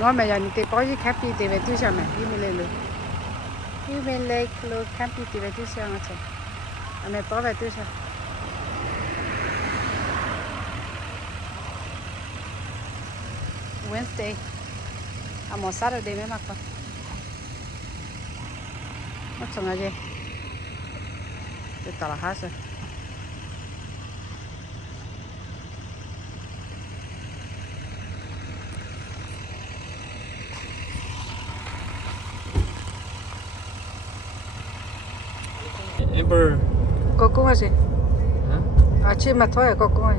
我咪人哋講啲 happy 地位對象咪，因為嚟咯，因為嚟咯 happy 地位對象啊，就係咪保位對象？Wednesday，啊冇 Saturday咩嘛個，我從阿姐，就到了哈是。Amber. Có cũng gì? À chị mà thôi có cũng gì?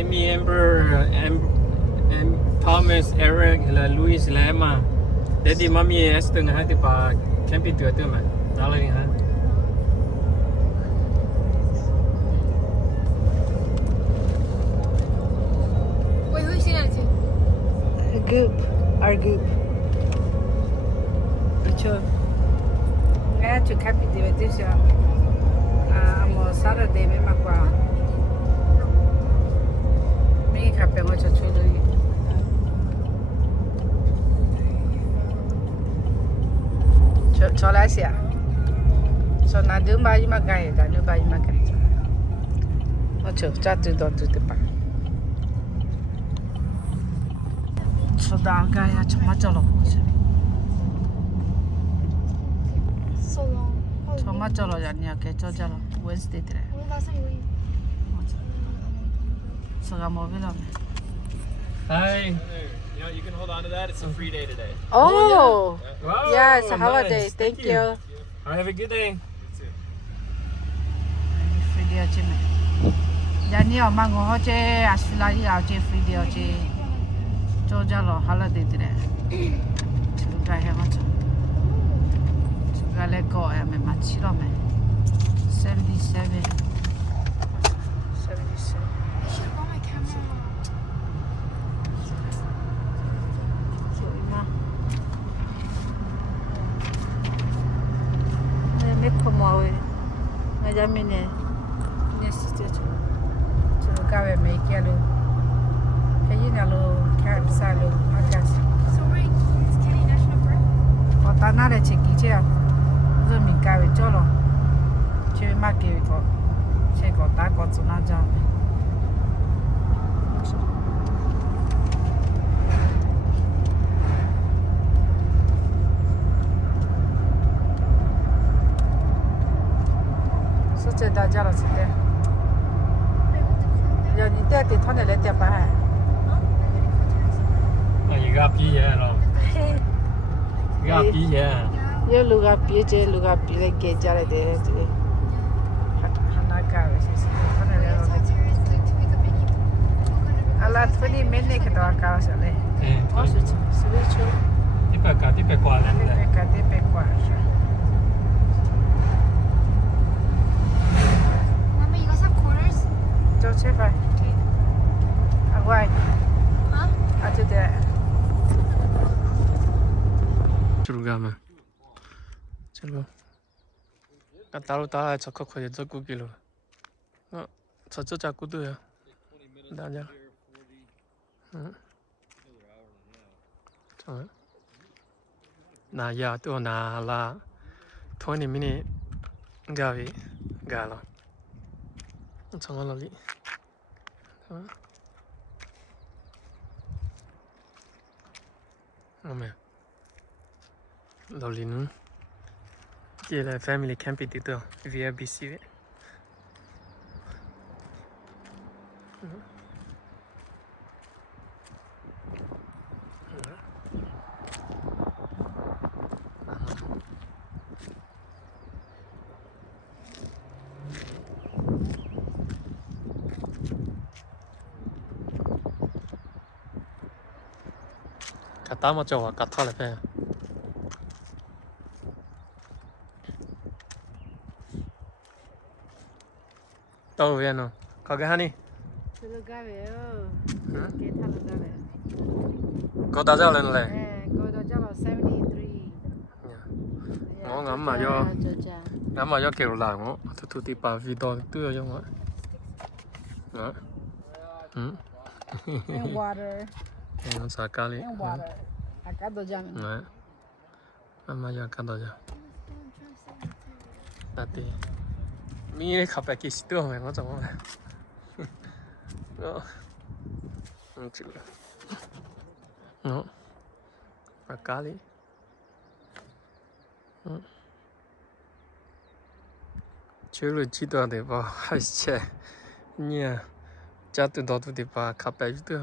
Amy, Amber, and Thomas, Eric, là Louis, là Emma. Daddy, mommy, Esther, hai thì bà camping tuyệt tuyệt mà. Đó là gì hả? Wait, who is she next to? Group, our group. Chưa. Nghe chụp happy đi về tiếp sao? À, một Saturday mới mặc quà. Mấy cà phê ngồi chơi chơi đi. Cho lại xia. Cho na đứa ba mà gai, đã đứa ba mà gai. Nó chờ cha từ đó từ từ ba. Cho đã gai à, cho mắt cho lo. So long. 저 맞잖아, 아니야, 개쩌잖아. Wednesday today. When last time you leave? 저가 뭐비라며. Hi. You know, you can hold on to that. It's a free day today. Oh, Wow, yeah, it's a nice. holiday. Thank you. All right, have a good day. Free day chứ mày. Dạ nhiều mà ngồi họ chơi Australia họ chơi free day chơi. Cho ra lo holiday today. Chúng ta hay họ chơi. Gale go em mà chỉ lo mày. 77. 77. I should have brought my camera. Rồi mà. Mấy con mồi. Bây giờ mình nè. Nè xí chết. Chúng ta về mấy kia luôn. Cái gì nào luôn, campsite luôn, agas. So wait, is Kenny National Park? Có ta nào để check chứ? Rồi mình cài về chỗ rồi. Chơi mà kêu có. Chơi có ta có chỗ nào ra. Số chơi ta ra là gì đấy? Giờ nhìn thấy thì thằng này lấy tiền bao? Ở gặp gì vậy rồi? Gặp gì vậy? Yo lugar piece, lugar piece que ya le de. Hana cabe, sí. Hana le It's de. like to make a mini. A las 20 minutes que te va a acabar sale. Eh, Oh, spiritual. tiếp cận qua lên Te đây. peca, te peca. Mama, you guys have quarters? Yo se va. Okay. Aguay. Huh? A tu de. 들어가면. चलो. 나 따로 따라 저 코코에 적구기로. 저쪽 자꾸도요. 나냐. 응. 저. 나야 또 나라. 20 minutes. 가위. 가라. 정말로리. 어메. lolin qui est la famille camping via BC. Kata mo cho kata le pe. Đâu về nó? Có cái hani? Te lo gabe, oh. Que tal lo gabe? Có đã giao lên này. Go do jalo 73. Ngó ngắm mà do ngắm mà do kiểu là ngó thu tí bà vì đòn tươi cho ngó. Đó. And water. 我查咖喱。还干到家没？哎，妈妈要干到家。那对。มีขับไปกี่ตัวไหมว่าจะว่าไงก็จืดเนาะปากกาลีชื่อรู้จีตัวเดี๋ยวว่าให้เช่เนี่ยจะตัวต่อตัวเดี๋ยวว่าขับไปจีตัว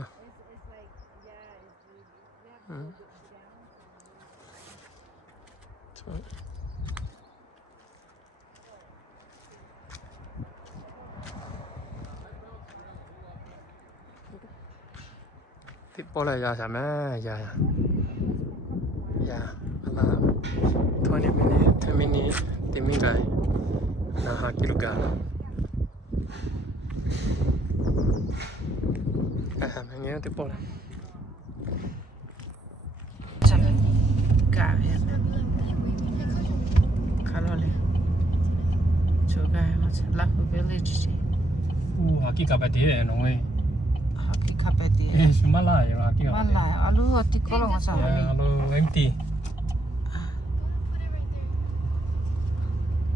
ที่ปอเลยยาใช่ไหมยาอะไร20 minutes 10 minutes ที่มีไงนะ5 กิโลกรัมอย่างเงี้ยที่ปอเลยฉันกาเห็นข้าวเลยชูกามาฉันลักไปเลยจี5 กิโลกรัมเดียวน้องเอ้ยHaki kapeti. Semala ya haki. Mala, alu hati kolong asa. Alu empty.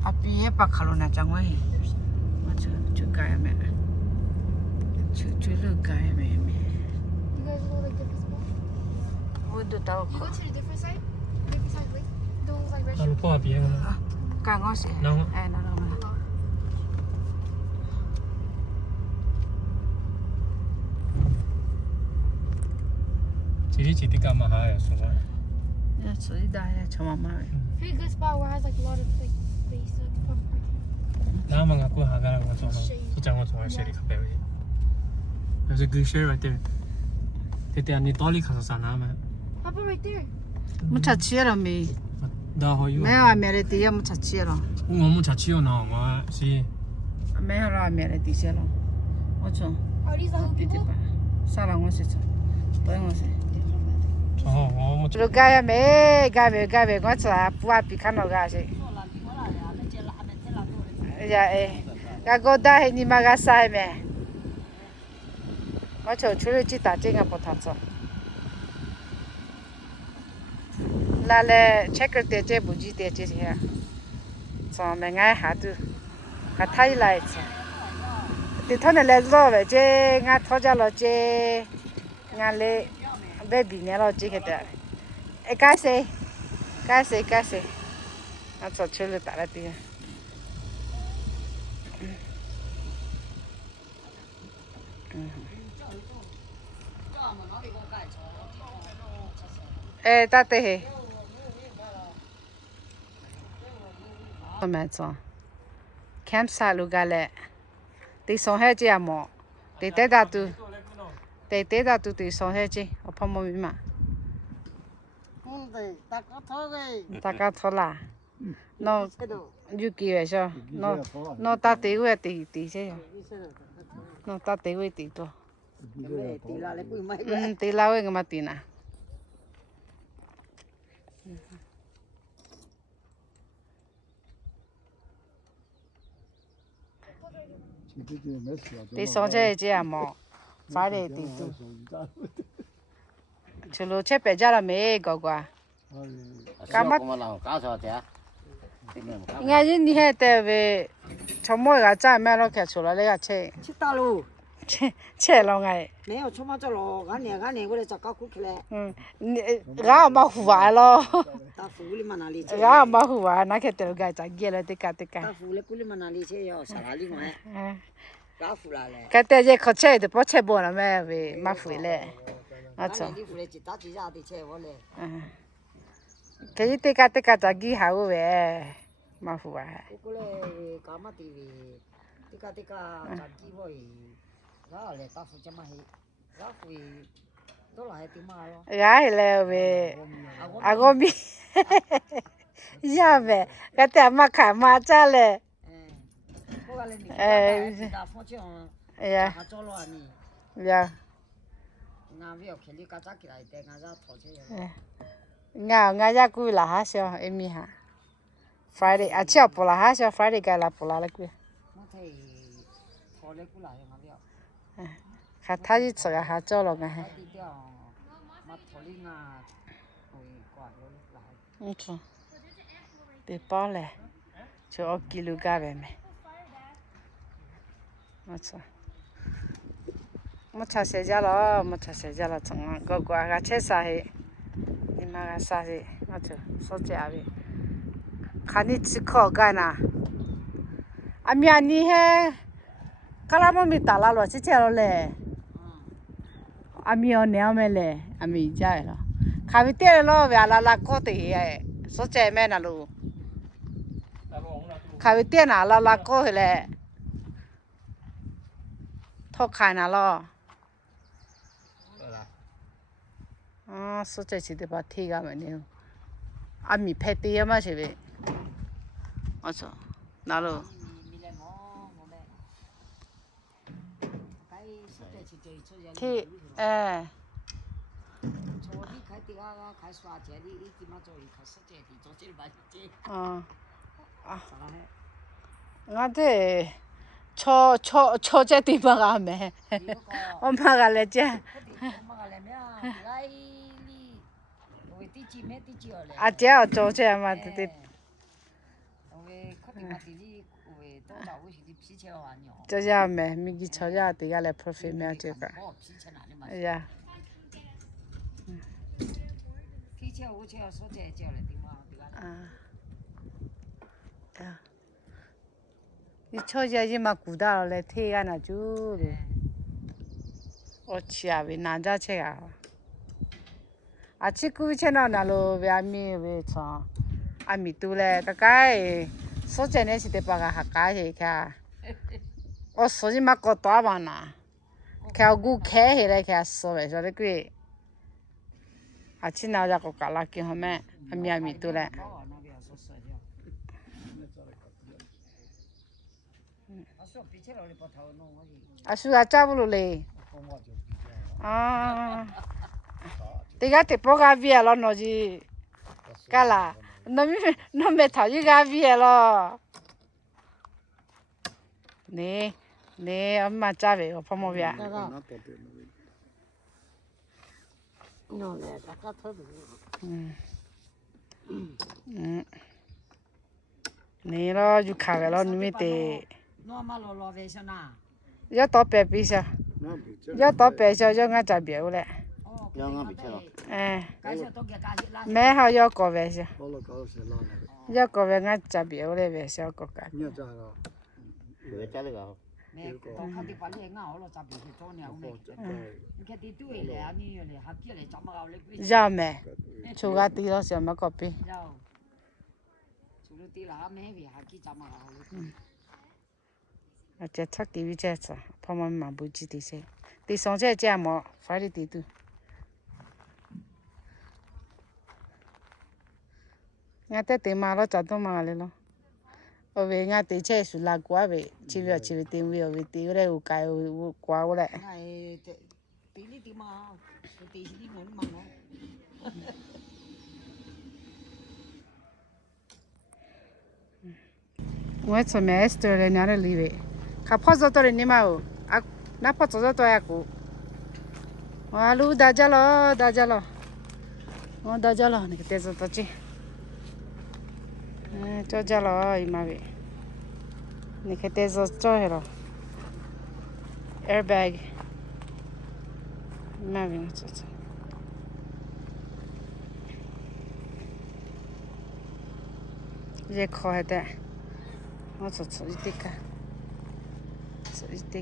Api ye pa khalo na changwai. Macha chuka ya me. Chulu ka ya me. You guys go like different spots? Udu tau You ko. go to the different side? Different side, like, those like Alu restaurants? po api ya. Ka ngosi. No. Na. Chỉ cái mà hay à xong rồi. Ya sui da ya chama ma. Pretty good spot where it has like a lot of like space like fun parking. Na mà ngako haga ngako xong rồi. Chỉ chẳng ngako xong rồi kape vậy. There's a good share right there. Thế thì anh đi toli khá sao na mà. How about right there? Mu cha chia lo me. Da ho yu. Me a me le ti ya mu cha chia lo. Ngô mu cha chiu na ngô si. Me ra me le ti chia lo. Ocho. Are these the whole Piti people? pa. Sala ngosi cha. Pai ngosi. Ngô mu Chulu ka ya me, ga be ngo cha pu a pi kan lo ga si. Ya ga go da he ni ma ga sai me. Ngo cho chulu chi ta jinga po ta cho. La le checker te je bu ji te je ya. So me ngai ha tu. Ka thai lai cha. Ti thone le zo ve je nga tho ja lo je nga le baby ne lo ji ke da. E ka se. Nó cho chulu ta la ti. Ta te he. Mà cho. Campsite lu ga le. Ti so he ji amo. Ti te da tu. Ti so he ji. O pa mo mi ma. Ta ka tho la. No you ki ve so. No ta te we ti se. No ta te we ti to. Ti la we ma ti na. Ti so che je amo. Fa de ti tu. Chulu che pe ja la me go kwa. Kamat Nga yin ni he te ve chomo ga cha me lo ke chula le ga che. 去大陆 Che lo ngai. 没有出门走路，俺年过来找搞苦去嘞， Ni ga ma hu wa lo. 大湖里嘛哪里去？ Ga ma hu wa na ke te ga cha ge le te ka. 大湖里里嘛哪里去哟？啥哪里嘛？大湖来嘞。 Ka te je ko che de po che bo na me ve ma fu le. 俺年的湖里几大几家的去我嘞。 Ke yi te ka cha gi ha wo ve. Ma fu wa. 我过来干嘛的喂？这个炸鸡喂，然后嘞大湖这么黑，然后喂，都来的嘛咯。 Ga le ve. A go mi. Ya ve. Ka te ma ka ma cha le. 我讲嘞，你大风景，还走了你。 Ya. 俺不要看你嘎咋起来的，俺家掏钱。 Nga ya ku la ha sio emi ha. Friday a chia po la ha sio Friday ga la po la le ku. 我睇掏嘞过来，俺不要。 Ka tha ji cha ha cho lo ga ha. 低调，里啊，会挂了来。唔错，得包嘞，就2 kilo 加呗没。唔错，我吃谁家了？我吃谁家了？从啊，个个吃啥嘿？你妈个啥嘿？我就说家呗。看你吃烤干呐？啊，明你嘿，卡拉么没打拉了，去吃了嘞。啊，明娘没嘞，啊没家了。咖啡店了，为啦搞的哎，说这没那路。咖啡店哪啦搞回来，偷看哪了？啊，说这是的把铁个没呢？啊，没拍的嘛是呗？我操，哪路？铁，哎。嗯，啊，我这炒这地方啊没，我妈个来这。啊，这要做这嘛，得。这样没，没去炒这地个来 profit 没这个。哎呀。啊，呀，你炒这些嘛，古大了来贴个那就的，我吃啊，为难着吃啊。啊，吃古吃那路为米为炒，啊米多嘞，个说这呢是得把个下家去看，我说你嘛搞大吧呐，看古开起来看说为说的贵。啊，去那家个搞垃圾好没？啊，米多嘞。啊，是啊，找不着嘞。啊，这个得包个别了，那就干啦，那没头一个别了。你，我妈找呗，我泡沫别。你了就看了你们得。要到白比下，要到白下要俺这边嘞。哎，买好要高白下，要高白俺这边嘞白下高个。要没，出个地了什么个比？啊，这炒地这炒，怕我们不记得些。第三这这么快的地都。俺在地马了，找到马来了。我为俺地车是拉过来，去定位为地来有盖有挂过来。我做咩事嘞？伢的里位，他跑走到了你嘛哦，啊，那跑走到呀个，哇，路大家了，我大家了，那个袋子到这，到家了，姨妈喂，那个袋子找下了 ，airbag， 姨妈喂，这，也靠下的。我做一点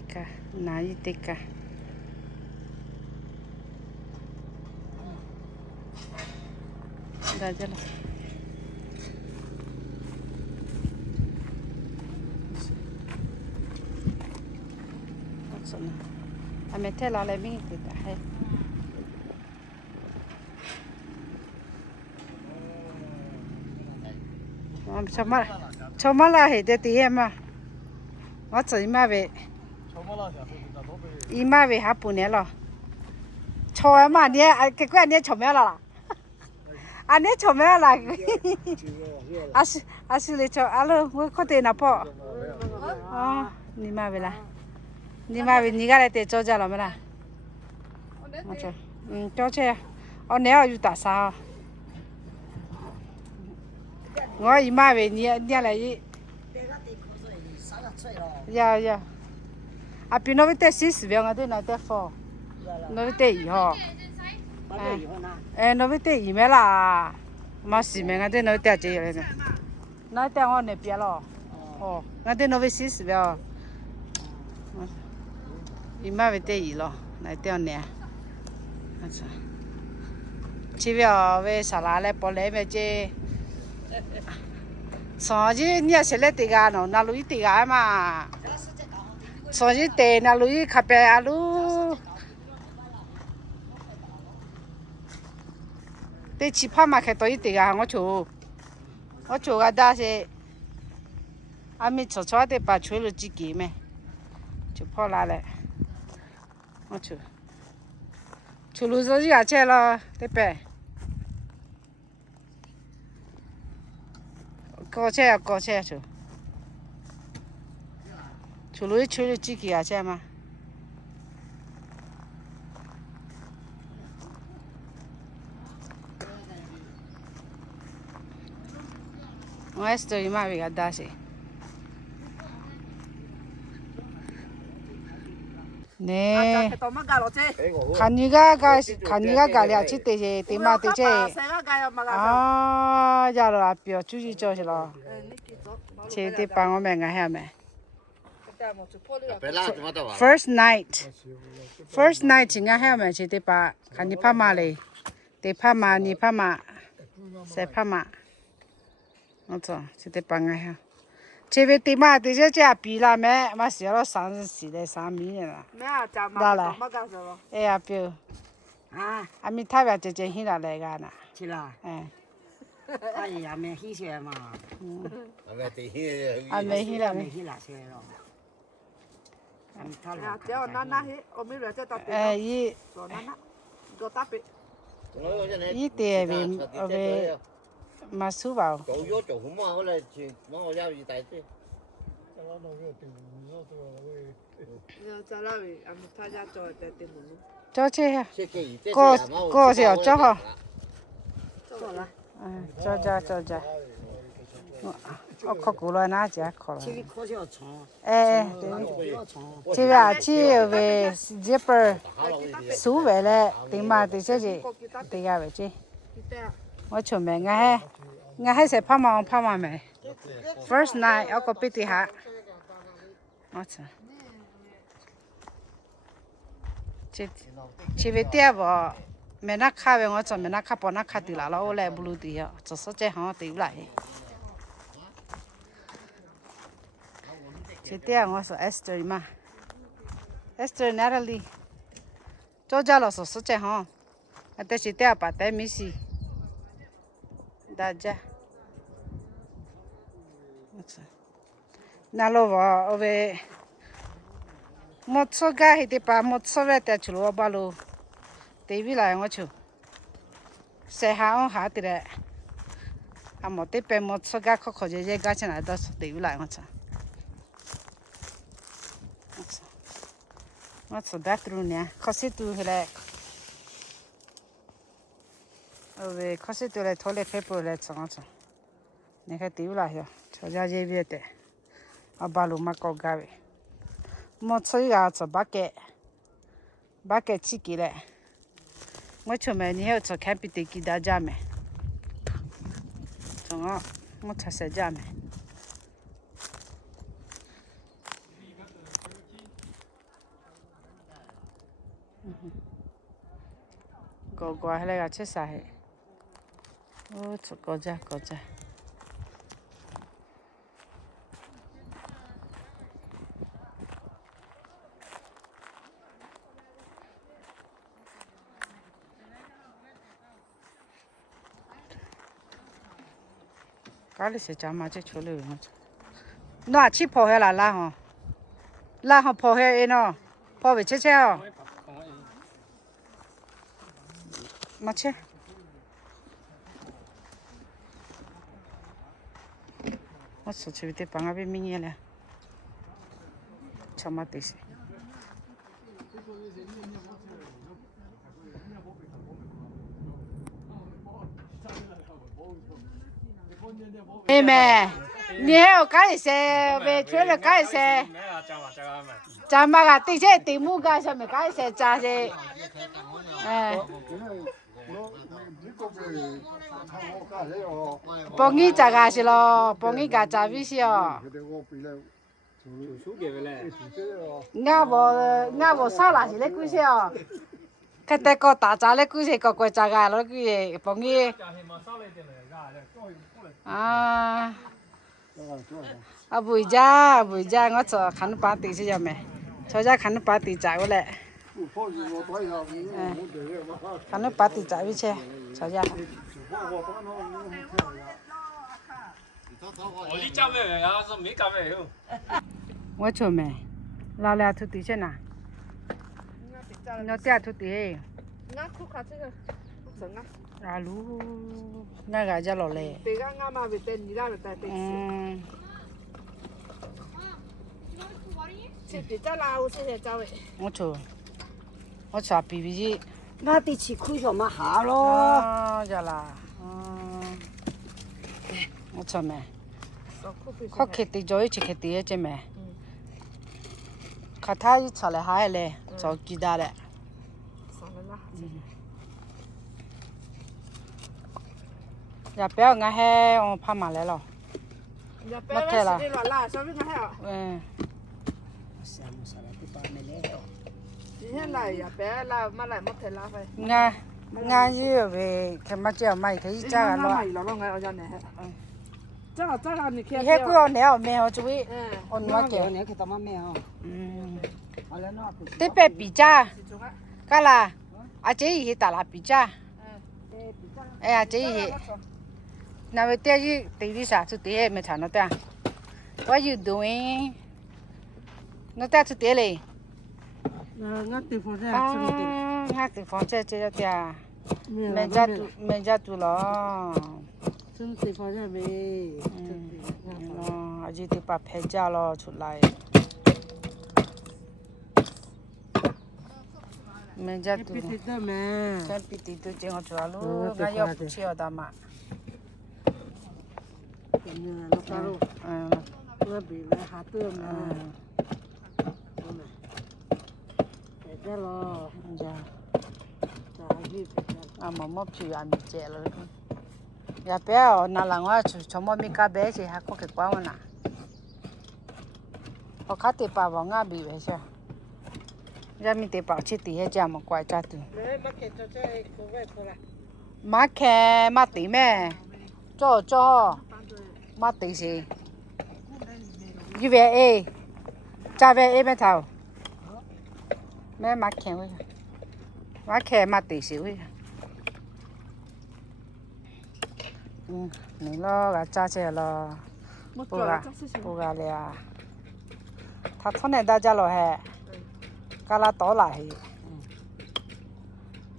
个，拿一点个。大家了。我做呢，还没太拿来米的还。炒麻辣还得点嘛，我做一马味。一马味还不年了，炒完嘛你给关你炒面了啦，啊你炒面了，啊是你炒，啊喽我快点拿包，啊你马味啦，你马味你个来得做家了没啦？我做，交钱，哦，你要有大啥？我姨妈为你来一。要。啊，比那边带40秒，我对那带放，那边带一号。那边带一枚啦，没4枚，我对那边带几来着？那带我那边了。哦，我对那边40秒。姨妈为带一了，来带呢。我操！这边为啥啦来包来没这？上去你要是来对个喏，那路一对个嘛。上去对那路一卡边啊路。对奇葩嘛，看到一对个我求个大些，还没吵吵的把吹了几个没，就跑来了，我求路上也去了，对呗？高起求路吹了几个也去嘛？我也是这嘛为个大些。呢，看你个了，去对嘛对这，啊，呀了，不要注意就是了，去对帮我们看下没。First night 去看下没去对吧？看你怕嘛嘞？对怕嘛，你怕嘛？谁怕嘛？我操，去对帮我下。这边对嘛，对这比了没？嘛写了34的3米了。哪来？哎呀，表。啊。还没太别这些了来个呢。去了。哎。哎呀，没黑血嘛。还没去了。没去了，去了。只要拿去，我没来再打别。哎，一。做打别。一点为嘛书包。做什么？我来去，我要一袋子。做去呀，过去要做哈。做了。嗯，做。我考过了哪家考了？哎，对。这边去为日本苏维嘞，对嘛？对这些，对个为这。我出门我还是跑嘛没。First night 我个别地下，我操！这边店吧，没那卡呗，我做没那卡包那卡对了，我来不路对呀，只是这行对不来。这店我是 Esther 嘛 ，Esther Natalie， 做家了是这行，但是店把带没事，大家。那老话我为没吃干还得把没吃完带去了把路，对不来我就，晒下我下的嘞，啊没得白没吃干可这干起来都是对不来我操，我吃的多呢，可是多回来，我为可是多来拖来开包来吃我操，你看对不来呀，吵架这边的。啊，把路嘛搞干呗，没吃一个吃八个起给嘞，我出门你要吃看比得给大家没，中啊，我吃谁家没，搞还那个吃啥嘿，我吃搞家。家里是家嘛，这出来我操，那去跑下来拉哈跑下来喏，跑回去哦，没去，我出去得帮我别明年了，吃嘛得是。妹妹，你还有干些？为除了干些，咩啊？就話就係咪？咱们个对这题目干什么干些咋些？哎，帮你咋个是咯？帮你个咋回事哦？數嘅咧。我少哪些嘞故事哦？佢哋個大扎嘞故事個個咋个咯？佢幫你啊。啊，回家，我坐看巴地是要咩？坐家看巴地咋个嘞？看巴地咋回事？坐家。我呢家咩嚟啊？是咩家咩？我坐咩？老了土地去哪？我爹土地。那苦卡这个，整啊。啊路，那个叫老嘞。对个俺妈不带你那不带对。嗯。这比较老，我现在找的。我坐 BB 机。那得去看什么下咯？哦，呀啦，我坐咩？我去地做一次去地只咩？看他一出来下来，做鸡蛋嘞。也不要俺还我怕马来了。没太了。小兵俺还要。嗯。今天来呀，别来，没来没太拉费。俺以为他妈叫买可以加个咯。这个你看。你还不要聊没有？这位。我那个你看他妈没有？这边比价，干啦？啊，这一打啦比价。哎呀，这一。那位爹去地里啥？出地没查那点。What you doing？那点出地嘞？我地方在俺地方在这点。没家住了。真地方在没。而且得把牌价了出来。没家住。必须的嘛。咱必须都经过出来路，俺要不去要的嘛。我比那还多嘛。这咯，啊，毛皮啊，没接了。也不要拿来我去从我们家白去，还可给管我拿。我看得把我俺比白些，人民得保持地下这么怪咋的？马看马地咩？做，马地是。UVA，加 VA 咩头？咩马看喂？马看马地是喂？你咯，个扎起咯，不个了。他从那大家了还，嘎拉倒来去。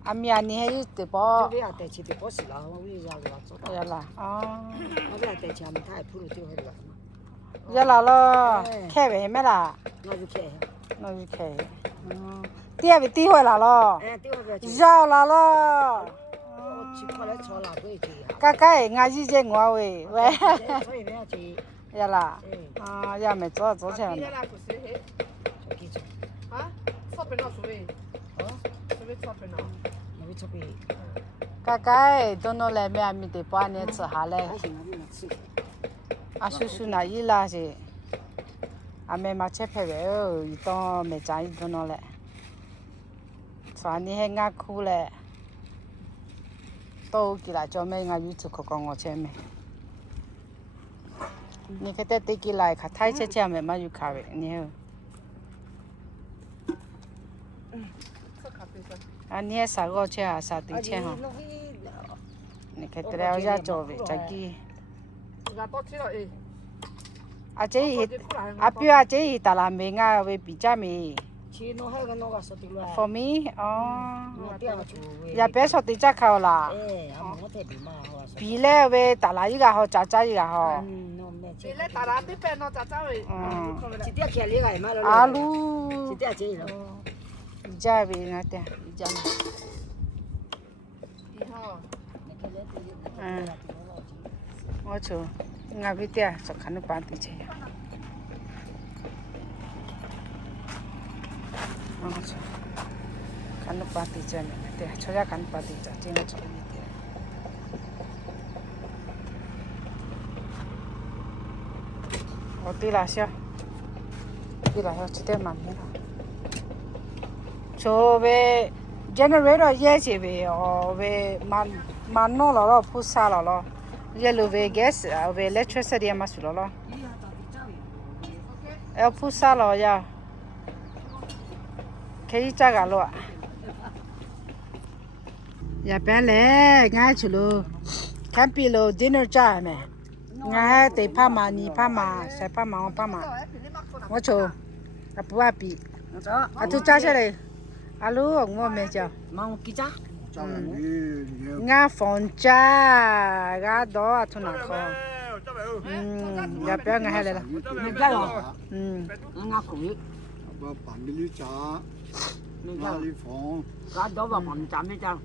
阿米啊，你还有得包？这边带去的不是了，我为啥个做？呀啦，哦。我边带去，他还铺了丢回来嘛。呀啦咯，开完没啦？我就开。点没点回来了？丢回来。绕了咯。去过来炒腊龟去。嘎嘎，俺以前我喂。所以不要去。呀啦，啊，也没做起来。啊，炒饼了，属于。炒饼了。那边炒饼。嘎嘎，都弄来没没得把你吃下来。啊，叔叔那一拉是，啊没嘛吃排位哦，一到没长一都弄来。传你还俺苦嘞，都给来叫没俺有吃可讲我吃没。你看这得给来看太吃没嘛有咖啡，你好。啊，你还啥个吃啊？啥都吃哈？你看这了家做呗，这个。啊，这一啊，比啊，这一大拉面啊，为比较面。去弄还个弄个说的了。 For me， 哦。我点个做。也别说对家口啦。哎，俺没得比嘛，好啊。比嘞为大拉一个好，渣一个好。比嘞大拉比白弄渣喂。一点钱里个嘛了。阿鲁。一点钱了。一家为那点，一家。以后。我就俺为点就看到半地去呀。我就看到半地去没得，出家看半地去，今天做一点。我对了小，吃点慢点了。就为 generator 也是为为慢弄了铺沙了，也路为 gas 啊为 electricity 嘛是了，要铺沙了呀，可以加个了。也别来，俺去了，看比了 dinner 加没？俺得怕嘛，你怕嘛，谁怕嘛我怕嘛，我就啊不怕比，啊都加起来。阿鲁我没叫，忙几家？俺放假，俺到啊从哪考？要不要俺还来了？没家了。俺可以。把板米里炸，哪里放？俺到把板炸没家。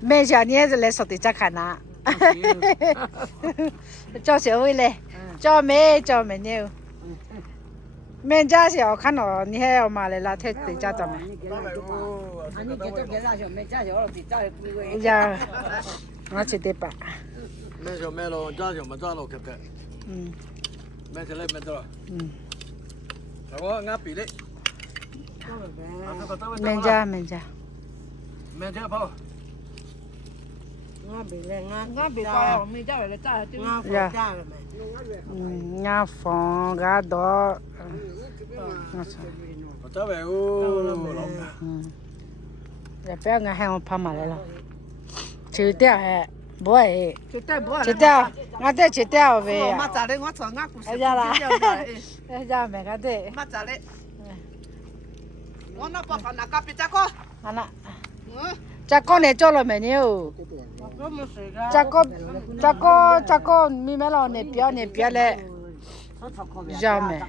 没叫你还是来说的咋看呐？叫社会嘞，叫没牛。没家小看到你还要买来拉太对家长们。呀，我吃得吧。没就没了，炸就没炸了，对不对？没就来没得了。我俺比的。没家。没家跑。俺比高，没家来炸，俺放假了没？俺放俺到，我操。我这边哦，也不要俺喊我跑马来了，吃点还不爱，就带不？吃点，俺再吃点呗。妈咋的？我操，俺故事。哎呀啦，哎呀没个的。妈咋的？我那把饭那咖啡咋个？好了。咋个呢？做了没有？咋个咪买了那边嘞？要没？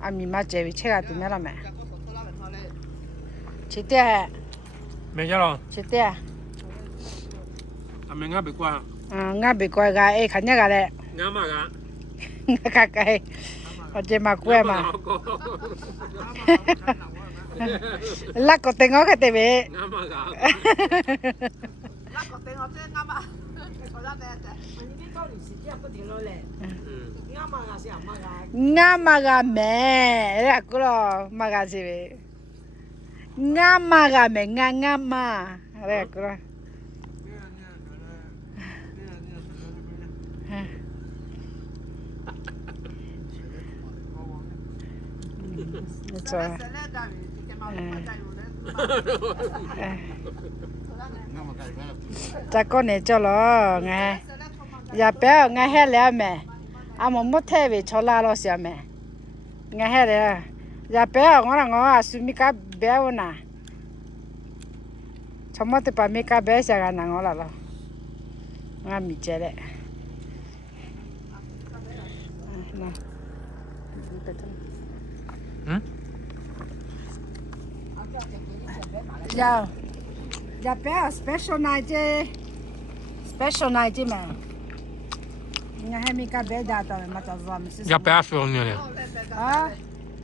啊，咪妈这边吃个都买了没？吃点。没家了。吃点。啊，没俺别管。俺别管个，哎，看见个嘞。俺嘛个。我看看，我这嘛乖嘛。拉个灯我看得没？俺嘛个。拉个灯我这俺嘛，我那边的。你别搞历史，这不听了嘞。俺嘛个是俺嘛个。俺嘛个没，那个咯，嘛个是呗。俺嘛个没，俺嘛，那个咯。没错。咋个呢？做了，俺也不要俺还来没，俺们没太为炒辣了些没，俺还来，也不要我让我啊，苏米咖别我呐，从么子把米咖别下个拿我来了，俺没接嘞。要不要 special night 嘛？俺还没干别家到嘛，到时候没事。要不要说你嘞？啊？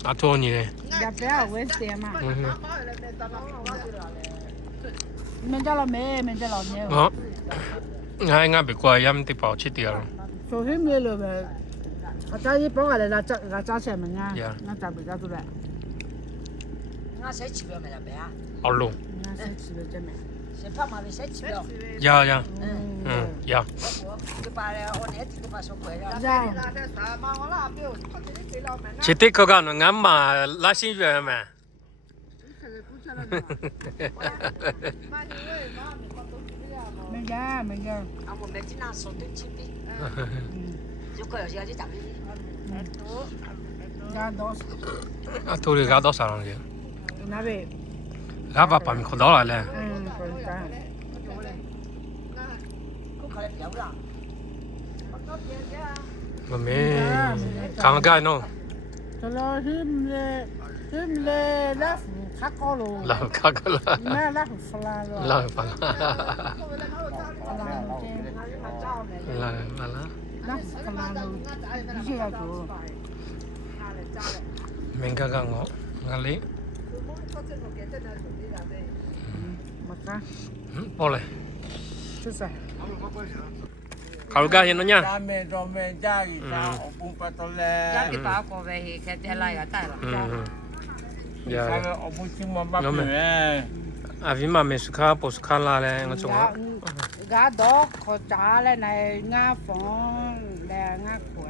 啊，托你嘞？要不要Wednesday嘛？没叫了没？没叫了没有？哦，俺别管，俺们得保持点了。昨天没了呗。我早一帮我来了，早些么啊？俺咋不搞出来？俺谁吃不了没得啊？好弄。俺谁吃了这没？谁怕嘛的谁吃不了？要。要。就把我那地都把说过了。吃的可干了，俺嘛拉新月嘛。没家。啊，我们经常说对吃的。就快要去咱们。家多。啊，头里俺多少了去？那边。俺把米可到了嘞。我没看看喏。这了him le卡高了。老卡个了。那不发了。老发了。là Đó, thằng nào đi chơi à chú. mình cả ngõ ngã lý Mà cá, bỏ lại chút sao? khảo ga hiện nó nha cha mẹ cho mẹ cha gì cha ông bung bắt tôi lên Giá cái bảo của về thì cái thế này là tại là giờ cha ông bung chim mà bắt Nó mẹ. mẹ à vì mà mình sukha bổ sukha là này ngõ chung á Gà đó có trả lại này ngã phong là ngã của.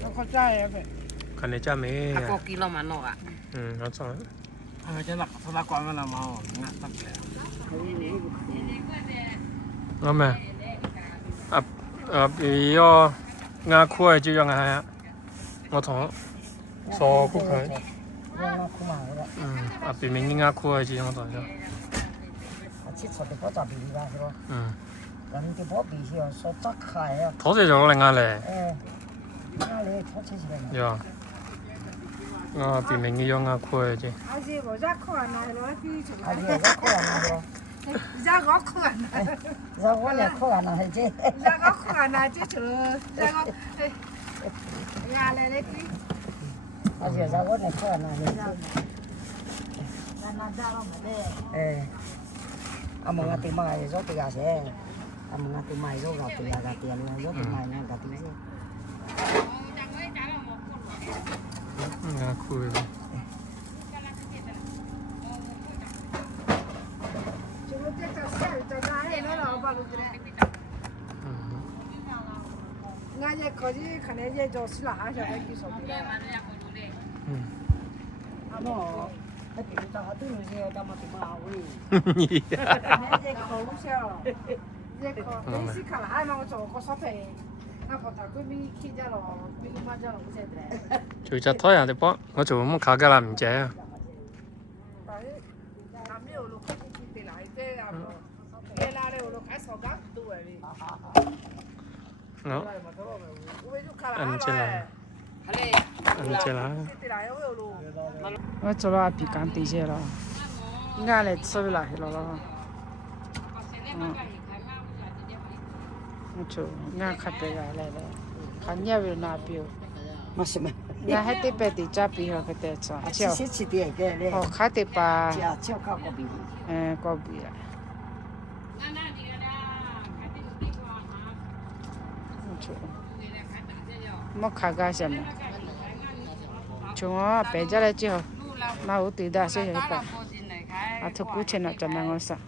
Nó có trái vậy. cái này cha mẹ có kilo mà nó à nó xong cái nào có ta quan mà mà ngắt tắt nó mẹ bây giờ ngã khuya chỉ dùng hai á ngõ thằng so cũng phải nó không mà đó bị mình ngã khuya chỉ ngõ thằng chứ chỉ cho cái bao bì ra rồi làm cái bao bì thì số chắc khai à thổ thì rồi lại ngã này ngã lấy thổ chỉ là giờ ngã bị mình dùng ngã khuya chứ Ai gì bỏ ra khỏi này nó đi chụp à gì rất khó là rồi ra gõ khỏi này. ra quá là khó là hay chứ Ra gõ khỏi này chứ chữ ra gõ gà này đấy tí. à gì ra quá là khó là hay chứ Là nó ra đâu mà đây. mà ngắt tìm mai rồi thì gà sẽ mà ngắt tìm mai rồi gà tiền rồi tìm mai nè gà tìm rồi ngã khuya Chúng nó chết cho xe cho gái nó là bao nhiêu tiền. Ngay giờ có gì khả năng giờ cho xí lại cho cái số. nó cái tiền tao hết rồi gì tao mà tìm mai gì Giờ có sao? Giờ có cái xí khả năng nó cho có số tiền. Nó có thằng cái mi khi ra rồi, mi cũng mang ra rồi sẽ đấy. chú cha thôi à thì bỏ ngõ chung muốn khá cái làm gì à Làm nhiều lúc không thì lại thế à. Cái là đều lúc cái số gắt tuổi đi. nó ăn chơi là ăn chơi là nó cho nó bị cắn tí xe rồi nghe lại chơi lại rồi nó cho nghe khát cái lại lại khát nhiều về nào biểu mà xem nghe hết tiếp về thì cha bị họ cái tết sao chiều chỉ tiền cái này họ khát tiếp ba chiều cao có bị có bị à mất khá cái gì mà chúng nó bé ra lại chứ mà út từ đó sẽ hết cả à thực cú trên nó cho nó ngon sao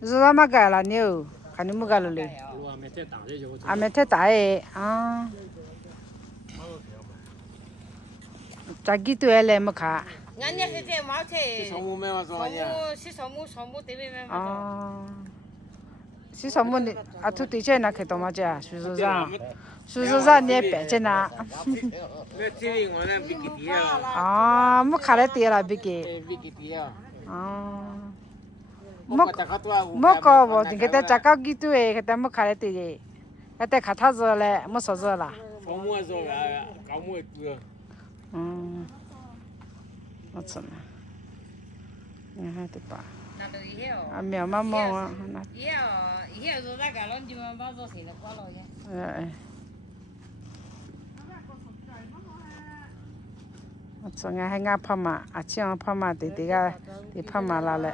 rồi mà cái là nhiều khá nhiều cái rồi à mấy thế tại à chắc cái tuổi này mà khá ngắn nhất thì thế máu thế sống mua mẹ mà rồi nha sống mua tí mẹ à si sống muốn à thu tí trên là cái tôm chứ à su su ra nhẹ bé trên à mẹ chỉ ngồi nè bị cái gì à mất khá là tiền là bị cái bị cái gì à mất có vô thì cái ta chắc cái tuổi cái ta mất khá là tiền cái ta khá thà rồi lại mất sợ rồi là sống mua rồi à cao mua vừa mất sợ nghe hai thứ ba à mèo mà mong à hiểu rồi ra cả lần chứ mà bao giờ thì là quá rồi nhé so nga hai nga phama a chiang phama te te ga te phama la le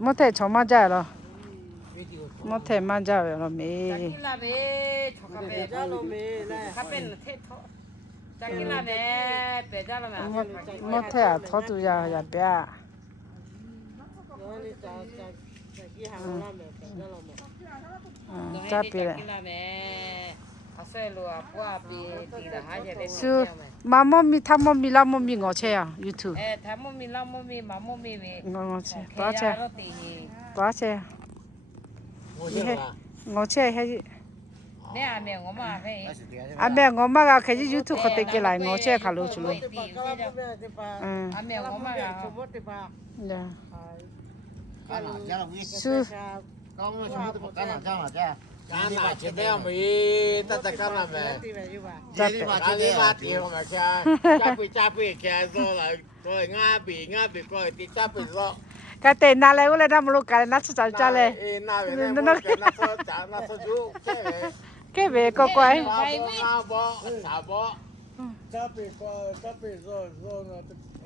mo the choma ja lo mo the ma ja lo me là về cho cà phê ra lo mẹ này cà phê là thế thôi chắc là mẹ bé ra là mẹ mo the a tho tu ya ya bia cha pi le su ma mo mi tha mo mi la mo mi ngo che ya youtube tha mo mi la mo mi ma mo mi về ngo che ba che ngo che he mẹ mẹ ngoma về à mẹ ngoma ga cái youtube có thể cái lại ngo che khá lâu rồi mẹ ngoma là su Con nó không có cái nào sao mà chứ. Cái nào chỉ đeo mới tất cả cái nào mà. Cái gì mà chỉ đeo mà tiêu mà chứ. Cha bị cái rồi là rồi ngã bị coi thì cha bị rồi. cái tên nào lại ule nam lúc cái nó sẽ trả lại cái về có quay cha bị rồi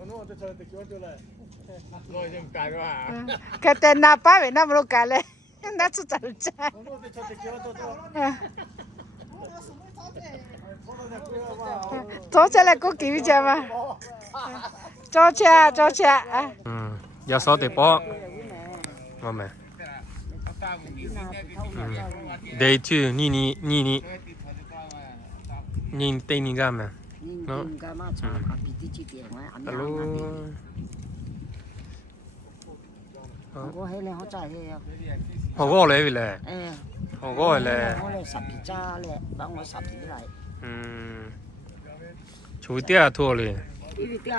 nó tôi chơi thì kiểu tôi lại rồi chúng ta rồi à cái tên nào ba về nam lúc cái này nó sẽ trả lại nó tôi chơi thì kiểu tôi cho chơi lại có kiểu gì mà cho cha giờ số thì bỏ ngon mà đây chứ ni nhìn tên ni ra mà nó alo có hay là họ chạy hay họ có lấy về lại à họ có lại họ lại sập cha lại bạn họ sập lại chú tia thua liền vì tia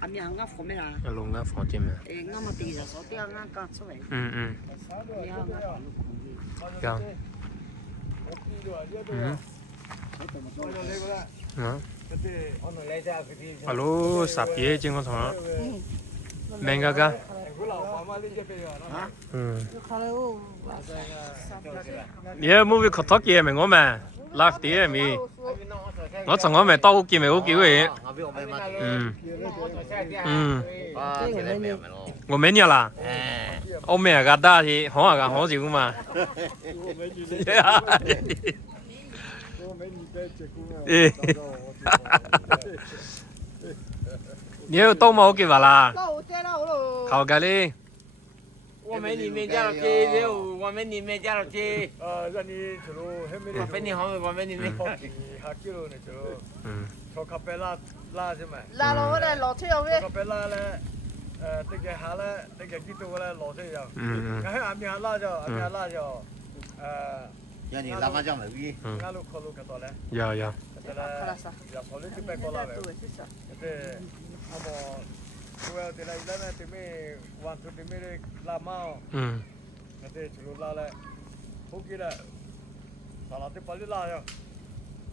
anh nhà ngã phồng ra lùng ngã phồng chim mà ngã mà tì ra số tia ngã cắt số vậy dạ alo sạp gì trên con thằng mình ga yeah movie khó thoát kia mình ngó mà lạc tí mi nó chẳng ngó mà tao kia mày có kiểu gì我没你啦，我没个大的，好啊个好久嘛。你有多冇给吧啦？好个哩。我们里面加了鸡，我们里面加了鸡。让你走路还没我分你好，我们里面。下几路呢走路。坐咖啡拉啫嘛。拉落嚟落車有咩？咖啡拉咧，啲嘅下咧，啲嘅幾度咧落車又。喺下面下拉咗，下面下拉咗。讓你拉翻張嚟邊？啱路靠路嗰度咧。有。得啦，入我呢啲咩過嚟？即係我冇。Well, the like that, the me want to the me la mao. Nanti chulu la le. Hoki le. Salah tu pali la yo.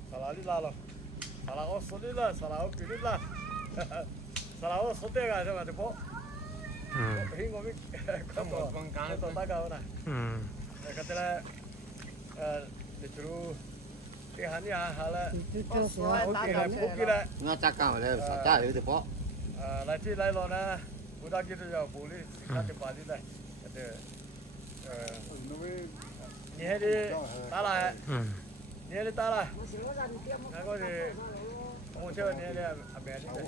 Salah ni la lo. Salah o soli la, salah o kiri la. Salah o sote ga je ma de po. Hing o mi. Kong kang to ta ga na. Kata le. The chulu. The hani ha le. Hoki le. Nó chắc cao rồi, chắc được po. Lại chi lại rồi nè, bữa đó kia rồi bù đi, các cái bà đi đây, nhẹ đi, ta lại, nhẹ đi ta lại, cái có gì, không chơi nhẹ đi, à mẹ đi đây,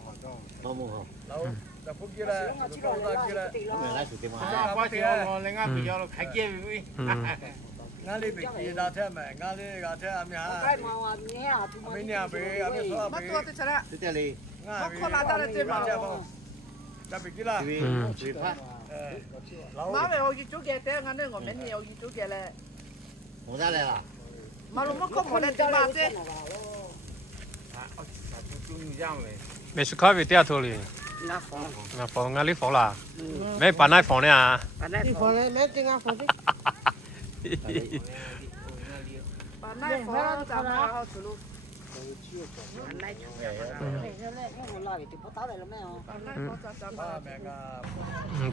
lâu, tập phút kia đây, tập phút kia đây, quá trời ngon, lấy ngáp bị cho nó khai kia bị, ngáp đi bị gì ra thế mẹ, ngáp đi ra thế à mẹ hả, mình nhà bị, à mẹ xóa bị, thế đi. Không là ta là chơi mà. Đã bị kia là. Má về hồi chú kia thế ngắn nữa, mình nhiều chú kia là. Không ra đây à? Mà lúc không có lên chơi mà chứ. mày sẽ khai về tia thôi liền. Ngã phồng ngã lý phồng là. Mấy bạn này phồng nè à? đi phồng lên mấy cái ngã phồng đi Bạn này phồng chả mà họ xử luôn.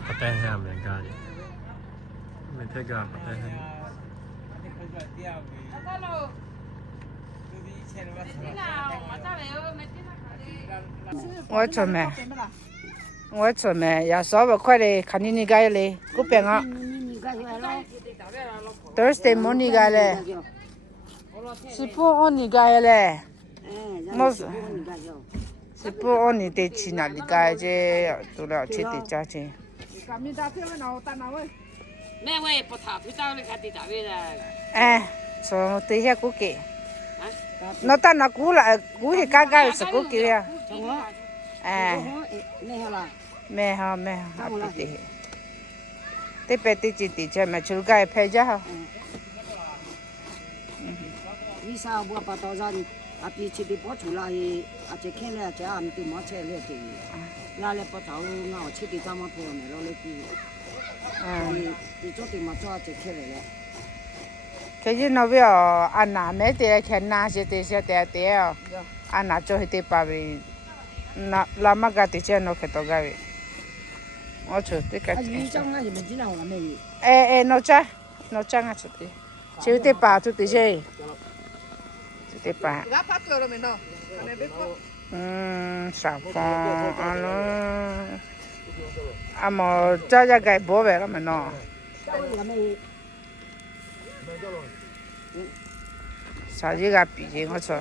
Bắt tay ha mình ga đi. Mình thấy ga bắt tay ha.我做咩？有所謂快嚟看你個嚟，嗰邊啊。Thursday morning 個咧，是不按你個咧。我是不按你的錢啊，你個啫，做了錢的價錢。咩喂，不逃不到你看地大位啦。哎，從對下估計。nó ta nó cú là cú thì cá cá sẽ cú kia à mẹ ha tí tí bé tí chỉ tí chơi mà chú cái phải chứ ha vì sao bữa bắt đầu ra à tí chỉ đi bỏ chủ lại à chỉ khen là chỉ ăn tí mất chơi liền thì là bắt đầu ngao chỉ đi ra mà thôi này rồi lấy tí 你做的嘛做就起来了。可是那边安娜没得看哪些这些的的，安娜做的把位，那么个的这那可多个位，我做这个。你讲啊，你们今天我没。哎，那这啊做的，就得把做的些，就得把。上方啊喽，啊么这个包完了没喏？啥子个毕竟我说。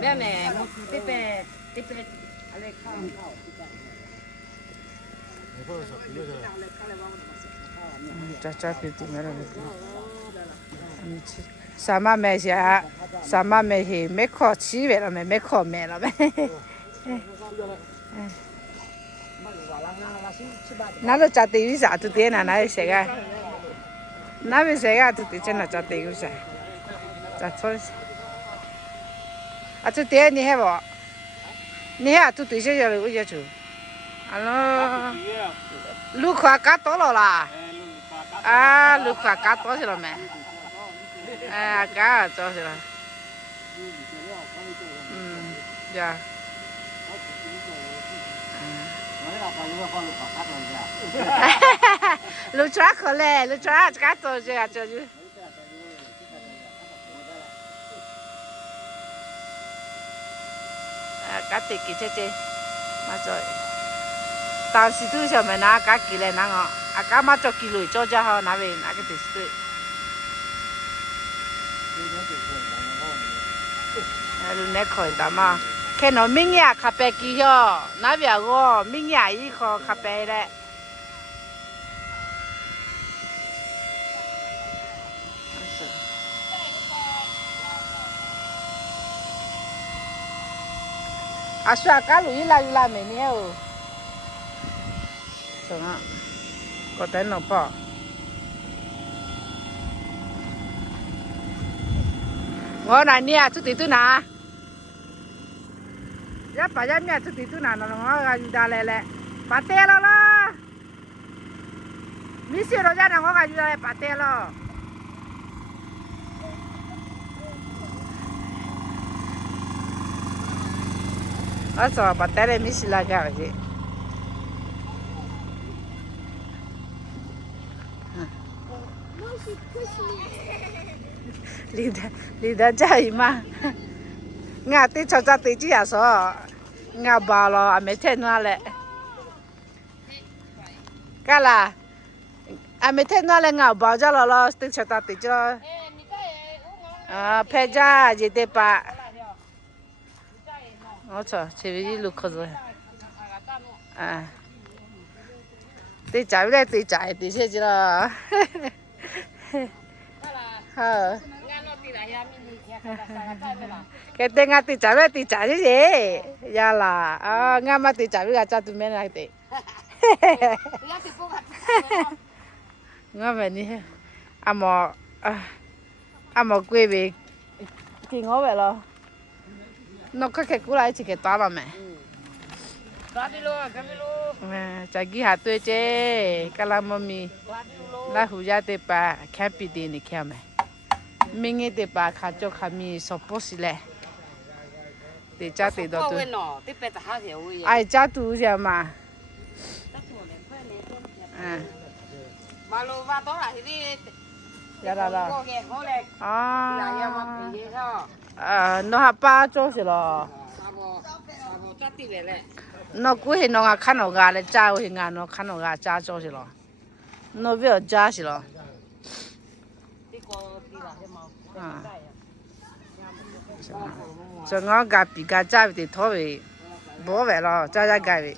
妹妹，我这边，来看。这别的没了没。什么没些，什么没些，没考起来了没？没考没了没？那都咋对有啥子点呢？那有谁个？那有谁个？都对真的咋对有啥？咋错？啊，这点你还不？你还都对些要了，我也做。啊喽，路块加多了啦。啊，路块加多些了没？哎，加多些了。呀。路川可嘞，路川加多些啊，这就。加地几只，嘛做。当时都上面拿加几嘞那个，啊加嘛做几类做就好，那边那个就是对。那可以的嘛，看到明年卡白机哟，那边我明年以后卡白嘞。啊，说假如有来没呢哦，什么？我等了吧。我那年出地都拿，一把一面出地都拿，那我遇到来了，把带了啦。没事了，家呢，我遇到来把带了。我说把带来没事了，干去。离得这嘛，俺对炒菜对这样说，俺包了还没太暖嘞，干啦，还没太暖嘞，俺包着了，对炒菜对着，啊，拍着也得把，我操，前面一路口子，啊，对家里对家对些去了，好。cái tên ngã từ trả về chứ gì, giờ là ngã mà từ trả về trả tụi mình lại đi, ngã về đi, mà quay về, thì ngó về lo, nó có cái cú lại chỉ cái to là mẹ, trả cái hạt tươi chứ, cái làm mì, là hủ gia tê bà, khép bị đi này kia mẹ. Mình nghĩ bà khá cho khá mi sắp bố xí lệ để cha để đó tôi ai cha tu giờ mà dạ là nó hả ba chỗ gì lo nó cứ hình nó khăn nó gà để cha hình nó khăn nó gà cha chỗ gì lo nó biết cha gì lo cho nó gà bị gà cha bị thua về bố về lo cha cha gà về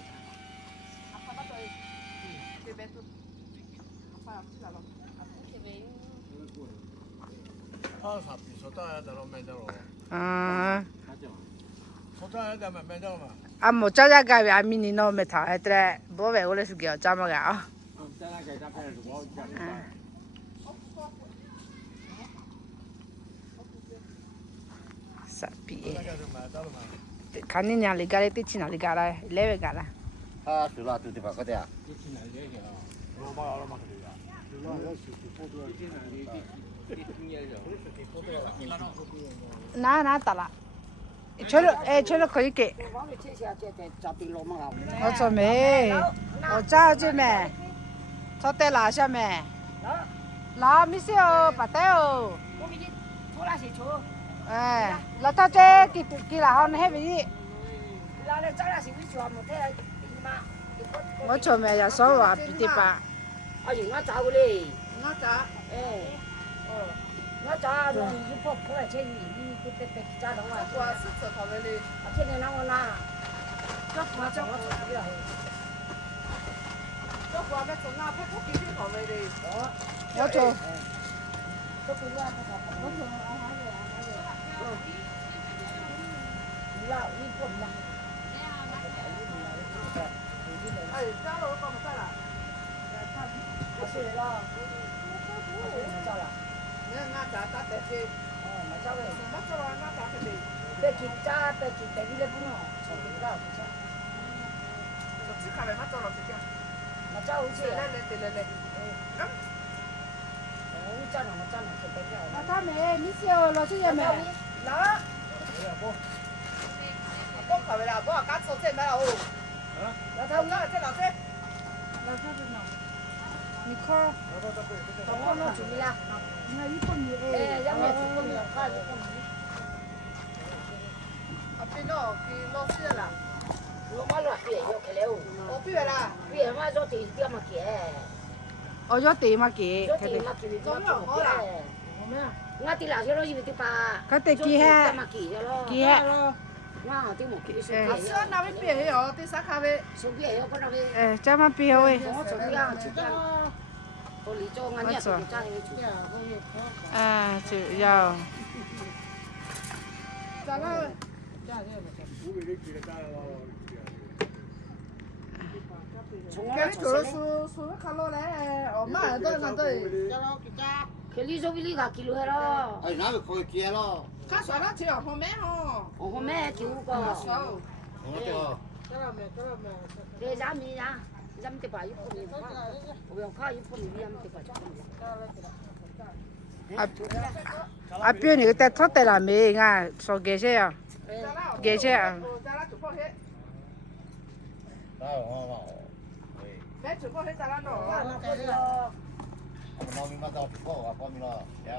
một cha cha gà về anh mình nó mới thả hết đấy bố về tôi sẽ kiểu cha mà gà sapi. Kan ni nyali gale ti china li gala lewe gala. 他是啦，就对吧？个的。我妈老妈可以啊。拿打了，吃了可以给。我做没，我早就没，炒带辣下没，辣没事哦，白带哦。哎，那他这给辣好那还没。我做没要烧话比的吧。哎呀，我找嘞。我咋？哎。哦。我找弄一包出来吃鱼，你别家弄啊。我是做好的嘞。天天让我拿。这花这我做不了。这花没做啊，拍不给好的嘞。哦。我做。这不要他我做你要一个吗？哎，加了我干嘛加了？我睡了。没找了。你看俺家打得的。哦，没找嘞。没找了，俺家的。别去找，别去带你的朋友，找不到，不找。我只看了，没找了这家。没找回去。来，咁。我找了，就带不了。那他没，你小老师也没。那。我考回来，我刚做这没了哦。老头，那这老师。老师是哪？你看。我弄出来了。你看一个米哎，要么一个米，看一个米。啊，别弄，给老师了。我妈乱别要开了。我别了。别嘛，做地点嘛给。哦，要地嘛给。做地嘛给，做地嘛给。我地老些咯，因为地把。佢哋記下，記下。我啲冇記數。啊，是那邊別有，啲啥咖啡？數別有嗰度嘅。誒，這麼別有誒。我做呀，做呀。我嚟做我呢，做揸去做。啊，就有。咋啦？佢做數卡路咧，我買都係對。佢呢種呢個記錄係咯。哎，那個可以接咯。他說了條後面哦。後面叫個。我這你飲咩呀？飲啲白油泡麵，我用卡油泡麵飲啲白油。啊，表你帶拖帶來沒啊？說幾些啊？幾些啊？沒煮過黑咋啦？我們咪到煮過啊，過面咯，呀。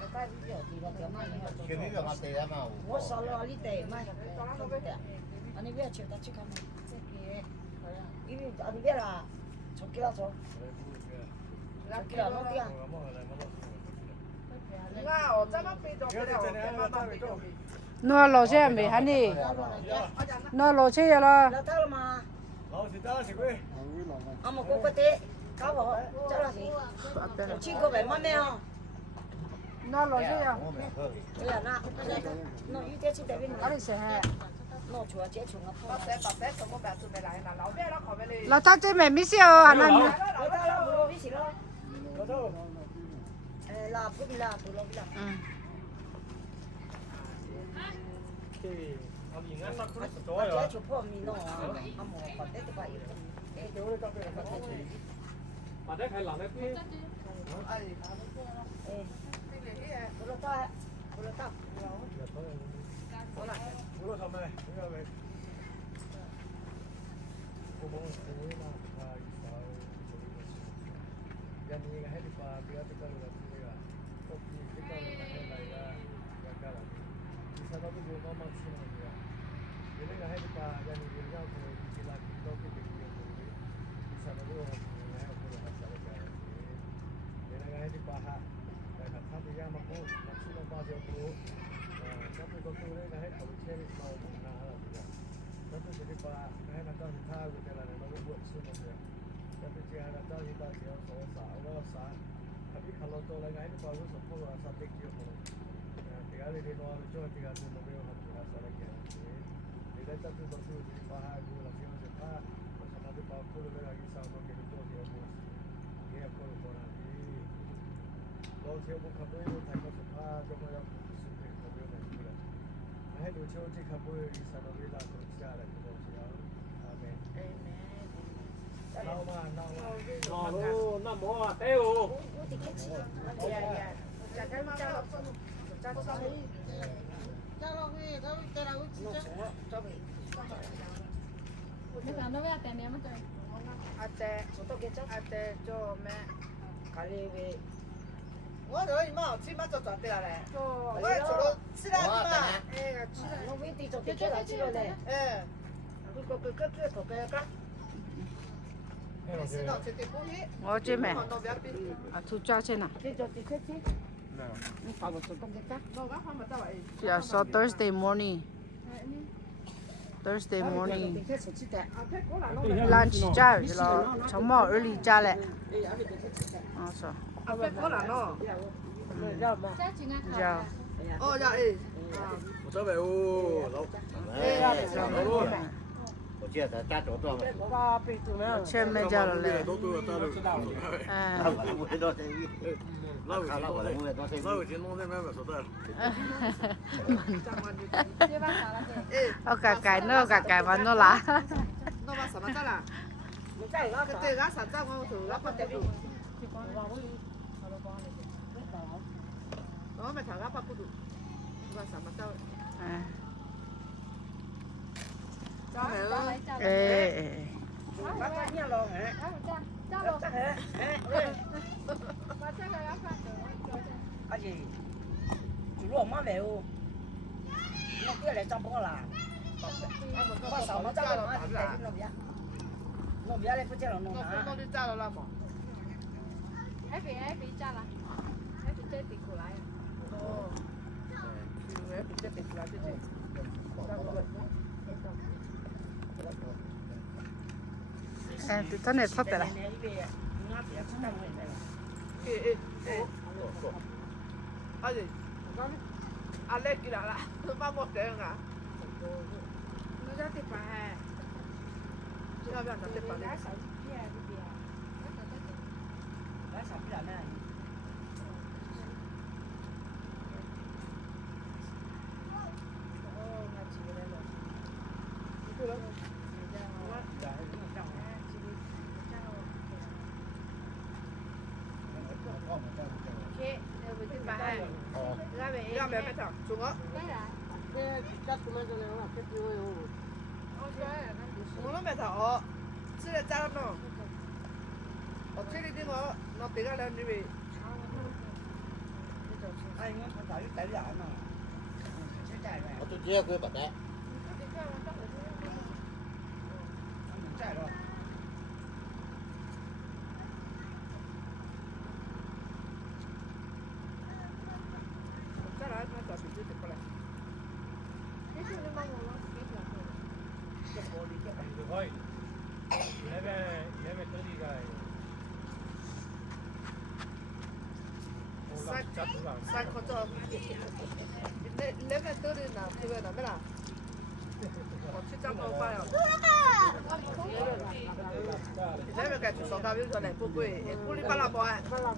佢呢個我地啊嘛。我說了你地嘛，你不要求他去看嘛，因為你別啦，從幾多做？從幾多弄啲啊？nó lò xe mày hắn đi nó lò xe là老到了嗎？老是打是鬼。阿冇嗰個啲，搞我走啦先，千個萬蚊咩啊？ nó lò xe à 對呀，那有點錢在邊度？ cái gì xe 攞出來借出來。là ta chơi mày biết sao anh em 老到了，不攞幾時咯？老頭。誒，嗱，不邊啦，不攞邊啦。我借出泡麵咯，阿冇白得啲白嘢。把这开冷的冰。不攞得，不攞得。好啦，我攞頭咩？呢個咪。我冇水啦，啊，人哋喺啲巴比亞啲嗰度嚟㗎，屋企啲嗰度嚟㗎，人家嚟。其實我都冇乜錢㗎。你呢個喺啲巴人哋要佢啲啦，都幾點嘅佢。其實我都喺度做下手嘅。你呢個喺啲巴下，但係他哋要乜嘢，乜事都巴就做。咁佢個佢呢個喺頭車啲貓冇拿啦，係咪？咁佢哋啲巴喺那當時他會在那裡攞個碗水咁樣。咁佢只係那當時當時有所撒，我撒，後邊看到到那個喺啲巴嗰度鋪落撒啲椒鋪。第二日你攞嚟做，第二日攞俾我做下撒嚟嘅。你咧執咗到處啲巴喺度啦，之後就他，我上啲巴鋪落嚟嘅時候，我見到多啲有冇？你又鋪落過啦啲。老少冇看到有睇過實他，咁我有。喺度超即刻杯，實到呢度下嚟嘅東西啊！哦，那么啊，对哦。你看到没有？带你们这。阿爹做咩？我就伊妈起码做大点嘞，我做了吃了嘛，我每天做给吃了吃了嘞，个个。我做咩？啊，做抓先啊。Yeah, so Thursday morning. Thursday morning. Lunch 加去咯，从冇 early 加嘞。啊，是。要。哦呀诶，我这边哦，老。我记得家做多嘛。前面加了嘞。我这多少？老有钱弄那买买手袋。我改那改完了啦。那嘛什么子啦？对，俺上早我做俺不得路。我咪头俺不顾路，我什么走？阿姐，煮肉嘛没有，我过来找不啦。我什么找了嘛？弄别的不见了弄啊。那你炸了啦嘛？还别炸了，还别再顶过来。哦，还别再顶过来就这。真係出得啦！阿叻見啦，翻我頂啊！我家碟飯係，要唔要拿碟飯？来啥不了呢？要咩咩頭？做我。我都咩頭我，吃了炸咯。我这里的我别个来那边。哎，我早就带了嘛，就带了。我就直接给不带。带了。再来，那找手机就过来。这是你妈妈老师给讲的。这玻璃这。就可以。11:30 guys. 三口罩，11:30呢，这个哪没啦？我去张头发了。那边该去上大表说来不贵，鼓励巴拉包哎。看到了。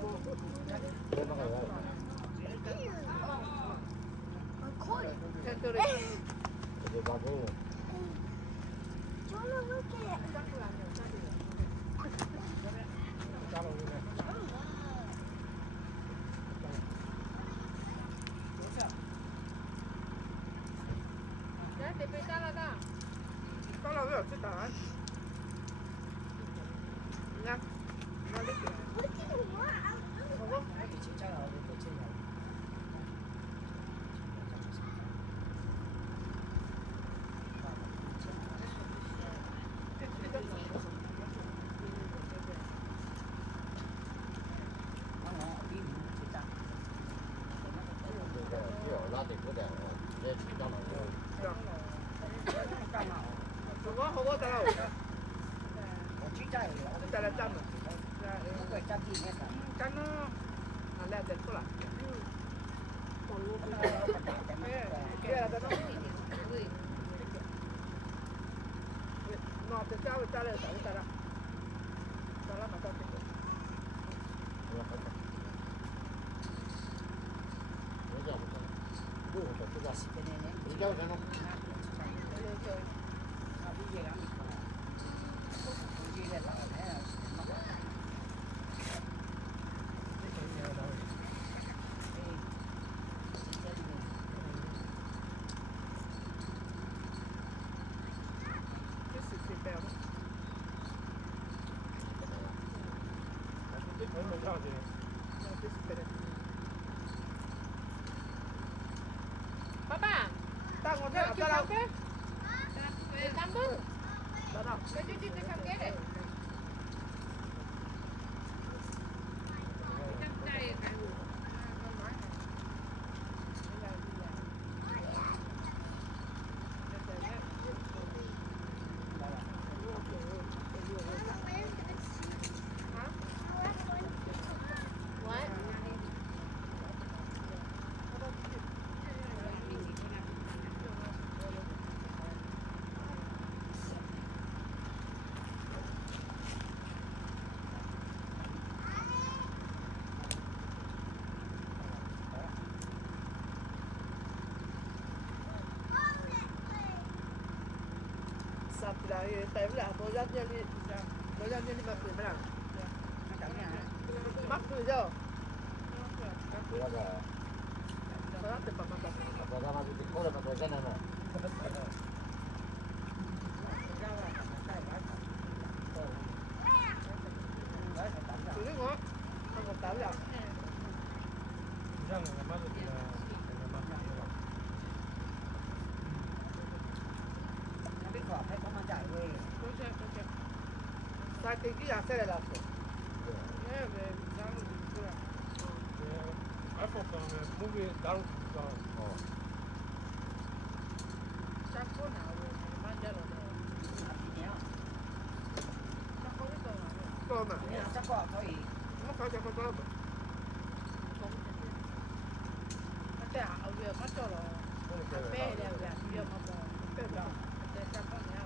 得被炸了的。炸了没有？这打完。你看，哪里？我得了。我去摘了，再来站嘛。我摘地面的。站咯，啊来再出来。那这家伙摘了，摘了，摘了嘛到这个。我没上去。爸爸，带我这去唱歌。唱歌。Đó đâu? Cái唱歌đấy. Tại vì là tôi dắt đi mà tìm nào mắc rồi chứ tôi dắt tìm bằng tôi biết ngon ăn một táo rồi biết khỏi hay có mà chạy về sai cái là xe là nè về sang rồi iPhone movie 다른 거. chắc có nào mang ra rồi chắc có cái con mà chắc có thôi nó có chắc có mà nó trả ở giờ mất cho rồi bé đều là giờ mà bỏ bé đó để chắc có nhà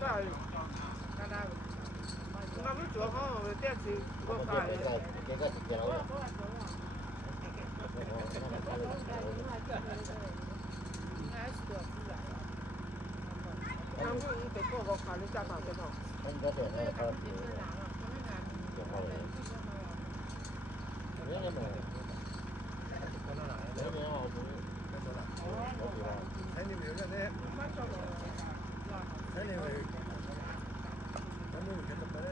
rồi nó mới chỗ không rồi tiền thì có phải nó cũng phải có cái khả năng trả bằng cái nào thấy nhiều nhiều thế thấy nhiều người nó mua cái tập đấy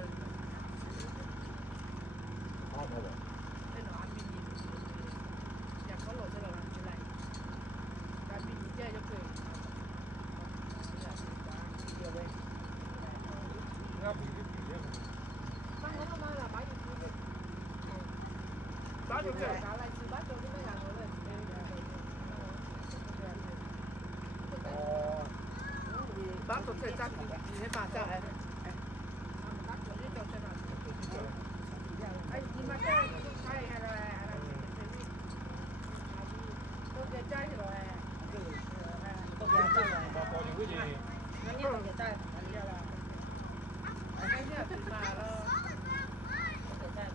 bác có thể chắc thì hết bà chợ này anh nhìn mặt cái hay là tôi cái chai rồi tôi cái chạy rồi có những cái gì nó như tôi cái chạy cái nhà thì mà nó cái chạy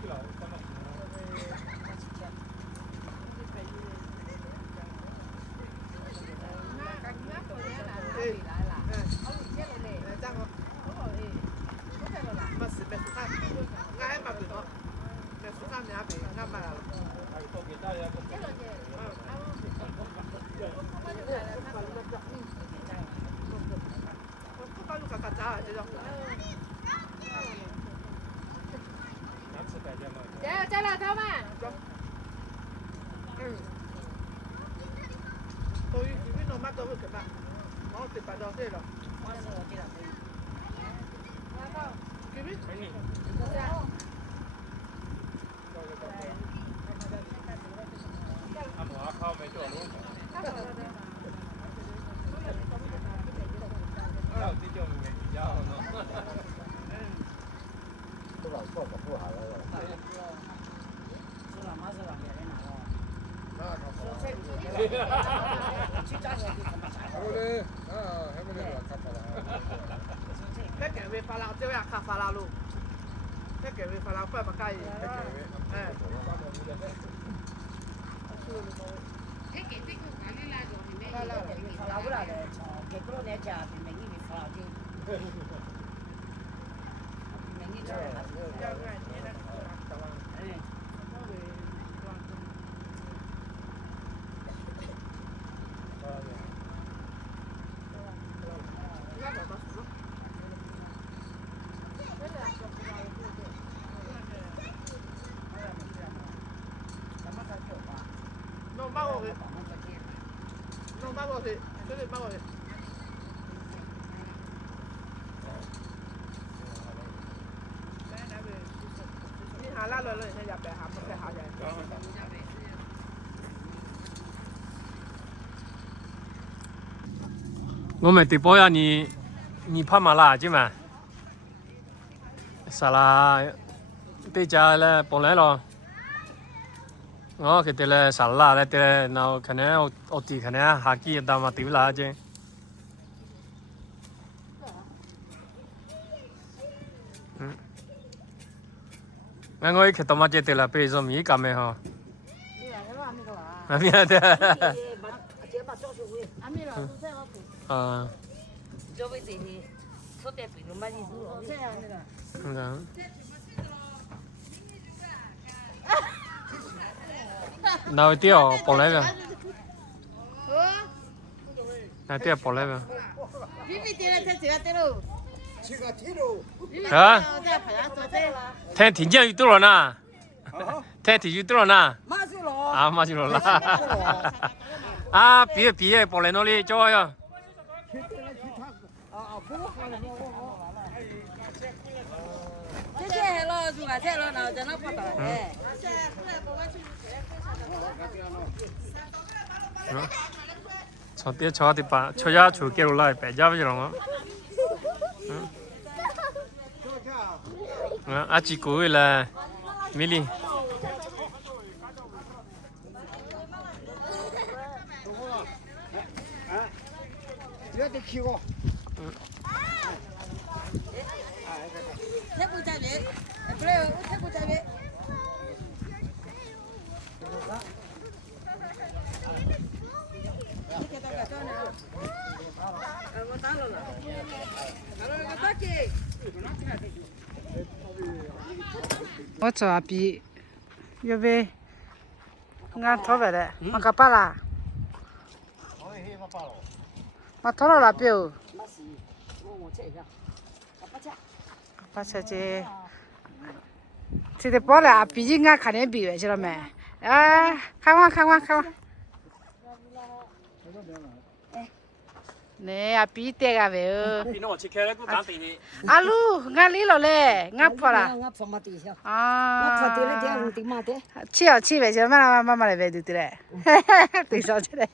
cái loại cái này mà sự biệt khác ngay mà được đó biệt khác nhà bị ngay mà tôi cái tay là có bao nhiêu cả trả thế đâu nắm sự tay mà Dạ là sao mà tôi biết nó mắt đâu được mà nó thì phải đâu thế rồi quá rồi chị làm gì cái biết ăn hóa không mấy chỗ luôn đâu tí chỗ mình chỉ giao nó都老错可不好了。是了吗？是了，别人拿了。那可说这个，去别给喂发了，这样看发了路。别给喂发了，怪不介意。哎。发了不啦的，给多年家比每年发了就。每年这还是。哎。弄包过去，弄包过去，这里包过去。你下拉来了，你入白下，冇食下嘅。我们得包呀，你怕麻辣去嘛？啥啦？对家嘞，包来了。cái tên là sả lá đấy, tên nào cái này ở tí cái này hà kia đào mà tiểu lá chứ. Nghe nói cái tôm chết tên là bây giờ mỹ cảm ấy hả? À mi à thế. À. Cho bây giờ thì số tiền bị nó bao nhiêu? Nào tiêu bỏ lại rồi. Nào tiêu bỏ lại rồi. Hả? Thế thì nhiều ít rồi nè. Thế thì ít rồi nè. À mà chứ rồi là. À bia bỏ lại nó đi cho yo. Thế lo dù cả thế lo nào cho nó bắt đầu. cho thì bà cho ra chủ kêu lại bẻ ra bây giờ nó à chị cuối là Milly thế cô trai vậy, thế cô trai vậy. Tôi cho bị, yêu về, ngang tháo về đấy, mà cả ba là, mà tháo là biểu, ba sẽ chứ, thì để bỏ lại bị gì ngang khả năng bị vậy chứ là mẹ, à, khang hoa. Nè, bị tê cả về. Bị nó chỉ kêu lại cũng đáng tiền đi. Alo, ngã lý rồi lệ, ngã phò là. Ngã phò mà tí sao? À. Ngã phò tí lên thế không tí mà thế. Chi về chứ mà lại về được đấy. Tí sao chứ đấy.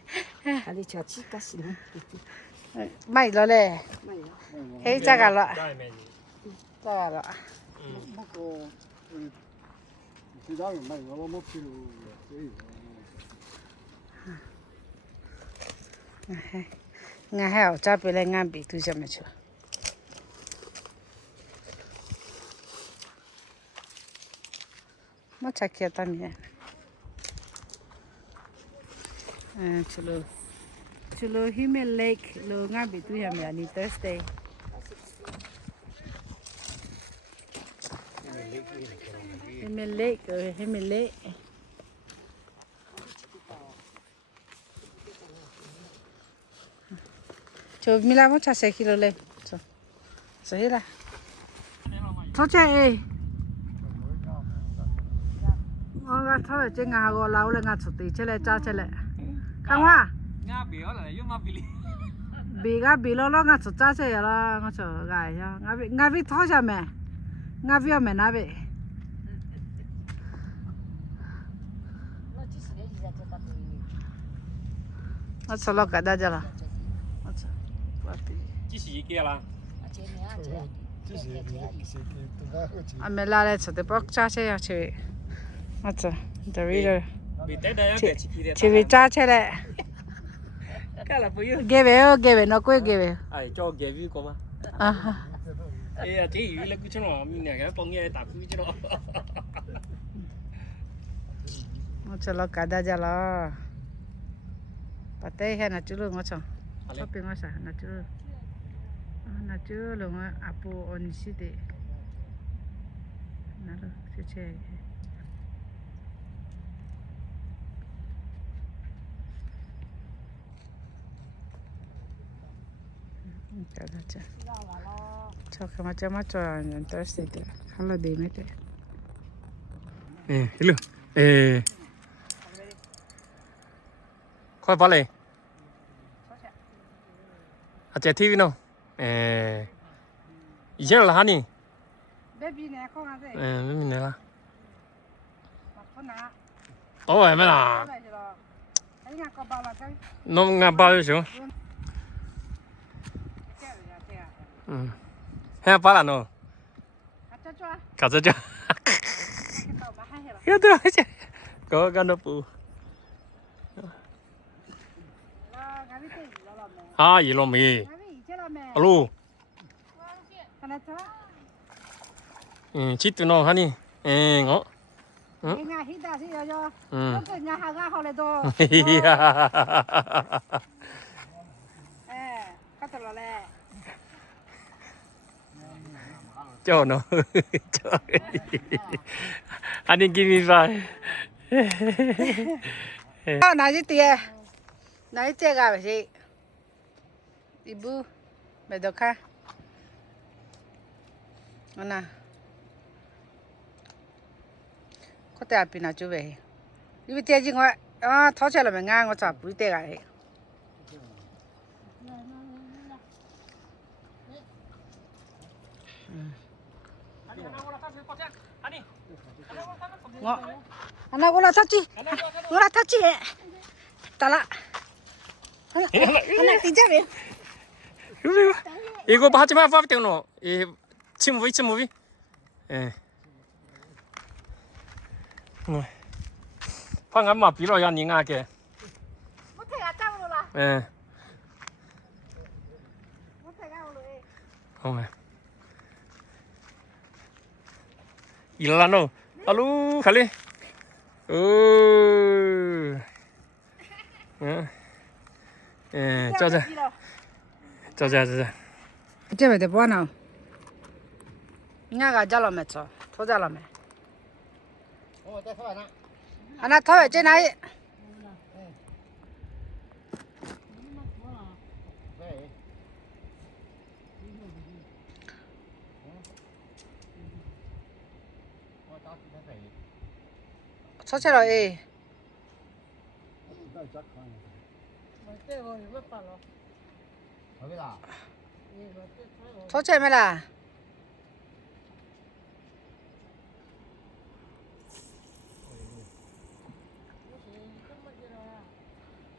À đi chờ chi cái gì nữa. Mày rồi lệ. Hey, chắc cả rồi. Chắc cả rồi. Ngã heo chắc bị lại ngã bị tôi xem mà chưa. Mà chắc kia ta miệng. À, chलो Human Lake lo ngã bị tôi xem mà đi Thursday. Human Lake. Cho Mila mo cha se kilo le. So hira. Cho cha e. Nga tho che nga go lao le nga chuti che le cha che le. Khang hoa. Nga biểu là yêu nga bili. Bi ga bi lo nga chu cha che ya la nga cho ga ya. Nga vi tho cha me. Nga vi me na be. Nó sao lo cả da ra là. Chỉ xí kia là. À mẹ la lại cho tôi bóc cha xe à chị. 맞죠. The reader. Bị té đây cái chỉ kia. chị bị cha xe lại. cái là bây giờ ghê về nó quê ghê về ai cho ghê với cô mà ê chỉ là cứ cho nó mình này cái bông nghe tạm cứ cho nó chalo kada jalo pate he na chulu ngo chong shopping ngo sa na chulu ngo apu onisi de na lo che kada cha cho kama chama cho an Thursday de holiday mete hello khỏi bỏ lệ trẻ TV đâu 이제 là 하니 baby ne ko nga de baby ne là ko na to vậy mà là ai nga ko ba la kai nó ngà bao nhiêu hè ba là nó cả cho cái đó chứ có cái nó phụ gì lo mì alo chít tụi nó hả nhỉ ngó nga hita si yo yo ko nya ha ga ho le do ka to lo le cho nó cho anh đi give me five 나지 띠에 나이 띠가 뭐지 이부 메도카 어나 그때 앞이나 주베 이비 띠지 거아 터쳐라면 ngang 거 잡을 때가 해 하나 올라탔지? 올라탔지? 따라 하나 뛰자며 이거 하지 마, 봐, 땡노. 이 친구비. 예. 방금 막 빌어야 닝하게. 못해가 짜오라 예. 못해가 오래 어머. 일라노. 알루, 갈리. 짜자. 이제 왜 돼, 뭐하나? nhà lo mẹ cho, thua ra lo mẹ. Anh thôi ở trên này. 서체로 에. 서체 메라.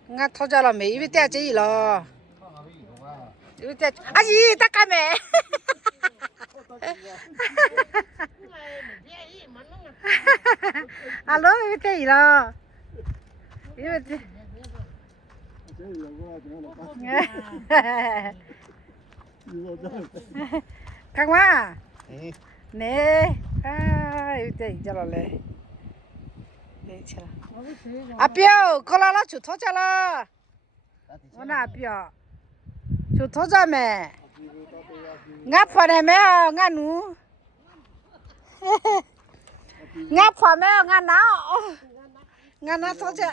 nga 터져라 매 입에 떼지 일어. 입에 떼. 아지 닦아매. 알로 입에 떼 일어. 입에 떼. 강마. 네. 아 입에 떼 이절래. 네 쳐라. 아뼈 걸라라 주 터져라. 오나 아뼈. 주 터져매. nga phone me nga nu nga phone me nga na to ja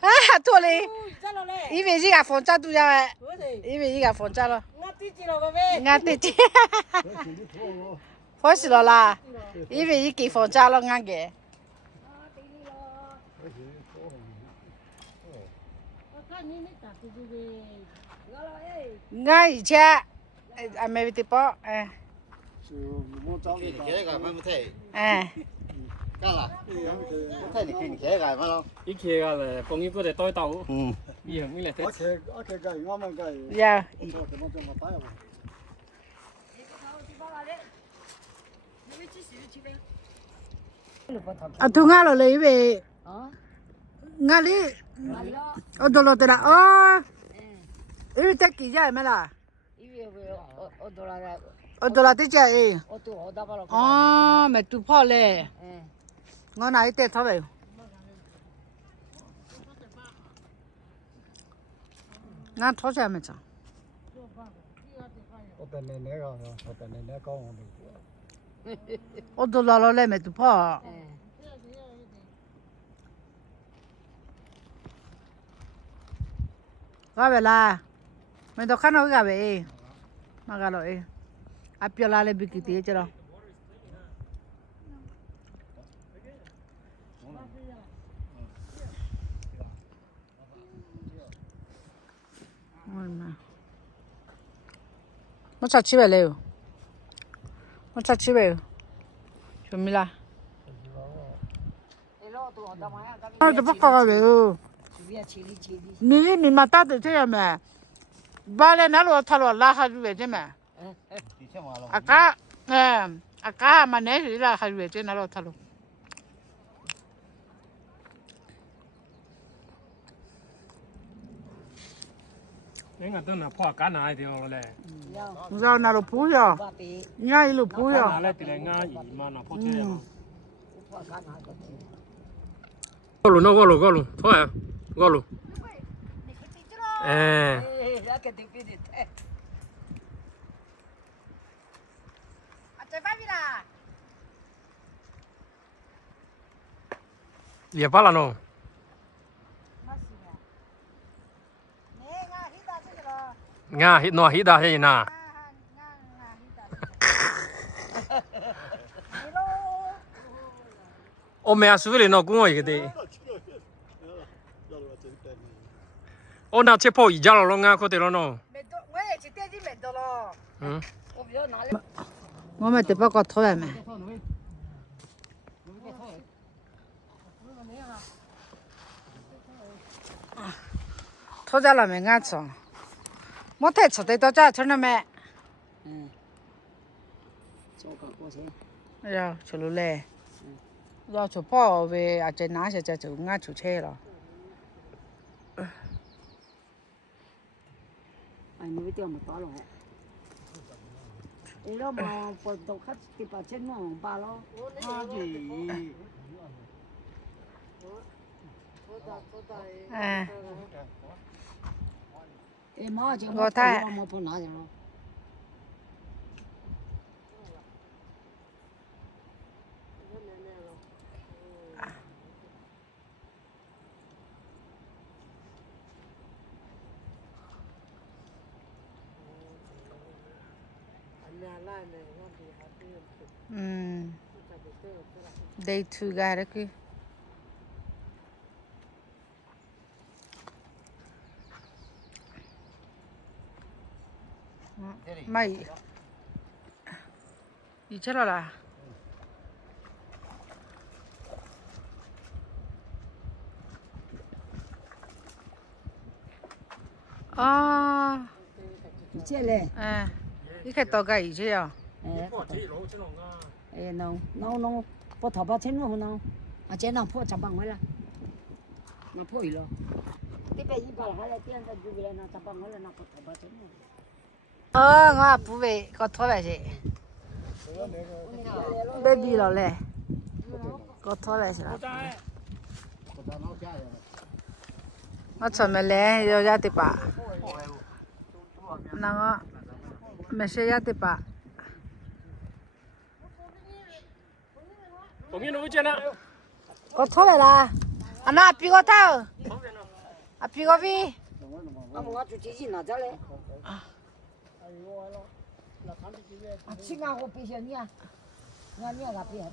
à thôi đi ý về gì cả phone cha tu ra ý về gì cả phone cha lo nga tí chi phone xí lo la ý về gì kỳ phone cha lo nga kì ngay cha anh mấy tí bỏ ít khi là con yêu có thể tôi tàu nhiều như là thế dạ à thu nga rồi lấy về 哪里？我到了对了哦，因为在几家没啦？我到了对家哎。哦，没堵跑嘞。我哪里带他喂？俺拖车没着。我等奶奶个，我等奶奶搞我们。我都老了嘞，没堵跑。个喂啦，没到看到个喂，那个了哎，啊别拉嘞，别给爹着了。我的妈！我吃起来了哟，我吃起来哟，什么啦？我都不搞了哟。你妈打的这样没？把来那路他路拉下去这没？阿嘎，阿嘎嘛那是拉下去这那路他路。你看等那破干哪一条嘞？你知道那路铺呀？人家一路铺呀。哪来的来安逸嘛？那破街嘛。过路那过路，错呀，过路。哎。在外面啦。也罢了喏。nga hit no hita he na o me asu le no ku ngo ye de o na che po yi ja lo nga ko de lo no 我也去带进门的了。嗯我们得把个拖来没？拖在了没俺吃。我太吃得到家吃了没？哎呀，去了嘞。要去跑呗，啊，在哪些在就俺出车了。哎，你们掉没打了？你老嘛不都看第八千弄罢了？哎。哎妈，这我太我不拿人了。Day 2 ga ra ku. Mai. Đi chết rồi là. À. Chết lên. À. Đi cái tàu cái gì à? nó bỏ thọ ba千luôn nó à chế nó phô chậm bằng vậy là nó phô rồi cái bây giờ hay là tiền ta chụp lại nó chậm bằng vậy là nó bỏ thọ ba千ngõ bù về có thọ về gì baby rồi lẹ có thọ về gì nó chọn mày lẹ rồi ra tiếp à nó mày sẽ ra tiếp à có thua rồi là anh nói pi có thao à pi có vi à mua chút gì nào cho lấy chỉ ngang có pi gì nhá ngang nhá là pi hả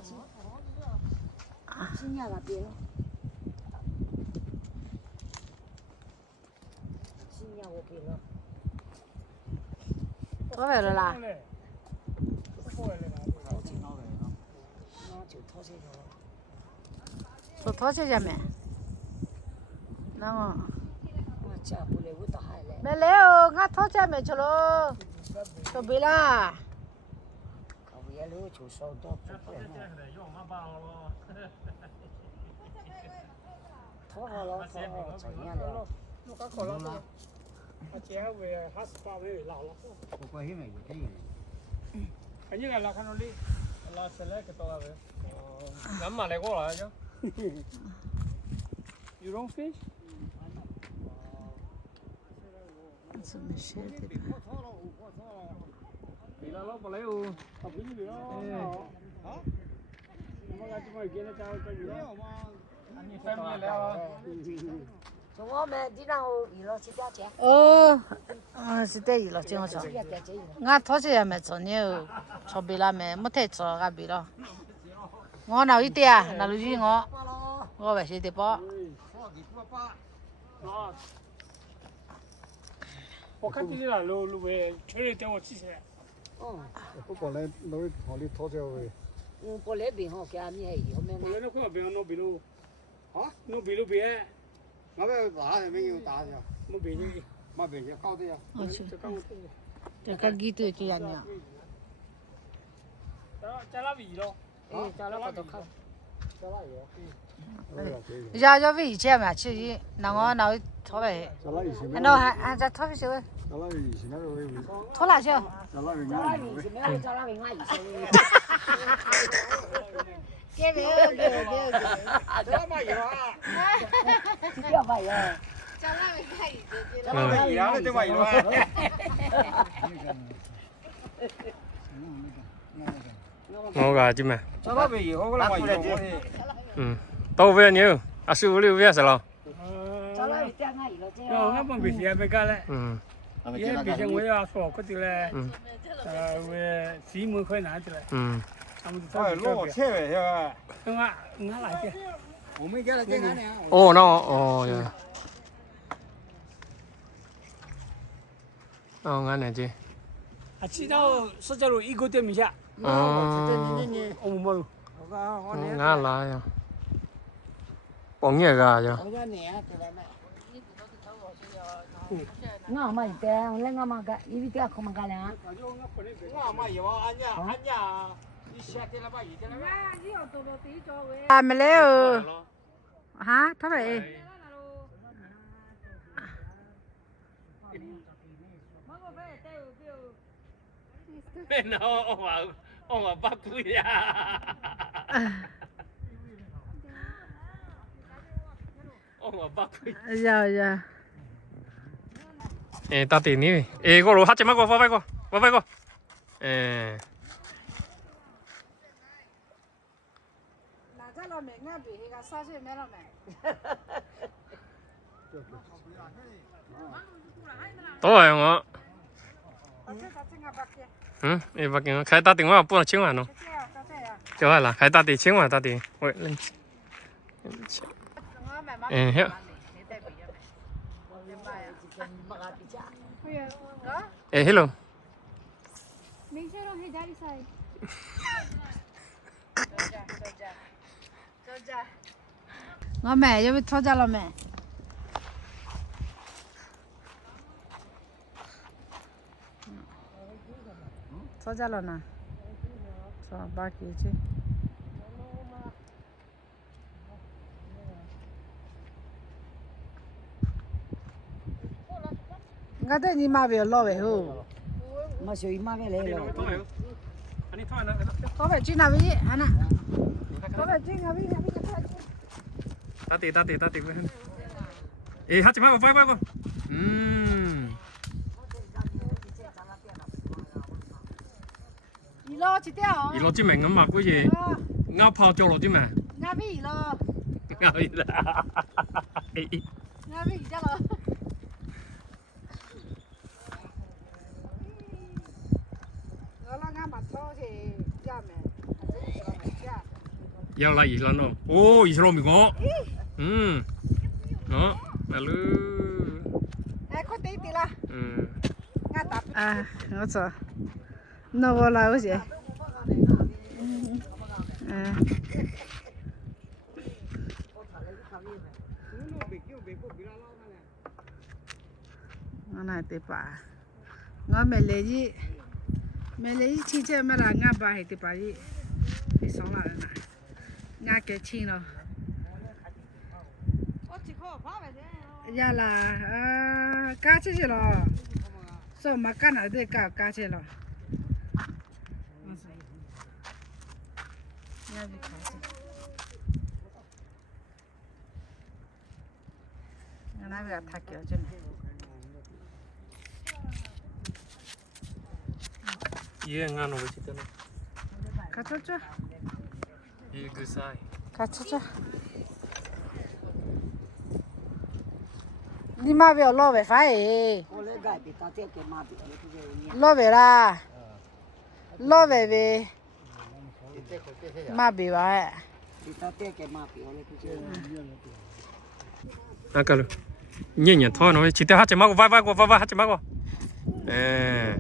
chỉ nhá là pi lo chỉ nhá có pi lo thua rồi là tôi thoát xe ra mẹ nó mẹ léo ngắt thoát xe mẹ cho lo cho bị la 拖好了，拖好怎样了？我刚考了，我结尾还是把尾老了。我关心了，有这个。你看拉看到你，拉起来给到了呗。俺妈来过了就。You don't fish？ 怎么写的吧？你那老不来哦。他不去了。啊？我看这边给他找个鱼。没有吗？你分别来啊。从我们地上娱乐去钓钱。哦，是得意了，真好笑。钓钱。我拖起也没做呢，错别了没，没太做个别了。我哪一点啊？那路去我不晓得包。啊！我看这里路呗，确实点我记起来。哦。我本来路跑里拖着喂。我过来边好，给俺们还有没我那块边弄边路。啊？弄边路边。我们打的没有打的。没边去，没边去，搞的呀。我去。这搞的。这个几对这样的。加拉米咯。哎，加拉都看。要为以前嘛，其实那我那拖呗，那还在拖不少。拖哪些？加拉米没有加拉米俺以前。给没有。这么有啊？不要买呀。加拉米太以前。加拉米呀，这么有啊？我个gì mà.加拉米以后我来买油。Tao về nhiều, à sư lưu về sao?加拉米钓俺以后这样。我们别些没干嘞。也别些我要说过的嘞。我10块拿的嘞。哎，落车呗，是吧？俺来的。我们家来这哪里啊？哦，那哦呀。哦，俺那去。啊，去到石家路1个多米下。哦。我没路。俺来呀。帮你个呀。我买的，那我买个，因为这可买个了。我买有啊，俺家，你夏天了吧？雨天了吧？啊，没来哦。哈，他没。别闹，我把鬼呀！我把鬼。呀。哎，打电呢？哎，我路下怎么过？发过。哎。哪家老妹，俺比那个30岁没老妹。多少我？哎，北京开打电话不能请完咯。就係啦，開打電請話打電，喂，你。好。hello。Make sure don't hit daddy's side. 我妹要不拖家了没？拖家了呢？说把给去。我对你妈不要老为好。我小姨妈没来了。多回去那边，安娜。多回去那边。打地。哎，下次快過。二攞一條。二攞知名咁嘛，嗰嘢啱泡咗落知名。啱邊二攞。啱邊啦。啱邊二隻攞。又嚟二輪咯，哦，二十六米我，嚟咯。哎，快點啲啦。啊，我錯，那我來我先。我來得吧，我沒來日親戚沒來，我爸係得吧日，你上來了哪？俺給錢了。呀啦，嘎起去了，说没干哪得嘎起了。那就开始。那边他叫着呢。ये गाना बची तो ना 가져줘. ये गुस्सा 가져줘.你妈不要老外发哎，我来改变，当这给妈变了，这个老外啦，老外呗，妈别吧哎。当这给妈变了，这个。 아까로 녀녀 더 넣어 지대 하지 말고 봐봐 하지 말고 에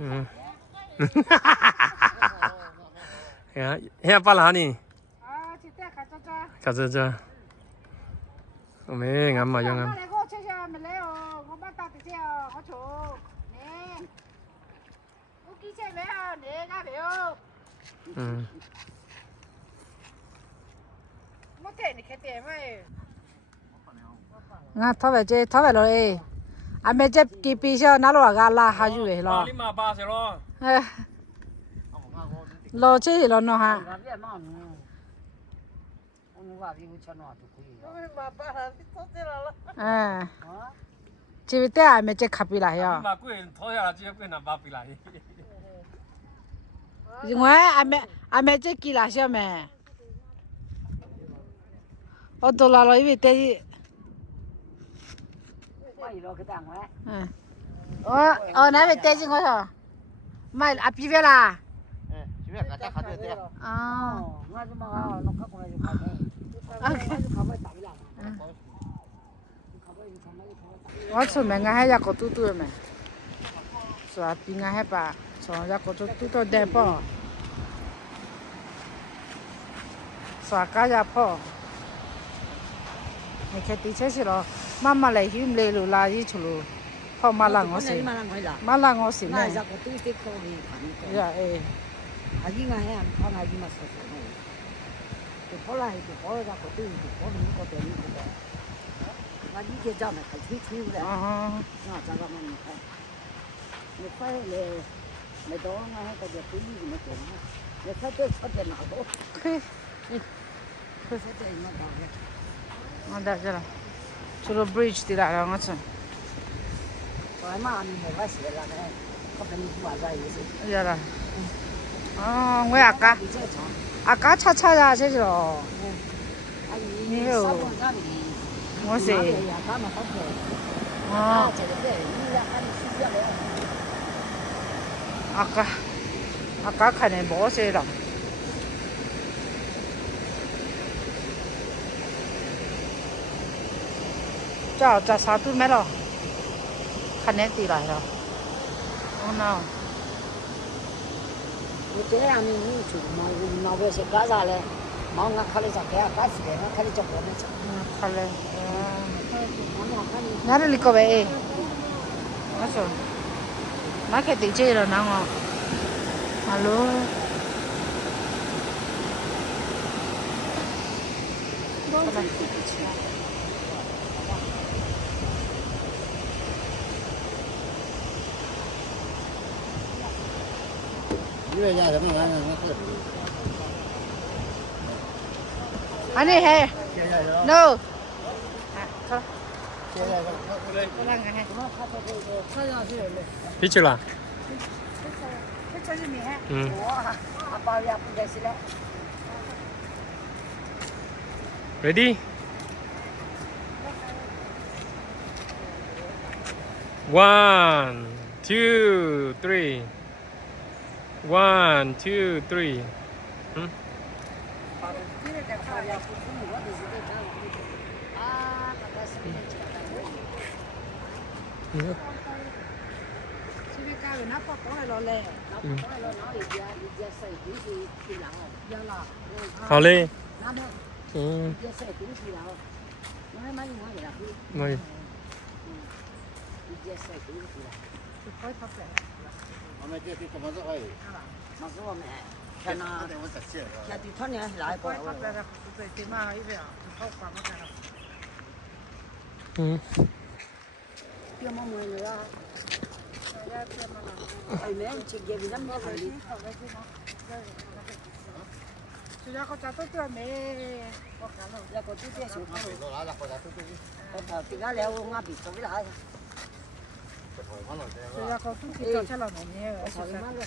응. 야, 해야 빨라 하니. 가자자. 어메, 엄마 영암. 응. nga thọ về rồi à mẹ chết kỳ pi sao nó là hai chú vậy lo lima ba rồi lo. lo chứ lo nó ha à chỉ biết à mẹ chết khắp lại à mà quên thôi à chỉ quên làm ba pi lại. nhưng mà à mẹ chết kỳ là sao mẹ ô tô là lo vì thế nãy về tết chứ có sao mai à pi về là我出门我还要搞嘟嘟嘛，说比我还把从要搞嘟嘟带包，说家要跑，你看地车是咯，妈妈来去来路拉一出路，跑马浪我是，马浪我是呢，呀哎，阿姨我还跑阿姨嘛说说呢，就跑来就跑那个对，就跑那个对那个。 我以前讲的还吹吹的，那这个嘛你看，你快嘞，没到我还感觉不一定没做嘛，你快点快点拿走，可以，快点拿到了。我到这了，除了 bridge 的来了我去。我妈你没法写了嘞，我跟你说啥意思？呀了，哦，我阿家擦擦呀，这是哦。你有。 我是，哦，阿家看见冇事了，这啥都没了，看见地来了，哦喏。我这样你做嘛，我那边是干啥嘞？ 忙我看了照片，干死的，我看了照片没照。看了，哪里个呗？我说，哪个地址了？那我，hello。因为家什么玩意儿？ Anh đi hè? No. 비치라. 응. Ready? 1, 2, 3. 1, 2, 3. 응? 집에 가면 아빠 보내려래. 갈래? 응. 뭐야? Hôm nay chưa thì có bao giờ vậy? Mà số mẹ. 天哪，天地他年来过。嗯。别忙没了啊。哎，没人去给别人买回去。就要个家都多没，我看了。要个这些小朋友。我到底下来我俺别做不来。就要个夫妻做起来没，我操你妈了！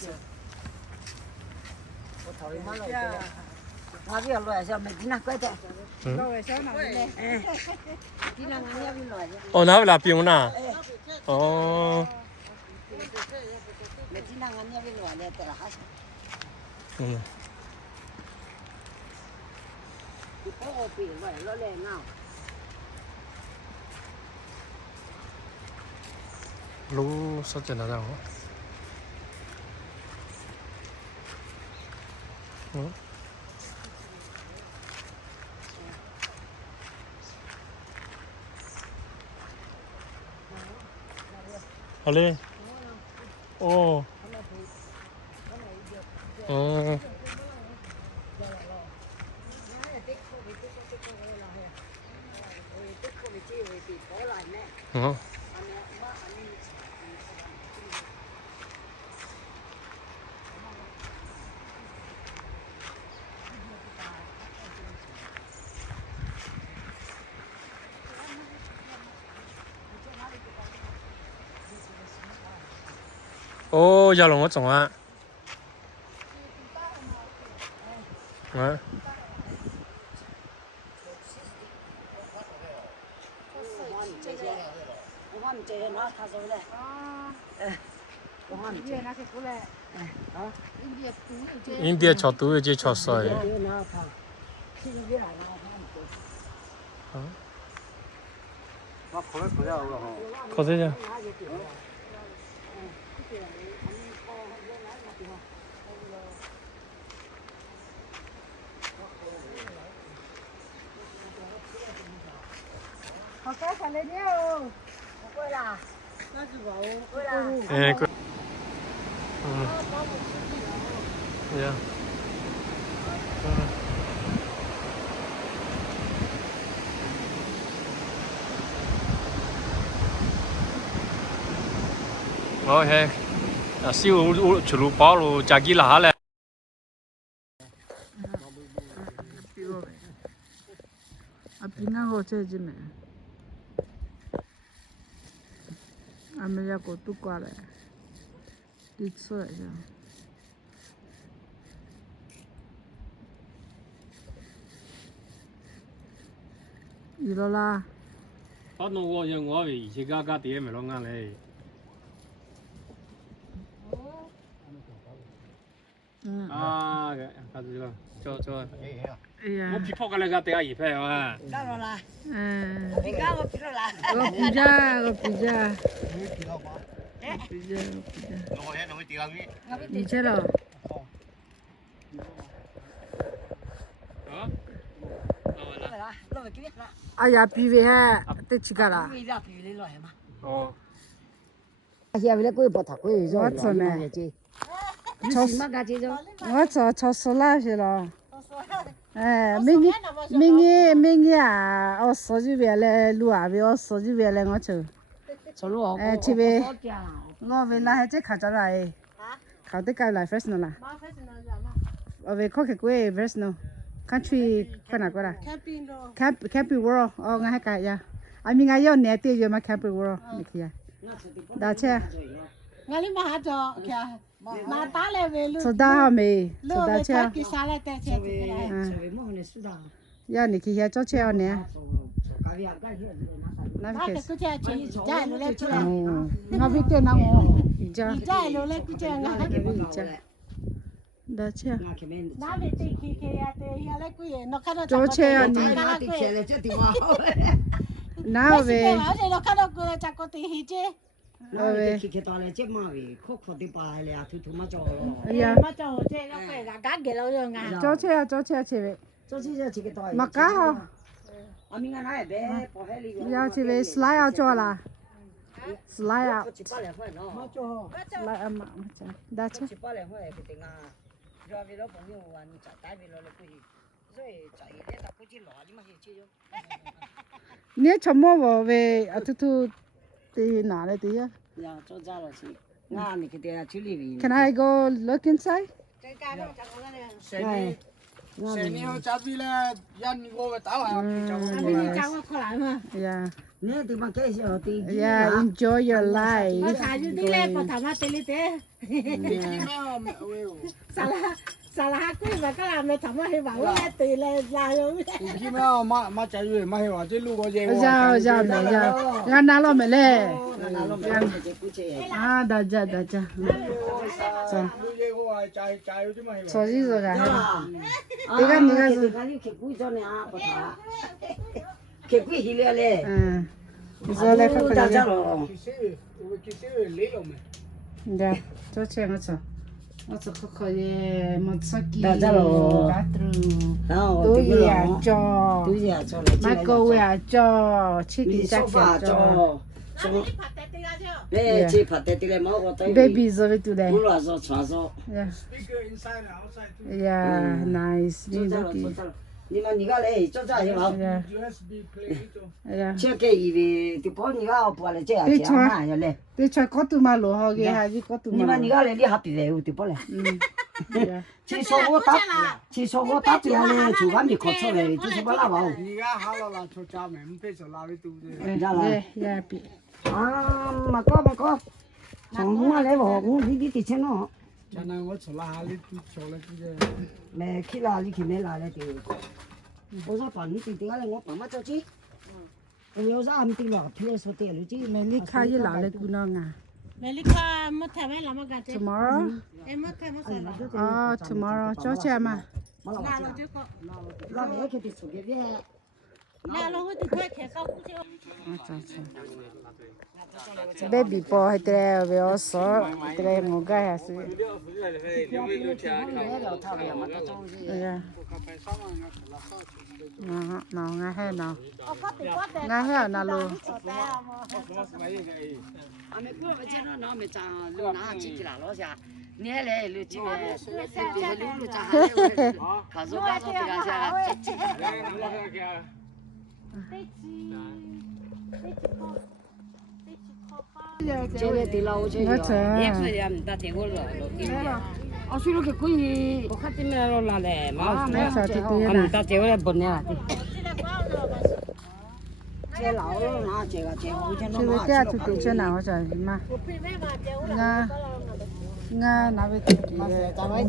我操你妈了！我不要乱想，没听那怪的。老外小那嘞。哎，听那俺也不乱想。哦，那不啦，冰呐？哦。没听那俺也不乱的，得了哈。嗯。你帮我别乱，老来俺。路说简单点哦。嗯。好嘞。哦。嗯。嗯。哦，要龙我种啊。嗯。我们这那他说嘞。我们这那些过来。啊。印度炒豆就炒菜。那考虑考虑了哈。考虑下。好开心嘞你哦！过啦，那是吧？过啦。哎，过。嗯。呀。OK，啊，西我去路包路加几拉嘞。啊，平安我这几门，俺们家过都过来，得吃来着。有了啦。他弄我就我以前家爹没弄俺嘞。嗯。啊，他这个叫。哎呀。我皮泡过来个爹一拍啊。干了啦。嗯。你干我皮了啦。我比较。你吃了？啊？哎呀，比为还得吃个啦。哦。现在贵不太贵，我做呢。我做超市那些了。哎，每年啊，我40元来，2元，我40元来我做。哎，这边我为那还在看着来，考得高来 first 啦。我为考个贵 first no， country 看哪个啦 ？Camping World， 哦，我还改呀。I mean， 我要年底就嘛 Camping World， 你看呀。大车。我哩马着，看，马打来为路。吃大好没？吃大车。要你去下做车呢？那不是。我比对那我。你家路来估计我。大车。那边对去呀，对下来贵，那看到。做车啊你。那呗。好像那看到过来咋个对去这？喂。去到了这嘛喂，可的吧了，偷嘛做咯。哎呀。嘛做这个贵啦，干给了用啊。做车去呗。做车就去个到。没干好。阿明那也别跑海里。要去呗，slide 要做啦。slide 要。700块喏。没做。slide 嘛，大车。700块不定啊。rồi vì đó朋友玩在带回来了过去，所以在那他过去拿你嘛去去哟。你怎么我为啊突的哪里的呀呀，做咋了去？俺那个的去里边。 ？Can I go look inside？ 谁你要加币嘞？让你我打完叫我你你叫我过来嘛。 Yeah. 你那地方介绍的。 Yeah. Enjoy your 我 life. 查住啲咧，我頭媽俾你哋。沙拉龜咪嗰男咪頭媽去話我一對咧拉咗。你嘛嘛在于嘛话这路过去。Ja没ja. Nga nalo me le. 啊，大家。走。手机做啥？你看是。你去贵州呢啊，不他。去贵去了嘞。嗯。你说来看看。大家咯。你看，做钱我做。我做可可的，没吃鸡。大家咯。然后都也做。都也做了。买狗也做，吃点啥做。 哎，这拍的的嘞，毛我带。 Baby 做的多嘞。不乱说，传说。Yeah, nice. 做这了，做这了。你们你个嘞，做这些嘛？ Yeah. 这个以为就把你个播了这样这样嘛嘞。 对，穿高度嘛，落好嘅还是高度嘛。你们你个嘞，你还别为就不嘞。其实我打别嘞，就俺没考出来，就是不那嘛。你看好了啦，出家门没说哪里都的。咋了？也比。 啊，嘛哥，从我来我你的钱咯。 现在我出了哈里都出了这个。没去哪里去没哪里的。我说把你弟弟来，我爸妈着急。我要是俺弟了，别说对了，就没你看一哪里姑娘啊 Mais les cas, moi, tu avais la main.？Tomorrow？ Et moi, tu avais ça. 哦，tomorrow，早些嘛。那我去的出去的。 那老我得快开高不就？ Baby boy 喺度為我鎖，喺度我家下是。係啊。嗱，我係嗱，我係嗱路。俺们过个钱了，那没涨，路拿起去了，老下。你来路起来，路涨下来，卡住这个下。 这个地老这个，也是也唔得听我了，我说那个鬼，我看见没了啦嘞，嘛，没啥的，唔得听我来本啦。这老了拿这个，我讲这个家就得去拿我这嘛。我那边的，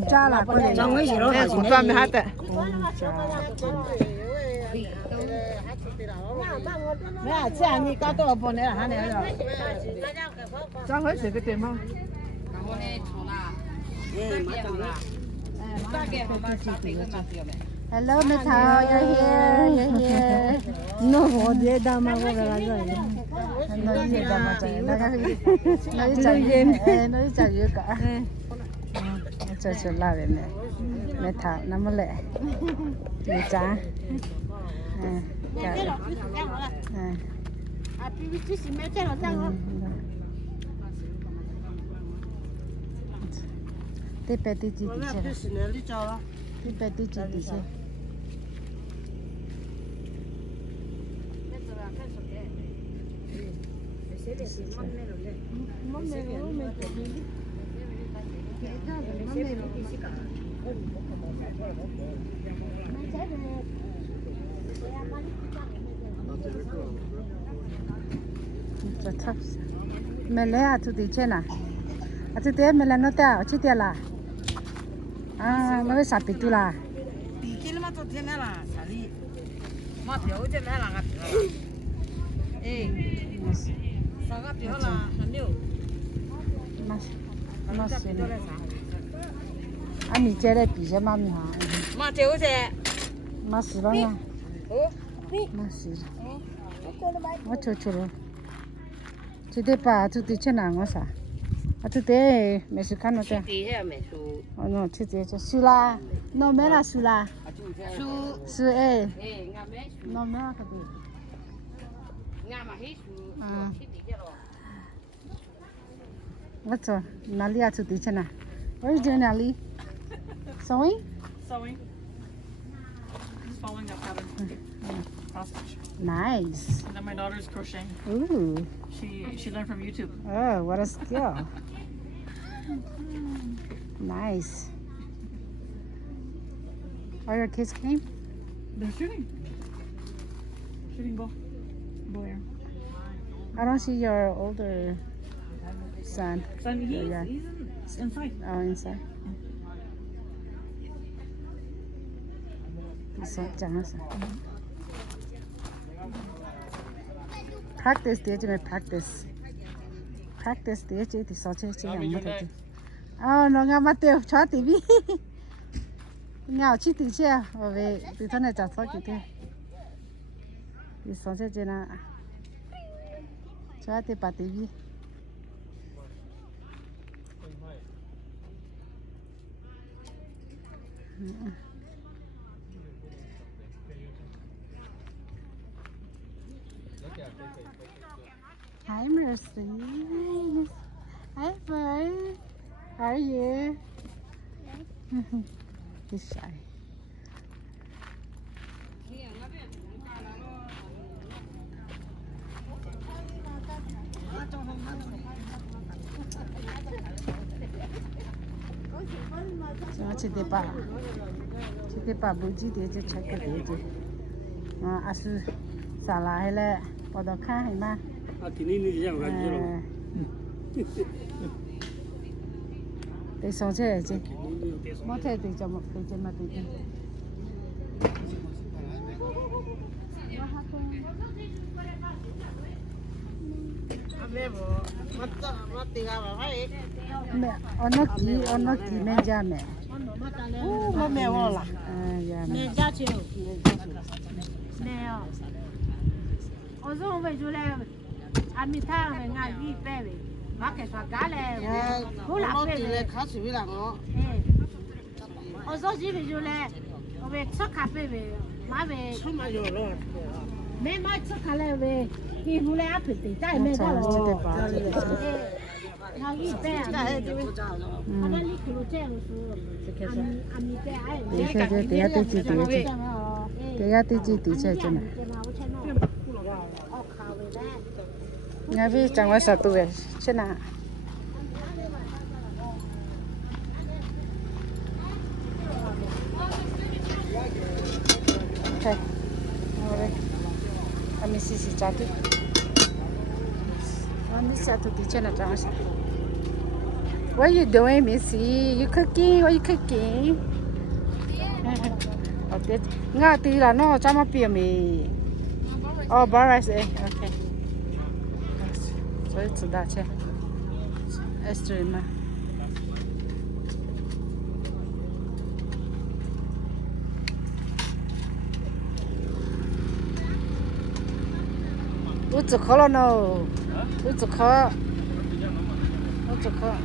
家啦，过来。张伟是老大，我专门还得。没有，这样你搞多少本来还能了？张回是个对吗？Hello, Miss Hao, you're here. No, what did that man go like that? No, you did that much. No, you did. No, you did. You got. It's a lot in there. Miss Hao, no more. You done? À, puis tu s'y mettais là-dedans. T'es petit, tu dis. T'es petit, tu dis. Mình lấy à, tụi tí trên à? À, tụi tí mình lấy nó tao, chứ tiền là? À, nó phải sạp bị tụi là? Bị kia mà tụi thế này là sao đi? Mà thiếu thế này là ngắt. Ê, sao ngắt thiếu là hắn nhiều? Nó xí này. À, mình chơi đây bị cho mà mình hả? Mà thiếu thế? Mà xí đó nha. Mà xí. Mà chơi rồi. Chị đi bà tụi tí trên nào ngó sao? À tụi tí mẹ sư khăn nó chứ? Tí hết mẹ su. Nó chị tí chứ su la, nó mẹ là su la. Su ê. Nó mẹ là cái gì? What's up? Nali à tụi tí trên nào? Where's your Nali? Sewing? Sewing. Just following that pattern. Cross stitch. Nice. And then my daughter's crocheting. Ooh. She learned from YouTube. Oh, what a skill. Nice. All your kids came? They're shooting. Shooting bow arrow. I don't see your older son. Son, Yeah. he's inside. Oh, inside. Practice dia je practice. Practice dia je di so che che yang ma de. Oh, no nga ma te cha ti bi. Nga chi ti che o ve ti thane cha so ki te. Di so che je na. Cha te pa ti bi. Hi, Mercy. Hi, Bud. How are you? He's shy. Chị để bà bố gì để cho check cái gì à sư xả lại hay là bỏ đó khác hay mà thì nên đi ra cái gì để xong chơi chứ mất thể để cho một để cho mà để mẹ nó kỹ mẹ cha mẹ Mà mẹ vô là dạ mẹ cha chiều mẹ ở chỗ về chỗ này anh mi thang về ngày đi về mà cái sao cá này cũng là về khá xử lý là nó ở chỗ gì về chỗ này về sắc cà phê về mà về không bao giờ rồi mẹ mà sắc cà phê về khi hôm nay áp thì tại mẹ ra rồi nào đi về à anh đi kêu chơi một số anh đi về ai để cho tí chơi cho này nhà vi chẳng phải sợ tụi chứ nào okay kami sisi jatuh kami jatuh di sana jangan sih. What are you doing, Missy? You cooking? What are you cooking? Okay. Nga tí là nó cho mà bia mì. Oh, bar rice. Okay. So it's that che. Extreme. Út chụp khó nó. Út chụp khó. Út chụp khó.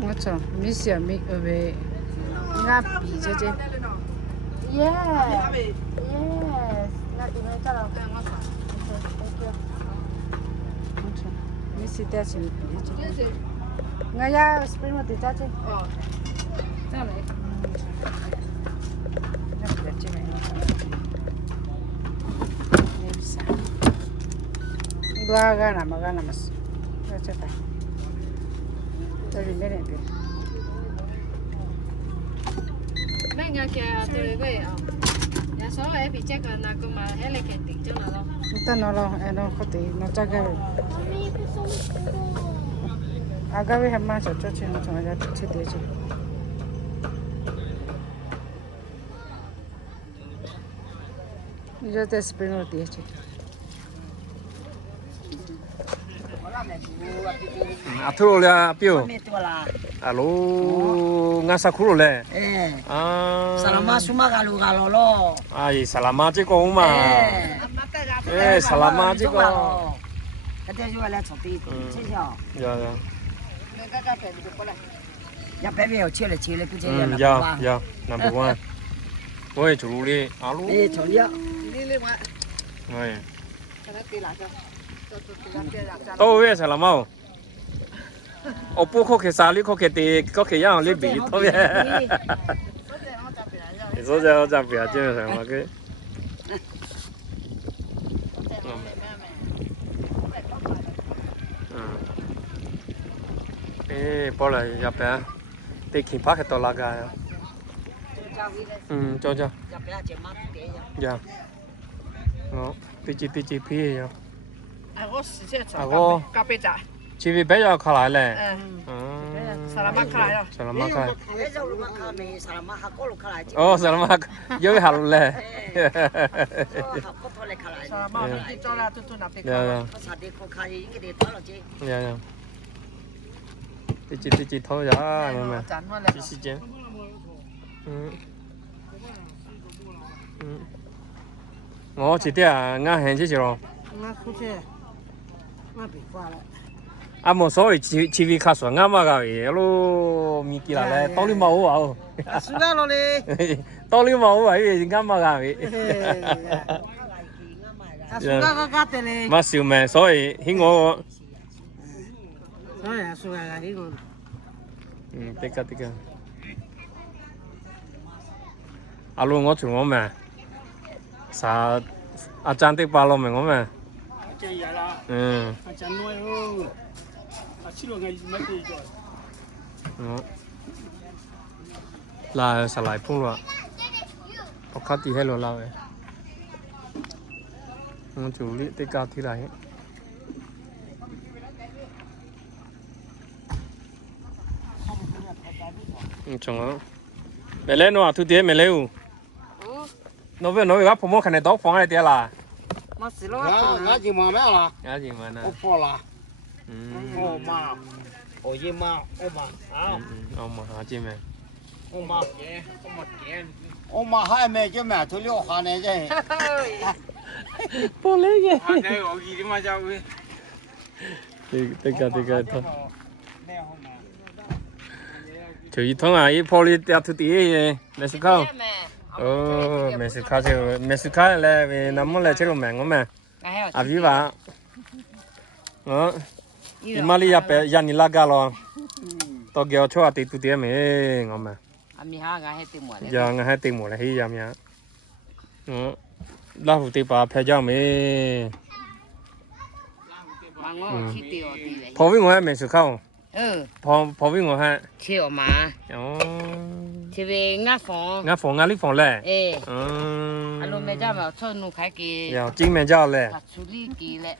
맞죠? 미시야 미 왜? nga bị chứ chứ yes nga bị mấy cái đâu mình sẽ để chỉ bị chứ nga ya spring một tí chứ sao vậy nga bị chứ này nem sa gua gana mà ra chứ phải tôi đi bên này mấy ngày kia tôi về à nhà số ấy bị chết rồi nào cơ mà hết lại kiện tiền cho nó đâu 일단 nó có thể nó chắc cái 아가왜 한 마리 저쪽 치는 정말 좋지 되지 이제 스프링으로 되지 à thua là biểu Mẹ tua là. alo ngã sao khổ lệ Eh. à Salama suma galu lo. ai salama chứ con mà salama chứ con cái đây chú lại chụp đi chứ sao dạ nhà bé bé chia lại cứ chia là dạ number one ôi chủ đi alo đi chủ đi ôi tôi về salama ô bố có cái sao lý có cái tiền có cái样lý bị thôi số giờ 잡혀야 chứ mà cái ê bỏ lại nhập bé để khi phát cái tàu lá gai cho nhà bé chỉ mang cái dạ nó tí chi phi rồi cà phê trà chỉ vì bây giờ khai lại lệ salama khai rồi salama khai bây giờ lúc mà khai này salama học có lúc khai lại chứ salama dưới hạt lệ học có thôi lại khai lại salama đi cho là tôi nạp tiền dạ có sao đi không khai cái gì đó là chứ dạ tí chi thôi dạ mà tí chi ngõ chỉ tiếc ngã hẹn chứ rồi ngã không chứ ngã bị qua lại à một số chỉ vì khá爽ngã mà cái lô mi kia là tao đi màu à suy ra rồi đi tao đi màu vậy ngã mà cái suy ra cái tên này mà siêu mẹ所以喺我所以suy ra cái con tiếc alo ngõ chụp ngõ mẹ sao à trang tiếc ba lo mẹ ngõ mẹ chơi vậy là chẳng nuôi luôn xin lỗi ngày mấy gì rồi là sao lại phun rồi học khát thì hay rồi là vậy chủ lý tê cao thì lại chồng nó mẹ lên nó thu tiền mẹ lên nó về nói gặp phụ mẫu khả năng đóng phòng này tiền là mà xí lo ngã gì mà mẹ là cái gì mà nè ô phò là ô mà ô gì mà ô mà ông mà hả chị mẹ ô mà hai mẹ chứ mẹ tôi liều hà này chứ bố lấy gì hà này ở gì mà sao vậy tất cả thôi chú ý thông à ý phô đi tiêu thụ tí mẹ sẽ không mẹ sẽ khá là vì nắm muốn là chế độ mẹ ngó mẹ à ví vả đó Imali ya pe ya ni laga lo to gyo cho ati tu tie me ngom ami ha ga he ti mo le ya nga ha ti mo le hi ya mya la hu ti pa phe jaw me ma ngo chi ti o ti le pho wi ngo ha me su khao pho wi ngo ha chi o ma chi ve nga fo nga li fo le alo me ja ma cho nu khai ki ya jing me jaw le chu li ki le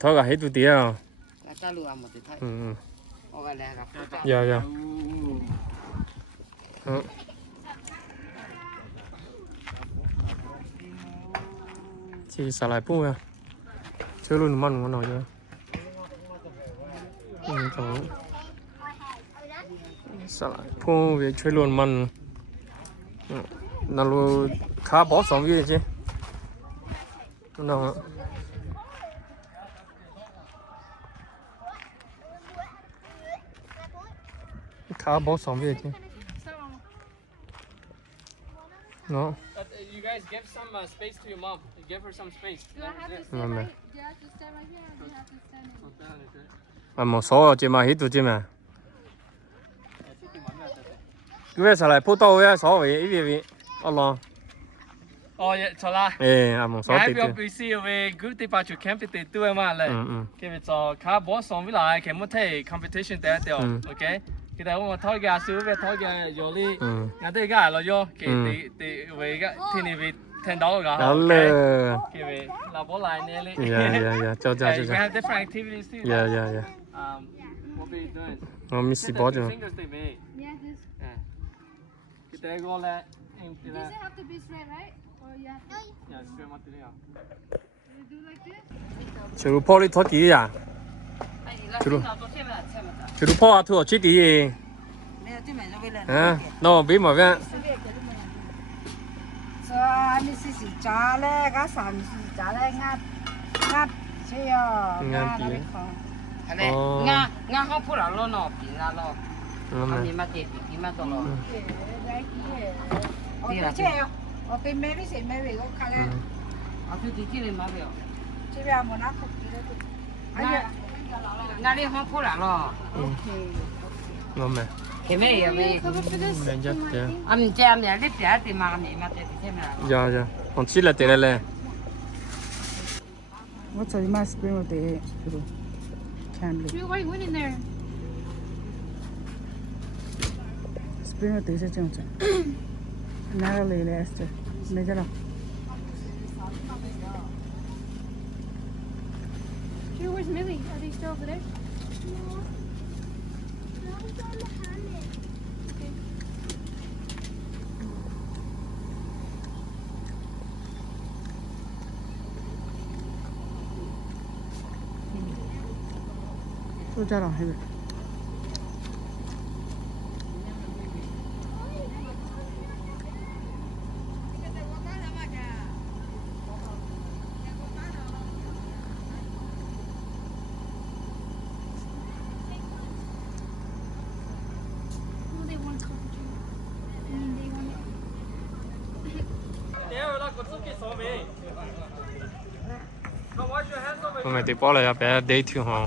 thôi cả hết tụi tía à ta lùa một tí thôi ô cái này gặp dạ chị xả lại pu à chơi luôn mặn ngon rồi chứ xả lại pu về chơi luôn mặn nào khá bỏ sống gì chứ nào khá bỏ sống gì chứ nó you guys give some space to your mom. Give her some space. Do I have to stay right? Do I have to stay right here, or do you have to stand in? À một số chỉ mà hít tụi chứ mà. Cứ về lại phụ tàu á, số về ý về, Allah. Oh yeah, cho la. À một số Cái tí. việc BC về group đi vào camp thì tôi mà lại. Cái việc cho cả boss xong với lại cái một thể competition để được, ok? Cái đó mà thôi cái số về thôi cái rồi đi. Ngày đây cái là vô cái thì về cái thì này về $10 cả. Allah. Cái về là bỏ lại nè đi. Yeah. Cho. We have different activities too. Yeah. What we doing? Nó missy bỏ chứ. Yeah, this. Cái đây gọi là Does it have to be straight, right? Or you have to? yeah, straight material. 就如泡的拖地呀，就如泡啊拖去地，嗯，那别毛病。说你是家嘞，个啥你是家嘞，俺这样，俺那里看。係咧，啱好鋪啦咯，咯變啦咯，後面乜嘢變乜多咯。我對妹妹是妹妹，我看嘞。我對弟弟嚟買嘅。这边冇拿口鼻的。哎呀，啱你好鋪啦咯。我们。前面有沒？人家对。啊唔知啊，你邊一點嘛？你乜嘢點嘛？呀呀，我起来得了嘞。我这里买 spring 的，这个。Why went in there? Spring 的是这样子。哪个来了？是没得了。Where's Millie? Are they still over there? Tôi cho rồi hay vậy. Hôm thì bỏ lại bé để thiếu hả?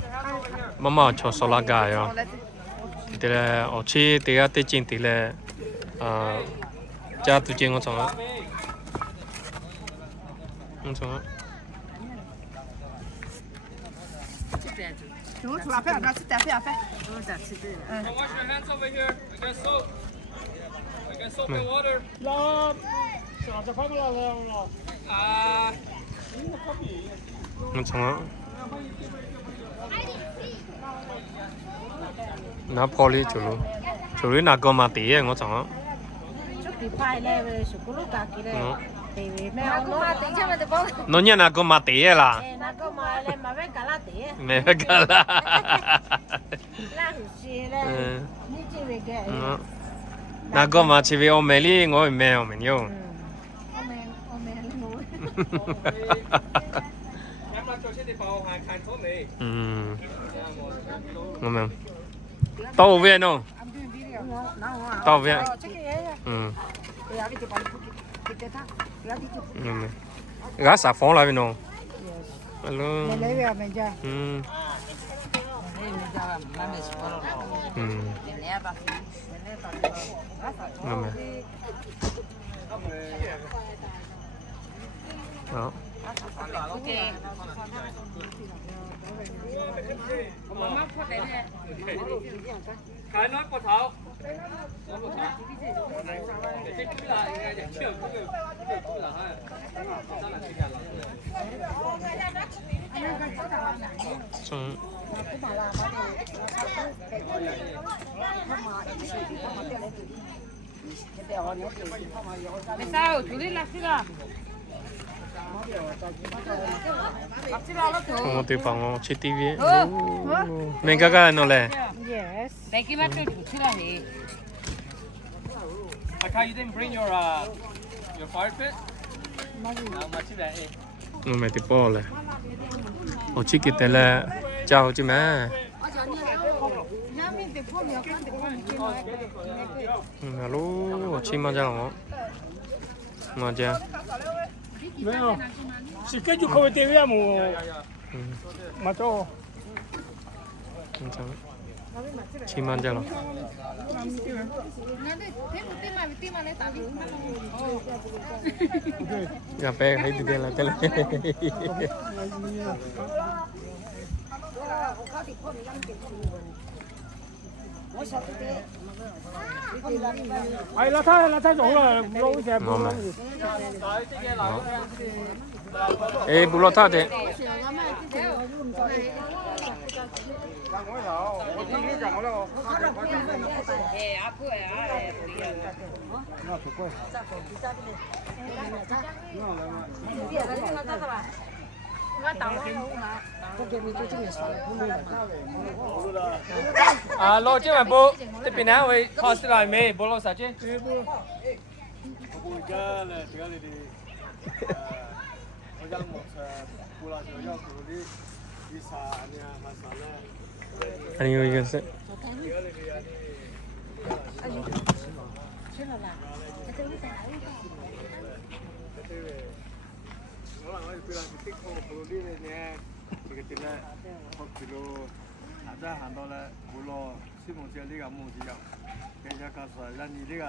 Mama cho số lá gà rồi. Thì là ở chi thì là tết chính thì là cha tụi chị ngon chọn. Ngon chọn. Chúng tôi phải ăn cái phải phải. Wash your hands over here. I got soap. I got soap and water. Ngon chọn. Nó poly chủ lý là có mà tí ấy ngó chẳng nó nhận là có mà tí ấy là mẹ phải cả là nó có mà chỉ vì ông mẹ đi ngồi mẹ ông mình yêu ngon tao về nó tao về gã xả phóng lại nó alo đó Cái nói qua thảo. Để chết cứ lại để trưởng cứ là hai. Sao lại thế là sao? Chú đi làm gì à? Một tí phòng chơi tivi mình cái nó lẹ Yes. Đây cái mắt tôi chủ chứ là gì? How you didn't bring your fire pit? No, mà chỉ để. nó mày tí bỏ lẹ ở chỉ cái là chào chứ mà alo chỉ mà chào mà chào Veo. Si che giù come te vediamo. Ma to. Chim ăn chào ya pe hay đi là cái Ai la thay rồi là lâu cái ngon mà ê bù lót thế 我打了我给你做这个啥了？啊，老这边不，这边呢会考试来没？不老啥子？我家嘞，这个里的，我家木车，过了就要处理，一啥呢？还啥嘞？还有一个是。吃了啦，这个味道。我那我就提供处理的呢，这个的呢，好几路，现在看到了，过了西蒙街这个木子样，人家告诉让你这个，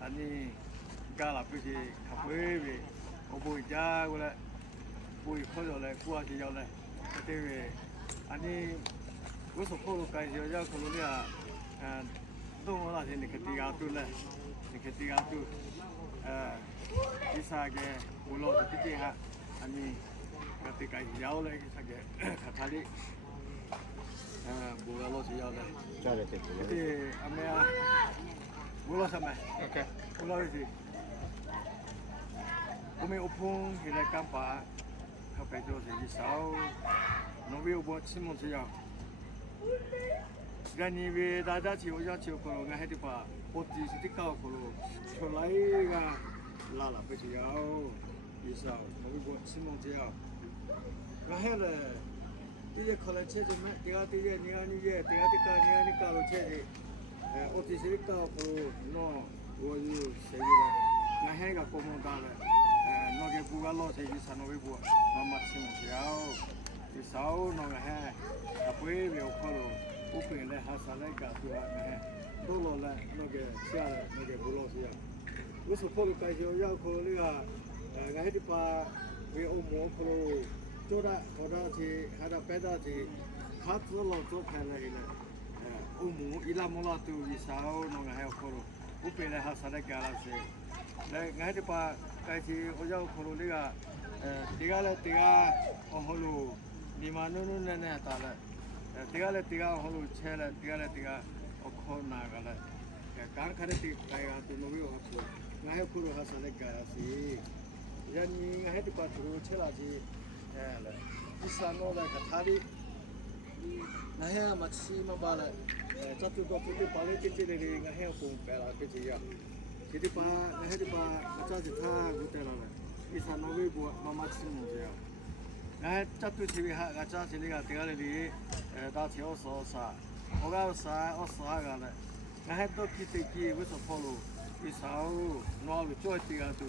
让你。家那边是咖啡味，我不家过来，不会烤肉来，过下去要来，这味，安尼，我说烤肉介绍要烤肉的啊，弄我那些你去地下做嘞，你去地下做，第三个我老是这下，安尼，个地介绍嘞，啥个卡塔里，我老是要嘞，这阿妹啊，我老什么 ？OK， 我老是。我们有空回来干巴，咖啡就是一烧，农业我起码只要。然后为大家去我家去可能我还得把我第一次搞可能出来个拉不只要一烧，农业我起码只要。然后嘞，第一可能车子买，第二你搞了车子，我第一次搞可能喏，我就谁了，然后个公公打了。那个不干老些，一三那微博，妈妈吃木条，一烧那个还，他不会没有烤肉，我本来还上来干做啊，都老了那个下来那个不老些，我是烤肉介绍要烤那个，俺还得把为欧摩烤肉做的好大去，还得摆大去，卡子老做开了去了，欧摩伊拉摩拉都一烧那个还要烤肉，我本来还上来干了些，来俺还得把。该去我要考虑那个，这个嘞，这个我考虑你妈弄那打了，这个嘞，这个我考虑车嘞，这个嘞，这个我考哪个嘞？刚开的这个都没有考虑，我还考虑还是那个是，人你我还得把这个车拉去，嘞，第三个嘞，个他的，我还要么吃么巴嘞，这就到这里把那这里的我还要公白了，别这样。这里把，那这里把，我这是他不得了了，一三那微博妈妈吃么子呀？那这对这边还，我这是那个这个里，大桥说啥？我讲啥？我啥个嘞？我还到几天几，我说跑路，一烧，拿路做这个都，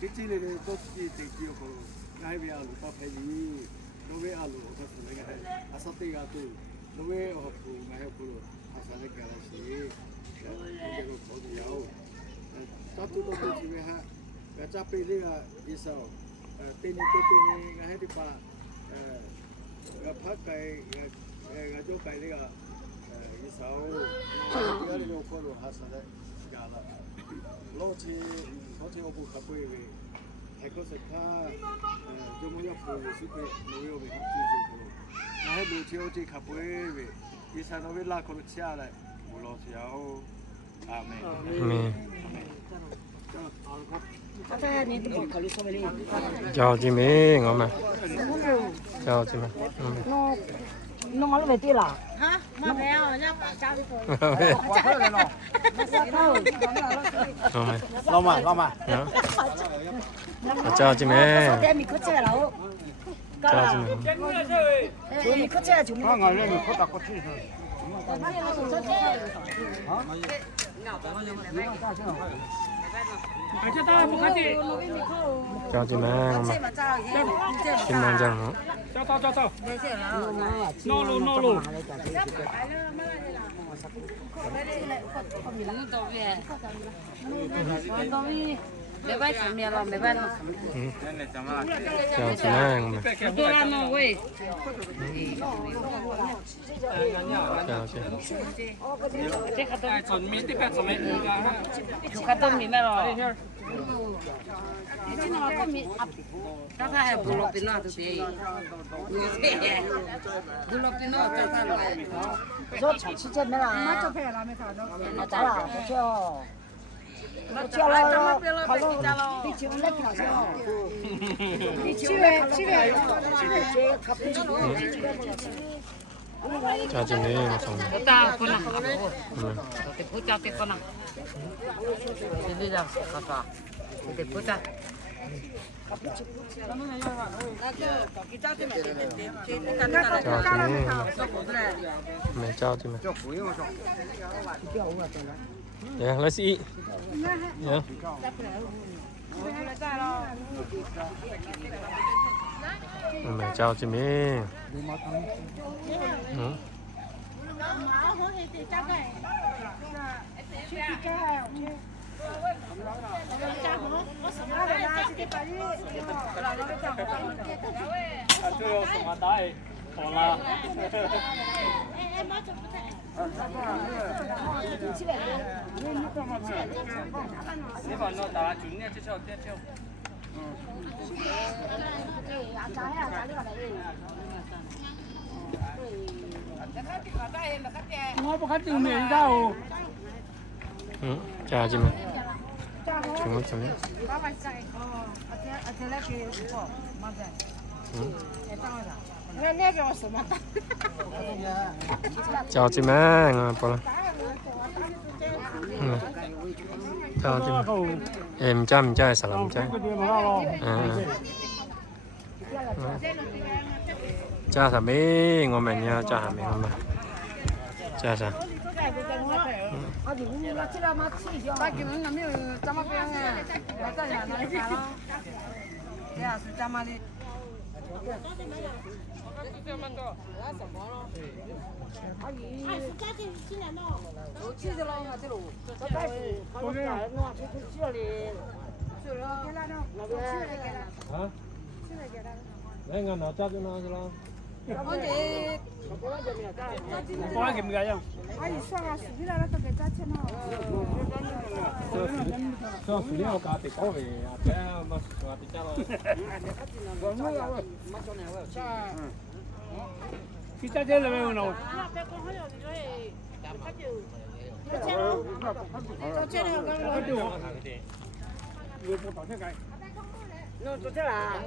这里的到几天几跑路，我还边路到排里，那边路我说那个，啊啥这个都，那边我跑，我还跑路，啊啥那个是，那个跑的要。satu dompet cewek ha, capai dia isau, tini nggak ada pak, nggak pakai nggak jauh kayak dia isau, dia ada jauh kalau hasilnya segala, lo si obu kapai we, ekor sekar, jumlah puluh siapa nunggu we hati je, nah lu si kapai we, isau nunggu lah kalau siapa, bulan siapa, amin. 叫金明，我们叫金明，弄完了没对了？哈，没有，要把家里做。老板，叫金明，点米可吃了，叫金明，就米可吃就米。俺这米可大可吃是。叫金明，我们金门酱哦。走。no。没办什么了，没办那什么。叫金明，我们。多了那位。这个都纯米的，白米的，就看到米没了。这那个米，刚才还不罗宾那都便宜，不罗宾那刚才来。说吃这没啦？没做饭了，没啥的。咋啦？不吃哦。那叫了，好了，你就来票上，你就来卡不进。加进来嘛，从。不打不拿，不打不拿，现在的好啥？不打。没交进来。Yeah, let's eat. Yeah. Mẹ chào chị mình. Chào chị mình. Chúng nó chấm. Chào chị mình, bỏ chào chị mình. Em trai salam trai. Cha sao mấy ngồi mình nha, cha hả mình không mà. Cha sao? Đấy ngon nào cho nó lo. Có ai kiểm gái không? Ai sao mà xử lý ra tao cái giá trên nào? Sao xử lý ao cá thì có về cái mà thì cha lo. Cái giá trên là bao nhiêu? nó tôi thế là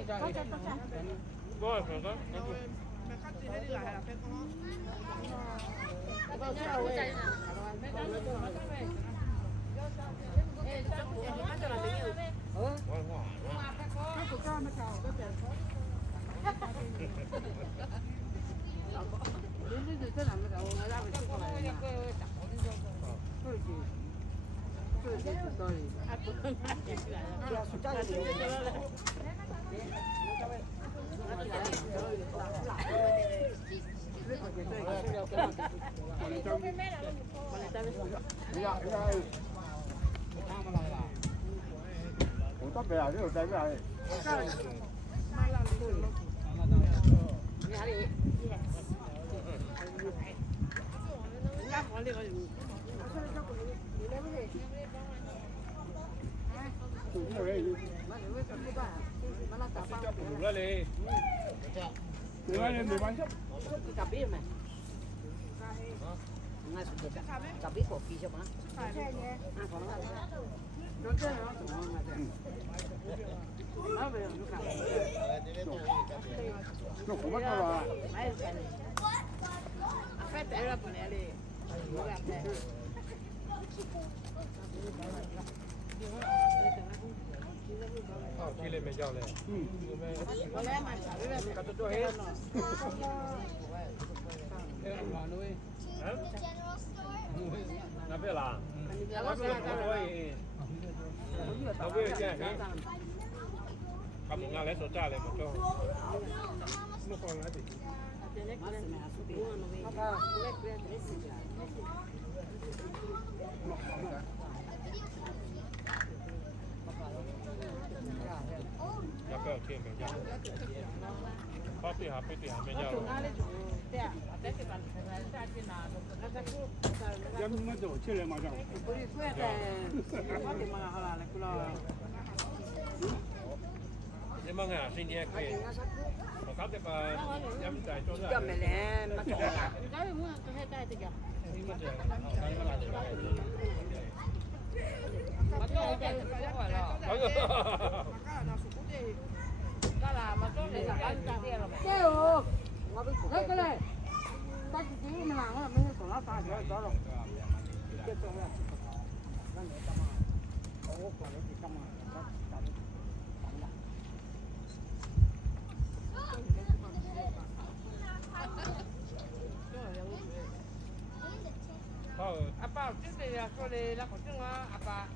아빠 어쨌든说的那个什么阿爸。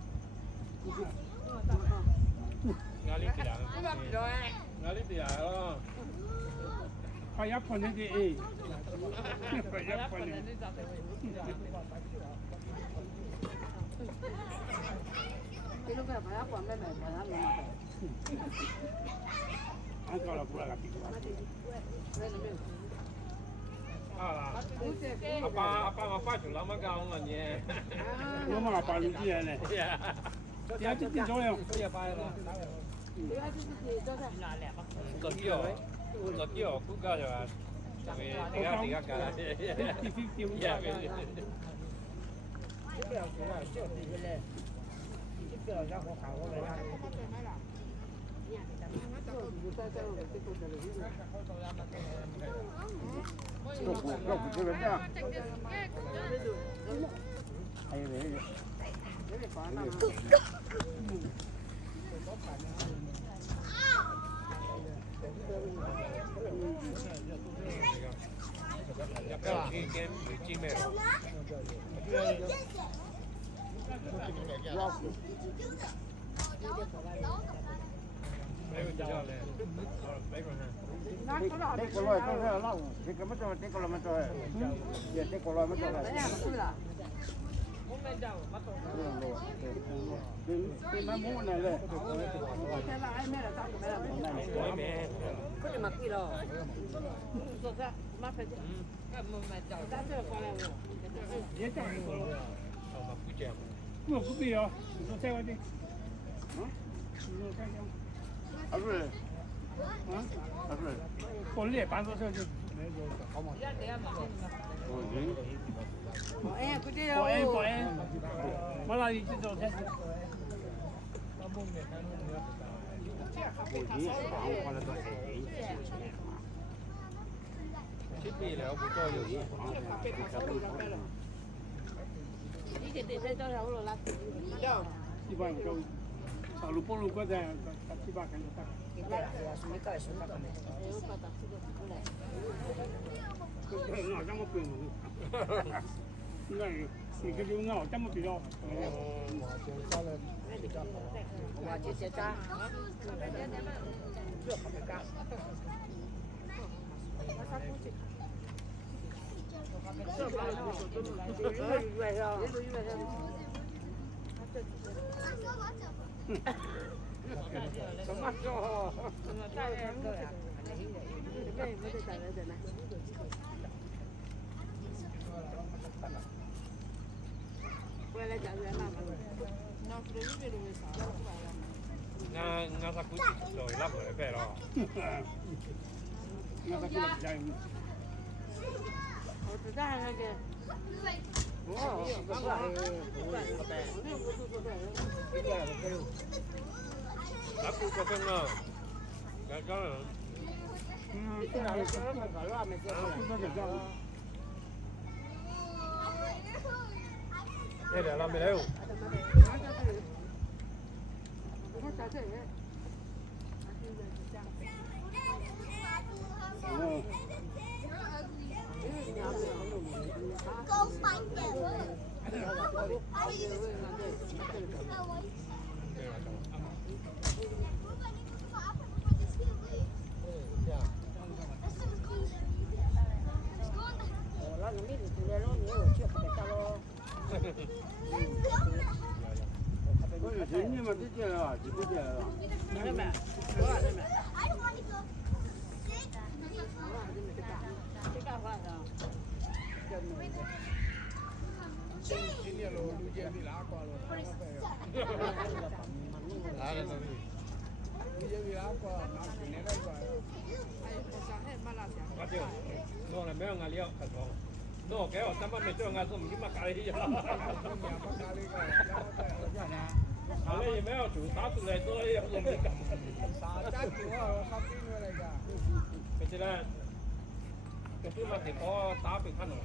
哪里比啦？哪里比啦？哪里比啦？哦。快要碰的的哎，快要碰的。这个不要管妹妹，不要弄。俺搞了不了，比过。啊，阿爸我快就那么高了你。我们把路进来了。你还真着了。个叫估价就話，地價價。我不必要，你说在外地。你说干什？啊不是，啊不是，过年搬到这就没有好嘛。保安，我那里去做才是。切皮了不多有嘢。一般就上路坡路过在七八看就大。我怎么变了？你个就我怎么变了？我这些家，就好干。什么说？我啥估计就拉不来白了。我啥估计加油。我知道那个。那不过分了，刚刚人。这哪里是搞乱没？这点拉没来哦。人家嘛，这些啊，就这些啊。没买，多少钱买？这干啥的？今年路线比哪挂了？哪里？路线比哪挂？哪去年那挂？我就弄了没有俺了，可多。No, que está más metido en eso, me carilla. Ale, y me ha hecho, está tu lecho ahí, yo me que te la que tú me te có tá bị khăn rồi.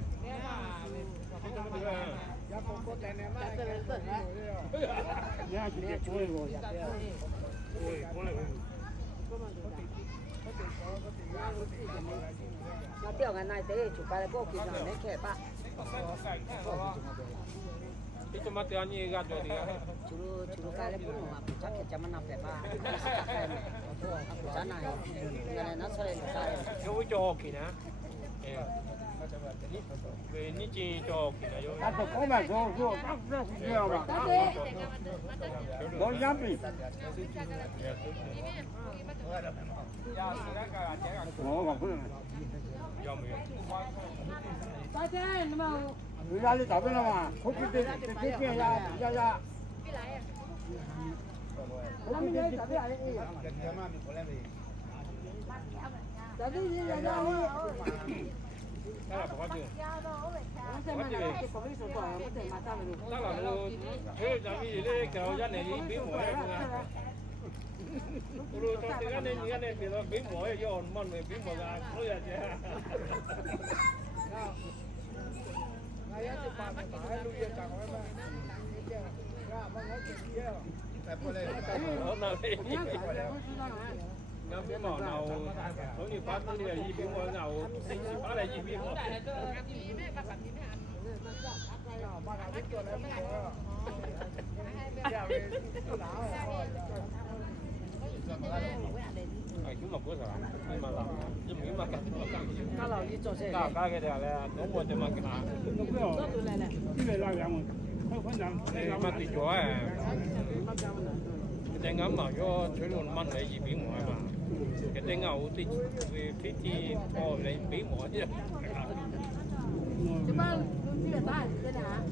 Ya poco tenemos más. Ya que fue lo ya. nó tiêu cái này thế chụp cái bộ kia là mấy kẻ ba Cái cho mà tiền như gạt rồi thì chú cái bộ mà chắc cái chấm nó phải ba cái này cái này nó sẽ sai cái cho kỹ nè về ní chi cho kỹ nè他不搞嘛，说这是这样吧？我养病。我讲不能。有没有？大姐，你们回家你找不了嘛？回去这边呀。他们也找不了人。找不人家要。Đó là có chưa? Đó là nó thế là cái gì đấy kiểu dân này bí mũi mà. Rồi tôi cái này thì nó bí mũi do món này bí mũi là nó là chứ. Đó là ngắm cái mỏ nào có nhiều phát thì là gì cái mỏ nào sinh phát là gì cái mỏ ai cũng một bữa rồi nhưng mà làm nhưng mà cái nào đi cho xe cái này là nó mua cho mà cái nào这个那样mà tỷ chúa à cái ngắm mà cho chơi luôn mặn này gì bí mũi mà cái tên ngầu thì về thì thôi lấy bí mũi chứ这帮这个大真的啊，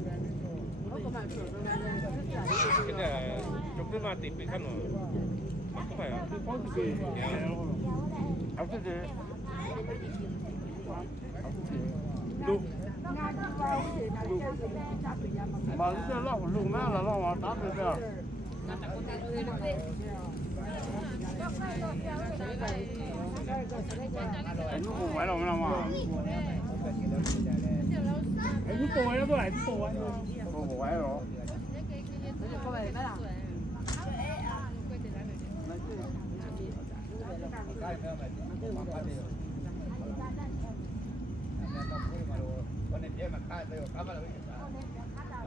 我根本说说cái này chụp cái mà tìm bị khăn rồi mà có phải这包子给，还是这，录，把这老虎录慢了，让我打死这。你不玩了嘛？哎，你不玩了都来，你不玩了，不玩了。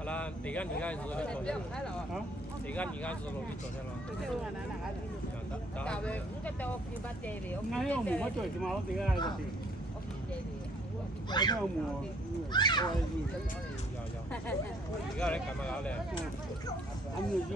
là tỷ gan thì gan rồi đấy tỷ gan thì gan rồi đi rồi đó那要么我做什么？我这个来着。要么tỷ gan đấy cả mà này俺们就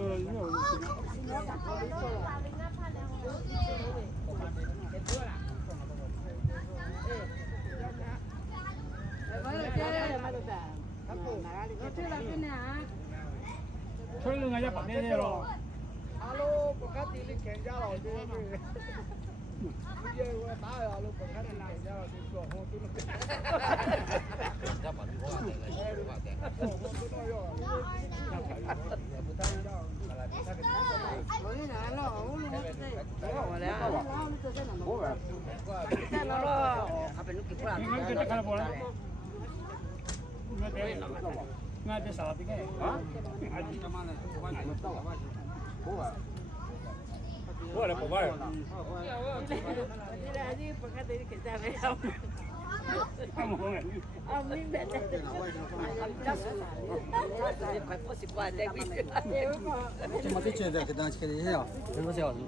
吹了人家旁边去了。Alo, bậc khách đi lên kèm ra rồi chứ. Bây giờ tôi打去alo, bậc khách đi lên kèm ra rồi chứ còn không tôi nó. Ra mà đi qua đây là gì qua đây. Không tôi nói rồi. Ngay cái sao cái hả? Ủa là của bao?怎么这个当起来呀？什么小子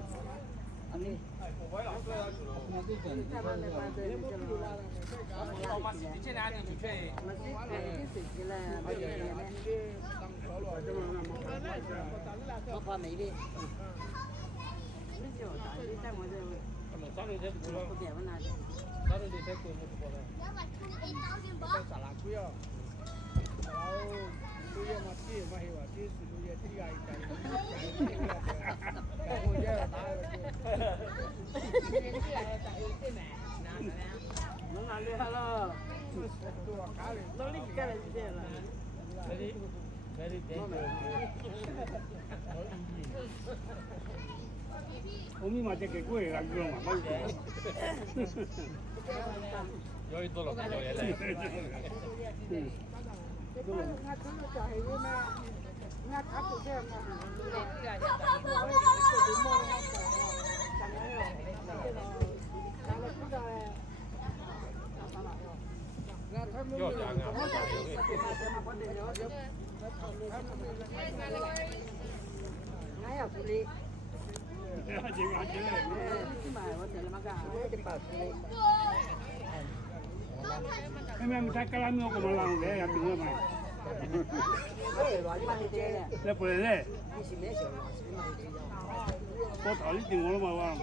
？nó làm đi hello 我们嘛这个贵啊，用嘛，有一多了，有也来。要讲啊，俺要处理。Memang tak kalah ni aku malang deh, yang tinggal mai. Lepas ni, kau tahu ni tinggal mana?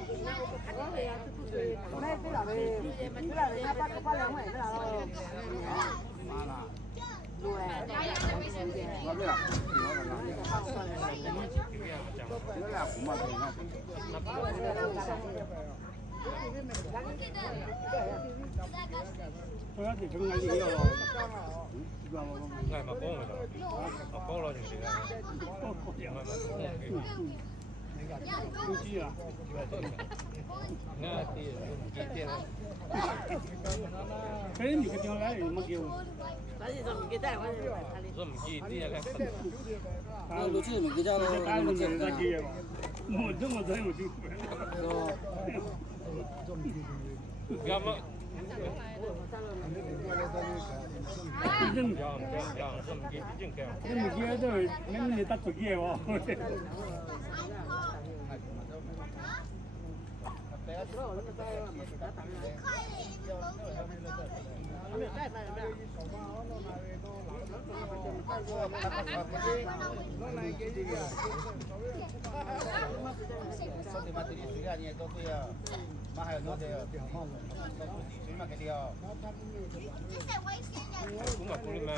Tôi thì không ai gì đâu. Ngày mà có người đó, có lo gì đấy. Không chi à? Nghe thì tiền. Cái gì cái tiếng lại mà kêu. Rồi mình chi tiền là. Lúc trước mình cái cho nó ra kia. Một chút một thấy một chút. Gam á. Nhưng mà kia rồi, mình tắt tụi kia vào. Cũng mà cũng mà.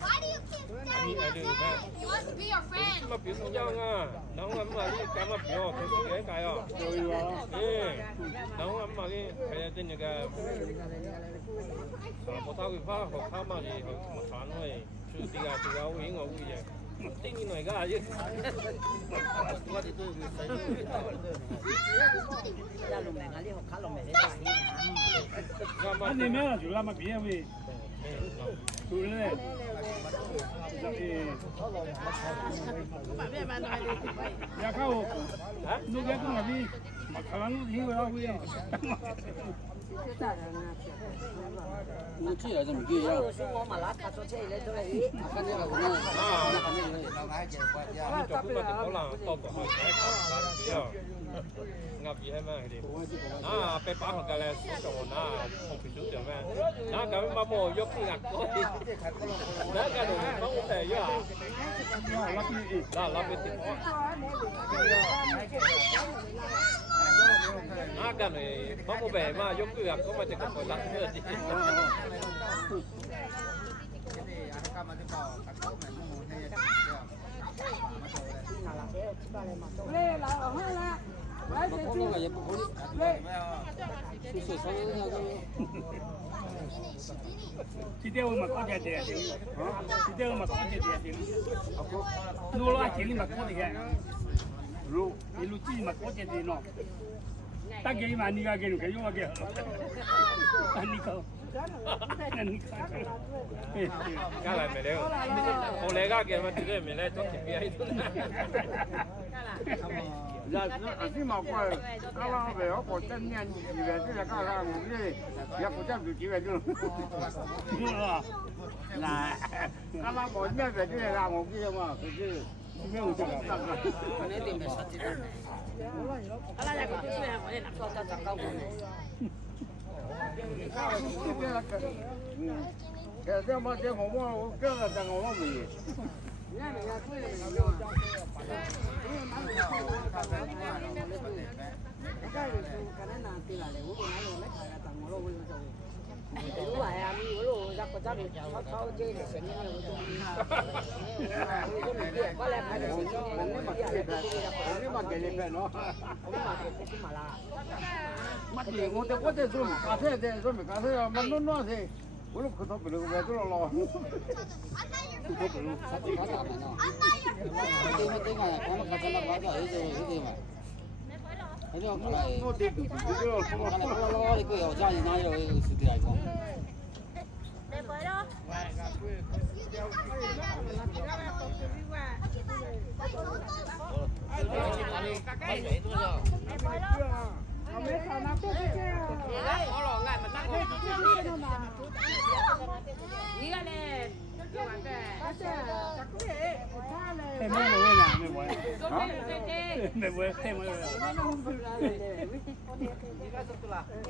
Why do you keep staring at Dad? He wants to be your friend. Mà biểu không giang à, nấu ấm mà đi cái mà biểu cái gì cái cái à. Nấu ấm mà đi cái tên như cái. Bộ thao cái pha học thao mà gì học sản thôi, chú đi cái uống ngồi uống gì. Tính như này cái gì. Anh em là chủ làm mà biết gì? Chủ này. Ya kau, nu dia tu nabi, makanan nu hiu lah hiu. Nó chỉ là mình kia nhau. Cái này là của nó. Nó cho cũng là có là to của họ cái cái ngập gì hay mà thì à bé bán cái là số đồ na không phải số tiền mà na cái mà mua dốc thì ngặt thôi na cái đồ không thể chứ à là biết thì có na cái này mà mua bể mà dốc cứ ngặt có mà chỉ có phải lắc nữa gì Lên là ở hơi là. Mà có nó là gì cũng có. Sửa sao nó chỉ tiêu mà có tiền tiền, chỉ tiêu mà có tiền tiền, nô lo tiền mà có tiền, lu chi mà có tiền tiền nó, ta cái mà ni cái cái dùng cái, anh câu, cái này mày đấy, hôm nay cái mà tụi mày lại trong cái gì giờ khi mà qua các bạn về họ có chân nhanh gì về thế là các bạn ngủ đi giờ có chân được chỉ về luôn là các bạn có nhân về thế là làm một cái mà cái gì không có chân cái này tìm được sao chứ cái mà cái họ mua cái là đang họ mua gì Đúng rồi, anh đi rồi ra có chắc thao chơi để xem như là có lẽ phải được nếu mà cái này nó mà là mà chỉ có thể dùng cà phê thì dùng cà phê mà nó thì 我都看到别人我都了。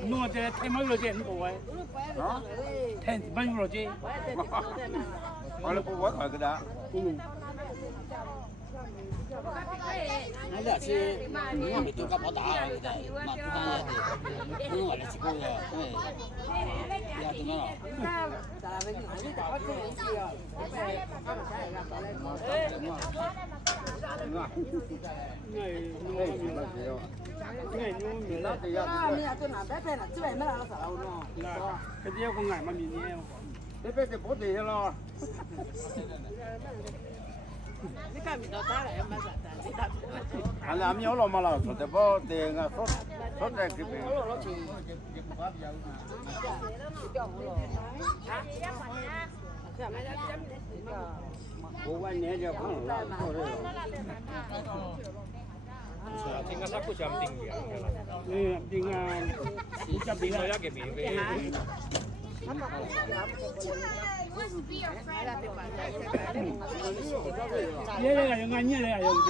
弄这太没了，这你不会？啊？太没了这。完了不我看个的。那个是你要没多搞不大，嘛不干也得，你话你自己的，呀怎么了？你看没到打了，没啥的，你打。俺俩苗了嘛了，说的不对，俺说在这边。我晚年就看了，应该他不想定的。定啊，你这边啊，给别人。你那个用啊，你那个用的。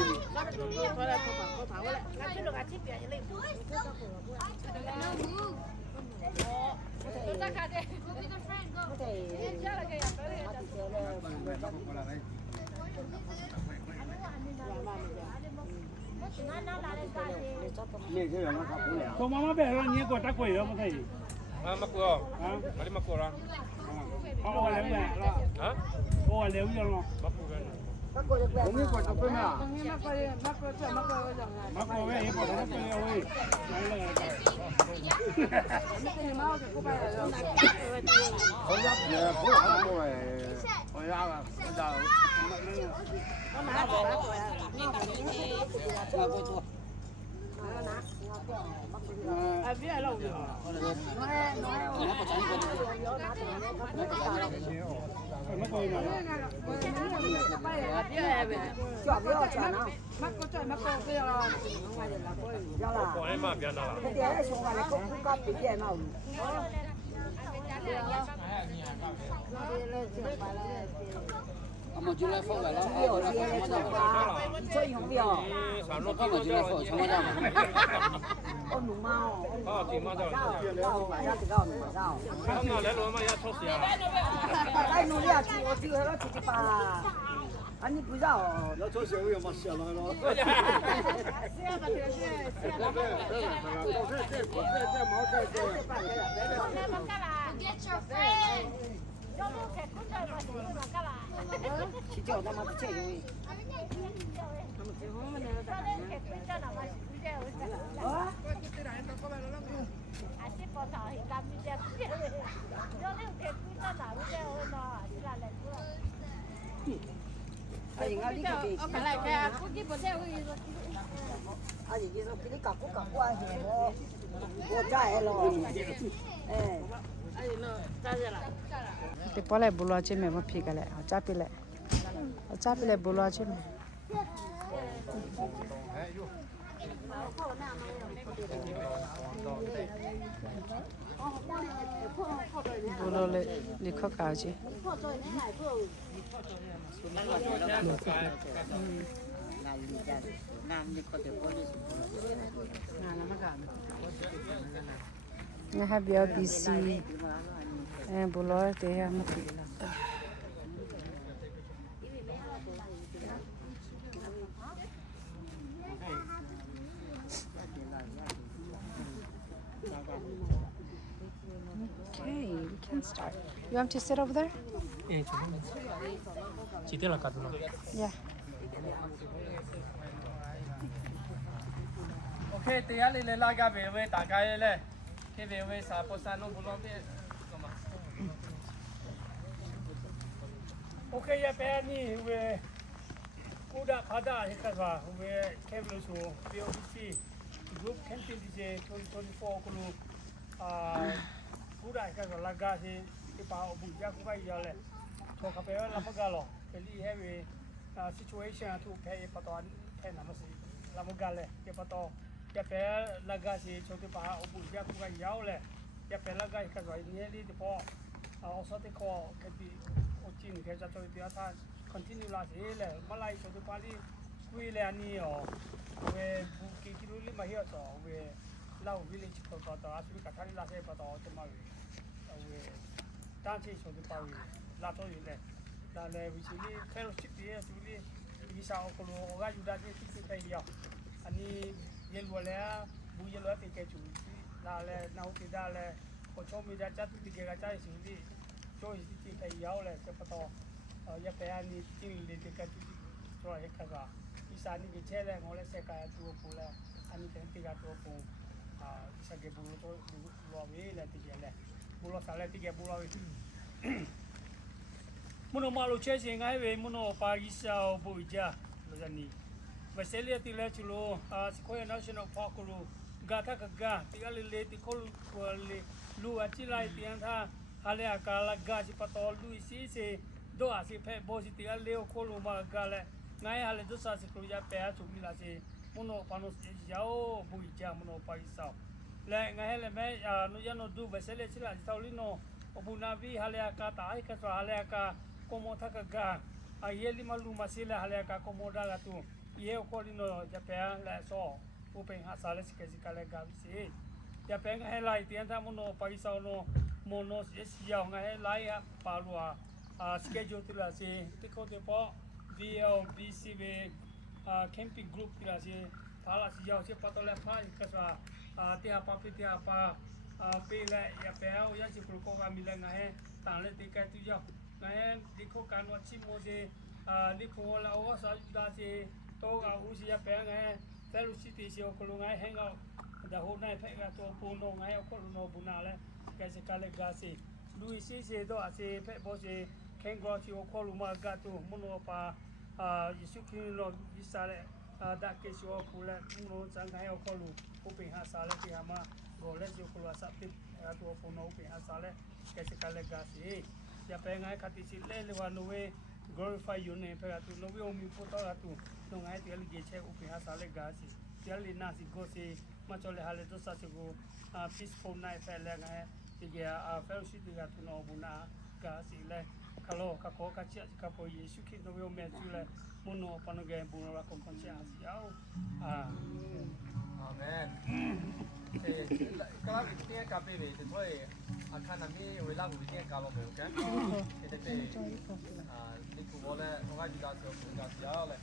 从妈妈别说你给我打鬼了不可以？啊，没过啊，哪里没过啊？我留了，啊？我留着了。我们过这边啊。马过也不同的朋友会来了。我家也不好过哎，我家个，我家。我拿过呀，我不多。啊，别老了。我就来放来了，你做用不要？我就来放，什么样？我弄嘛哦，哦，对嘛就。晚上这个弄嘛烧。那来罗嘛要出事啊？哎，弄的啊，我就那个出去吧。啊，你不知道哦？那出事我又没下来了。去叫他妈的钱用。哎，人家你给，我本来看，我给不在我跟你说。啊，人家说给你搞不搞关系，我在了，哎。Thì bỏ lại bù loa trên mẹ mà phi cái lại, chắp lại bù loa trên mẹ. Bù loa lại đi khó cả chứ. Nhà hai biểu BC. Bù loa thì em mất đi là. Okay, we can start. You want to sit over there? Chỉ tiếc là cắt nó. Yeah. Okay, thì anh lên lại cái về với đại cái lên. Cái về với sao bữa sáng nó bù loa biết. Okay, yeah, Penny, we Uda Pada, Hikava, we came to POC group camping DJ 2024 Kulu, Uda Hikava Lagasi, Ipa Buja Yale, talk about Lamagalo, very heavy situation to pay Paton, Penamasi, Lamagale, Yapato, Yapel, Lagasi, Chotipa, Buja Yale, Yapelaga Hikava, nearly the ball, also the call can be. Chin ke cha choi dia tha continue la se le malai so de pali kui le ani o we bu ki ki lu ma hia so we lau village ko ko ta asu ka thari la se pa to te ma we ta chi so de pa we la to yi le la le wi chi li fellowship ye su li vi sa o ko lo ga ju da ti ti tai ya ani ye lo le bu ye lo te ke chu la le na u ti da le ko cho mi da cha tu ti ke ga cha su li cho ti kai yao le se pato ya pe ani tin le te ka ti cho he ka ga isa ni ke chele ngole se ka tu pu le ani te ti ga tu pu isa ke bu to lo we le ti le bu lo sa le ti ke bu lo muno malo che se ngai we muno pa isa bu ja lo ja ni va se le ti le chulo Sequoia National Park lu ga ta ka ga ti ga le ti ko le lu a chi lai ti an tha Halea kala gaji patol lui si se do asi pe bosi ti leo kolu ma gale ngai hale do sa se kruya pe a chumi la se mono panos yao bui ja mono paisa le ngai le me no ya no du vesele sila taulino obuna vi halea ka ta ai ka so halea ka como thaka ga a yeli malu masila halea ka como da tu ye kolino ja pe la so open ha sale se ke kale ga si ya pe ngai lai ti anta mono paisa no monos es yao ngai lai pa lua schedule tila se tiko te po VLBCB camping group tila se pala si yao se patole pa ka te apa te apa pe la ya pe au ya se pro ko ga mi le ngai ta le te ka tu yao ngai diko kan wa chi mo se li ko la o sa da se to ga u si ya pe ngai felu city se ko ngai hang out da ho nai pe ga to po no ngai ko no buna le cái gì cái này gì lui xí đó gì phải bao giờ khen gọi thì có lu mà gà tu muốn nó pa Yesu khi nó đi xa lệ đã cái số phụ lệ muốn nó chẳng hay có lu có bị hạ xa lệ thì mà gọi lên số lu sắp tiếp tu phụ nó bị hạ xa lệ cái gì cái này gì ya pe ngai khati si le le wa no we glorify your name pe tu no we o mi pu to tu no ngai te li ge che u bị hạ xa lệ gà gì te li na si go si ma cho le hale to sa si go peaceful night pe le ngai thì cái fellowship thì cái nó bún cả gì này kalau kako kacir kapo Yesus kita boleh mencuri le mono panogai bún la kompansi asiau Amen kalau ini kape ni tu akan kami wilang ini kalau mungkin kita ni tu boleh orang juga tu asiau le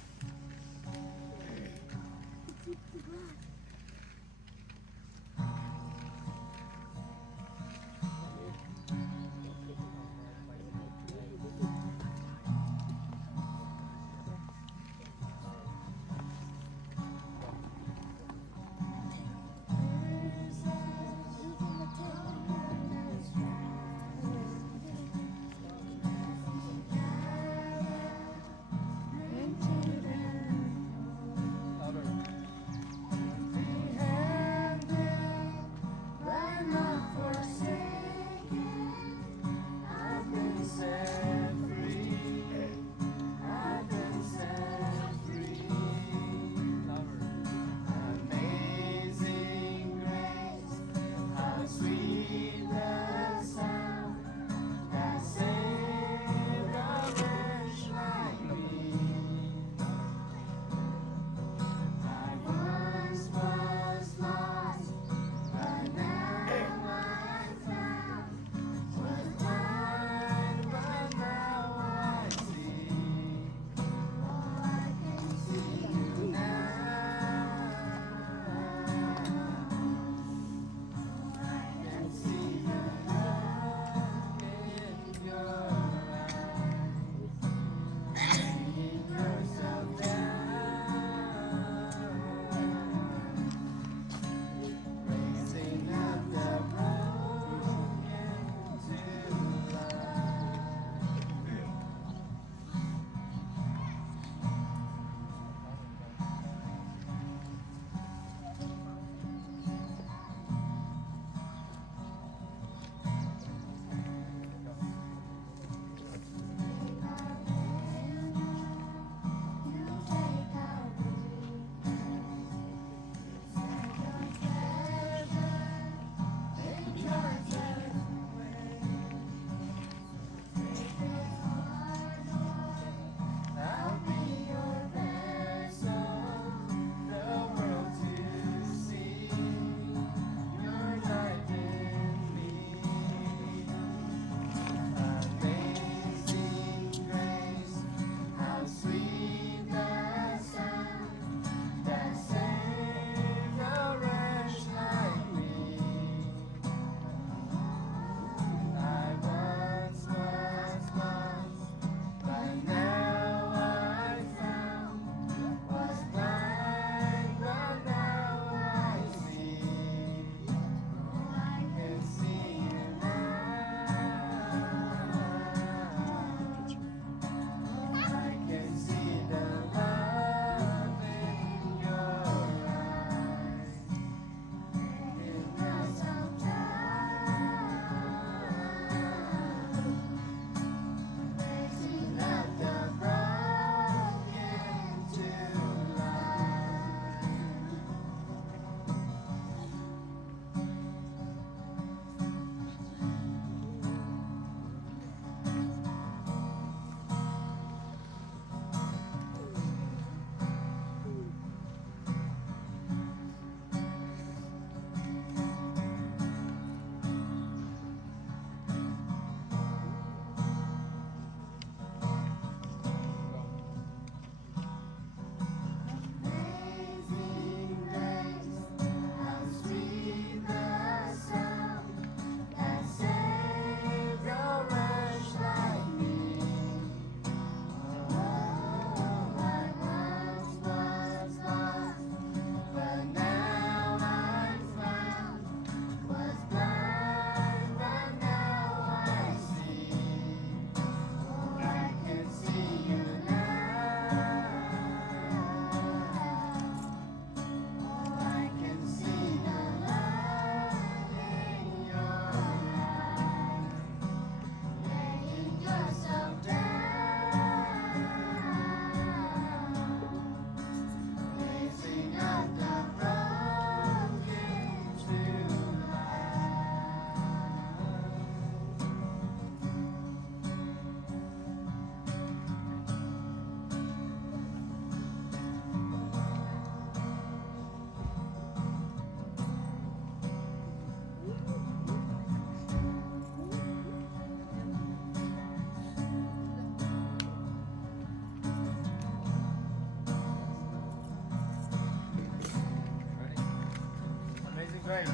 grace.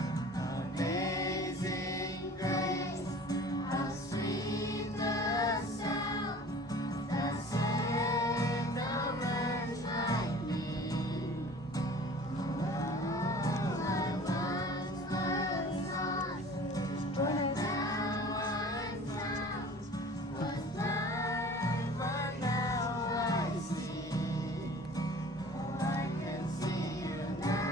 Amazing grace, how sweet the sound that saved a wretch like me. Oh, I once was lost, but now I'm found. Was blind, but now I see. Oh, I can see you now.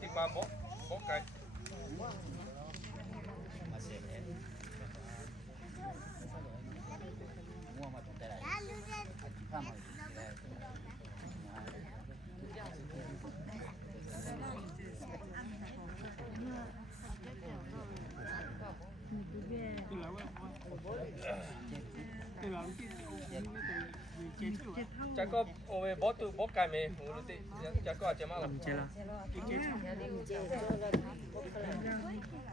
thì mà bó cái chắc có ôi bó tu bó cái mày chắc có chém ăn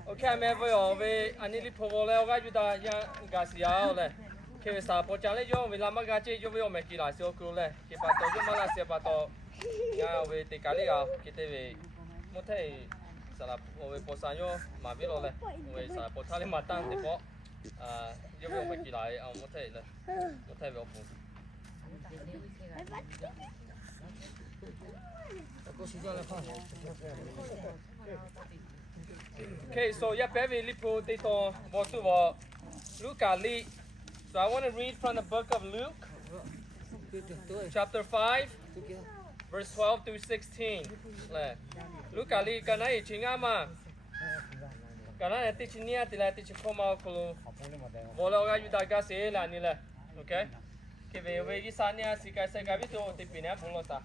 ok mẹ với anh đi phố vào cái chúng ta ya gà xíu này khi sao bỏ trả lại cho vì làm cái chơi cho với mẹ kia là xíu cứ này khi bắt đầu cho mà là xíu bắt đầu ya về thì cái này à cái về một thế sao là về bỏ sang cho mà biết rồi này về sao bỏ trả lại mà tăng thì bỏ cho với mẹ kia lại một thế này một thế về ông Okay, so yeah, baby, lipo dito bosu wo Luke ali. So I want to read from the book of Luke, chapter 5, verse 12 through 16. Luke ali kana ichinga ma. Kana ti chinia ti la ti chikoma ko. Vola ga yuda ga se la ni la. Okay? Ke ve gi sanya sika se ga bi to ti pina bolo sa.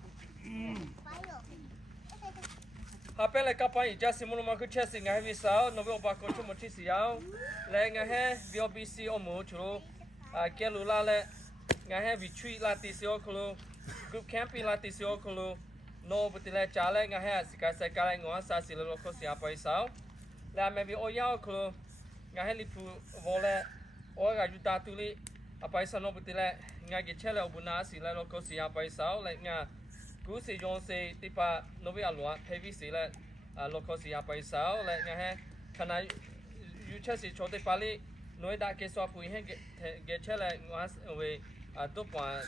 Hape le kapai just simulo ma ku chesi nga vi sao no ba ko chu mo chi siao le nga he VOBC o mo chu ke lu la le nga he retreat la ti sio ko group camping la ti sio ko no but le cha le nga he sika se ka le ngo sa si lo ko sia pai sao la me vi o ya ko nga he li pu vo le o ga ju ta tu li apai sa no but le nga ge che le o bu na si le lo ko sia pai sao le nga cú sử dụng xe tipa novi alua heavy xe là local xe apai sao là nghe he khana yu cha xe cho tipa li noi da ke so pui he ge che là ngas we to pa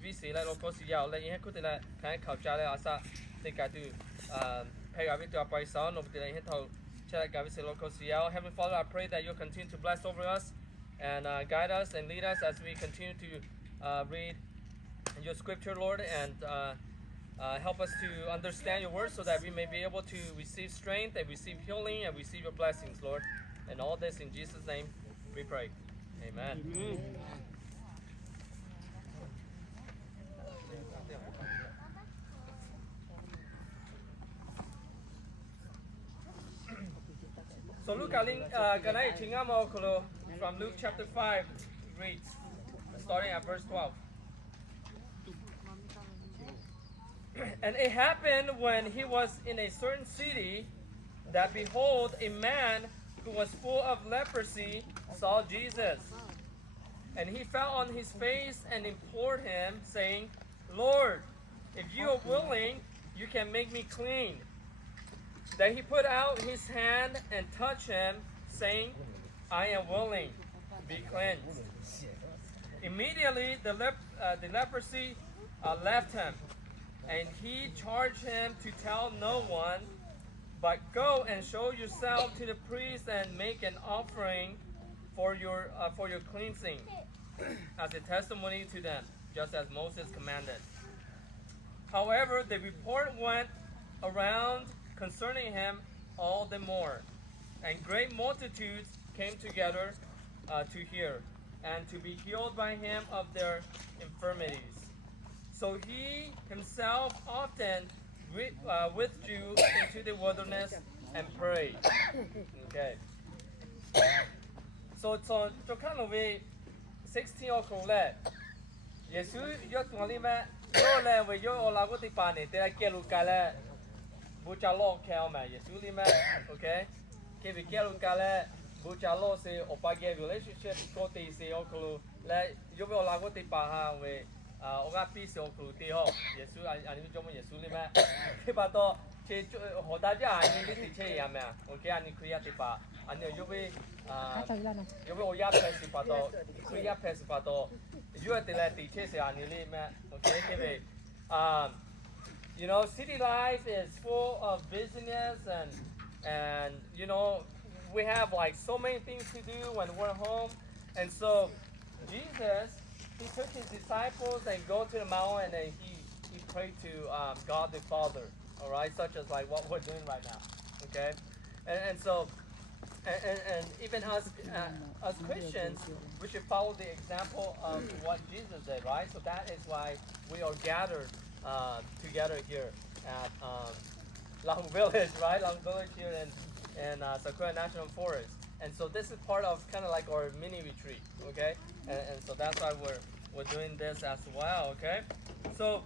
vi xe là local xe yao là he ku te là khai khao cha là asa te ka tu pay ga vi to apai sao no te la he thau cha ga vi xe local xe yao. Heavenly Father, I pray that you continue to bless over us and guide us and lead us as we continue to read your scripture, Lord, and help us to understand your word so that we may be able to receive strength and receive healing and receive your blessings, Lord. And all this in Jesus' name we pray. Amen. Amen. So Luke from Luke chapter 5 reads, starting at verse 12. And it happened when he was in a certain city that behold, a man who was full of leprosy saw Jesus. And he fell on his face and implored him, saying, Lord, if you are willing, you can make me clean. Then he put out his hand and touched him, saying, I am willing, be cleansed. Immediately the leprosy left him. And he charged him to tell no one, but go and show yourself to the priest and make an offering for your cleansing, as a testimony to them, just as Moses commanded. However, the report went around concerning him all the more, and great multitudes came together to hear and to be healed by him of their infirmities. So he himself often withdrew into the wilderness and prayed. Okay. So kind of 16 o'clock. Yesu yo tuali me yo le we yo ola go ti pa ne te ke lu ka le bu cha lo ke o me Yesu li me okay. Ke vi ke lu ka le bu cha lo se o pa ge relationship ko te se o ko le yo we ola go ti pa ha we oga piece of fruity ho Yesu ani jomo Yesu li ma ke ba to che ho da ja ani li ti che ya ma okay ani kriya ti pa ani yo we o ya pes pa to kriya pes pa to yo te la ti che se ani li ma okay ke be you know, city life is full of busyness and you know, we have like so many things to do when we're home, and so Jesus, he took his disciples and go to the mountain and he prayed to God the Father. all right, such as like what we're doing right now, okay? And so, and even us as Christians, we should follow the example of what Jesus did, right? So that is why we are gathered together here at Long Village, right? Long Village here in Sequoia National Forest. And so this is part of kind of like our mini retreat, okay? And so that's why we're doing this as well, okay? So,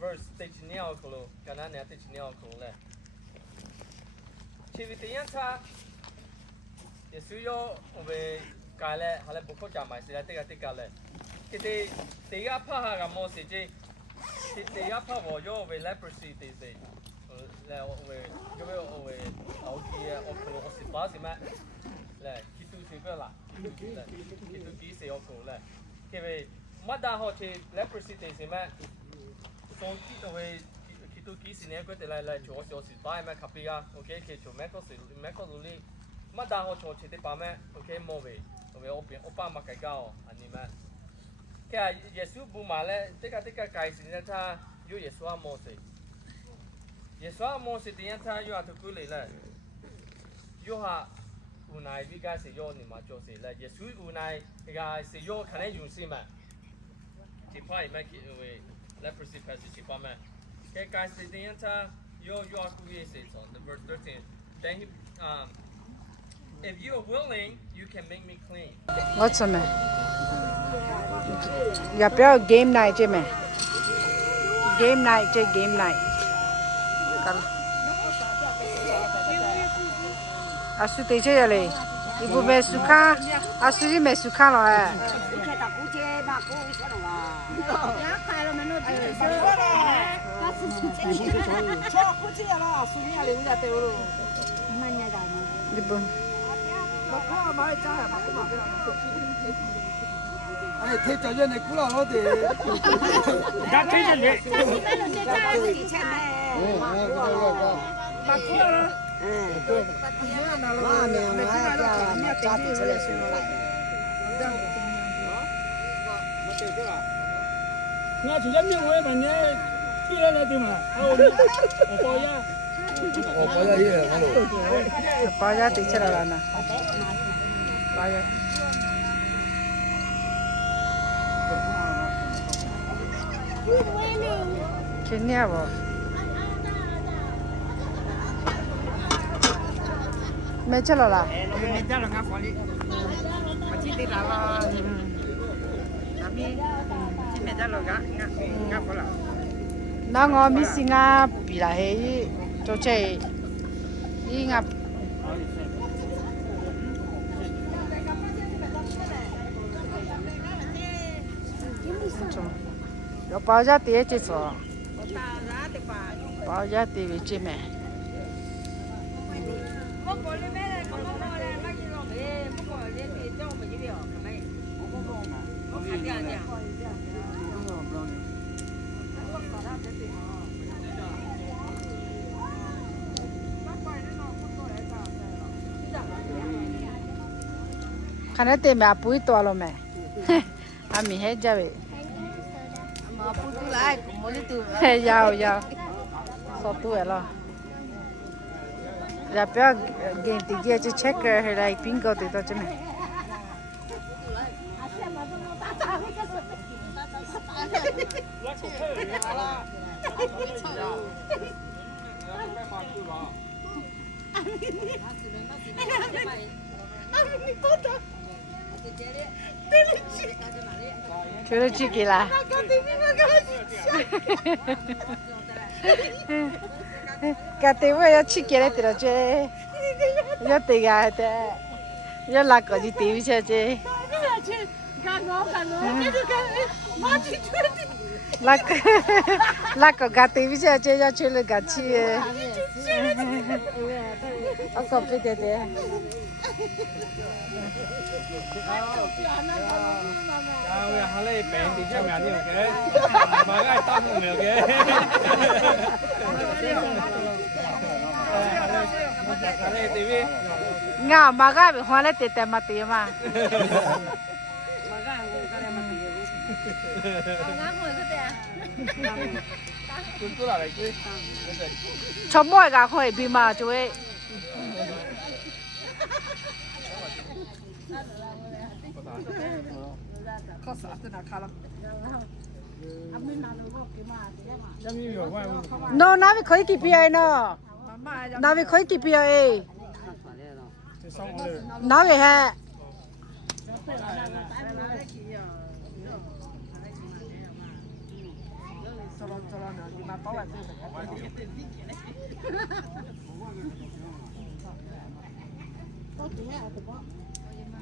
verse 19 kulu kanane 19 kulu le chivitiyan tha yesuyo obe kale hale bukho jamai sila tika le kiti tiya pha ha ga mo se je tiya pha bo yo obe leprosy te se le obe yo be obe au ki okolo osi pa si ma le kitu se be la kitu ki se okolo le kebe mada ho che leprosy te se ma son kito we kito kisi ne ko te la cho so si ba ma kapia okay ke cho me ko luli ma da ho cho che te pa me okay mo we opa ma kai ga ani ma ke yesu bu ma le te ka kai si ne tha yo yesu a mo se te yan tha yo a to ku le la yo ha unai vi ga se yo ni ma cho se la yesu unai ga se yo kan ne yun si ma ti pa ma ki we leprosy passage if I'm okay guys the answer you are on the verse 13 then he, if you are willing you can make me clean what's a man ya pyo game night che man game night asu te che ya le ibu me suka asu ji me suka lo哎，推着人的古老老的，他推着你，我就在面外面呢，推来了对嘛？我包呀，我包呀也我包呀对起来了呢，包呀。今年不？没吃了啦？没吃了，俺放的，我记得了。那我咪是我比来嘿，做这，伊我。要包家店去做，包家店为什么？看那店面不会多了没？阿米还加呗。嘿，要，说多了。然后要给自己去 check 下来苹果对到这没？觉得去给啦？个地位要去给了，对了，这要对个的，要哪个就对下去。哪个个对下去要去那个去。我搞不得的。Kau halai pen di jam ni okey. Bagai tam ni okey. Halai TV. Nga bagai hole tete mati ma. Bagai hole mati. cho mỗi cái khơi bị mà chú ấy nó nói với khơi kịp bia nó nói với khơi kịp bia ấy nói về ha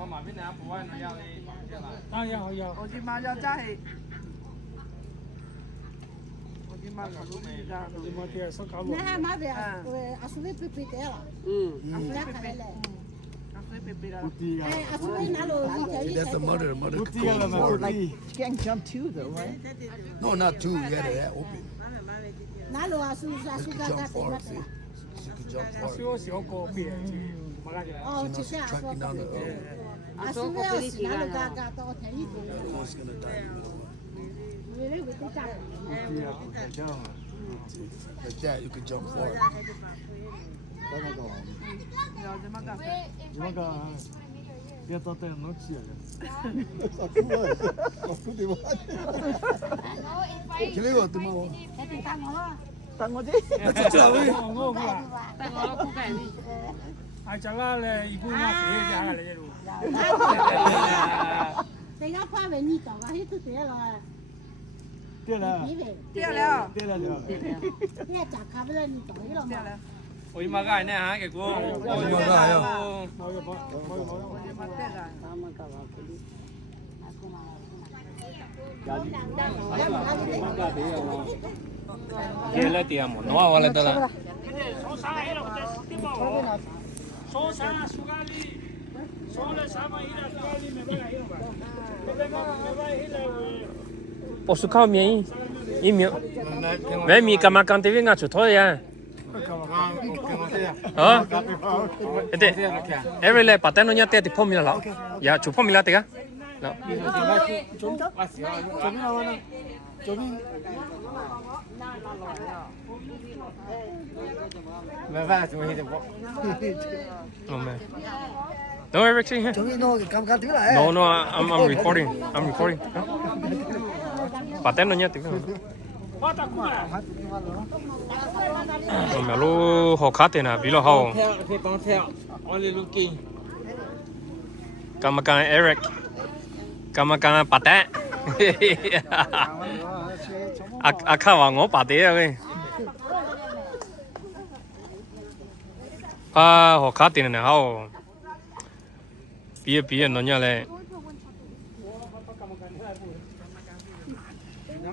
mà biết nào bố anh nó Tao yêu. Ở trên mà ra trái. Ở trên mà có lúc đi ra. Đi mà kia sao cáo Nè mà về à suy pepe thế à. Pepe. Pepe ra. À suy nã lô đi. That's the mother. Like can't jump two though, right? No, not two. Yeah, they're open. Nã lô à suy She could jump far. See, she could jump far. Siêu có bia. Oh, chỉ She's tracking down the. À suy về nã lô ga to thế đi. Who's gonna die? Về đây với cái Like that, you could jump far. Ya está de noche. ¿Qué le digo a tu mamá? Tăng đi. Ngô qua. Nó cũng cái đi. Ai chẳng là ibu nó phải ra là cái luôn. Thế nó qua về nhị tàu hết thứ thế rồi. Tiếp là. Tiếp là. Thế chả khá với nhị tàu hết rồi. ôi mà cái này hả cái cô kia là tiền một nó vào là đó là bố số cao miếng ý miếng vậy mi cầm mà cầm TV ngã chụp thôi à ete every le paten no nyate ti pomila la ya chu pomila te ga no no everything here no I'm recording paten no nyate mà lu họ khát thế nào vì lo họ Only looking. Kamakan Eric Kamakan Pate khá vào ngõ Pate rồi họ khát thế nào họ bia nó nhớ lại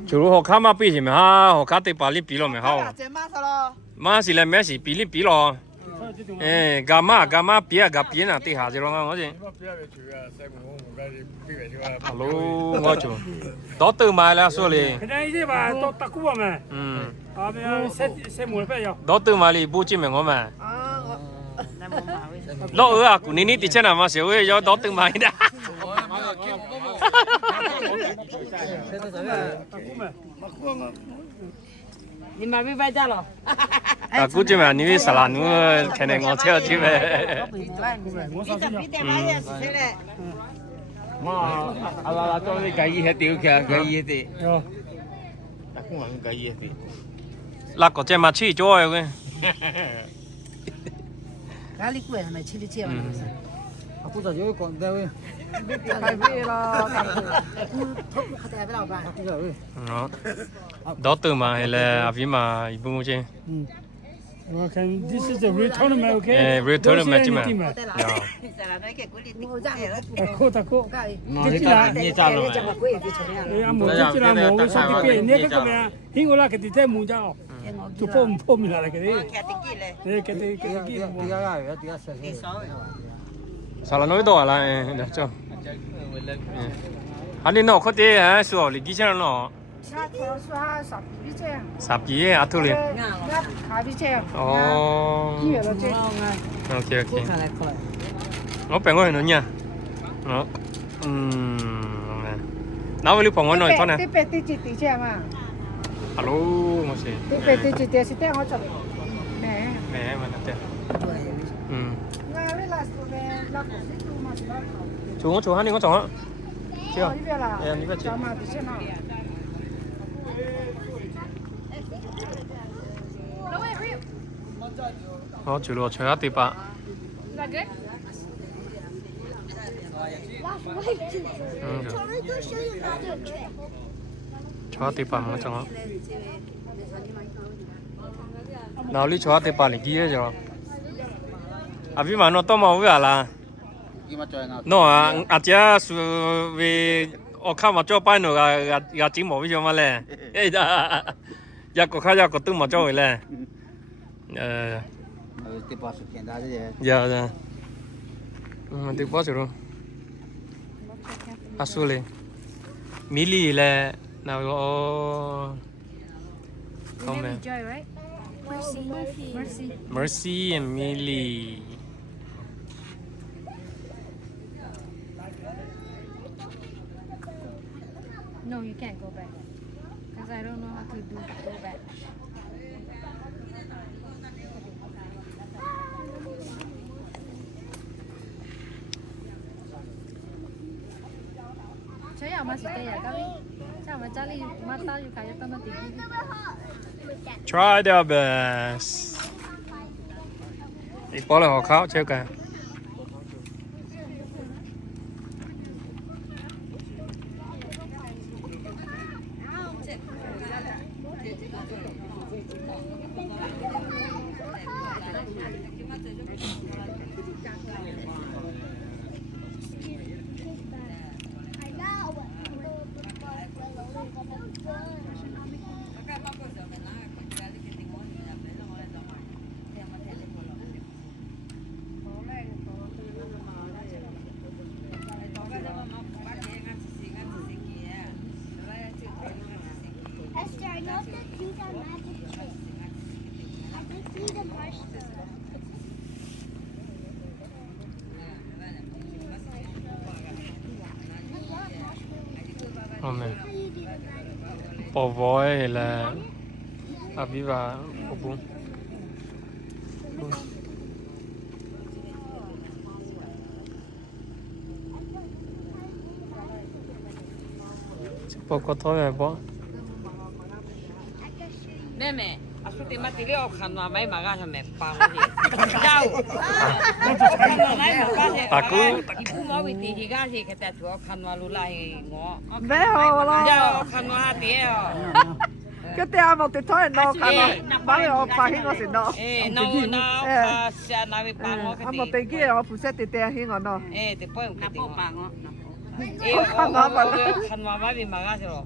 chú họ khá mà bia gì mà họ khát thế bà li bia lo mà họ mà xí lại mấy xí bia li bia lo gamma bia nào thì hà gì lo ngon gì alo ngon chú đó từ mai là số li cái này chứ mà to tắc cua mà à bây giờ sẽ mua phải không đó từ mai li bố chỉ mình ngon mà lo à cụ ní thì chân nào mà xíu ấy do đó từ mai đã你买没买家了？啊，估计嘛，你们啥啦？你们看来我车去呗。啊，做你介意係掉嘅，介意啲。但係我唔介意啲。那個只嘛去咗嘅。哪里贵？买7的7嘛。啊，不早就讲在位。太贵了，太不老板。đó từ mà hay là vì mà ibu chứ okay this is the real tournament okay real tournament chứ mà cô ta cô Nói cái gì sao rồi? em muốn chỉ là muốn sao cái này cái cái hình như là cái gì thế muốn sao chụp phom là cái gì cái sao là nói đó là được chưa anh đi nào có thể hả số lịch kia nó sạp gì à thu liền ok nó bèn ngồi nữa nha nó 哪位你朋友nói thôi nè. Tiếp về tí chỉ tí chứ mà. Alo, một xí. Tiếp về tí chỉ tí sẽ họ chọn. Nè. Nè, mà nè. Nga với là chú hắn đi có chọn. Chưa? Em đi về chưa? chú lo chơi tí ba. Chơi tí ba mà chọn. Nào đi chơi tí ba này kia rồi. À vì mà nó to màu vậy là. Nó à cha su về ở khám mà cho bài nó gà chính màu bây giờ mà lẽ. Ê da. Ya có khai ya có tư mà cho vậy lẽ. Tiếp bao sự kiện đó chứ. Dạ dạ. Tiếp bao sự rồi. Asuli. Mili là nào có. Không mẹ. Mercy and Millie. No, you can't go back. Because I don't know how to go back. Chơi à mà sẽ chơi à các bạn. Sao mà Charlie mà tao yêu cái tao nó tìm đi. Try their best. Đi bỏ lại họ kháo chơi cả. Bỏ vói là Aviva Obu. Bỏ có thôi rồi bỏ. Mẹ, aku terima tiri okan mamai maga sampai pang ni. Jauh. Aku. Ibu mau tiri kasih kita tu okan malu lahi ngo. Beho lo. Jauh okan mau dia. Cái tia một tí thôi nó cả nó bao nhiêu phải hình nó sẽ nó. No, xa na vi pang ngo. Một tí kia nó phụ sẽ tí tia hình nó. Thì bữa ông cái pang ngo. Kan mama bi maga siro.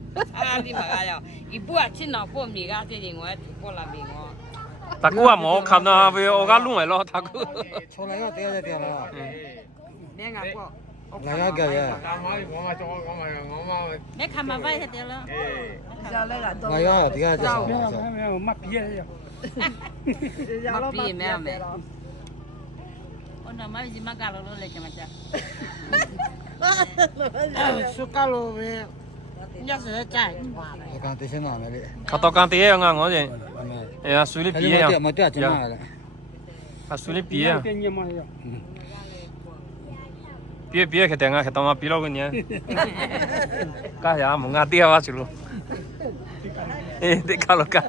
Di maga ya. Ibu aci na po mi ga te ding wa po la mi ngo. Taku à mo kham na về ở gà luôn rồi lo taku. Cho lại cái tiêu tiêu lo. Nè ngà po. Lại cái cái ya. Nè kham ma vai te lo. Lại cái tiêu cái sao? Mắt bia rồi. Mắt bia mẹ mẹ. Ona mai di maga lo le chama cha. Suka lo về. Nhớ sẽ chạy. Cái tí xem nào này. Khát tao can tí ngang ngó gì? À suy lý bia à? Mà tiêu chừng nào? À suy lý bia. Bia cái tiếng à, cái tao mà bia lâu cái nhá. Cái gì à, muốn ngắt tiêu à chứ luôn. Ê, đi cá lo cái.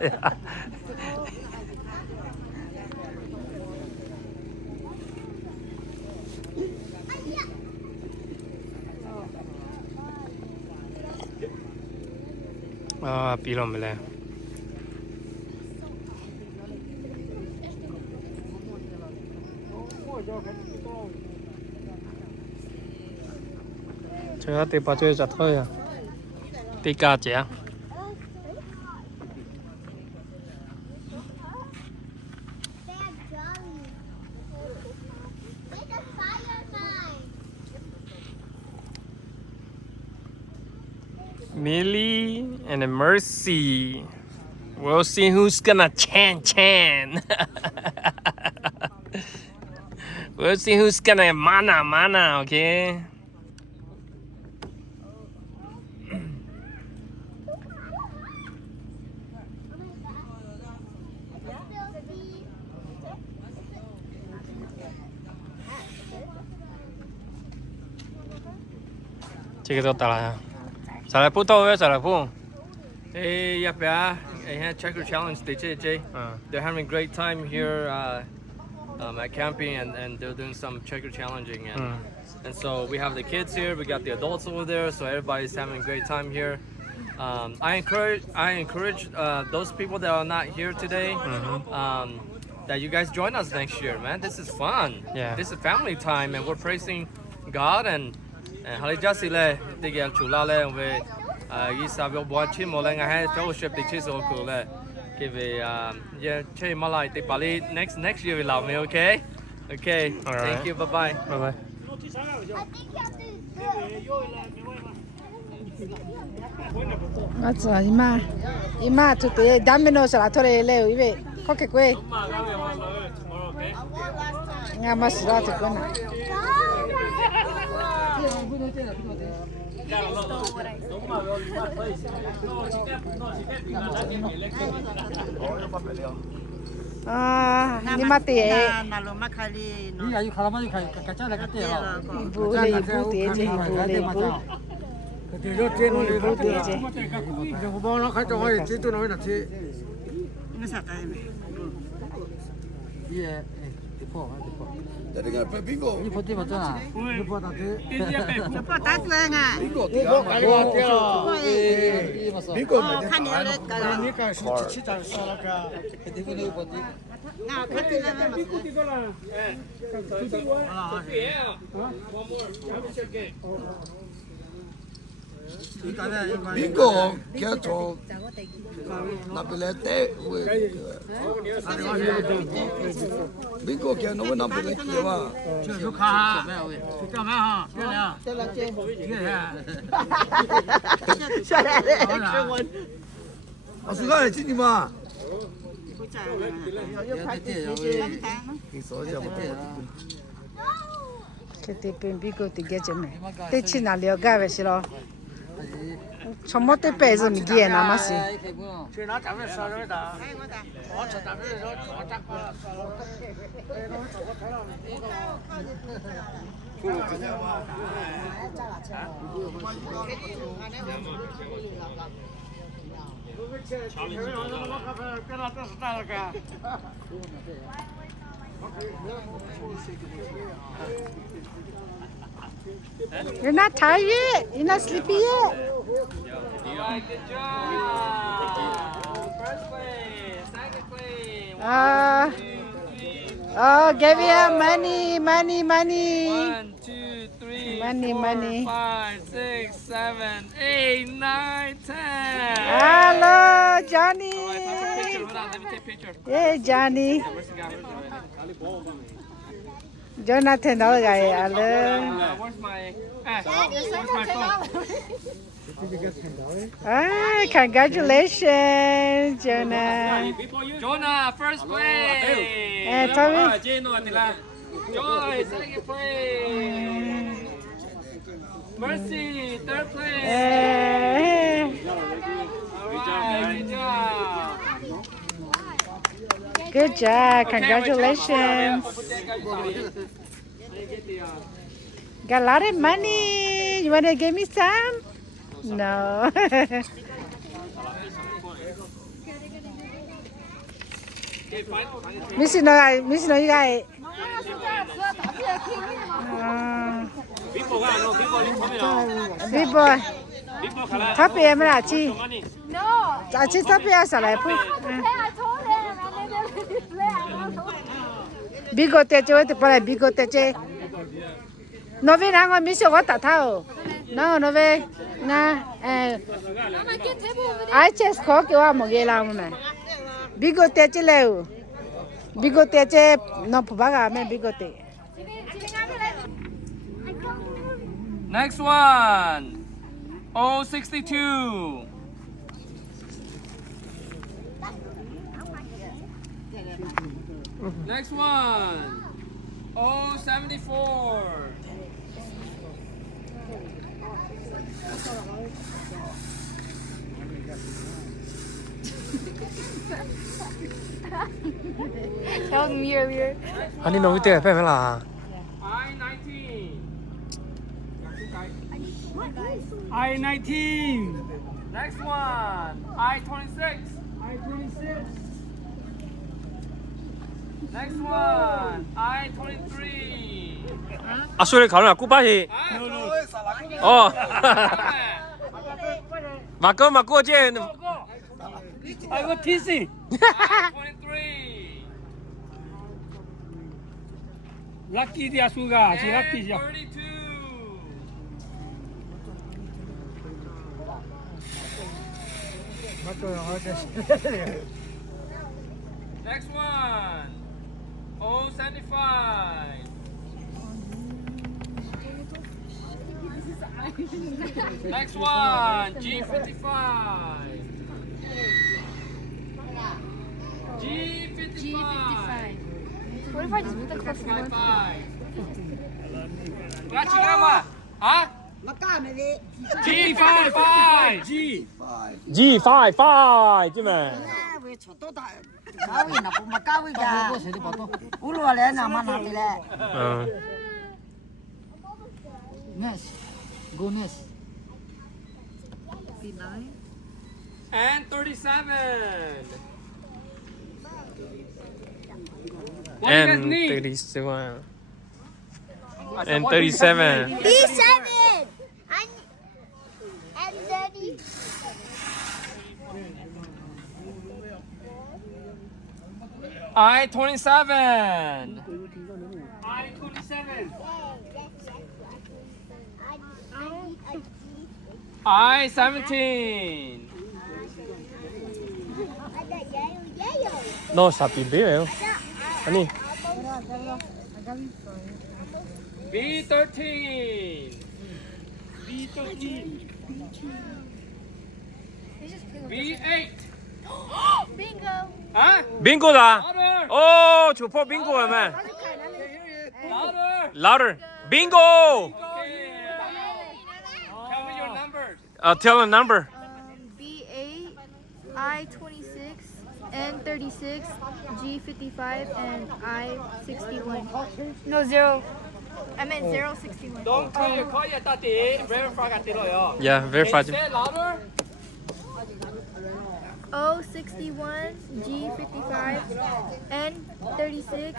À, bia lâu mới lên. Chơi thì bao chơi chặt thôi à, tí cá chả. Millie and Mercy. We'll see who's gonna chan. We'll see who's gonna mana, okay? 这个都打了，再来不到位，再来不。Hey, yeah, I Checker Challenge. They're having a great time here at camping, and they're doing some checker challenging. And so we have the kids here, we got the adults over there, so everybody's having a great time here. I encourage those people that are not here today that you guys join us next year, man. This is fun. Yeah. This is family time, and we're praising God and Halijasile Tigel Chulale and we Isabel Boachim Molenga fellowship the Chisokule. Give a Che Malai de Bali next year we love me, okay? Okay. All right. Thank you, bye bye. Bye bye. What's Ima today Domino's la tore leo ibe koke kwe nga masira to kona ni mate na lo makali no ya yu khala ma yu khai ka cha la ka te la bu le bu te je bu le bu te ro te no le bu te je je bo no khai to hai ti tu no na ti ni sa ta me ye ti po ha ti po Jadi kan bingo. ni po ti ma cha ni po ta te ni po ta tu nga Bingo ti bingo ka lo ti lo Bingo oh kan ya le ka ni ka shi chi ta sa la ka ti ku ni po ti na ka ti la ma Bingo kia to na bilete we. Bingo kia no na bilete kia wa. ju kha ha ti ta ma ha ya ya te la che ya sha la extra one Asuka le chini ma. ku cha yo pa ti Ki so ja ma. ke te pembigo te ge je me te china leo ga ve shiro chomo te peso mi ge na ma si去拿咱们烧肉的，我吃咱们的肉，我咋个烧？You're not tired yet? You're not sleepy yet? Good job. First place, second place. Give you money. 1, 2, 3, Money, 4, money. 5, 6, 7, 8, 9, 10. Hello, Johnny. Let me take a picture. Hey, Johnny. Where's the guy? Jonathan, đó guy. Hello. Where's my phone? Congratulations, Jonah. Jonah, first place. Tommy. Joy, second place. Mercy, third place. Good job. Congratulations. Got a lot of money. You want to give me some? No. Missy no, you guys. People. Tapi em là chi? À chi tapi asa lại phu. Bigo te chơi thì phải bigo te chơi. Nó về nào mình sẽ có tạ thao. No về na ai chết khó kêu một cái làm mà. Bigo te chơi leo. Bigo te chơi nó phụ bác à mình bigo te. Next one. 062. Next one. 074. Tell me earlier. Anh đi nấu cái phải là I-19. I-19. Next one. I-26. I-26. Next one. I-23. À, sorry, khảo là cú ba gì? No, no. Ồ. Mà cô chứ. I got TC. I-23. Lucky dia suga, si lucky dia. I-32. Next one. 075. Next one. G55. G55. What if I just put the clip on? Gotcha, grandma. Huh? G55. G. G5 chứ mà. Cao gì nó cũng mà cao cả. Ú lùa lên nào mà nào đi lên. Nest. Go nest. And 37. And 37. And 37. B7 and 30. I-27. I-27. I-17. No, sapi beo. Ani. B13. B13. B8. Bingo. Huh? Bingo da. Louder. Oh, chủ phố bingo rồi mà. Louder. Louder. Bingo. Tell me your numbers. Tell a number. B8, I-26, N36, G55, and I-61. No, 0. I meant 061. Don't call your call yet, Tati. Verify cái tiếng rồi. Yeah, verify. Say it louder. O61, G55, N36,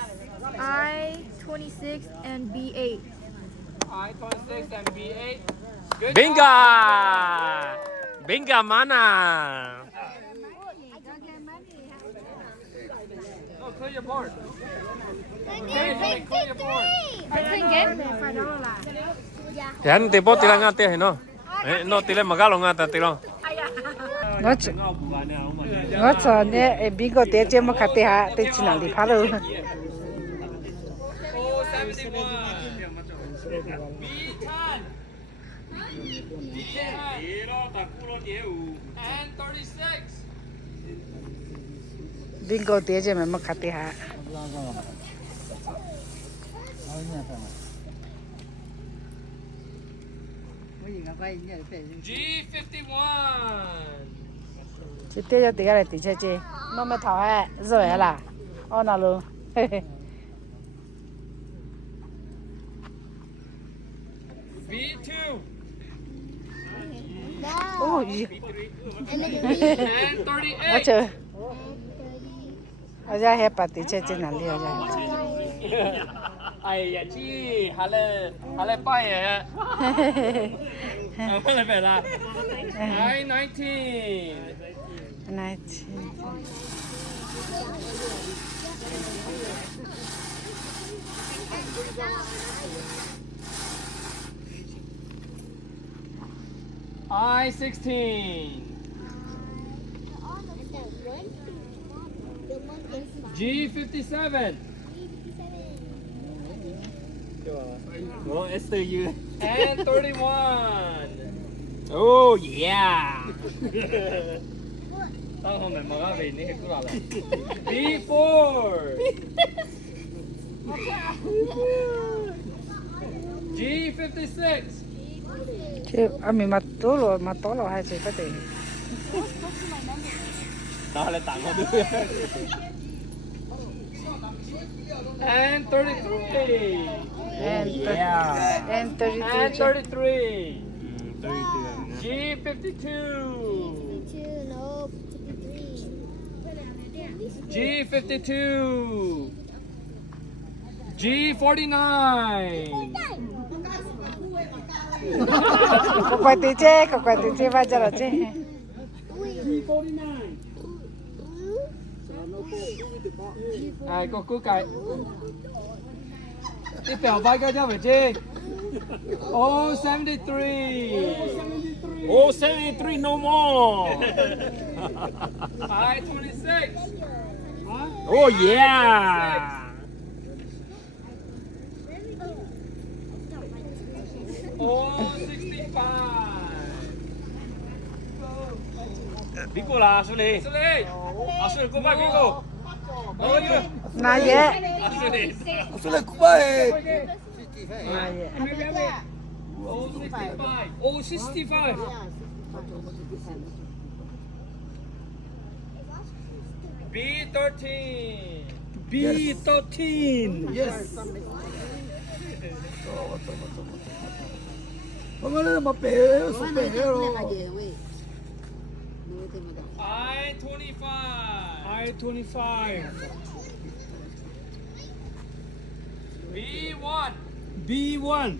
I-26, and B8. I-26 and B8. Good Bingo. job. Bingo mana. No, clear your board. Okay, clear your board. Thì anh tìm bố tì là ngã tì hay nó. Nó tì là mà gà lông ngã tì lông. Ngõ cho nè bingo té chế mà khát té hạ té chỉ nào đi phá luôn. O71. B10. And 36. Bingo té chế mà khát té hạ. G51. Chỉ té cho té cái này té chế. Nó mới tháo hết rồi là. Ô nào luôn. B2. Ui. And Ở 38. chơi. Ở ra hết bà té chế nào đi ở ra. Ai ya chi, hale pai ya. Hale phải là I-19. 19. I-16. G57. Well, it's the you. And 31. Oh yeah. Tao không mình mở về này cũng là B4. G56. Chứ mình mà to rồi hay chỉ có thể. Đó là tặng nó đưa. And 33. And 33. And 33. G52. No, 53. G52. G49. Có quay tí chế bao giờ là chế. Ai có cú cài. Tiếp theo vài cái cho về chế. Oh 73. Oh 73 no more. 526. Oh yeah. Oh 65. Biko lah Sule. Sule. Sule go back Biko. Oh you. Nah yeah. Sule go back. Nah yeah. Oh 65. Oh 65. B13. B13. Yes. Póngale más pedo, su pedo. I-25. I-25. B1. B1.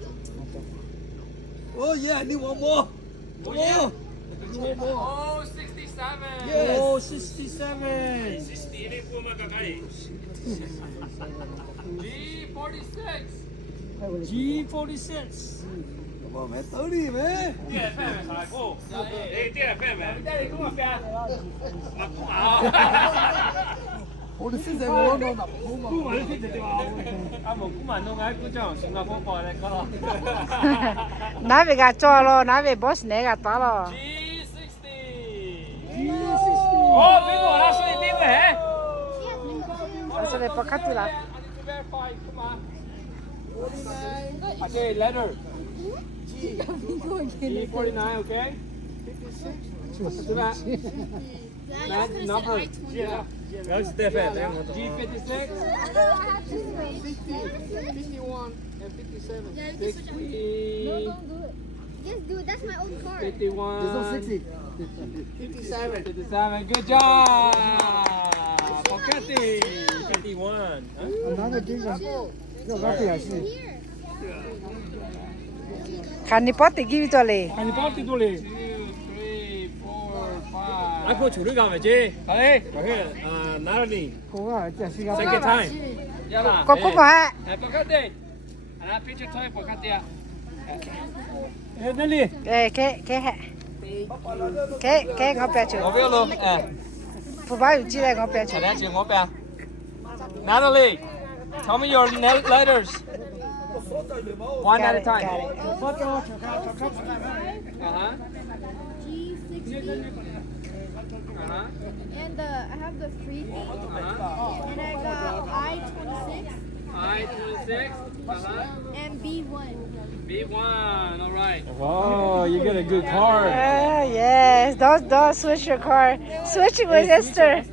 Oh yeah, I need one more. Oh, yeah. Oh 67. Yes. Oh 67. G46. G46. Come on, man, 30, man. Điện phê phải xài cô. Ê, điện phê phải. Đây cũng là phê. Mặc cũng ảo. Ủa, đi xin xe ngô nó nằm không mà. Cú mà nó thích thì ảo. À, một cú mà nó ngay cú chẳng xin ngọc phong bò này có lo. Nói về gà cho lo, nói về boss này gà to lo. G60. Ô, biết của nó suy biết về hả? Sao lại bắt cắt là? Okay, letter. G49, okay? 56. Is that? That number. Yeah. G56. 51 and 57. 60. No, don't do it. Just do it. That's my old car. 51. There's no 60. 57. 57. Good job. For Kathy. 51. Another giga. Yo, Kathy, I see. Khani pot thì ghi cho lì. Khani pot thì tôi lì. 2, 3, 4, 5. Ai cô chủ lực làm chứ? Đấy. Natalie. Cô à, chả xí gà. Second time. Có cú mà. For Kathy. Anh picture time for Kathy. Ê, Nelly. Ê, cái ngõ bè chứ. Ngõ bè luôn. Phụ bao nhiêu đây ngõ bè chứ. Đây chỉ ngõ bè. Natalie, tell me your letters. One at a time. Photo. G60. And I have the free thing. And I got I-26. I-26. And B1. B1, all right. Oh, you get a good car. Yes, don't switch your car. Switch it with Esther.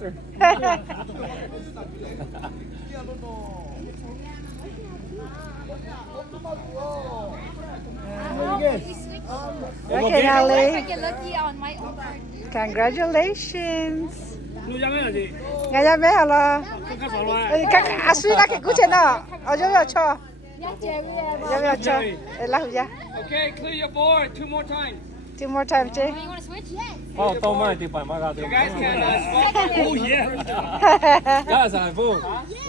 Okay, Ali. I get lucky on my own card. Congratulations. Lu ra mấy là gì? Ngày ra mấy hả lo? Các suy ra cái cú chuyện đó. Ở chỗ nào cho? Dạ cho. Là hụt Okay, clear your board. 2 more times. 2 more time chứ. You want to switch? Yes. Oh, tao mai thì phải mà ra You guys can swap. Oh yeah. Đó là sao phu?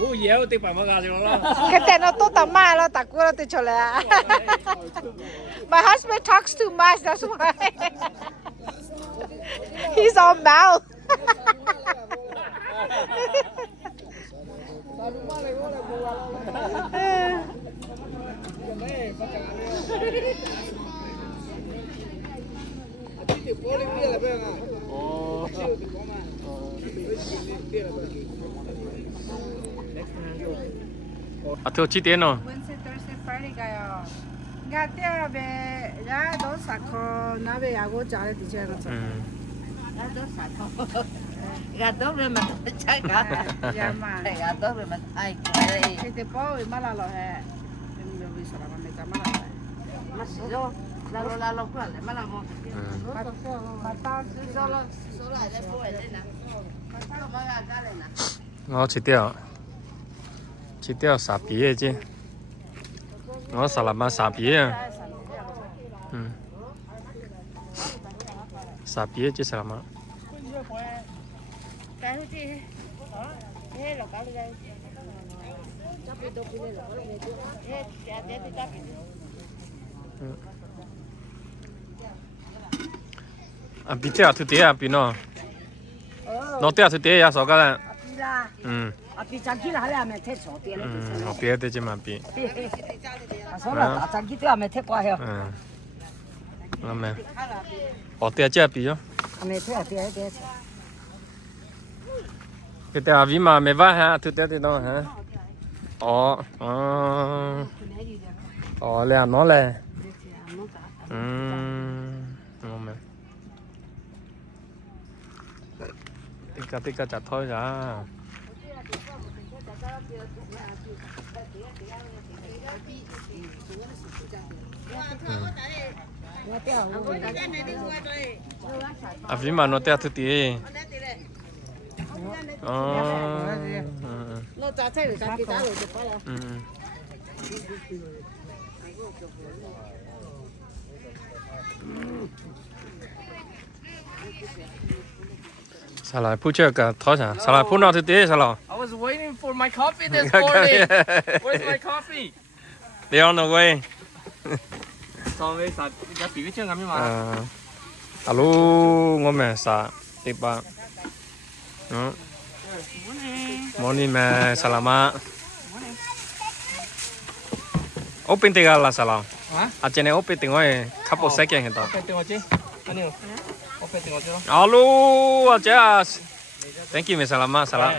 Oh yeah, thì phải mà ra rồi đó. Cái tên nó tốt tao mai lo, tao cua nó từ chỗ lại. My husband talks too much, that's why. He's all mouth. À, thưa chi tiết nào? Wednesday, Thursday, Friday 가요. Gà về gà đón sạc kho, nó về 야구 잘해 드셔야 돼. Gà tốt rồi mà chắc cả. Dạ mà. Gà tốt rồi mà ai cũng đây. Cái tế bao mà là lo hè. Em bị sợ là mình chả mà là. Mà sợ. 我吃掉傻逼的这，我啥了嘛傻逼啊，傻逼这啥了嘛？啊，比这土地啊，比喏，喏这土地也少个嘞，啊，比长期来还没太少点嘞。我别的这嘛比。啊，说了，大长期都还没太乖哟。我们，我这这比哟。还没太点点。cái tàu vì mà mày vay ha, thực tế thì đâu hả? Là nó là, ngon mà, tích cả chặt thôi ra. Vì mà nó teo thực tế. Nó trả chạy được cái gì đó rồi được phải không? Sao lại phu chơi cả tháo sao? Sao lại phu nào thực tế sao lại? I was waiting for my coffee this morning. Where's my coffee? They're on the way. Sao vậy? Sao cái bị cái chân làm gì mà? Alo, ngon mà sao? Tiếp ba. Morning ma salama. Open tiga lah salam. Aja nih open tengok couple second gitu. Open tengok je. Ani. Open tengok je. Halo, aja. Thank you, salama salam.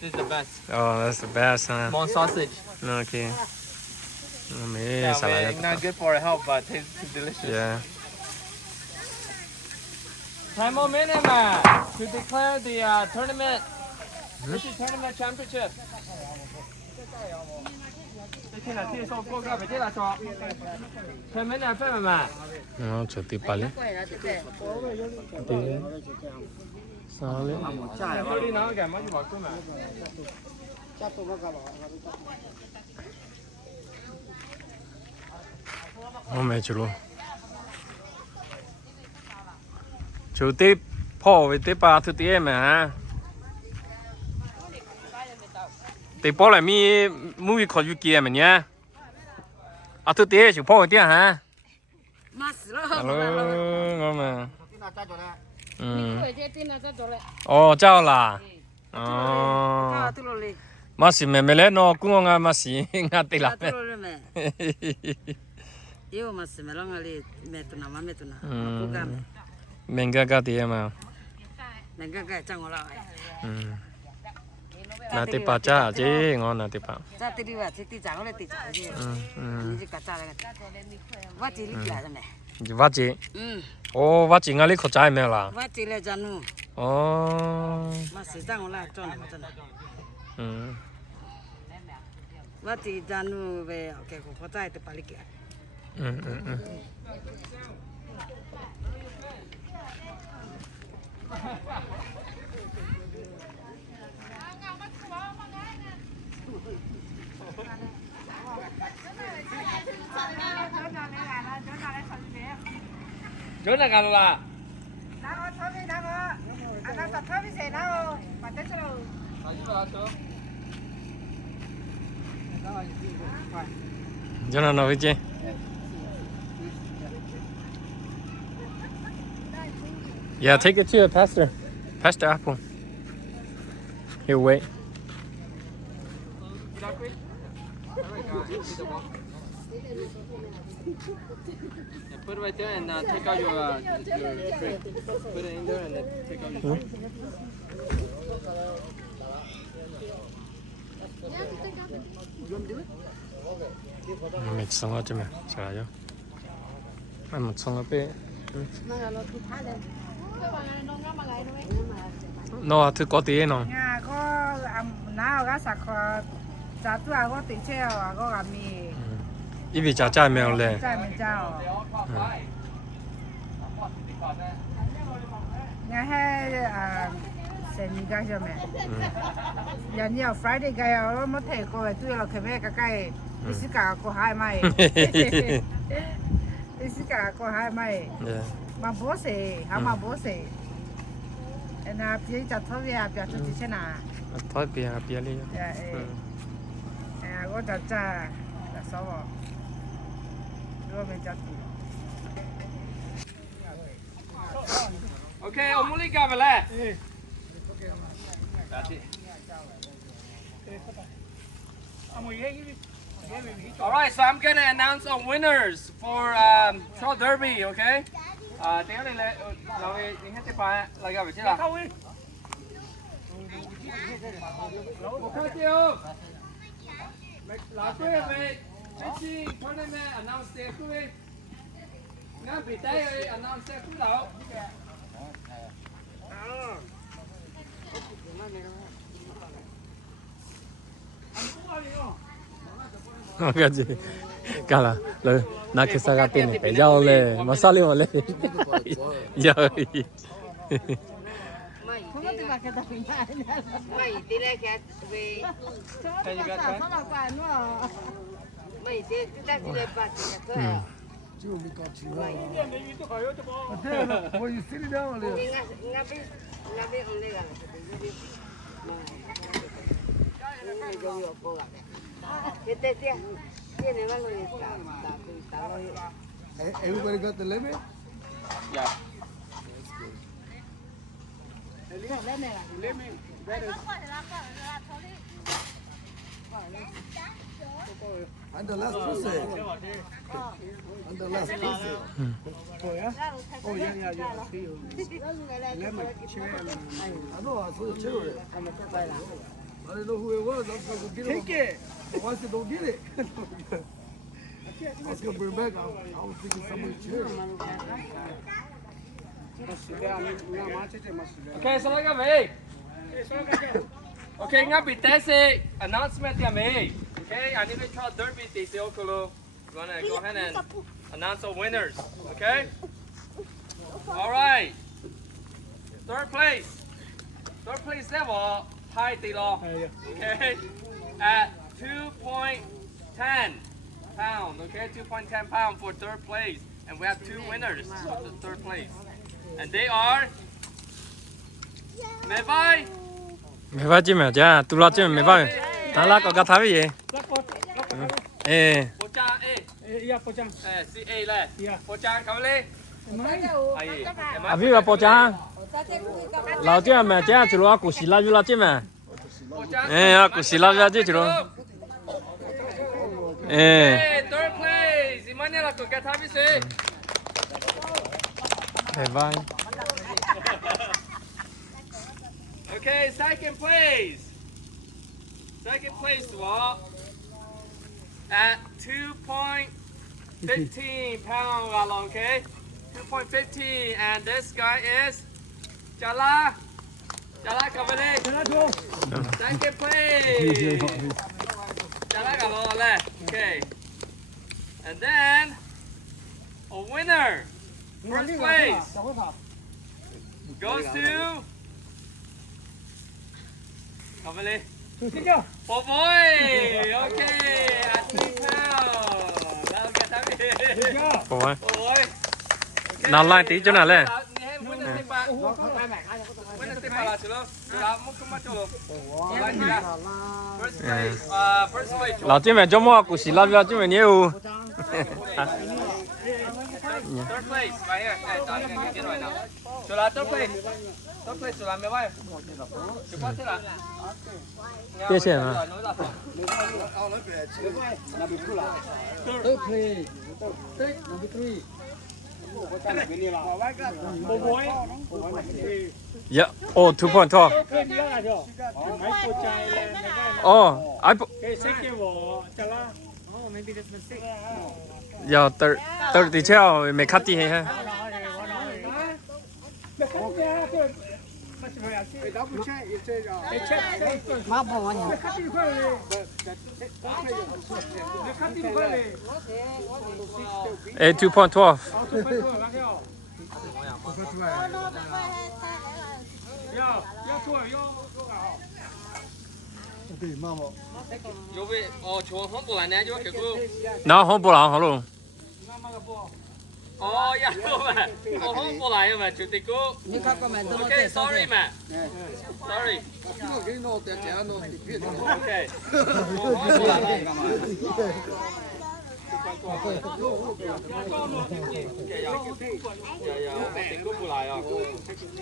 This is the best. Oh, that's the best. More sausage. Okay. Yeah, salam. not good for health, but tastes delicious. Yeah. 10 more minutes, man, to declare the tournament. This is tournament championship. 这天哪，这说过个，别这来说。前面两份嘛。就第八哩。sao lên? Hôm nay chú luôn. Chú tiếp phô với tiếp ba thứ tiếp mà. Tiếp bỏ lại mi mua khó chú kia mà nhá. À thứ tiếp chú phô tiếp hả? Alo, ngon mà. Chào là. Mà xí mẹ lấy nó cũng ngon mà xí ngắt tì là mẹ. Yêu mà xí mẹ lo ngali mẹ tu nama mẹ tu na. Aku gam. Mình gà tì mà. Mình gà chẳng ngồi lại. Nà tì pa cha chứ ngon nà tì pa. Cha tì đi vào tì chẳng ngồi tì chẳng chứ. Đi cả cha lại. Vắt tì đi lại mẹ. Vắt chị. Vắt chị ngay lấy khó trái mẹ là. Vắt chị lại chanu. Mà xí chẳng ngồi lại cho nó chân. Vắt chị chanu về cái khó trái tì pa đi kia. Chỗ nào cả là? Cho nó nói chứ. Yeah, take it to the pastor. Pastor Apple. He'll wait. Put it right there and take out your drink. Put it in there and then take out your drink. Mình xong rồi chứ mà, chờ cho. Ăn một xong rồi bé. Nó thứ có tí nó. Nhà có nào cái sạc có giá tu à có tí chơi à có làm mì 一笔加价没有嘞？在没加哦。我还生意干什么？人家 Friday 个呀，我冇睇过，对了，佢咩个計，你是搞過海咪？你是搞過海咪？嘛冇事，係嘛冇事。那別就特別啊，別出去先啊。特別啊，別哩。我就真係收喎，我咪就。OK， 我們呢家咪咧。All right, so I'm gonna announce our winners for Troll Derby, okay? 點解你兩位你喺啲牌嚟㗎？唔知啦。我看到，嗱對咪，之前 tournament announce 嘅佢，啱比賽嘅 announce 嘅佢佬。我个子，干了，那去啥个店里白要嘞，没啥哩我嘞，要。Everybody got the limit? Yeah. And the last person. And the last person. Oh yeah? Oh yeah. Lemon. I know, I saw the children. I didn't know who it was. I was going to get it. Take it. Why said don't get it? I was going to bring it back. I was thinking somebody's chair. Okay, so like me. Okay, nga bitese announcement ya me. Okay, I need to try derby this okolo. We're gonna go ahead and announce our winners. Okay. All right. Third place level. High Dilo. Okay. At 2.10 pound. Okay, 2.10 pound for third place. And we have two winners for the third place. And they are Mevai. Mevai chứ mà cha, tu lo chứ Mevai. Ta la có cả tháo gì? Pocha A. Yeah, pocha. Si A là. Pocha cầm lên. À vì là pocha. Lão chứ mà cha chỉ lo củ xì la chứ chứ mà. Củ xì la chứ chứ lo. Third place. Imanya là có cả tháo gì? Mevai. Okay, second place. Second place was at 2.15 pound, okay? 2.15, and this guy is Jala. Jala Kabale. Second place. Jala Galole. Okay. And then a winner. First place goes to Kabale. Oh boy! Okay, at 3 pounds. Boy. Nào lại tí chỗ nào lên? Lão chứ mẹ cho mua củ xì lao ra chứ mẹ nhiều. Third place, right here. Get right now. So là third place. Third place là mấy vậy? Tiếp xe mà. Third place. Number 3. Yeah. Oh, 2.2. Oh, I. Maybe this mistake. Yeah, third thì treo mày cắt đi ha. double check. It says, má bỏ vào nhà. Eh, 2.12. Vô về, chỗ không bỏ lại nè, vô cái cô. Nó không bỏ lòng hả luôn. Dạ luôn mà. Không bỏ lại mà chủ tịch cô. Okay, sorry mà. Sorry. Okay.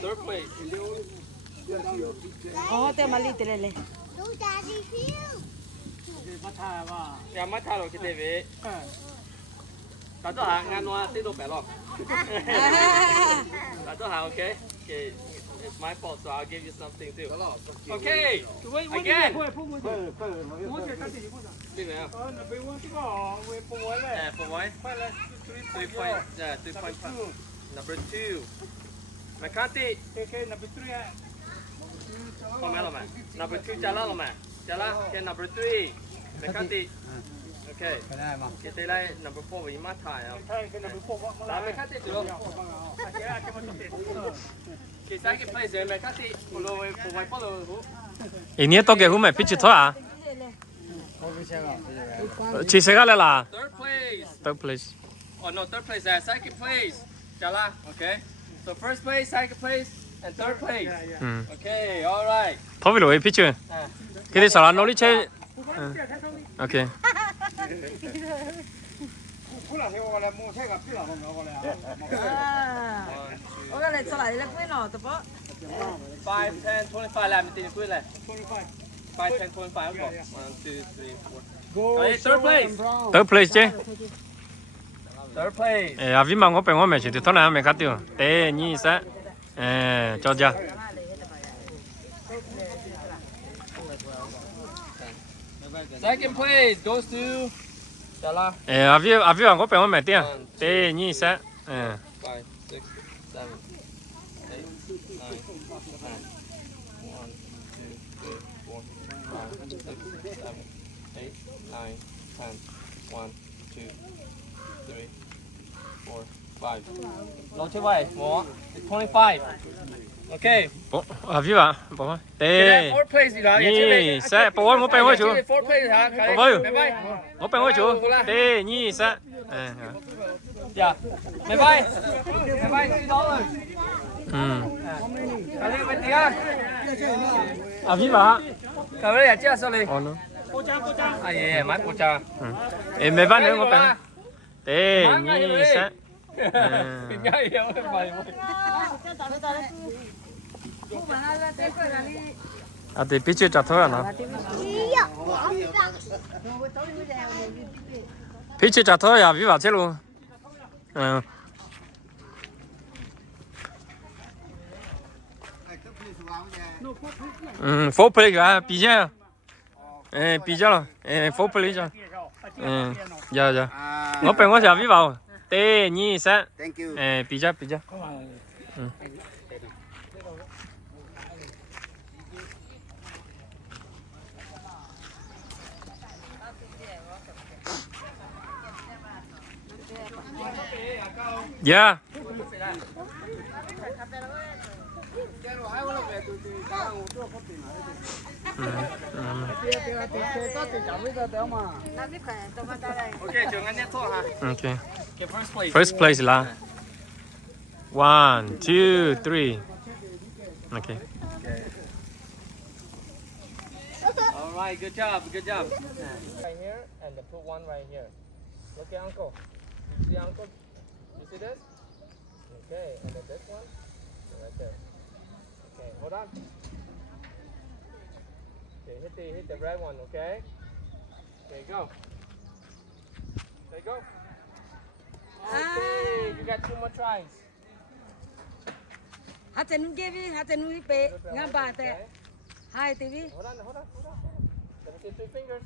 Third place. Te mali te lele. Ya mất thay rồi cái gì vậy? Đã cho hàng ngàn hoa tiếp tục bẻ lọt. Đã cho hàng okay. Okay, it's my fault, so I'll give you something too. Okay, again. Đi nào. For what? 3 point. Yeah, 3 point. Number 2. McCarthy. Okay, number 3. Không mà mà. Number 2 trả là mà. Trả là cái number 3. McCarthy. Okay. Cái tay này number 4 với mắt thải à. Cái number 4 Là McCarthy chứ đâu. Cái sai cái place rồi McCarthy. Follow follow. Ini to cái hôm mày pitch thôi à? Chỉ sẽ cái là. Third place. Third place. Oh no, third place is second place. Trả là. Okay. So first place, second place, and third place. Okay, all right. Thôi vì lỗi pitch. Cái này sao là nó đi chơi? Okay. Cái này sao lại là quên rồi, tập bó. 5, 10, 25 làm tiền quên này. 5, 10, 25 go. 1, 2, 3, 4. Okay, third place. Third place chứ. Third place. À vì mà tôi mày chỉ thôi nào mày cắt tiêu. Tê nhị sa. Cho ra. Second place goes to Dala. À vì mà tôi mày tiêu. Tê nhị sa. 5, 6, 7, 8, 8, 9, 10, 1, 2, 3, 4, 5, 6, 7, 8, 9, 10, 1, 2, 3, 4, 5. Nói chứ vậy, 25. Okay. À vì mà, bỏ. Tê. Fourth place gì đó. Nhị sa. Bỏ tôi bên chú. Fourth place hả? Bỏ. Tôi bên chú. Tê nhị sa. Dạ. Mày bay. Mày bay đi đó rồi. Cái này bên kia. À vì mà. Cái này chưa sao đi. Cô cha. À yeah, máy cô cha. Mày bắt nữa tôi bên. Tê nhị sa. Ngay hiểu mày. À thì pitch chặt thôi à nó. Pitch chặt thôi à vì vậy chứ luôn. Four play cả, bị chưa? Bị chưa rồi? Four play chưa? Dạ. Tôi bên tôi sẽ vì vào. Tê nhị sa. Bị chưa? Yeah. Okay, trường anh nhét thôi hả? Okay. Okay, first place. First place là. 1, 2, 3. Okay. All right, good job. Right here, and then put one right here. Look at uncle. You see uncle? You see this? Okay, and then this one right there. Okay, hold on. Okay, hit the red one. Okay. There you go. There you go. Okay, you got 2 more tries. Hạt chân kia đi, hạt chân nuôi bé, ngắm bà tè. Hai TV. Hold on. Let me see 3 fingers.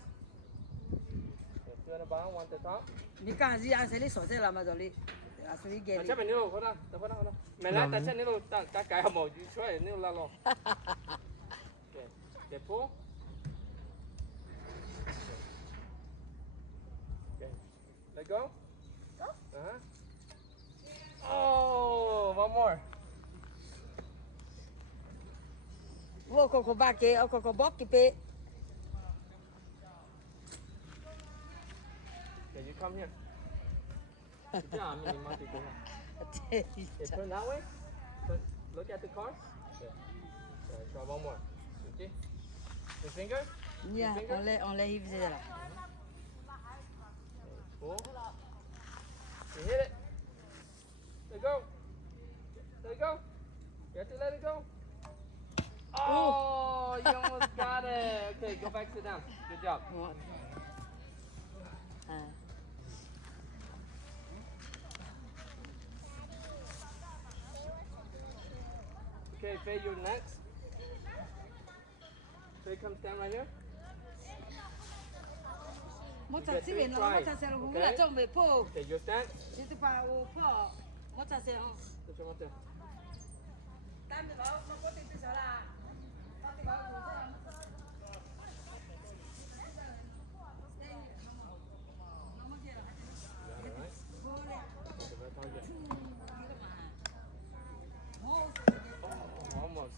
Okay, 2 on the bottom, 1 at the top. Đi cả gì anh sẽ đi sổ xe làm mà rồi đi. Chắc mình nêu khoan đã khoan đó. Mày lại ta chắc nêu ta cái hầm màu chứ xoay nêu la lo. Okay. Okay, pull. Okay. Let go. Go. Oh, one more. Vô cô ba kia, cô bóp kia pe. Okay, you come here. Yeah, I mean, you might be good. Okay, turn that way. Look at the cars. Okay. Try one more. Okay. Your finger. Yeah, on l'a hivsé là. Pull. You hit it. Let go. Let go. You have to let it go. Oh, you almost got it. Okay, go back, sit down. Good job. Okay, Faye, you're next. Faye, come stand right here. Okay, you stand. Almost.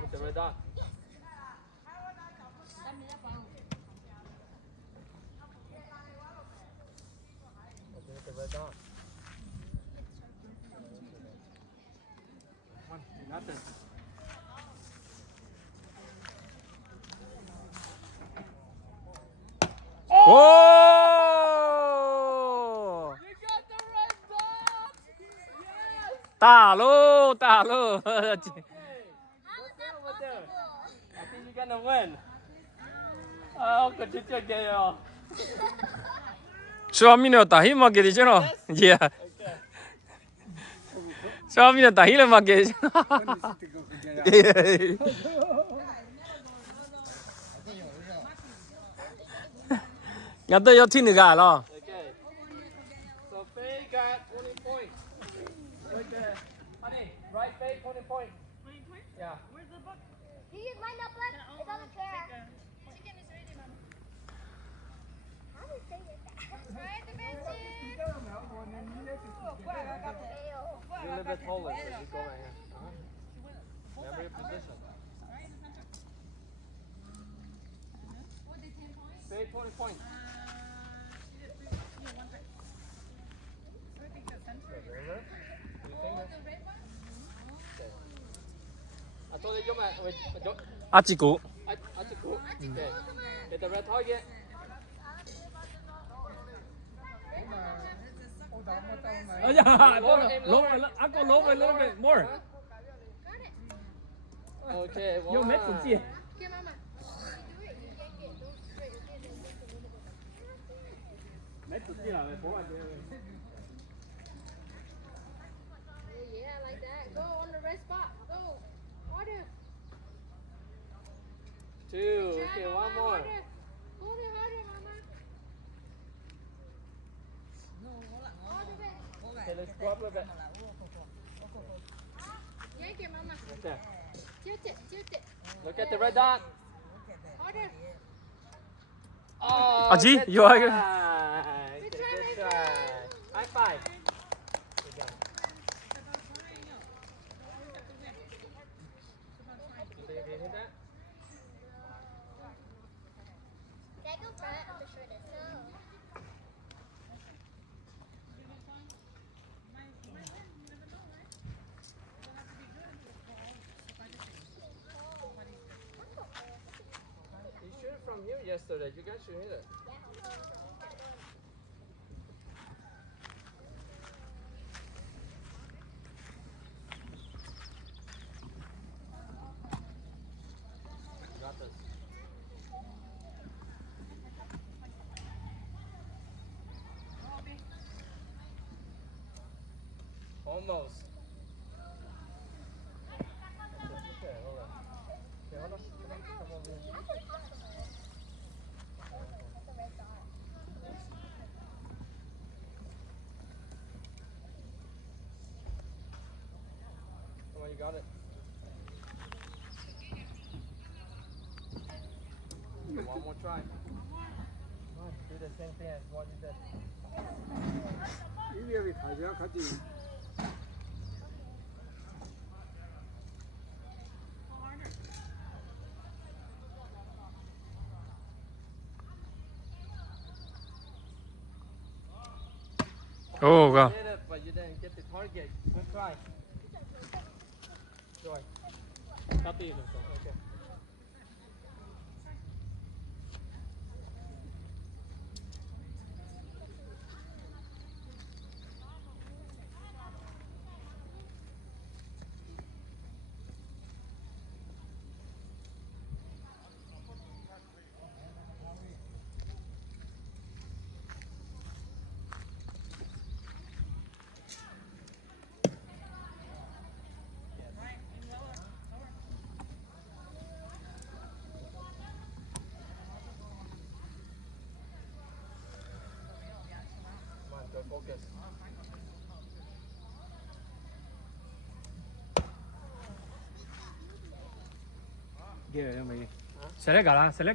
Hit the red dot. Hit the red dot. Come on, you got this. Oh! You got the red dot! Yes! Talo, talo. Okay. Go sit over there. I think you're gonna win. Oh, good to check it. Suaminya tahi mage di channel. Yeah. Suaminya tahi le mage. Ngata yo tin ga lo. Okay. So Faye got 20 points. Right there. Honey, right Faye, 20 points. 20 points? Yeah. Where's the book? You use my notebook? It's on the chair. Chicken is ready, Mom. How do you say it? Right, the You're a little bit taller, so you go right here. Remember your position. Faye, 20 points. I told you Achiku. That's cool. Okay. Hit the red target. Oh yeah, uncle lower a little bit more. Okay, one. 用没仔细。 Okay, Mama. You do it, you yank it. Don't straight, okay? Then yank it a little bit. 没仔细了，不管这。 Yeah, like that. Go on the red spot. Go. Harder. 2. Okay, one more. Harder. Hold it harder, Mama. Okay, let's go up a bit. Yank it, Mama. Right there. Tilt it, tilt it. Look at the red dot. Harder. Oh, Aji, good you are try. good. Good try. High five. Good job. You think you can hit that? Can I go front? I'm the shortest. You shoot it from here yesterday. You guys should hit it. You got this. Almost. Okay, hold on. Okay, hold on. Come on, come on. Come on, you got it. One more try. Do the same thing as what you did. 이리저리 다지야 같이. 오, 가. You did it, but you didn't get the target. Good try. Joy. Copy it. Okay. Come on, go focus. ghê mày select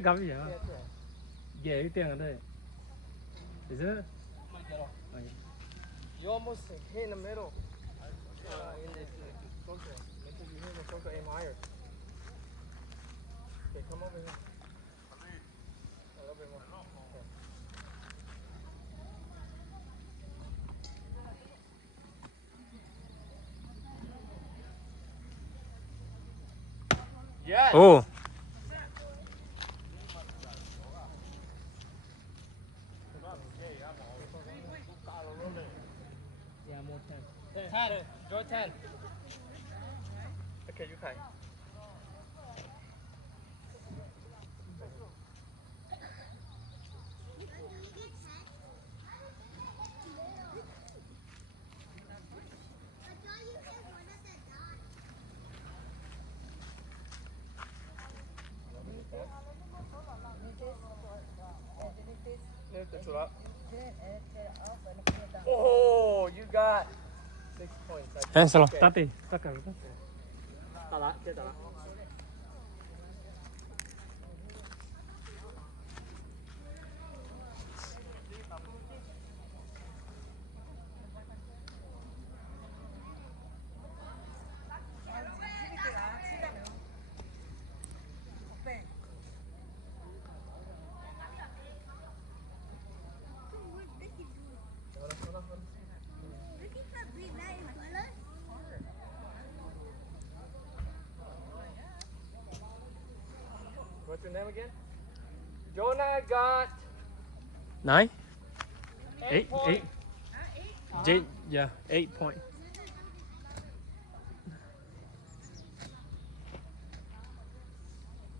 cả bây giờ ghê tiền đây is it You almost hit in the middle. In the closer. Make sure you hit the closer, aim higher. Okay, come over here. A little bit more. Okay. Yes. 오. Yeah, more 10. 10. Draw 10. Okay, you can. Oh, you got 6 points. 펜슬로. tati tất cả打了，接打了。 What's your name again? Jonah got 9 8 points. 8 yeah 8 point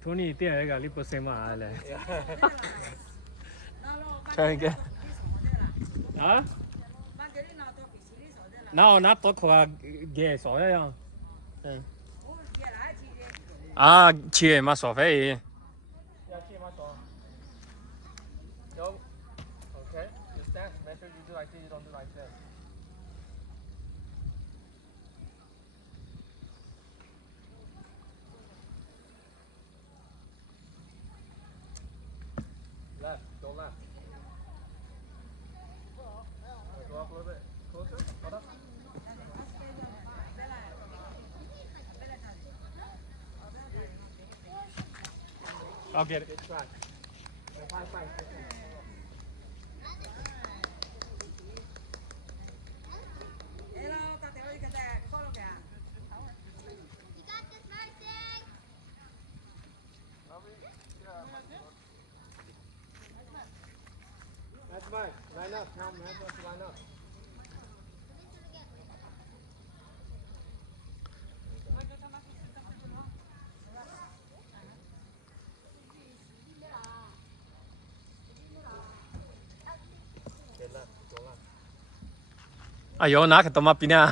Tony tiền cái lipo xem mà lại try again hả nào nát tôi khoa ghê sỏi à à chia mà sỏi phải Yeah, keep my song. Yo. Okay. You stand. Make sure you do like this. You don't do like this. Left. Go left. Go up a little bit. Closer. Hold up. I'll get it Good try. Fine, fine. That's mine. Line up. Now, man. Let's line up. Get left. Go left. ayo nak ketemu pina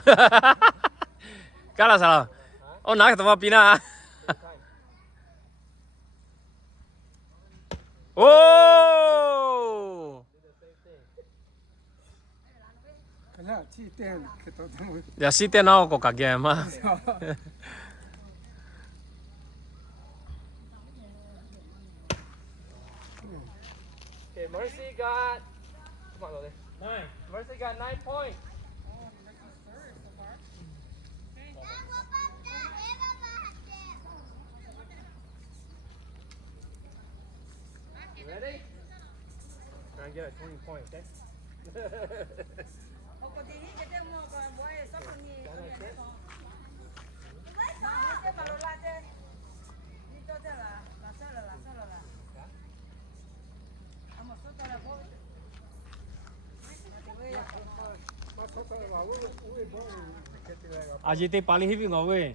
kalah salah oh nak ketemu pina Oh! Ya si te nao ko kage ma. Okay, Mercy got. Come on, Lily. 9. Mercy got 9 points. You ready? Try and get a 20 point, okay? Aji te pali hivi ngawe.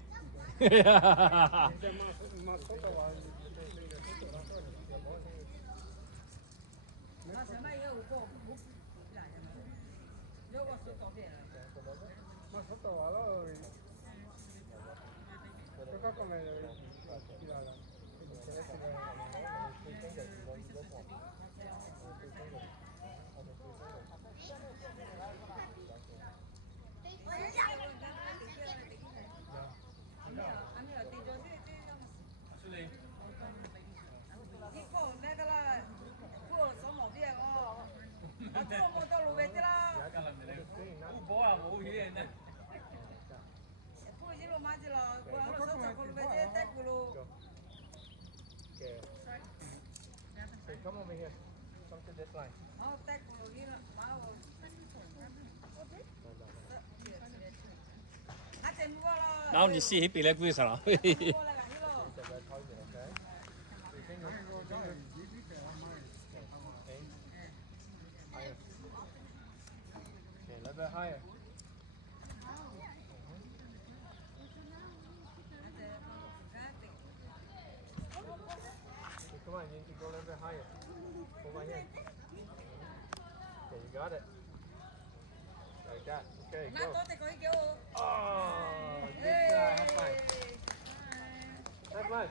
Come over here. Come to this line. Now you see hippie like this, huh? Okay, a little bit higher. Come on, you need to go a little bit higher. Over here. Okay, you got it. Like that. Okay, go. Oh, good job. High five. High five.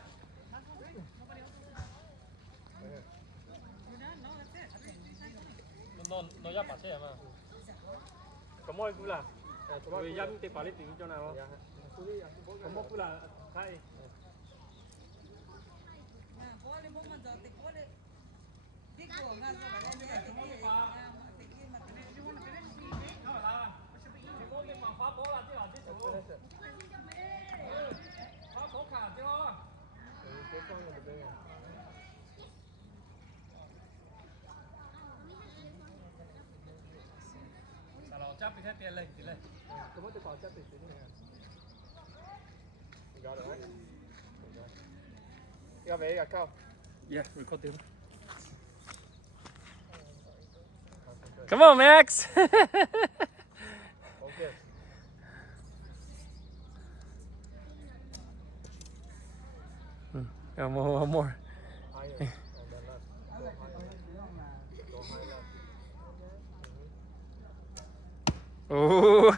Nó giáp mặt xe mà. Come on, Gula. Rồi giáp te pali tiếng cho nào. Come on, Gula. Hi. Chấp đi hết tiền lên, tiền lên. Come on, the ball just is sitting here. You got it, right? You got it, you got go. Yeah, record them. Come on, Max. Okay. One more. Higher. And then left. Go higher. Go high left. Ồ,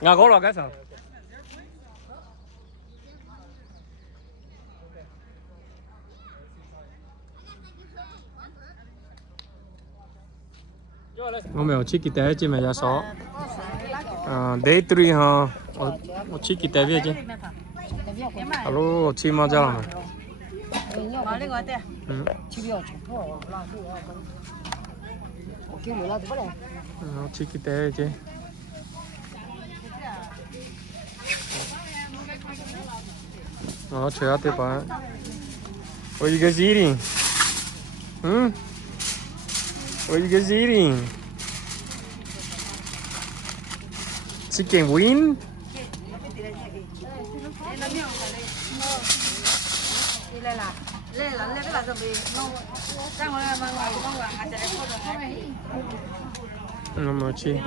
ngà có là cái sao? Ông mèo chỉ kỹ tế chứ mà giá số. Day 3 ha, ông chỉ kỹ tế vậy chứ. Alo, chỉ mà giá mà. Chỉ kỹ tế chứ. Chơi à, ba. What you guys eating? What you guys eating? Chicken wing? Mà chi?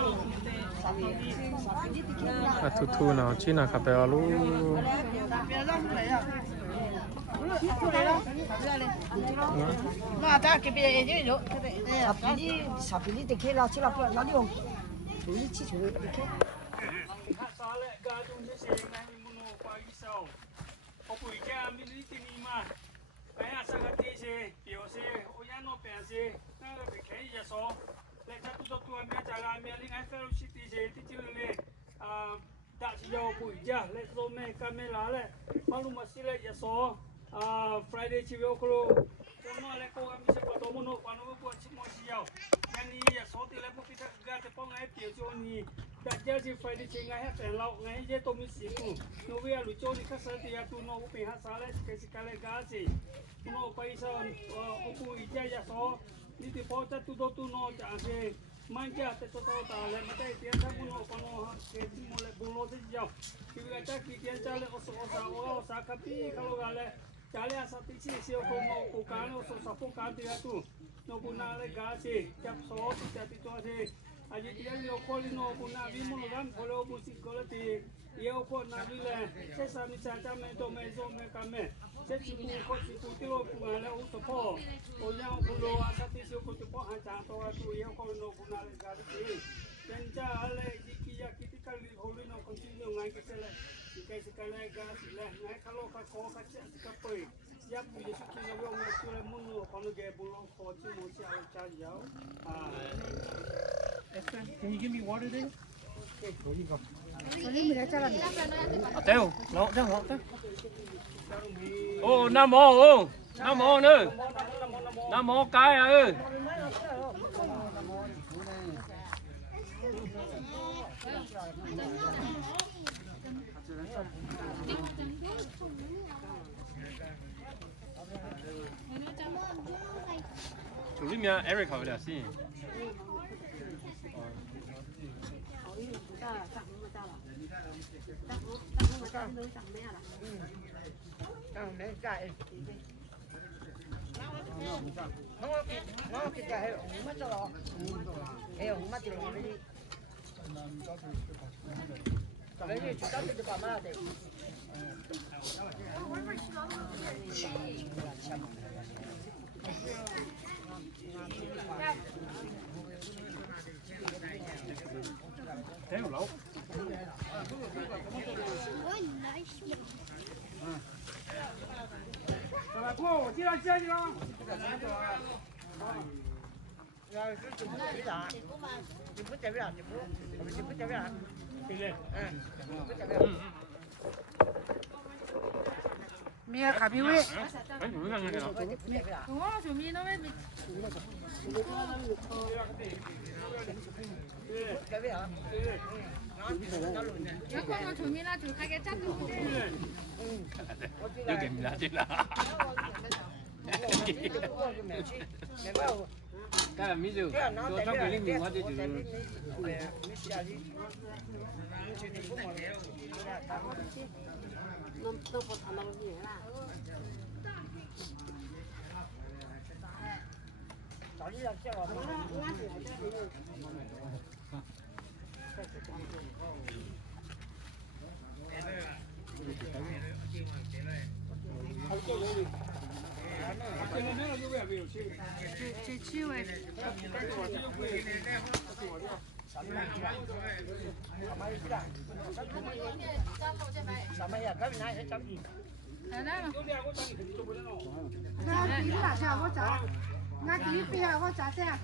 Thu nào chi nào cà phê luôn. Mà ta cái bây giờ rồi, sắp đi thì kia là chỉ là cái nó đi không, chú ý chỉ chú ý cái kia. Opui kia ambil ini mah, kayak sangat isi. 边是那个别看一下说，来他都说多面在那面另外fellowship的些的就是嘞大是要不一样，来说面干面拿嘞，马路嘛是嘞也说Friday 去要可咯，我们来过我们是不多么多，反正我过去么是要，那你也说的来不给他干的帮俺表叫你。大家是 Friday 去俺还在老，俺也都没习惯，我为了做你看啥的呀，都拿我边下啥嘞，是干来干子，我背上我不一家也说，你的包在都拿这样子。慢家在做到大了，没在电厂我帮我哈，给我来帮我这叫，这个在给电厂嘞，我啥咖啡，kalau个嘞，家里啥东西是要给我不干了，说啥不干的呀都，我不拿来干些，接手就在做些，啊，这边有可能我不拿比我们干，可能不是个了的，有可能比嘞，这上面山上面都没做没干没。这是不可是不丢不拿来无所破，我要不罗啊，他这些不就不喊长多啊，都要可能不拿来干的。现在嘞，这个kita kali holy no continue ngai kita le, kita sekali gas le, ngai kalau kau cek sekapai, siap bila suki nak ngai tu le munu, kalau dia belum kau cik mesti ada cari jauh. Esther, can you give me water there? Teo, nó chắc nó teo. Ô, Nam Mô, Nam Mô nữa, Nam Mô cái ơi. Chủ lý miệng Eric hỏi là gì? nó cái hệ ủng mất cho nó hệ ủng mất thì lấy đi lấy đi chúng ta tự bảo mà để Theo lẩu. Rồi cô, đi ra chơi đi con. rồi cứ chụp cái là chụp cái chạy ra chụp cái chạy ra Đi lên. Mía cà phê vậy. Anh chủ ăn cái nào? Đúng không? Chủ mi nó mới cái gì hả nó con nó chủ mi là chủ hai cái chắc đúng không? Chưa kìm lại chứ là. Cái là ví dụ, tôi trong cái linh mình hóa chứ chứ. nó có thằng nào gì là Chị chiêu ấy. Sama ya, kami naik jam ni. Ra tí là chào có chả. Nga tí bây giờ có chả xe.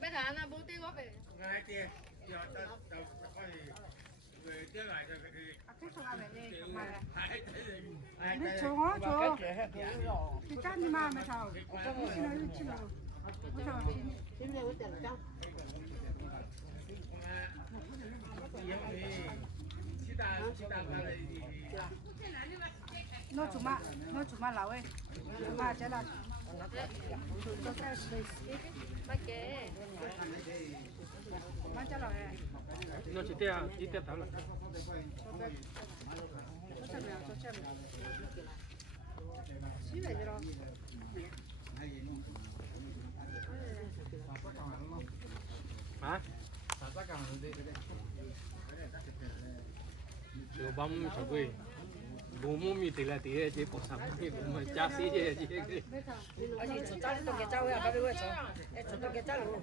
bây giờ nó bố tiêu có về Biết chỗ ngó chỗ. Thì chắc như mà sao. Xin nói chị nào. Nó chủ mà lão ấy. Mà chắc là bác kế mà chắc là Nó chỉ tiếp thảo là. Hả? Chiều bấm chiều quỳ. bố mì thì là tí chế bỏ sắm thì bố mà cha xí chế chế cái ở đây chúng ta đi cái cháu ya cái đứa cháu em chúng ta cái cháu luôn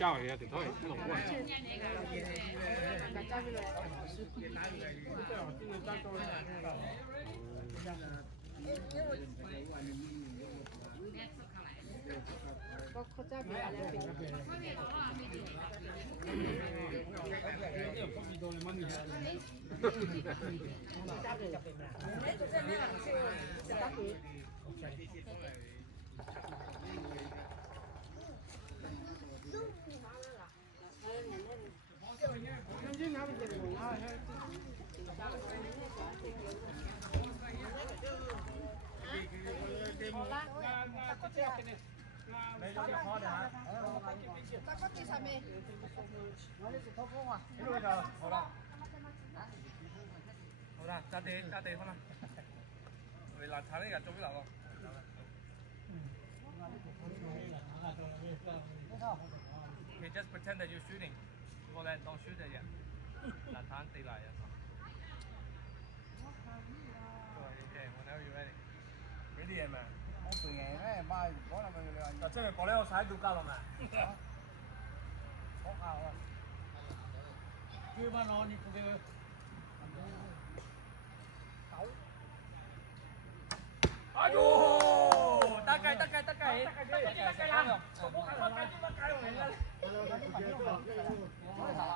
chào vậy thì thôi không có cá tê không nào vì là thằng này là trong cái nào Okay, just pretend that you're shooting. Well, then don't shoot it yet. Là thằng tê lại à? Okay, whenever you're ready. Ready em à? Không phải nghe đấy, mai có là mình Là真係講呢個使到交啦嘛？có khảo rồi. Chưa mà nó đi cùng cái哎呦！大概。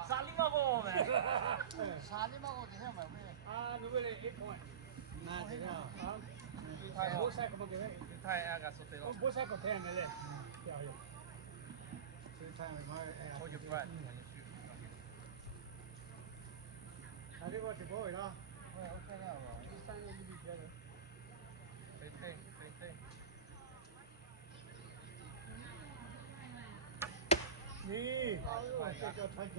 살림하고 살림하고 되냐 말고. 아, 누구래? 이거. 나 지금. 못 살 거 먹게 해. 타이아가 소대로. 못 살 거 돼야 돼. 야, 야. Hold your breath. 가리고 지 보이라. 니. 저 탄게.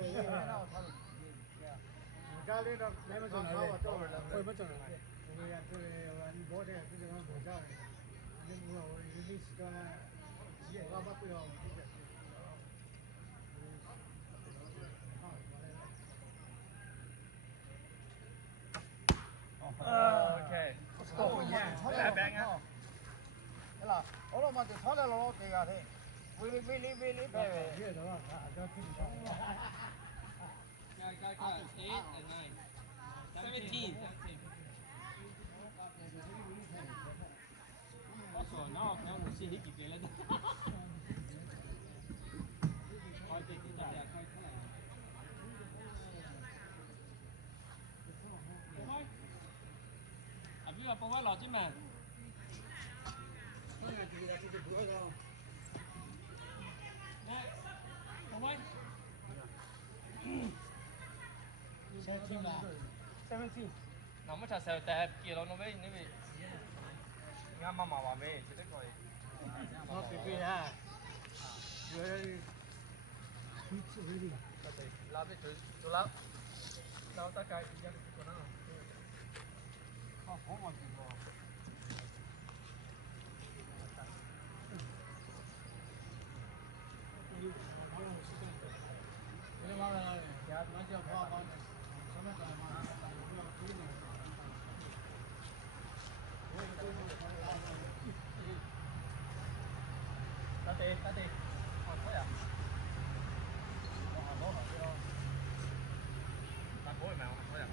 가리도 내면 좀 나와 또. 얼마 전에. 우리가 저기 뭐래 그냥 보자. 근데 뭐 우리 시간에 뭐가 바꾸요. Okay. Là bạn á. Thế là ở đâu mà thì thoát ra lo thì à thế. Vili về. Here đó, đó thì đó. Guys, 8 and 9. 17. Also, now I can see Hickey Galen. Là phong quá lọt chứ mà. Phong quá. 17. Nó mới chả sợ đẹp kia nó với nó bị ngắm mà về chứ đấy rồi. Nó cái ha. Rồi. Lá với chú lá. Đâu tất cả những cái của nó. Không có gì đâu. Tá tê. Còn thôi à? Bạn bố mèo thôi à?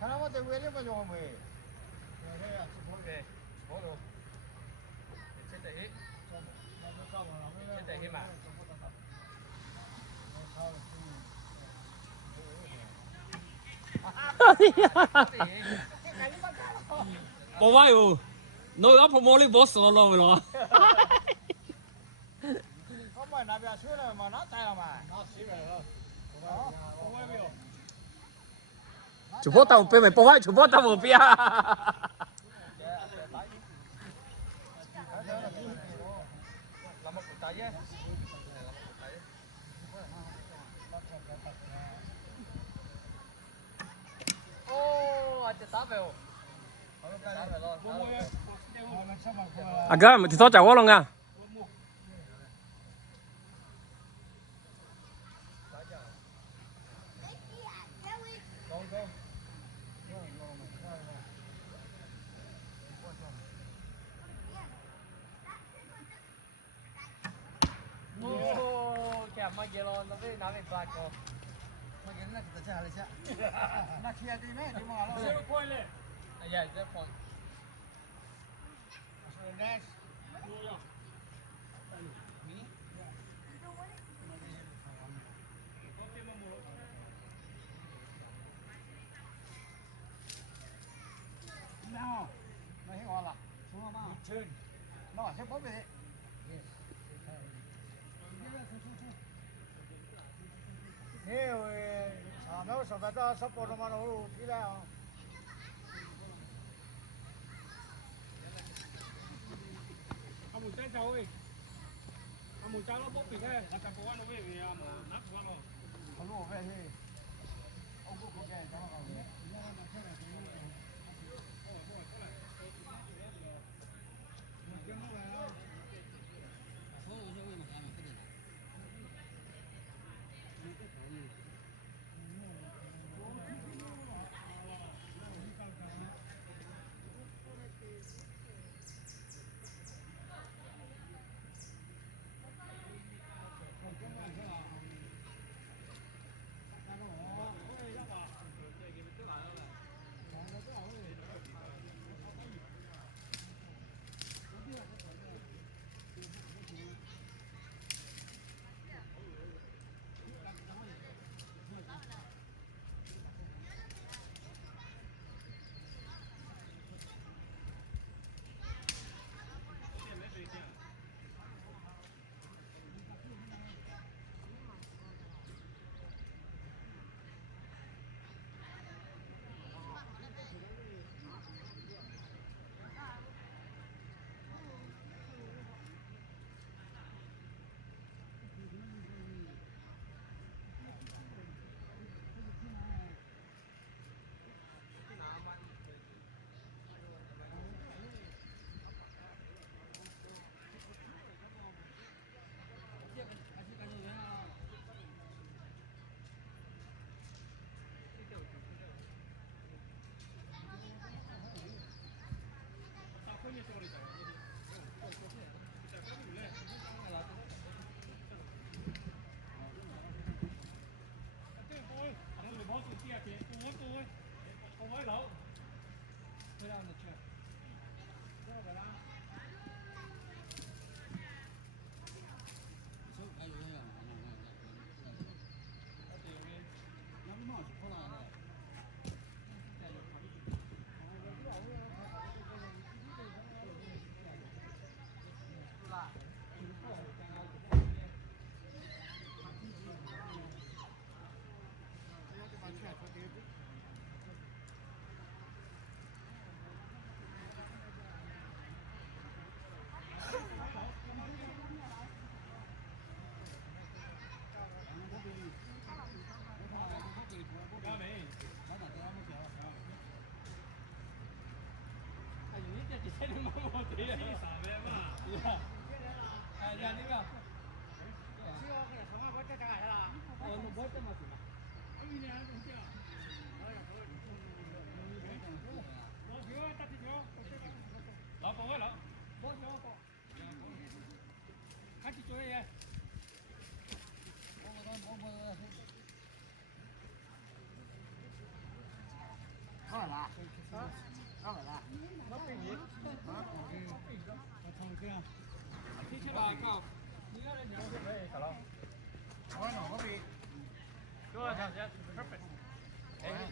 사람한테 왜 이래 가지고 뭐 Okay. Bố luôn. Chết tệ. Chết tệ khi mà. Bố vai ù. Nói ấp mô li bố sổ rồi rồi. không phải là bây giờ mà nó tay là mà nó xí về rồi chủ bố tàu bên mày bố ai chủ bố tàu một bia à cái mà thì sao chào luôn à mà giờ nó về nó về black rồi mà giờ nó tự chơi là sao nó kia đi mấy đi mà nó 0 point လေ yeah that point so that's 没听我了，听我吗？去，那我先宝贝。你为长苗上在这上包着嘛，喽，起来啊！阿木仔走喂，阿木仔攞卜俾佢，阿就講到咩嘢啊？冇，嗱講咯。好多费去，我不给，怎么搞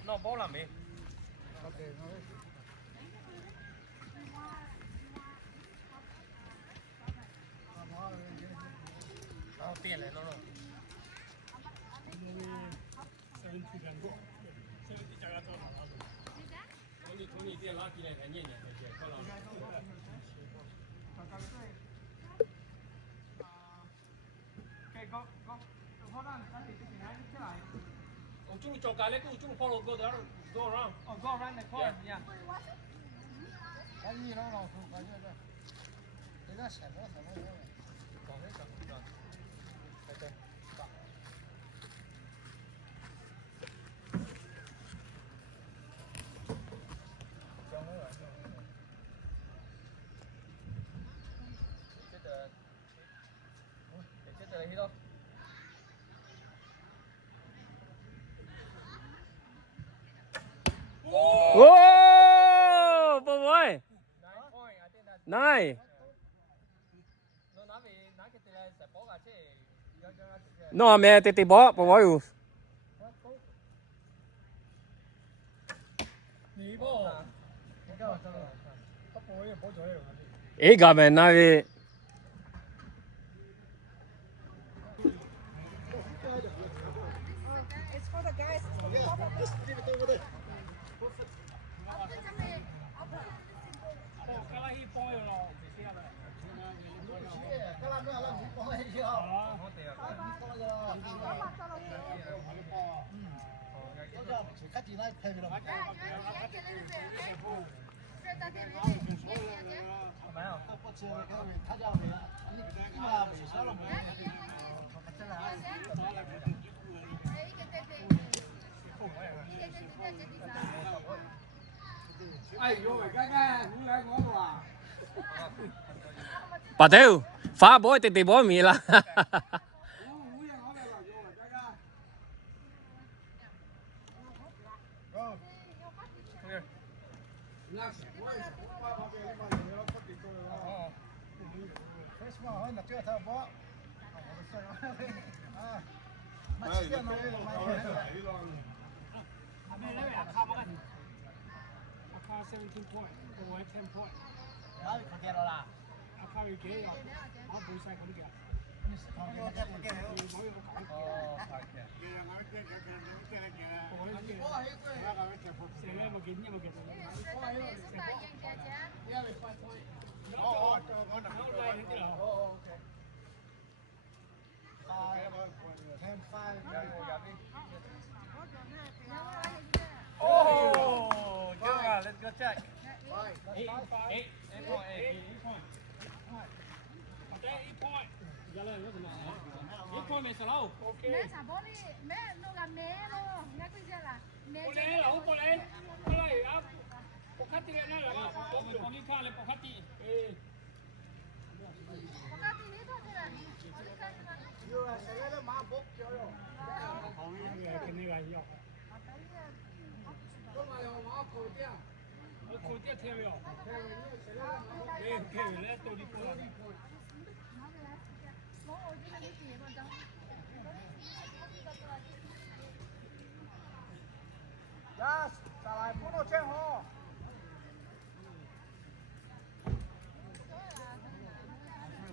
？nó bố làm gì? Tiền này nó rồi. 你这垃圾来才念念，好了。我中做咖喱，我中跑路过的，go around。哦，go around the corner，呀。你老老说，这个什么？搞那个，对。Oh, boy. Nice. No, mẹ tê bỏ rồi. Ê, gặp mẹ nói về. It's for the guys. Bà Tiêu, phá bối tê bối mì là. Oh, good. Let's go check. 8 point. Mẹ xả bố đi, mẹ nó gặp mẹ luôn, nghe quý chưa là mẹ Por ahí, la U por ahí. Por ahí, ah. Pocati le nada, va. Con el cale, pocati. Pocati ni thôi chứ là. Que ni gallo. Cô tiếp theo rồi. Cái lấy tôi đi qua. Yes, trả lại phút đầu trên hồ.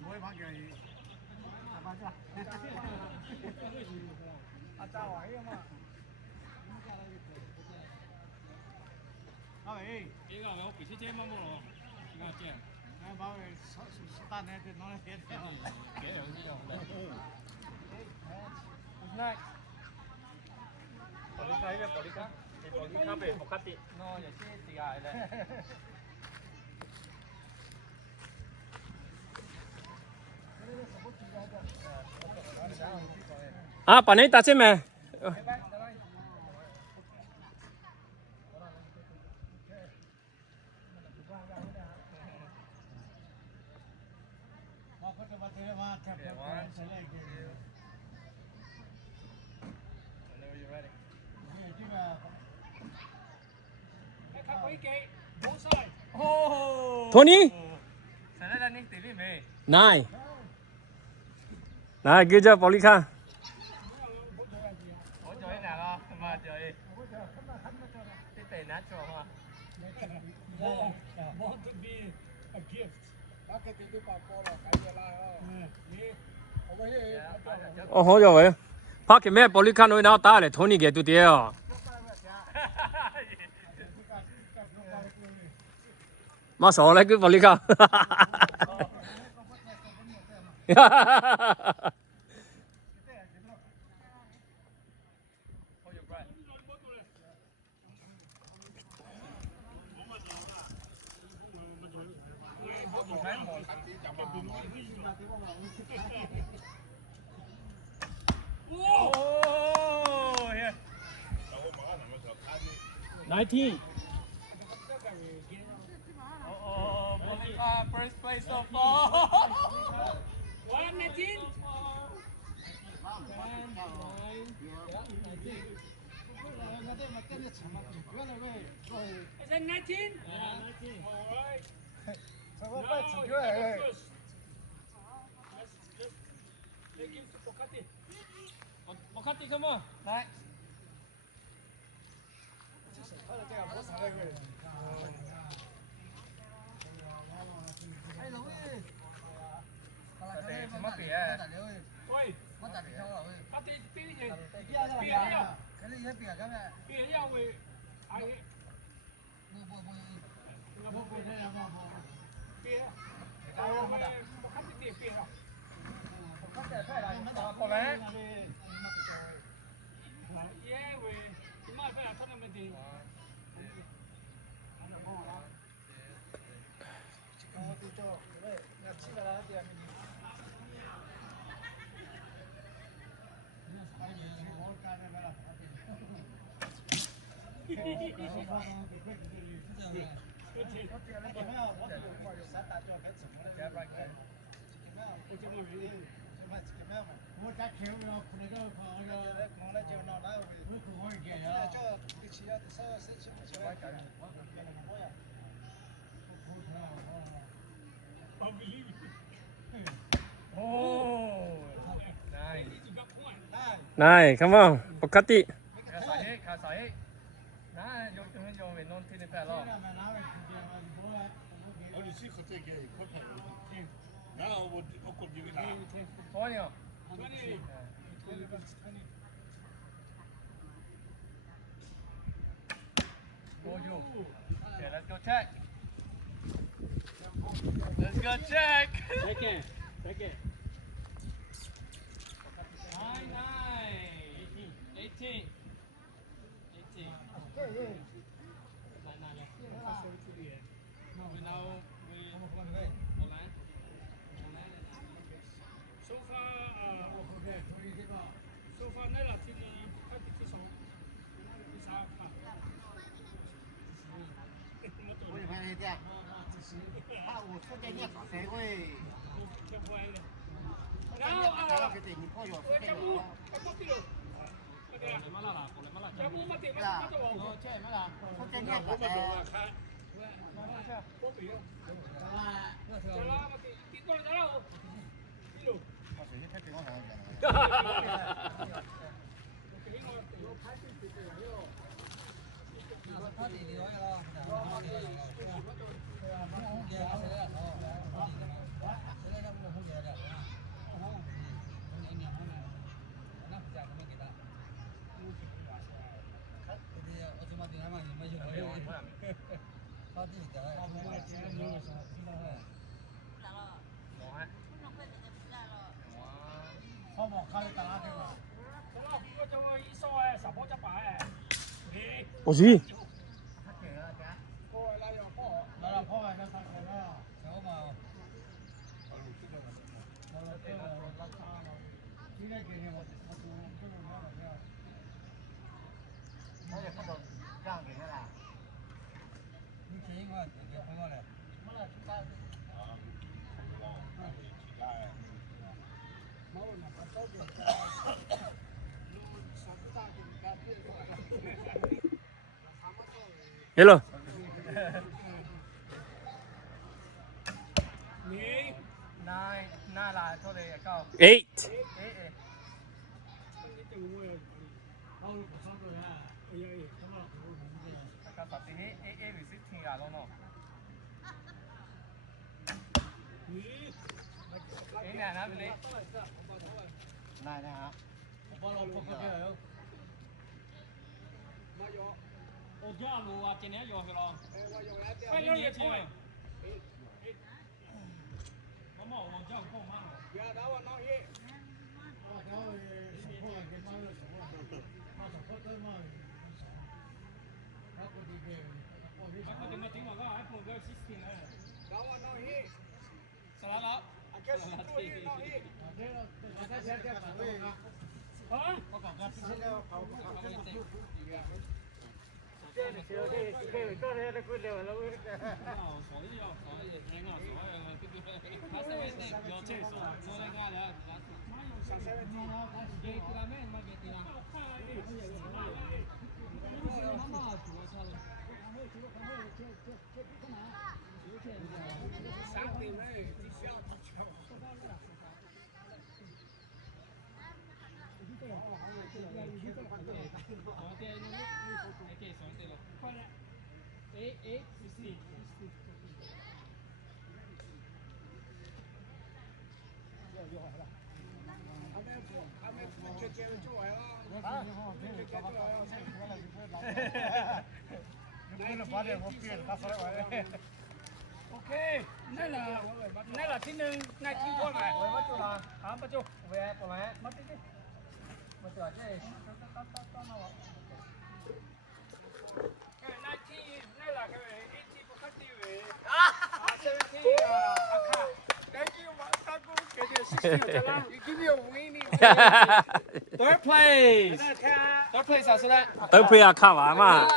Bố mang cái gì? Mang chưa? Chào ấy mà. Ơi, cái cái bị chết chết mà rồi. Cái chết. Em bảo về tan này thì nó hết. Cái ở gì đâu. Next. Polika. Polika be pocati. No, ya sí, siga ele. À, bà này ta xem mẹ. Tony? Nine. Này, good job, Polika. Want to be a gift. Ồ, rồi vậy. 怕给咩玻璃看到那打嘞，托尼给都跌哦。马少来个玻璃看。Oh, yeah. 19. Oh, Bolívar, first place so far. 119. 19? 19. All right. Now, let's give to Bocati. Bocati, come on. Right. Ôi, Bocati biết gì? Biết à? Cái này biết cái này. Biết à? Vì ai? Biết. Bocati biết biết à? Bocati phải là có lẽ. Yeah, we. Chúng ta phải là thân mình thì. Này, come on, Bocati. Okay, let's go check. Let's go check. Second. 18. So far, này là thì các cái số đi sao cả. Ôi mày này kìa. À, ủa, sao cái nhạc thế ơi. Nào, cái gì mình coi rồi. cái mu, cái mu tiêu. Cái mu mà tiêu mà tiêu rồi. Chơi mà là. Sao cái nhạc thế. Ủa gì? Hello. Eight. Này nè hả? 我家路啊，今年要去了。快点也快。妈妈，我家够慢了。呀，那我弄一。OK，那了，今天那听过没？我不做了，啊不做，喂，不来，没得的，没做这，到那我。那天那了个，80不可以喂，70阿卡，thank you， 大哥，给点60的啦，you give me a winning。Third place， third place 啥子呢？都陪啊看完嘛。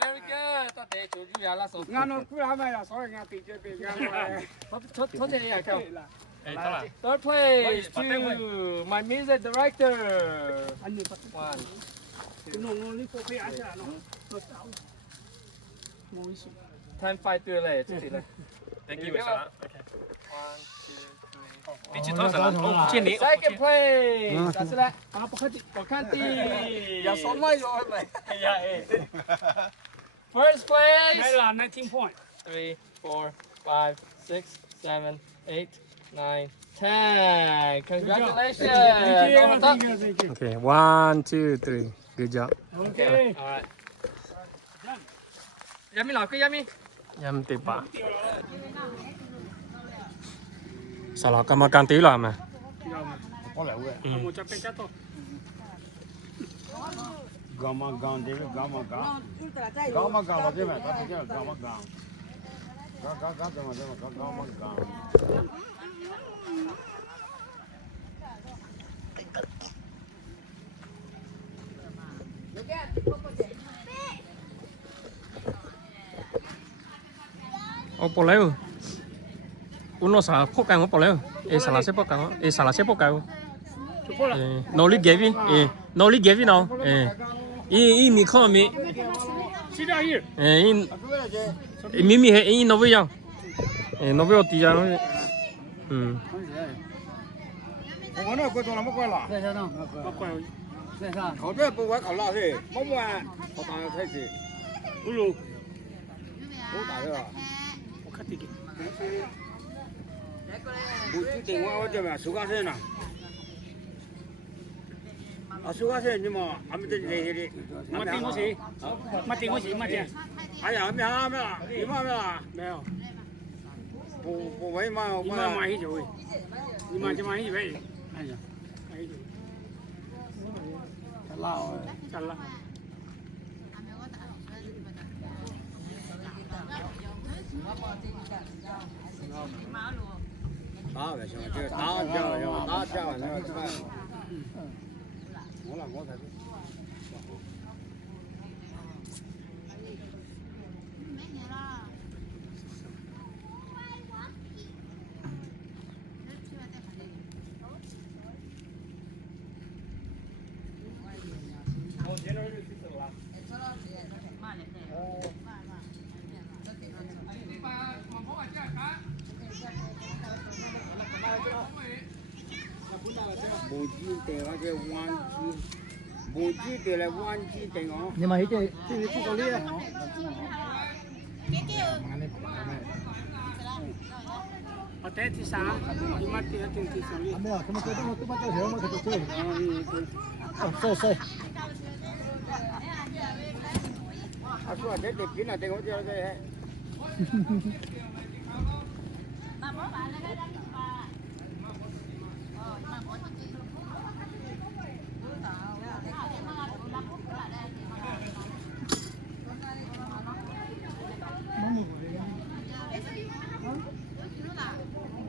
Very good，到底做住呀那手。俺那估下咪呀，所以俺对这边俺我这也叫。Third place to my music director. One. Time fight 对了，这里了。Thank you， sir。 One, 2, 3。你去多少？我见你。Second place，啥子呢？啊，不看的，不看的。要说卖就卖。哎呀哎。First place. 来了19 point. 3, 4, 5, 6, 7, 8, 9, 10. Congratulations. Okay, 1, 2, 3. Good job. Okay. All right. Yummy nào, cái yummy. Yum tị bạ. Sao là cầm can tí làm mà. Có lẽ vậy. Một trăm bên chắc thôi. Gama gang đấy, gama gang là thế mà, ta thấy là gama gang. Gama gang. Ô bỏ leo. Uno sa phô càng bỏ leo. Sa là sẽ bỏ càng. Sa là sẽ bỏ càng. Nó đi ghép đi. Nó đi ghép đi nào. Mi không mi. Sit down here. Mi hay nó với nhau. Nó với tí ra nó. Ông nói quay tôi làm mất quay là. Mất quay.เขาเรียกปูไว้เขาล่าสิเมื่อวานเขาตายใช่สิ Ulu. เขาตายแล้ว Okati ki. บุตรเด็กว่าจะมาสุขเส้นน่ะสุขเส้นนี่มั้งอามิเตนเลยเลย Mati mo si. Mati mo si, mati. 哎呀，没啊没啊，你妈没啊？没有。不没嘛，你妈买一酒，你妈就买一杯。哎呀，买一酒。真啦。打不行，这个打掉了，打掉了，那个菜。我才。bố trí để cái quan chi bố trí để là quan chi để nó nhưng mà cái có lý à ở đây thì sao? Đi mất thì tiền thì sao? Không biết, không biết cái đó, tôi bắt đầu hiểu mà cái tôi chơi. 对。啊，说这边那我叫这。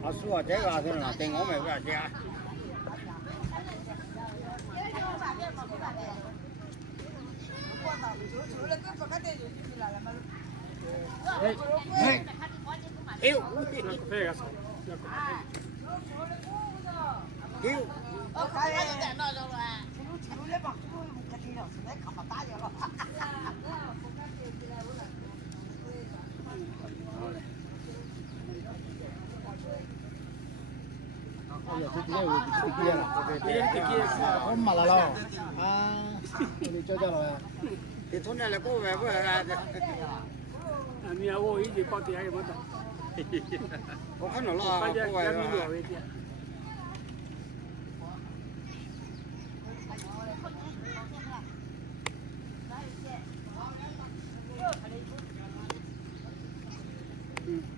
啊，说这个是哪？等我们不要去啊。我买了咯，啊，你叫了，你从那来过来不来？你要我一直搞点也没得。我看到了，过来了。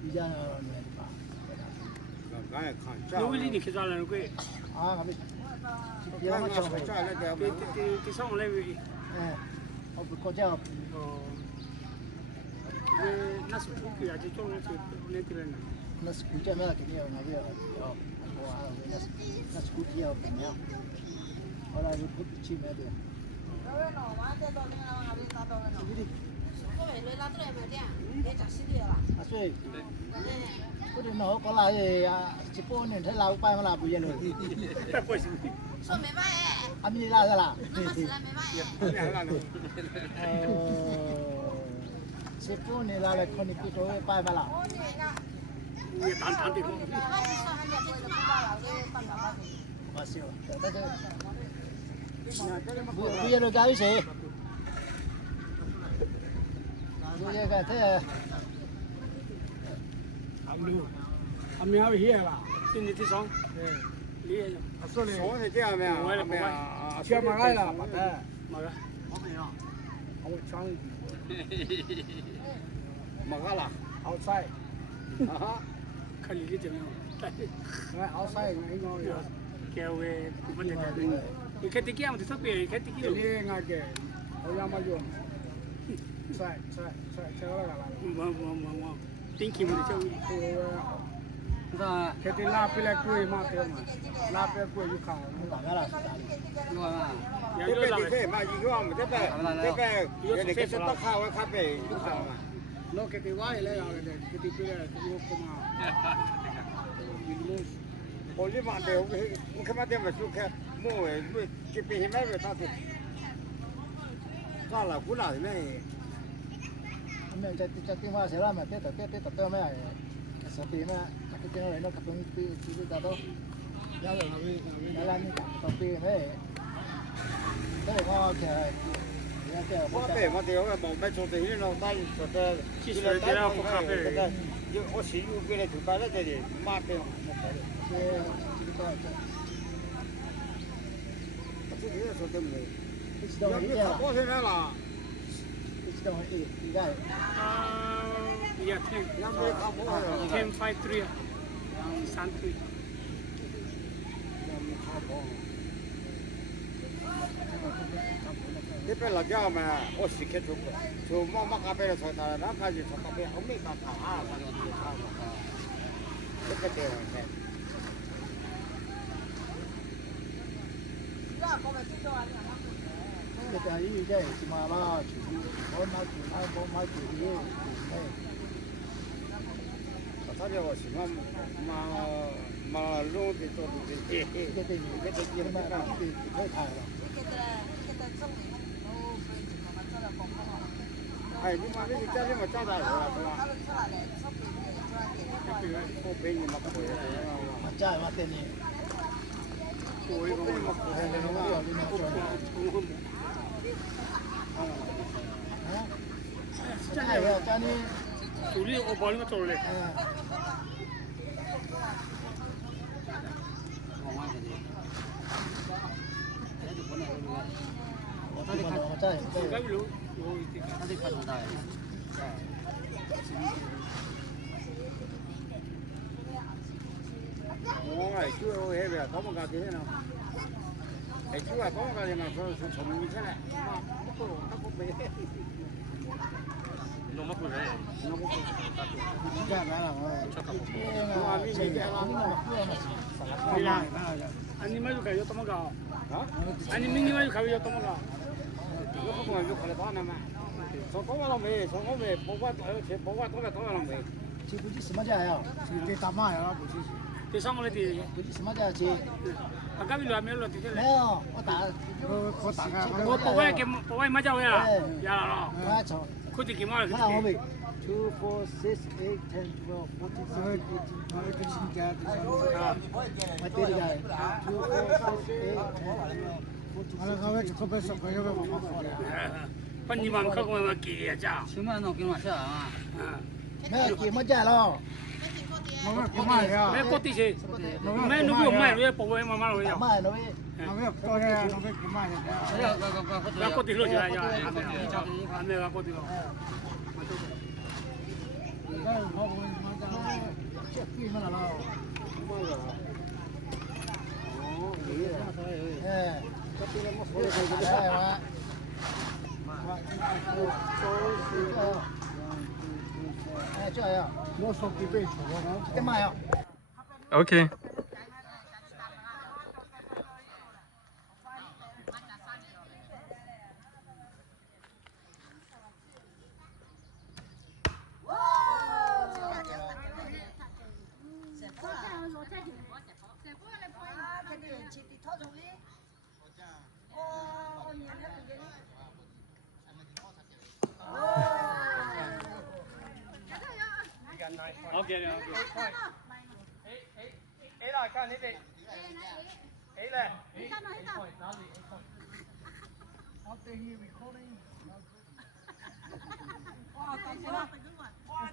比较因为你去抓人鬼。啊，别让他抓那个。第上来位。我不搞叫。那是不给啊，就做那些那个人。那是估计没有给你那个哦，我啊，那是估计要给你啊，后来就不去买的。啊，所以，我哋攞個嚟啊，一半年睇老闆嘛，老闆嘢嚟。说没卖哎。啊，咪拉啦。那么是没卖哎。一半年拉嚟，看你幾多位擺嘛啦。你谈谈的。我笑，但係不要嚟搞事。我也个这，还没有here啦，今年第上，你说的，我是这样的，没有，先买来了，买的，买的，我抢一点，买个啦，outside，啊，看你的怎么样，哎，outside 应该有，给我不能的，你看这个样子特别，看这个，你那个，我要么用。ใช่แล้วล่ะว้ติ้งขี้มันจะแค่ที่ลาไปแล้วกุ้ยมาเต็มลาไปกุ้ยอยู่ข้าง打开了，有啊，这边的可以嘛，有啊，这边有那个是到咖啡咖啡有看嘛，เราแค่ที่ว่าอะไรอย่างเงี้ยแค่ที่ไปแล้วที่ว่ามา我你妈的，我看嘛点嘛就看，我这边现在是到底，咋了？不拿的呢？ไม่จะที่ว่าเสร็จแล้วมันเต้แต่ไม่สตินะที่ที่เราเนาะกับตรงที่ที่ตาโตแล้วเรานี่ตรงที่ไม่ได้ก็แค่我别嘛的，我冇买做这些咯，但做的，其实这样不咖啡，有我是有过来就摆在这里，马别，这个说的没，我现在啦。Yeah, 1053 Santri. 这边老家嘛，我是开就妈妈那边的菜单，那开始从那边后面干啥啊？这个地方噻。这个因为这是嘛啦，我买主意，他叫我喜欢嘛弄的做的这这嘛啦，可以看了。哎，你妈那个家里嘛长大了是吧？我陪你嘛可以。嘛家嘛店里。我一个嘛可以的嘛。这个家里，处理我帮你们做嘞。我哎，就那边他们家的呢，哎，就啊，他们家的呢，是从米出来，妈，不没。弄么不人？弄么不？你干嘛了？我你这样了，对呀，你们就该要这么高啊？你明年就开始要这么高？我不管就看得到了嘛。从高完了没？从后面包完去包完多了没？这估计什么价呀？这大妈呀，估计。这上个的，估计什么价钱？啊，隔壁乱没乱的没有，我打我不会给不会买家呀，呀了。我操！快点给嘛！看我没。2, 4, 6, 8, 10, 12, 14, 15, 16, 17, 把你妈可给我给呀，家。什么弄给我吃啊？没有给么价了？没过地些，没那个买了，不会慢慢了呀。买了呗。那过地了就呀，没有过地了。这样，我说必备，干嘛呀 OK。OK 的 OK。哎啦，看你哋。哎嘞。我对你 recording。哇，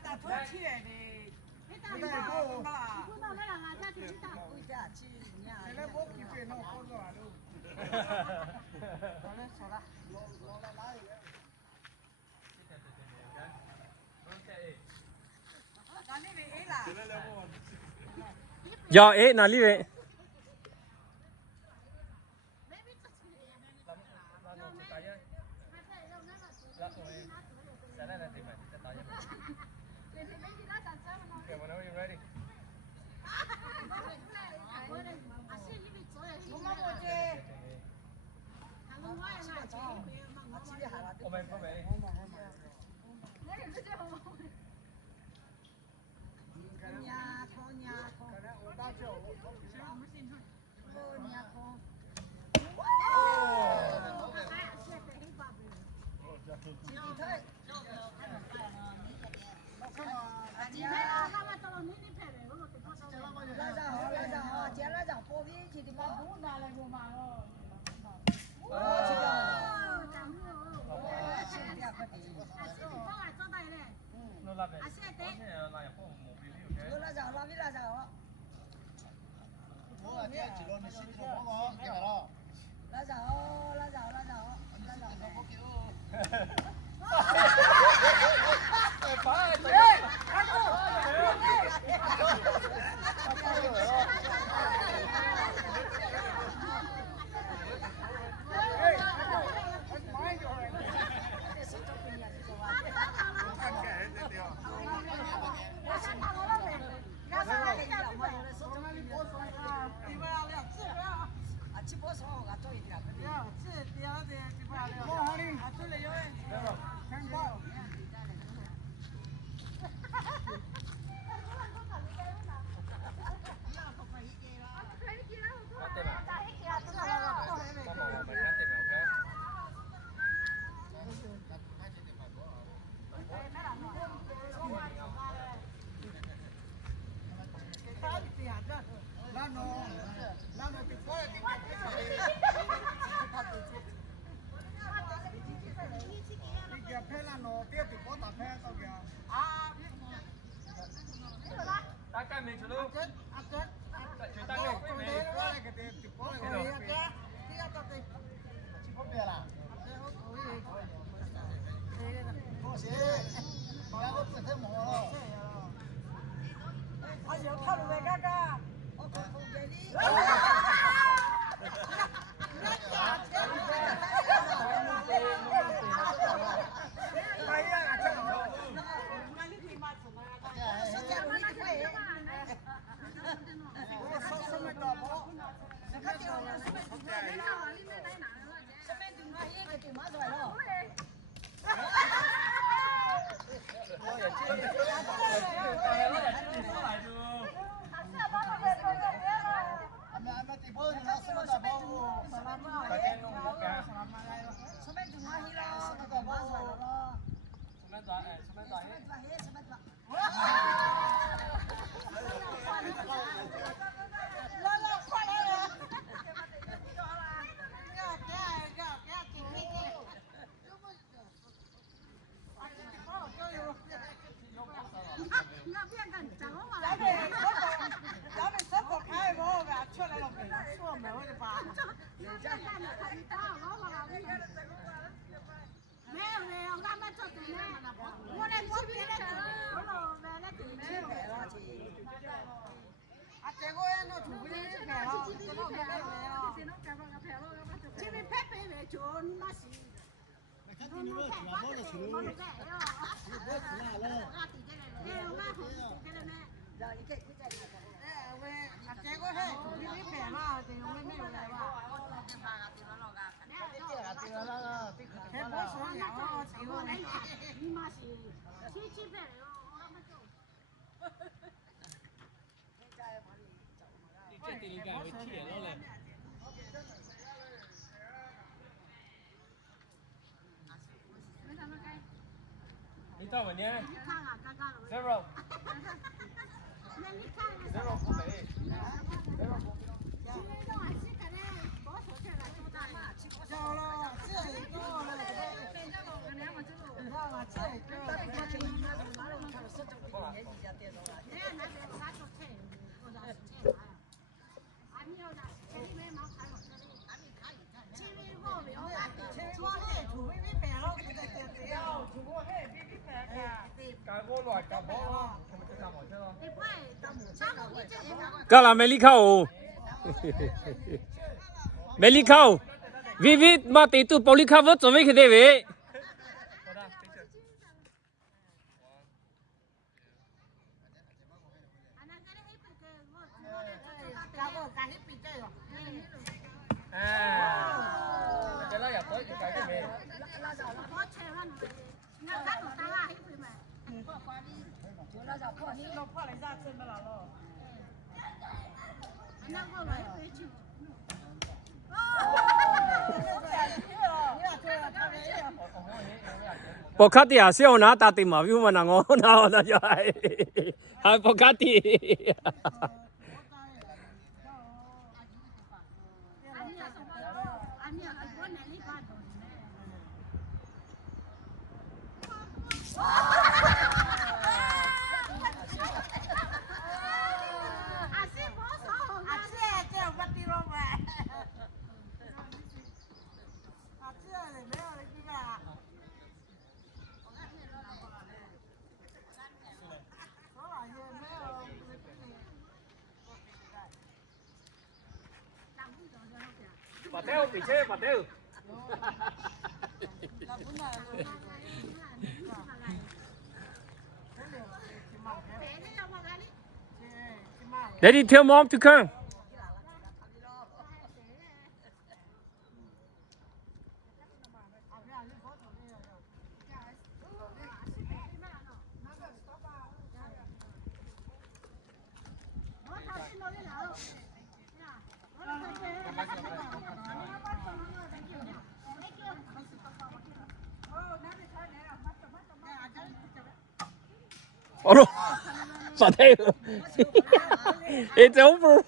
大腿起来的。你在过嘛？过到那了嘛，下去去打。回家去呀。现在我几岁弄好多了都。好了，好了。要 A 哪里位？我好哩，这里有。我就靠路那个，我靠后边的。你到问呢？Zero。Zero 不给。Zero 不给。Cả là mày đi khâu, mày đi khâu, vì mà tí tụ bảo đi khâu vớt rồi mấy cái đấy vậy. Cái đó là tới cái gì? Bỏ khát thì à siêu nó ta tìm mà view mà nàng ngon nào nó cho hai bỏ khát thì Bà theo bị chê bà theo. Daddy, tell mom to come. Oh, sao thế? It's over.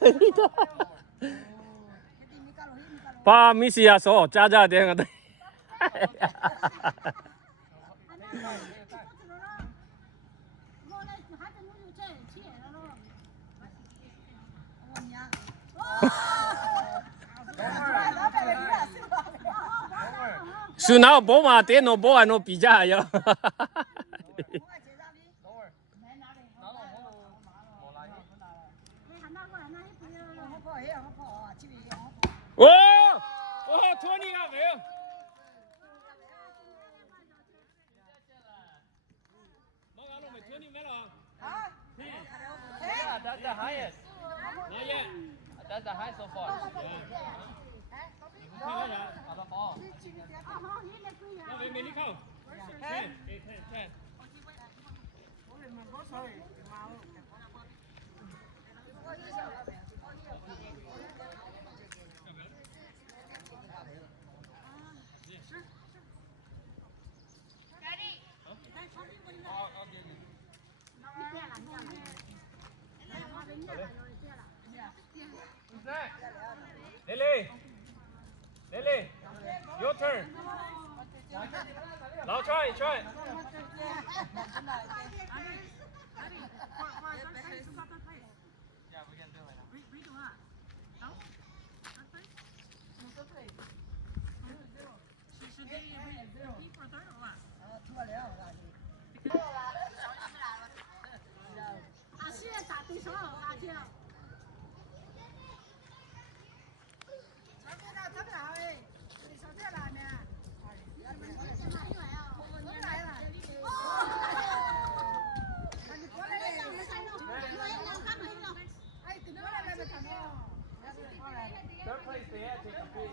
Pa misia so cha cha de ngai. Su nào bố mà thế nó bố à nó bị cha ya. Yeah, that's the highest. Not yet. That's the highest so far. Out of all. Who's next? Lily. Lily. Your turn. Now try. Yeah, we can do it now. Third place there, take a pic.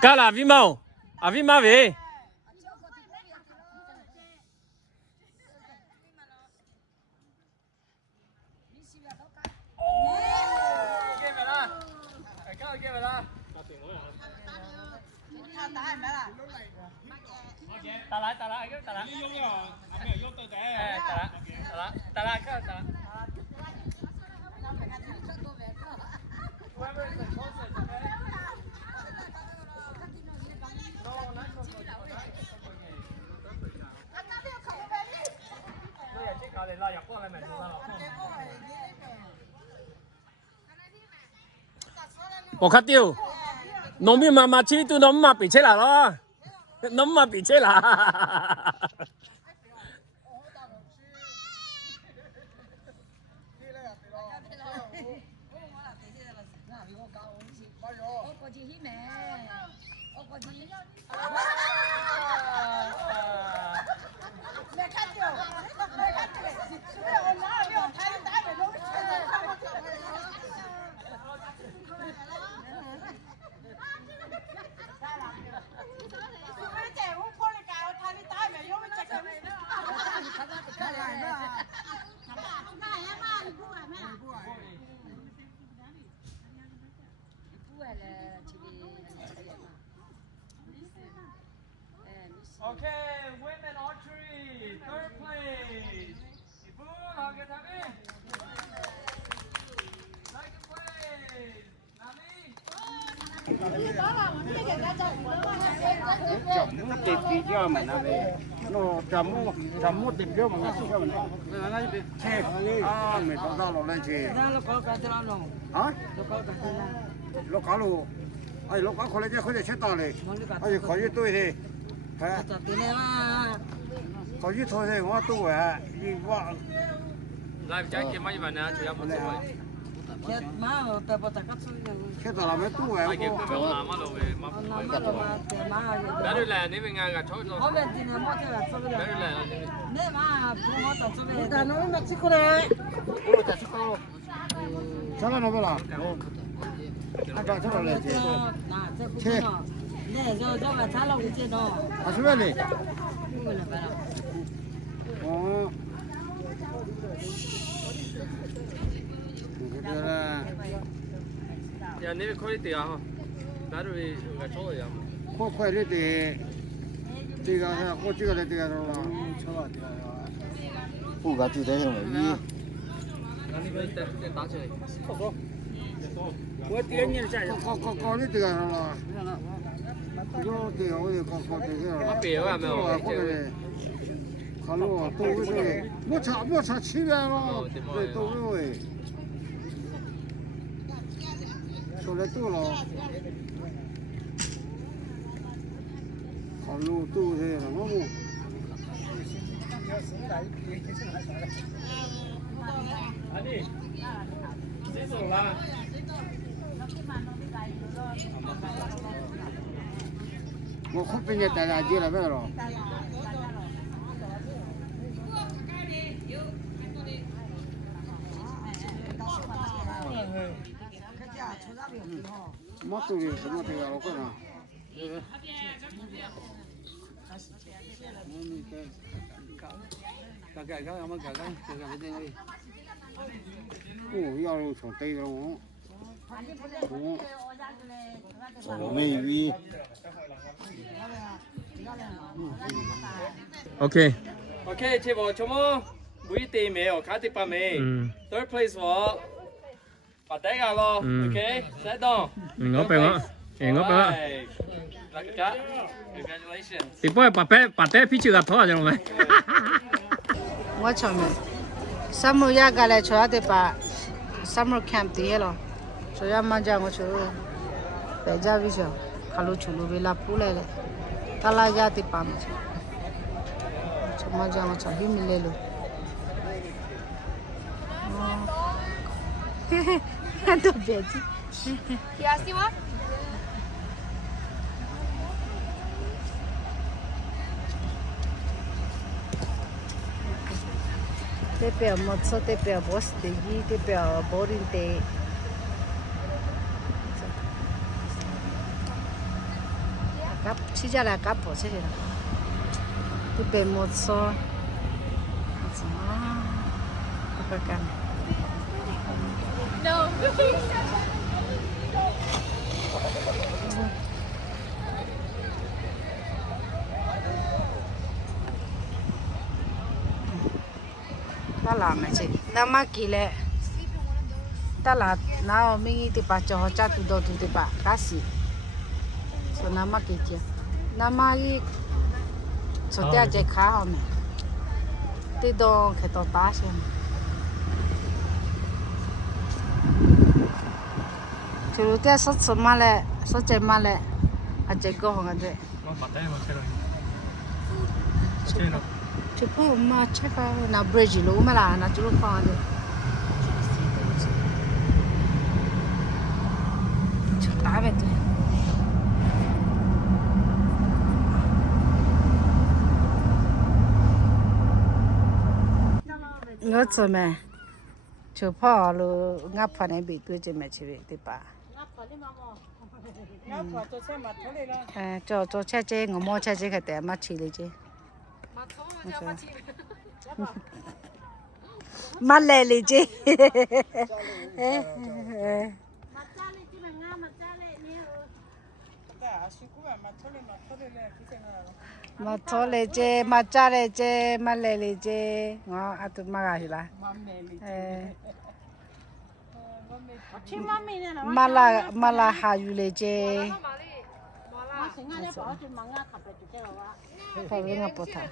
Cá là vi mau, à vi mau về. Ta lại, ta lại. Ta lại cơ, ta lại. Whoever is the closest, okay? No, not so good. Tôi giờ chiếc cậu này lo dọc qua lại mình luôn hả? 我看丢，农民妈妈去都农妈比起来了，农妈比起来。Okay, women archery, third place. Ibu, how get happy? Second place. chấm tiền tí cho mà nó về nó chấm một tiền cho mà nó cho mình nó đi chè mình tao ra lên chè nó có cái gì nào hả nó có luôn ai nó có lấy cái khối để chết tao này ai khối như tôi thì khối như thôi thì nó tôi à đi qua lại trái kia mấy bạn nè, chưa một số chết má tao bắt cắt chết tao làm mấy tôi à ai kia cũng làm mà rồi mà đã được là nếu mình nghe cả chối rồi đã được là ta nói mà chích này sao nó nói là anh bảo sao lại chết chết nè do mà trả lòng chết đó à sao vậy giờ nếu khối tiền hả đã được cả chối rồi có khối đấy thì这个我这个来这个了，不个就得什么一。打起来。我点你下去。搞你这个了，有这个我就搞这个了。我别了没有？看路都会对，我差7元了，对都会。出来多了。看路都会了，我不。阿弟，洗手啦。我后边也带来地了，没有了。没东西，什么都要了，快点。哦，要用从对了哦。草莓鱼。OK。OK， 切我全部每地没有，卡地巴没。Third place 我。把底下咯 ，OK， set down。我俾我，我俾我。大家 ，congratulations。你幫佢白底皮球個拖下就咪。我錯咩？summer 一個嚟坐啲把 summer camp 啲咯，所以晚上我坐大家邊上，卡路坐路邊拉鋪嚟咧，卡拉家啲把咪坐，晚上我坐邊咪嚟咯。嘿嘿。都别急。Ya sí va. Te peo mozo, te peo boste, te peo borinte. Cap, chỉ ra là cap bỏ chứ gì đâu. Te peo mozo. Apa kan? No. Ta làm này chị, năm mà kỳ lệ, ta là nào mình thì bà cho cha tụi đồ tụi thì bà cá sĩ, số năm mà kỳ kia, năm mà cái số tiền chạy khá hả mẹ, thì đồ cái đồ ta xem, chỉ lúc kia số mà lệ, số chạy mà lệ, à chạy go không anh đấy. Chứ không mà chắc là bridge luôn mà là nó chỉ lúc con thôi. Chút đá về thôi. Ngỡ rồi mẹ. Chú phò luôn ngáp phò này bị tôi trên mẹ chỉ bị tiếp bà. Cho xe chế ngồi mua xe chế cái té mắt chỉ lấy chế. Mắt lẹ lì chứ. Mà thôi lẹ chứ, mà cha lẹ chứ, mà lẹ lì chứ. Ngó, à tụi mà gà gì là. Mà là hà yu lẹ chứ. Phải ngáp bột thà.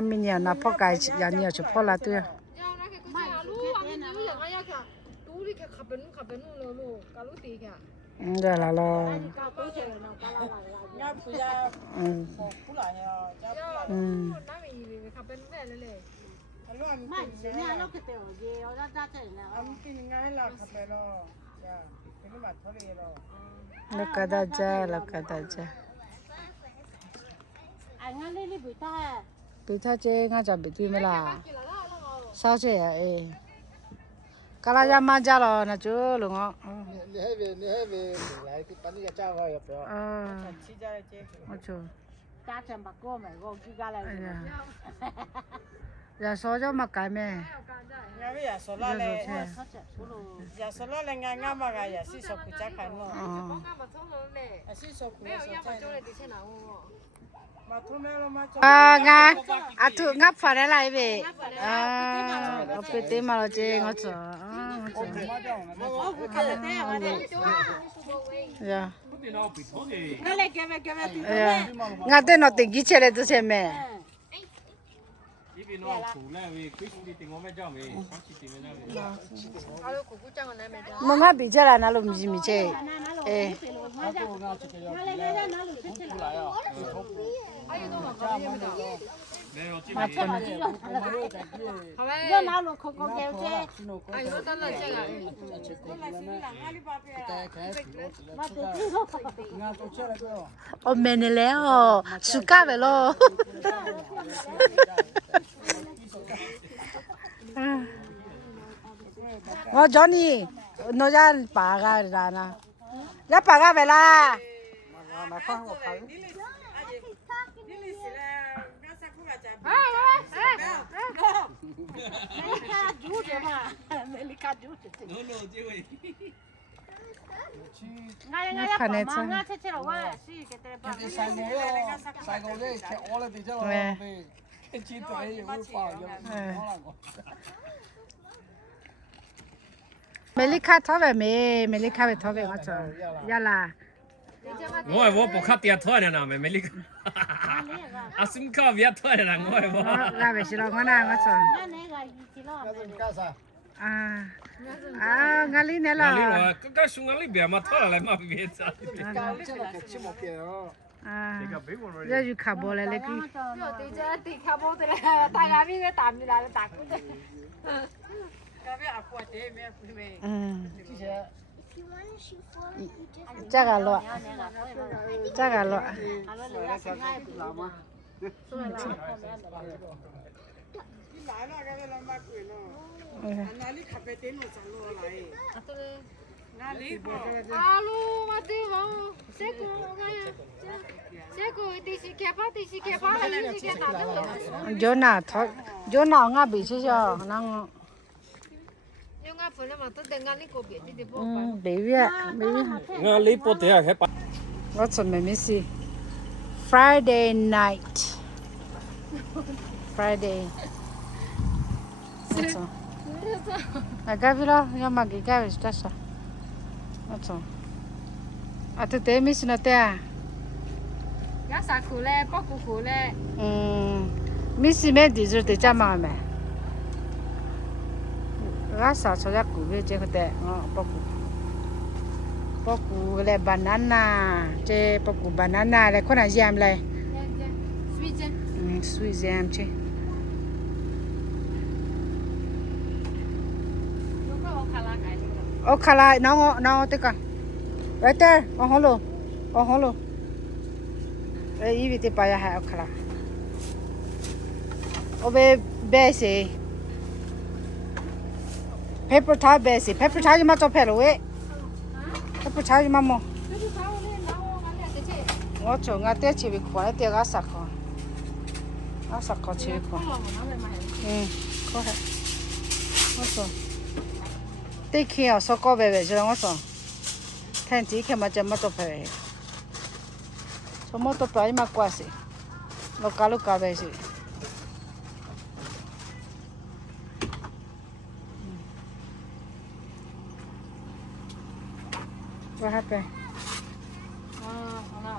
Mình nhà nó phô cái nhà nhiều chụp phô là tôi. Rồi là lo. Look at that jar, look at that jar. Bị tha chế ngã chả bị tuy mới là sao chế à ê cái là ra mang ra rồi nè chú luôn á Nè về lại thì bắn cái cha vào rồi ôi trời cha chồng bà cô mày cô kia ra lại giờ số cho mặc cái mẹ nhà bây giờ số lo này giờ số lo này ngang mà cái giờ xí số của cha cái nó xí số của ngà à tụ ngáp phải đấy lại về ở bên tây mà là chơi ngó chó ngà tên nó tính gì chơi đấy tôi xem mẹ mà ngà bị chơi là nó làm gì mi chơi 热闹了，可可给这。哎，我等了这个。我没你来哦，暑假来咯。我叫你，我家八个人呢，要八个回来。没离开台湾没离开台湾，我走，要啦。我不看电台的呢，没离开。啊，什靠别台的呢，我那没事了，我那我走。啊，我里呢了。我刚刚说我里边嘛，台来嘛别走。啊，要去看波来那个。对着对看波的嘞，大家比个大米来的大股的。嗯。这个落，这个落。阿鲁嘛对嘛，这个第四开发，第四开发还是第四大的。就那他，就那我比起小，那我。baby，我你不得还把。我做妹妹是 Friday night。Friday。我做。啊，咖啡了，要买给咖啡是多少？我做。啊，这对没事那对啊。要啥苦嘞？包苦苦嘞。没事没地址得加嘛没。我少出来股票这个的，包谷来 banana， 这包谷 banana 来，可能 jam 来。sweet jam。sweet jam 去。我看了，那我这个，right there， 往后路。因为这把呀还我看了，我被白色。pepper 茶白是 pepper 茶就嘛做牌了喂 pepper 茶就嘛么我做我带去看了带个10块10块7块可以我做带去啊烧糕白白就我做看这看嘛就嘛做牌做么做牌嘛挂是路嘎白是What happened?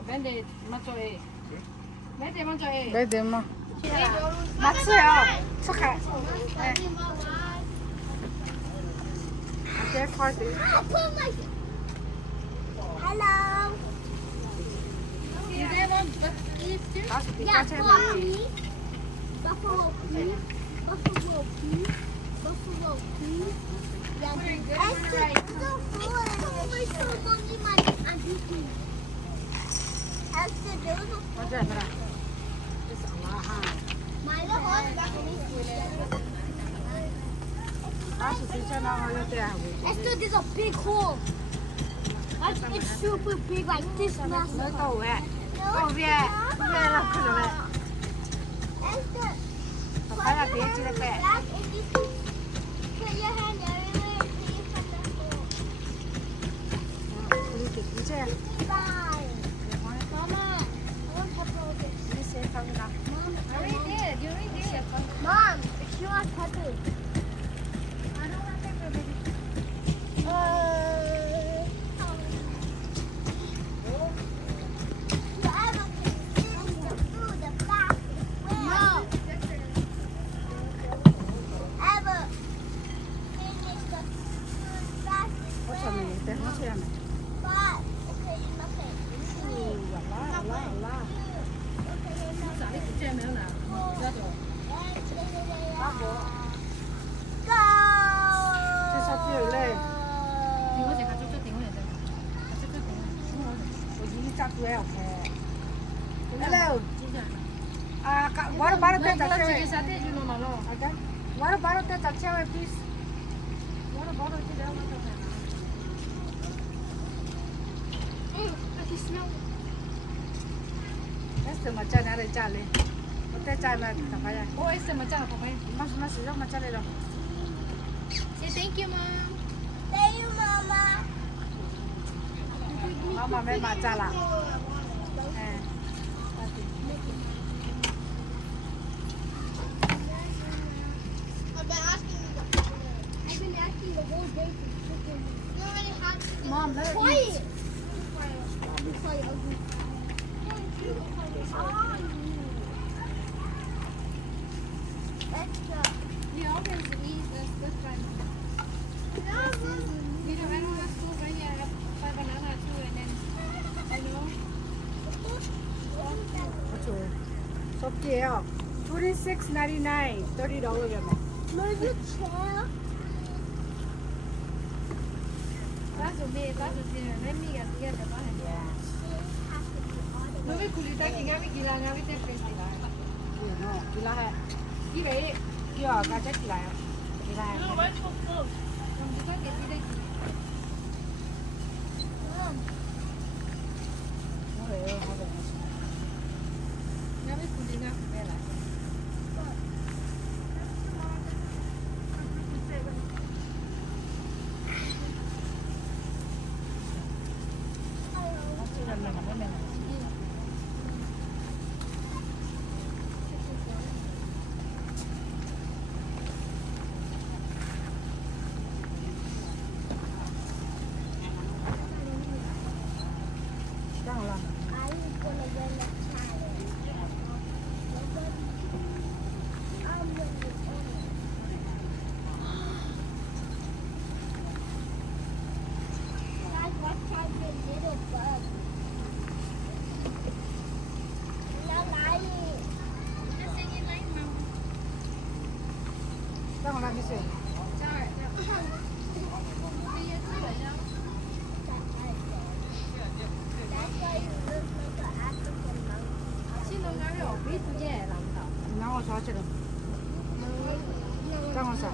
Vende macho eh. Vende macho eh. Vende ma. Macho ya. Suka. Okay, party. Hello. Is there one? Yeah, for me. Buffalo pea. Buffalo pea. Buffalo pea. Yeah, Esther, there's a big hole. It's super big, like this massive. Oh yeah. Esther, put your hand there. Mom, she wants pepper. I don't want pepper, baby. 见没有呢？知道的。这啥子有嘞？停我这个，就停我这个，这个停。我一扎多要开。Hello. 我把它带到这里。我把它带到这里，please。我把它带到这里。Este macam ada jalan. Kita jalan apa ya? Oh, este macam apa ya? Masuk jom macam ni dah. Say thank you, mom. Thank you, Mama. Mama memang jalan. I've been asking the whole day for chicken. You already have chicken. Mom, let her Quiet. eat. Quiet, ugly. We always eat this kind. You know, I don't have school right here. I have 5 banana too, and then, you know. It's okay. $26.99. $30 ya, mah. Move your chair. That's okay. Let me get the money. Nó biết kulit lagi, ngawi gila, ngawi teh fresh gila. No, gila hai. Gila ini. Kia, kacau gila ya. Gila hai. Kamu juga kayak tidak. Ngawi kulit ngawi bela. Jangan lagi sih. Nào sao chứ đâu? Jangan sao?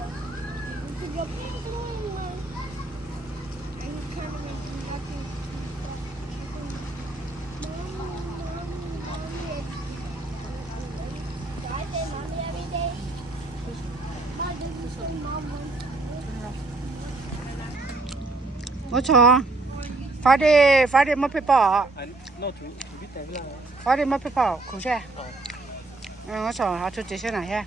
Ủa sao? Phải đi mất phải bỏ. No, chú biết thế là. Phải đi mất phải bỏ, không sao? Ủa sao? Họ chụp chế này ha?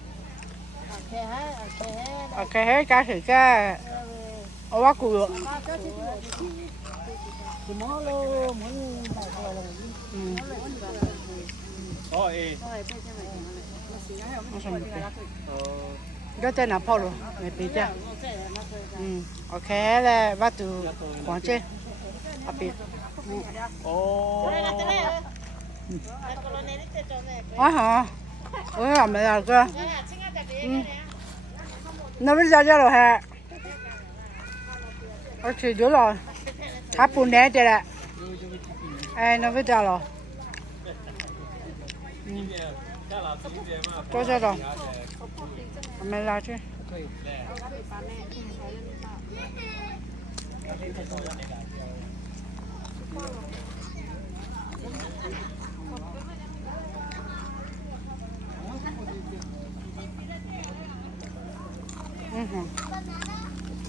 Ok hết cả thử cái. Ở quá cùi. Đó tên là Paulo, mày bị chưa? Ok là bắt từ quán chơi, à bị. Hả? Làm mày là cơ. Nó bây giờ rồi hả? Chỉ đủ rồi. Hấp bún nè đây là. Nó bây giờ rồi. Cho rồi. Mày là chứ.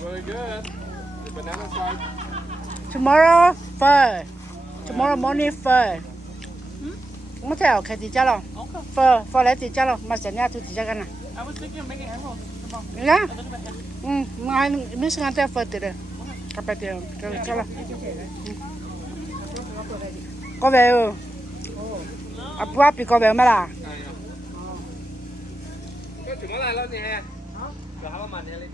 Very good. The banana side. Tomorrow phở. Tomorrow morning phở. Không thể ở cái gì cho lo. Phở lấy gì cho lo. Mà sẽ nhà tôi gì cho cái này. I was thinking of making egg rolls. Yeah. Mình sẽ ăn phở từ đây. Các bạn tiền cho lo. Có về không? À, bữa bị có về mà là. Cái chúng nó lại lên nè. Rồi hả mà nè đi.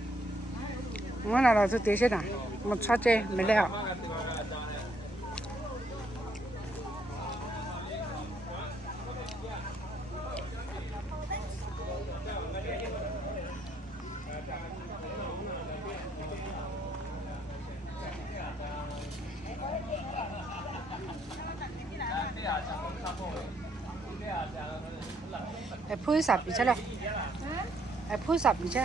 Nó là tôi tí thế nào. Một sát chê, mình leo. 哎，铺啥比去了？哎，铺啥比去？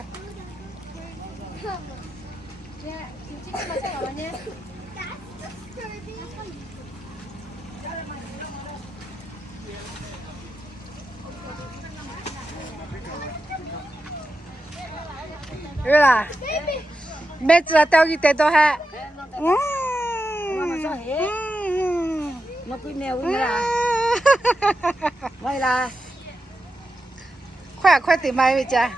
对啦，妹子钓鱼钓到还，nó cứ mèo như là vậy là 快点买回家。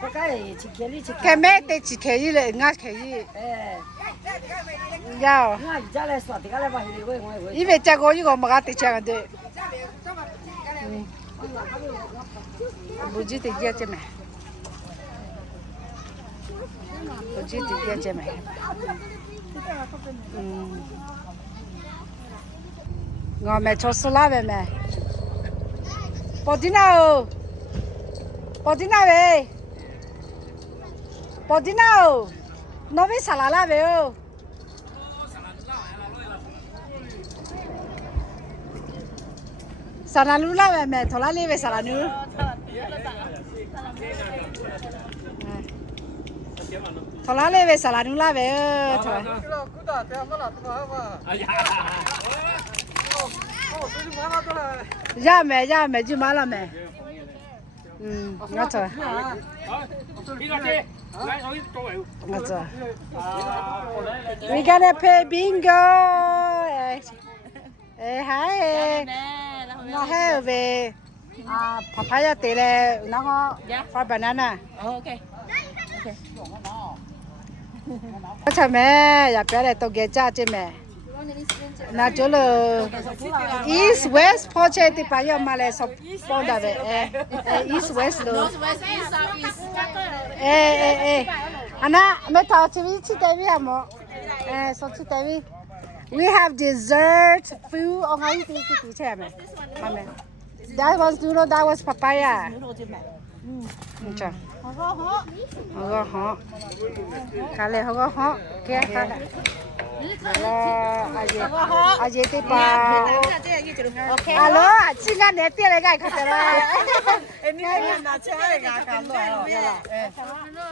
có cái này chỉ kia đi chỉ cái mẹ để chỉ khéo như lệ ngã khéo như. Giao. ngay ra lại soạt thì cái này vào thì quay ngoài quay. 因为这个一个没个得钱的。不记得要这买。不记得要这买。我买超市那边买。包dinner哦。包dinner喂。包dinner哦。那边啥啦喂哦。 Sana lula về mẹ thổi lá đi về sana nữa. Thổi lá đi về sana lula về thôi. Ra mẹ chứ má là mẹ. Ngắt rồi. Ngắt rồi. We gonna play bingo. Hi. Nó hay về papaya tê là nó có phải banana. Ok. Có cha mẹ, giờ bé này tôi ghé cha chứ mẹ. Nó chỗ là East West phố chơi thì phải giờ mà lại sập phong đà về. East West luôn. Anh á, mấy thằng chỉ biết chỉ tay với hả mẹ? Sao chỉ tay với? We have dessert food. Oh, how you think you can mẹ? That was noodle. That was papaya. Chưa? Hả? Cái này hả? Cái này. Aje thì ba. Alo, chị nghe nè tiền này cái cái đó. em nghe là chơi cái cái đó.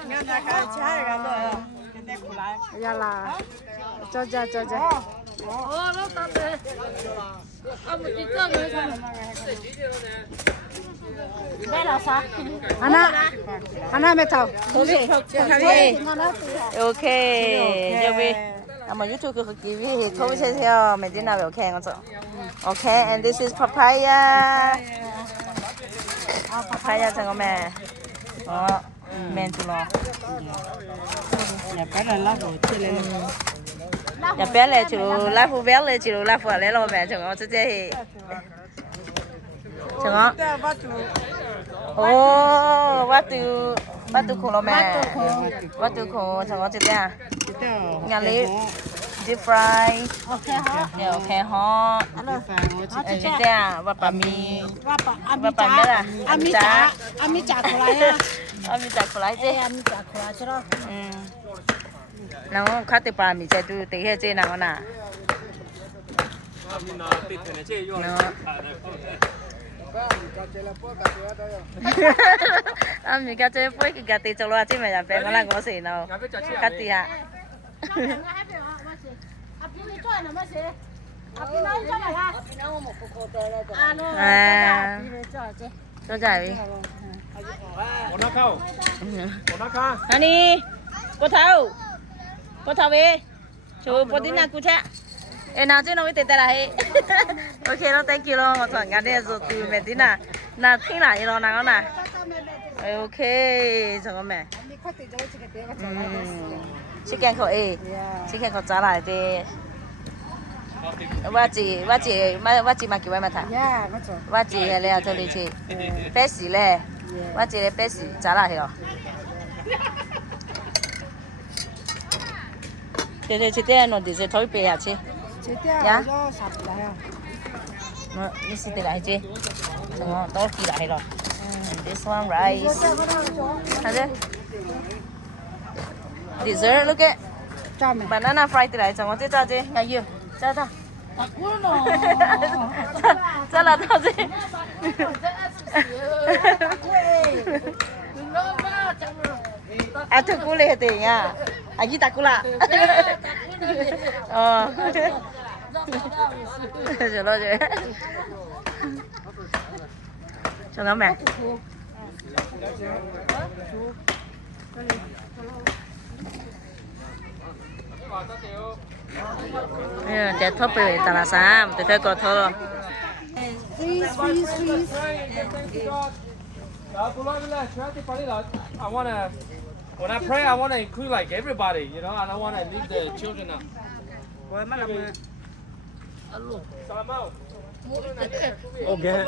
nghe là cái chơi cái đó. cái này lại. Dạ là. Cho. nó tao đây. Một tí cơm nữa sao? Đây là sao? Anh mẹ thầu. Ok, giờ về. Mà YouTube cứ kỹ vì thôi chơi theo mình đến nào đều khen rồi. Ok, and this is papaya. Papaya chẳng có mẹ. Đó, men tụi nó. Nhà bé là lá rồi chơi lên. Nhà bé là chủ lá phụ bé là chủ lá phụ lấy lo mẹ chẳng có chứ gì. Chẳng có. Oh, bắt tu khổ lo mẹ. Bắt tu khổ chẳng có chứ gì à. Nhà lấy deep fry. Ok hả? Ok hả? Chứ gì à, bắt bà mì. Bắt bà mì là. Ami chả khổ lại ha. Ami chả khổ lại chứ. Ami chả khổ lại chứ đó. Nó khá tự bà mì chạy tu tí hết chứ nào nè. Nó. Ami cá chơi phơi cái cá tê cho loa chứ mà nhà bé nó là có gì nào. Cá tê à. Cho chạy đi. Honey, cô thâu về. Chú bố tin là cô cha. Em nào chứ nó mới tệ tệ lại. Ok, nó thank you lo. Một thoảng ngắn đây rồi từ mẹ tin là khi lại nó nào nè. Ok, chẳng có mẹ. Chicken khẩu e. Chicken khẩu trả lại thì. What chị mà kiểu vậy mà thà. What chị là cho đi chị. Bé xí lẹ. What chị là bé xí trả lại rồi. chị tên nó thì sẽ thôi bé à chị. Dạ. Nó xí lại chị. Xong to kỳ lại rồi. This one rice. Hả thế? Dessert look at. Banana fried lại xong rồi cho chị. Nhà yêu. Cho. Cho là tao gì? à tôi cú lê tiền nha à gì ta cú lạ rồi lo rồi cho ngắm mẹ để thốt về tà là sao để thấy có thơ I wanna, when I pray, I wanna include like everybody, you know. I don't wanna leave the children out. Salamau. Okay.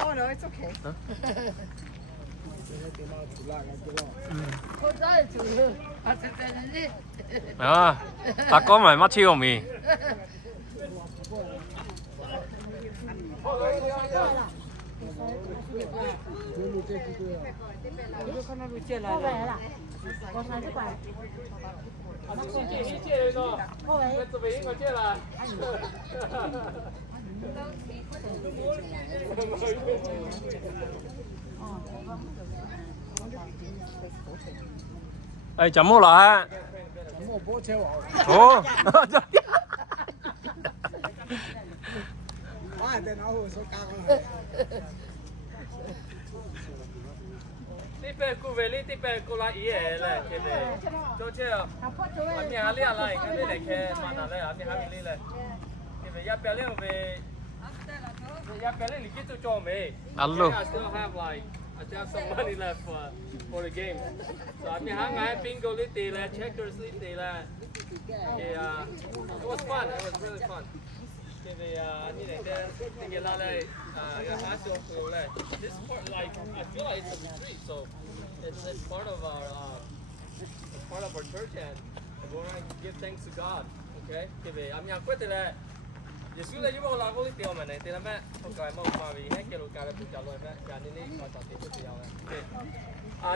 Oh no, it's okay. À, ta có mày mắt chiêu mì. Ê, chấm mua lại. Ồ. Tipe cô về đi tipe cô lại ý ấy là cái về cho chơi anh nhà lấy lại cái này cái mà nào lấy anh nhà lấy lại cái về nhà bé lấy về nhà bé lấy lịch sử cho mày. Allo. I still have like I still have some money left for the game. So anh nhà ngay bingo lấy tiền là checkers lấy tiền là it was fun. It was really fun. Cái về anh như này cái là lại cái hát cho cô lại. This part like I feel like it's a retreat, so it's part of our church and we want to give thanks to God. Okay. Cái về anh nhà quyết là Yesu là chúng ta có lý tiêu mà này thì là mẹ không cần mà vì hết cái lối cái là cũng trả lời mẹ cái này có trả tiền cho nhau này.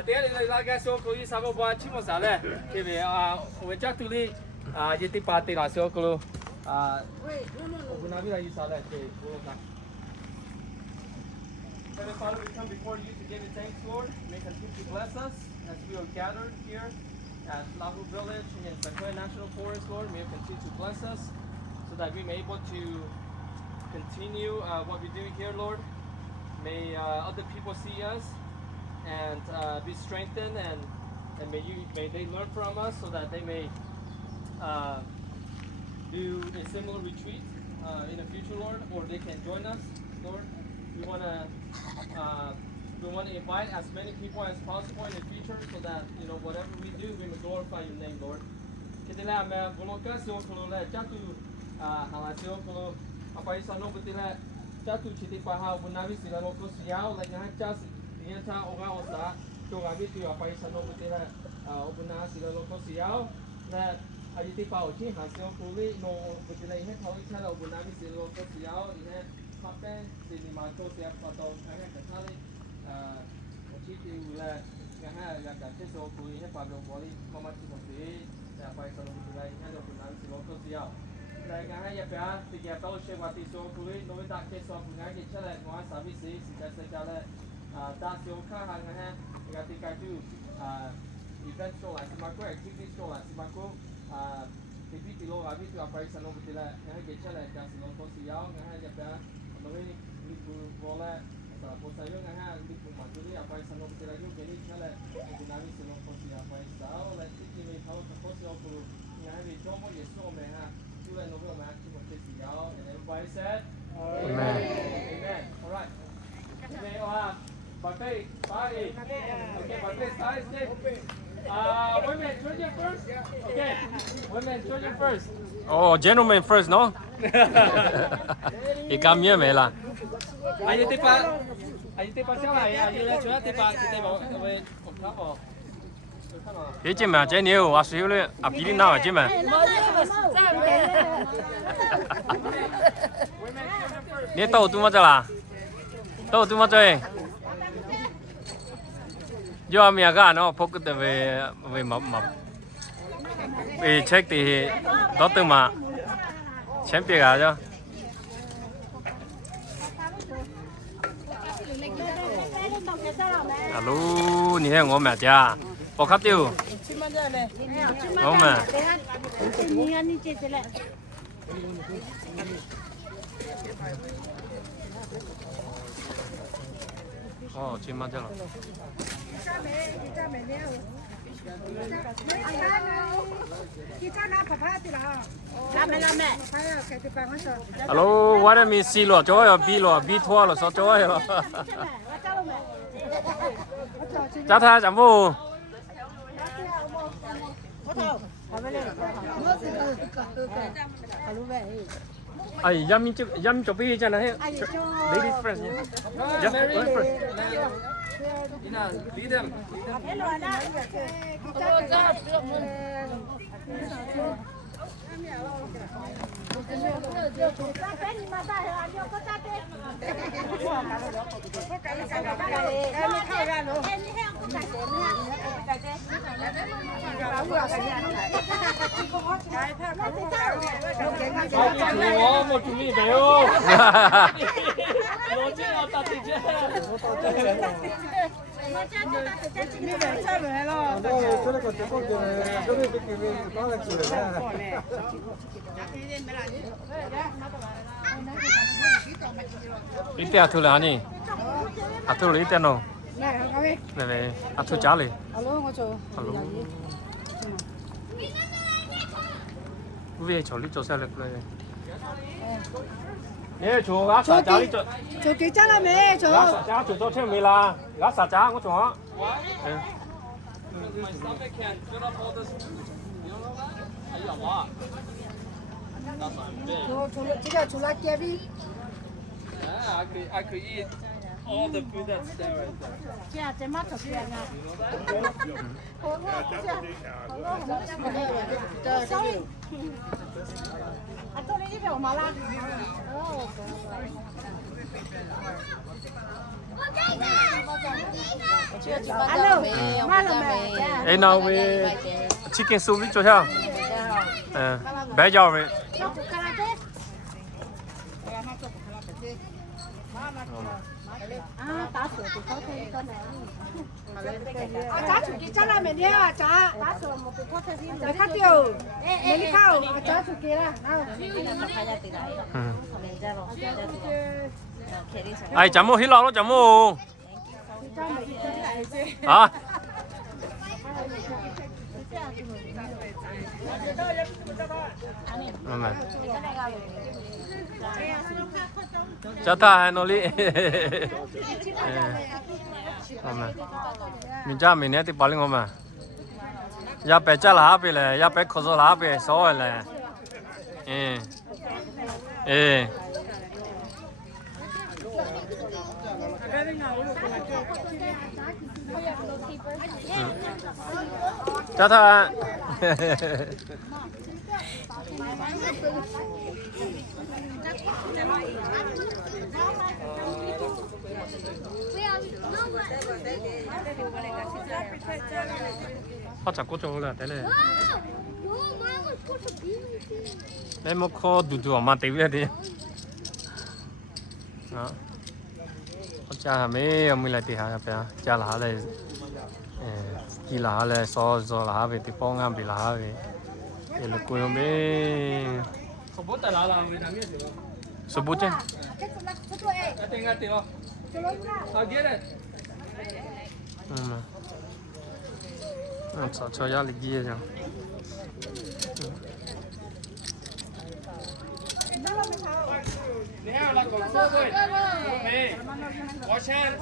Thế là cái số cô ý sao mà bao nhiêu sao đấy cái về về chắc tụi đi cái tí party là số cô Obunabi là ý sao đấy cái cô ta. Heavenly Father, we come before you to give you thanks, Lord. May continue to bless us as we are gathered here at Lahu Village in Sequoia National Forest, Lord. May you continue to bless us so that we may be able to continue what we're doing here, Lord. May other people see us and be strengthened, and may they learn from us so that they may do a similar retreat in the future, Lord, or they can join us, Lord. We want to invite as many people as possible in the future so that, you know, whatever we do, we may glorify your name, Lord. Kita lah me voloka sio kalau lah jatu halah sio kalau apa isa no betul lah jatu citi paha bunawi sila loko siau lah yang cas dia sa orang osa tu kami tu apa isa no betul lah bunawi sila loko siau lah aja ti pau ci hasil kuli no betul lah ini kalau isa lah bunawi sila loko siau ini sampai sini macam siap atau ada kali citi lah yang yang kat sio kuli ini pada boli mama tu mesti apa yang kalau kita ini ada bunawi sila loko siau là ngày ya bia thì ya tao chơi qua thì số cuối nói đặt cái số của ngày cái chơi là ngoài service thì sẽ cho là đặt số khác hàng ngày ha thì cái tu event show là mà có activity show là mà có thì bị lo là bị tu apa yang nó bị là ngày cái chơi là cái số có gì áo ngày ya bia nói đi tu vola là có sai ngày ha đi tu mà tu đi apa yang nó bị là những cái này chơi là cái nào đi số có gì apa yang sao là cái này thao có số của ngày đi cho mọi người số mà ha. And everybody said, Amen. Amen. All right. Okay, buffet party. Okay, buffet size. Women, children first. Okay, women, children first. Oh, gentlemen first, no? Ikan mía me la. Ayo tipa siapa ya? Ayo coba kita bawa apa? Thế chứ mà trái nhiều à xíu lên à bí nào chứ mà nè tàu tu mà là tàu tu mà chơi do mình cái nó focus về mập về check thì đó từ mà xem việc à cho alo 你看我买家 bỏ khát tiêu không mà chim mang cho rồi alo what am I see lo cho bi thua lo so cho lo cha tha chẳng vô ai yum cho bi cho này ladies first yeah first lead them một chú mì béo nó chỉ là tạt chứ ít tiền thu là gì à thu lấy tiền đâu này à thu trả liền alo vì chỗ lý chỗ sao được rồi nè chỗ gác xả trả lý chỗ cái chắc là mẹ chỗ gác xả trả chỗ thêm mì là gác xả trả có chỗ chỗ là kia đi I could eat all the food that's there right there. Yeah, they must have been. Sorry. I thought you were Mala. Ê nào về chicken soup đi cho sao? Bé giàu vậy. Tá sửa thì có thêm con này. Tá sửa kia chắc là mình đi à, tá sửa một cái có thêm. Để khát tiêu. Mình đi khao, tá sửa kia là. Ai chấm một hít lọ nó chấm một. À. Cho ta hay nó đi. Mình cha mình nè thì bảo linh mà. Ya bé cha là bé là, ya bé khó số là bé số là. Cho ta. họ chả có chỗ là thế này đây một kho đủ mà tiêu đi đó họ chả mấy mình lại thì hả bé chả là này kỳ là này so là về thì phong am bị là về để là cuối hôm ấy không bố tài là về thằng gì rồi số bút chứ tiếng nghe tiếng sao biết đấy cho giá lịch kia chứ nè là còn số rồi mày có xe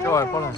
rồi có là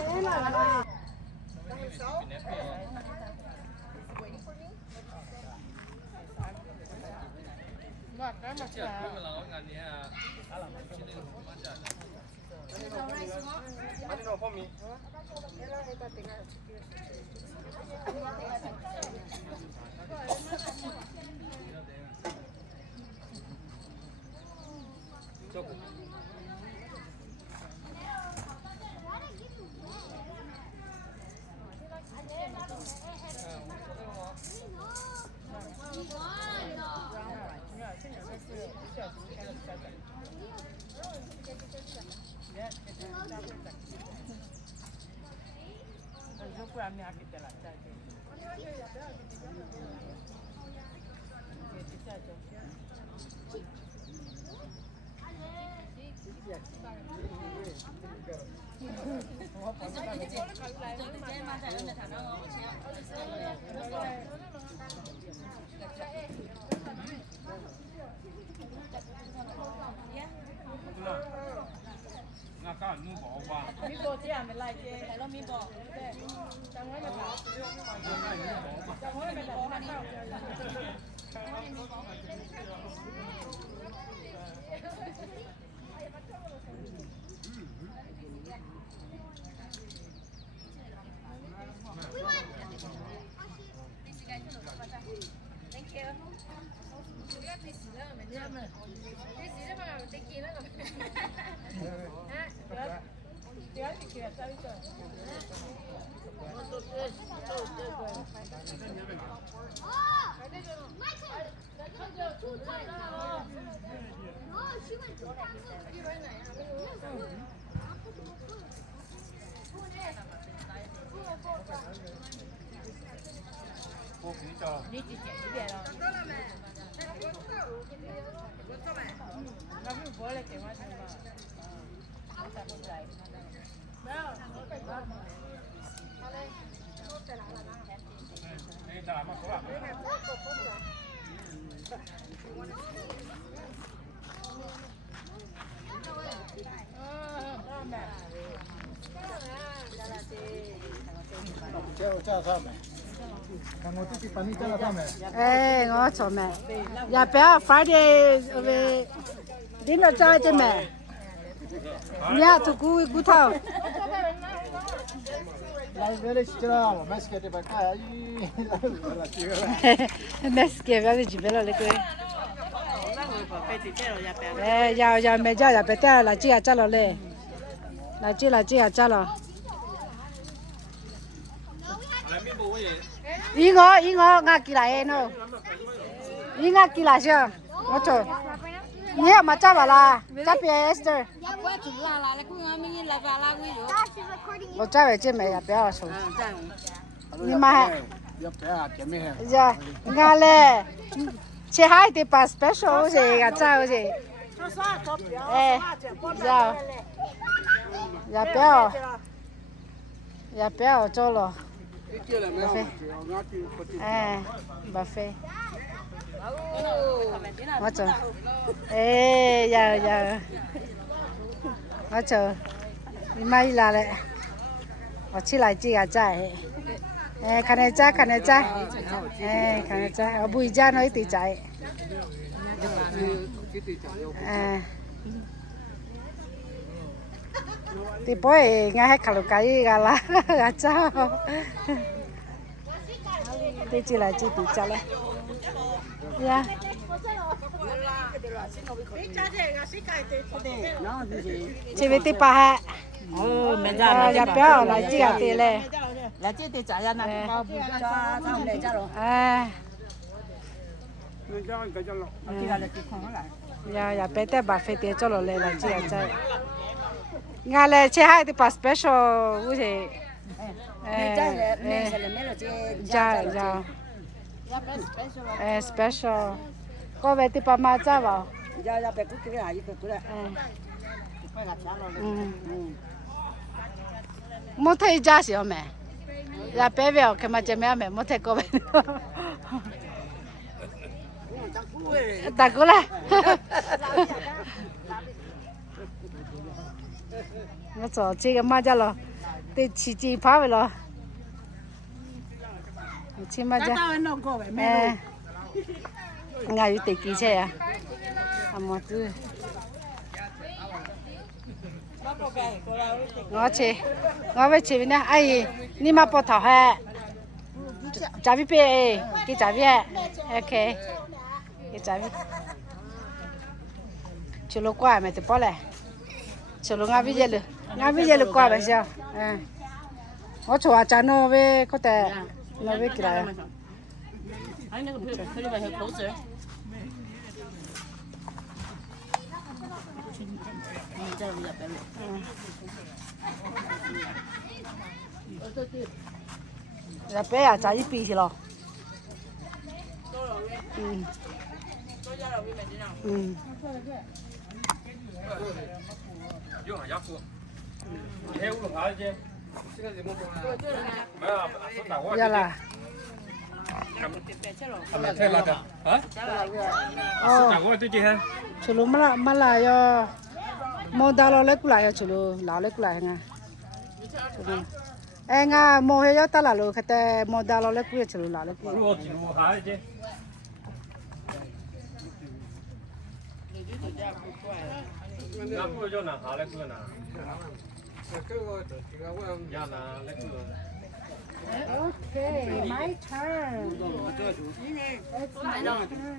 那干弄宝吧？米包这样没来接，还有米包，对，张伟没包，张伟没包，还包。你几点几点了？到了没？我到没？那不过来给我听嘛。我才不来。没有。好嘞。我在哪了？哎，在哪嘛？过来。叫上面。看我自己把你叫到上面。哎，我做咩？要不要Friday về đến nó chơi cho mẹ. Nhà tụi cú thầu. Lại về đây chơi nào, mấy cái bài ca mấy cái về chỉ về là cái. Giờ mẹ giờ bé ta là chỉ cho nó lên. Là chỉ cho nó. Ý ngó ngã kỳ lại nó. Ý ngã kỳ lại chưa? Ngó chờ. Nhớ mà cha bà là, cha bé Esther. Một cha về trên mẹ là bé ở số. Nhưng mà giờ ngã lệ, chế hai thì pas special gì cả cha gì. Giờ bé ở chỗ rồi. Bà phê. Ngó chờ. Ê, giờ. Ngó chờ. Mai là lại. Ngó chỉ lại chỉ cả chạy. Ê, khăn này cha. Ê, khăn này cha. Ở bùi cha nói tí chạy. Thì bố ngay hay khảo cái gà lá gà cha. Thì chỉ là chỉ tí chạy lại. Yeah. Chị biết tiếp à? Dạ béo là chị à tiền lệ. Là chị thì trả ra nè, bao bù cho thằng này cho rồi. Dạ bé té bà phải tiền cho rồi lệ là chị à chơi. Ngay là chị hai thì bà special cái gì? Dạ. Special. Có về thì bà mà cha vào. Dạ bé cứ cái này cứ đấy. Muốn thấy cha gì không mẹ? Dạ bé vào cái mà cha mẹ muốn thấy có về. Ta cố lên. Nó sợ chị cái mà cha lo. Thì chị phá về lo. Chị mà cha. Ngayอยู่ติดกี่เช่อะหมดคือง้อเช่ง้อไปเช่เนี่ยไอ้นี่มาปอดถอดแฮจ่าพี่เป้กี่จ่าพี่โอเคกี่จ่าพี่ชุลกว่าไม่ติดปอเลยชุลงาพี่เจลูกว่าไปเชียวง้อชัวจานโนเวก็แต่โนเวกี่ไร哎，那个可以把它口子。这里也白了。要白呀，咋一比去了？嗯。嗯。用下家伙，还有啥子？这个怎么做啊？没有，是打我。要啦。太辣的啊？哦。打我最近还。chulu mala yo mo dalo le kula yo chulu la le kula nga. Nga mo he yo tala lo khate mo dalo le ku chulu la le ku. Lu ha je. Na ku jo na ha le ku na. Ya na le ku. Okay, my turn. It's my turn.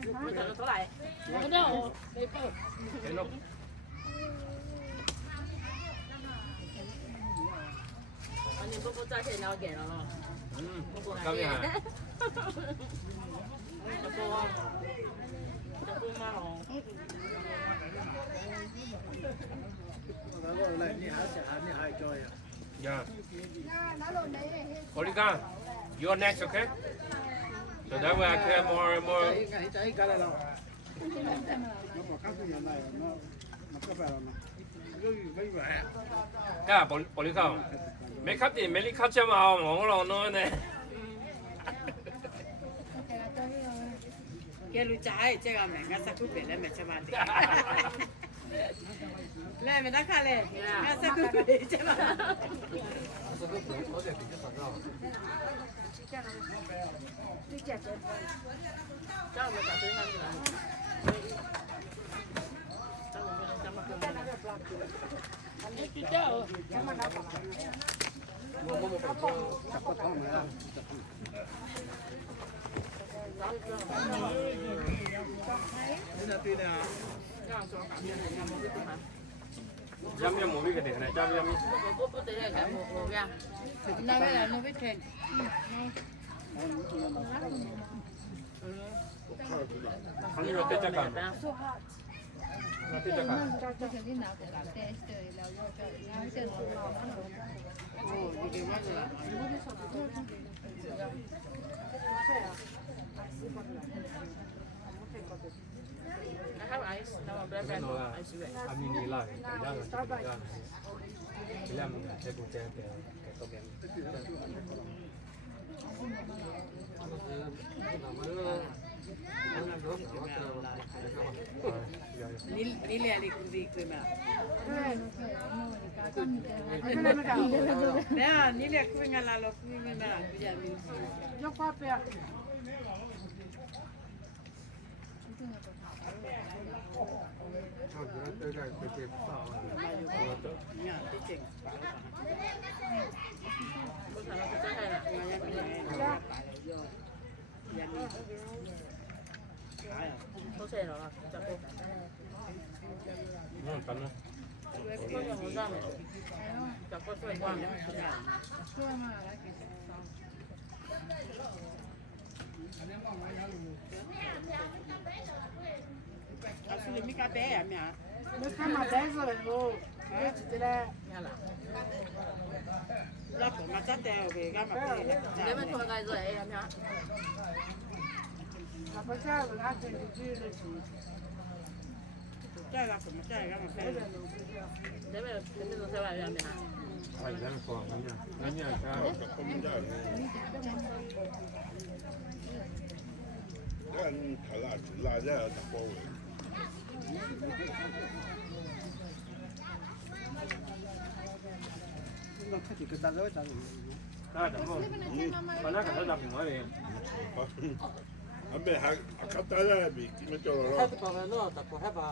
Anh bố bố cha thì nào kẻ nó lo. Cảm ơn. Yeah. Olika, you're next, okay? So that way I can have more. Yeah, Olika. Make up the many catch them out, no, cái lúa trái chứ không mình ngắt sắc cúp biển lên mình cho bạn lên mình đã khai lên ngắt sắc cúp biển chứ mà Jam yang movie cái này, jam yang. nó mới là nó biết thèn. Anh yêu tết chắc cả. Tết chắc cả. I have ice. No, bread and ice. Anh nhìn lại, cái đó là cái đó. Cái làm cái cụ thể cái tôm bém. Ni le ali kuzi kuma. Nè, ni le kuzi ngala lo kuzi ngala kuzi ami. Yo pape. Không xe nó là chặt cô. Nó cắn nó. Có nhiều món rau này. Chặt cô xoay qua. Aku le mika bé à mẹ. Nó khá mà bé rồi ô. Cái gì thế? Nó cũng mà chắc tèo về cái mà bé. Nếu mà thôi cái rồi em nhá. Mà bây giờ là ăn thì chỉ là chỉ. Chắc là cũng mà chắc cái mà bé. Nếu mà đến giờ sẽ lại làm hả? Phải ra còn nó nhà sao? Anh thở lại ra là tập bộ. Nó phải chỉ cái ta rồi ta. Ta tập bộ. Mà nó cả tập hình này. Anh bé hay cắt tay ra bị cái mấy chỗ đó. Hết tập nó tập bộ hết à.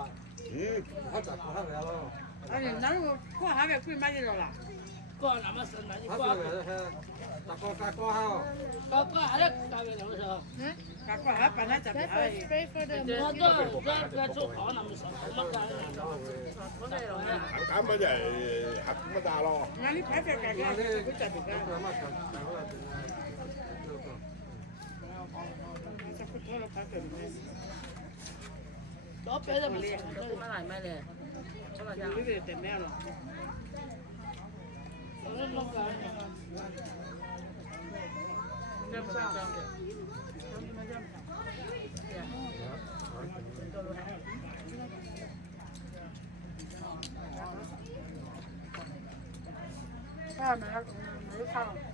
Hết tập hết rồi. Anh nó có hai cái quy mấy rồi là. Con làm mà sân này Hết qua. rồi. Tập bộ cái có hao. Có hết cái này làm sao? Các con hết bạn nó chặt ai. Nó đó cái chỗ khó làm sao? Mất cái. Có đây rồi nha. Anh cắm bây giờ hạt mới ta lo. Nó đi phải cái cái cái chặt được cái. Đó bé là mình Cũng mà lại mai nè. Có là sao? Cái gì tiền mèo rồi. nó cái.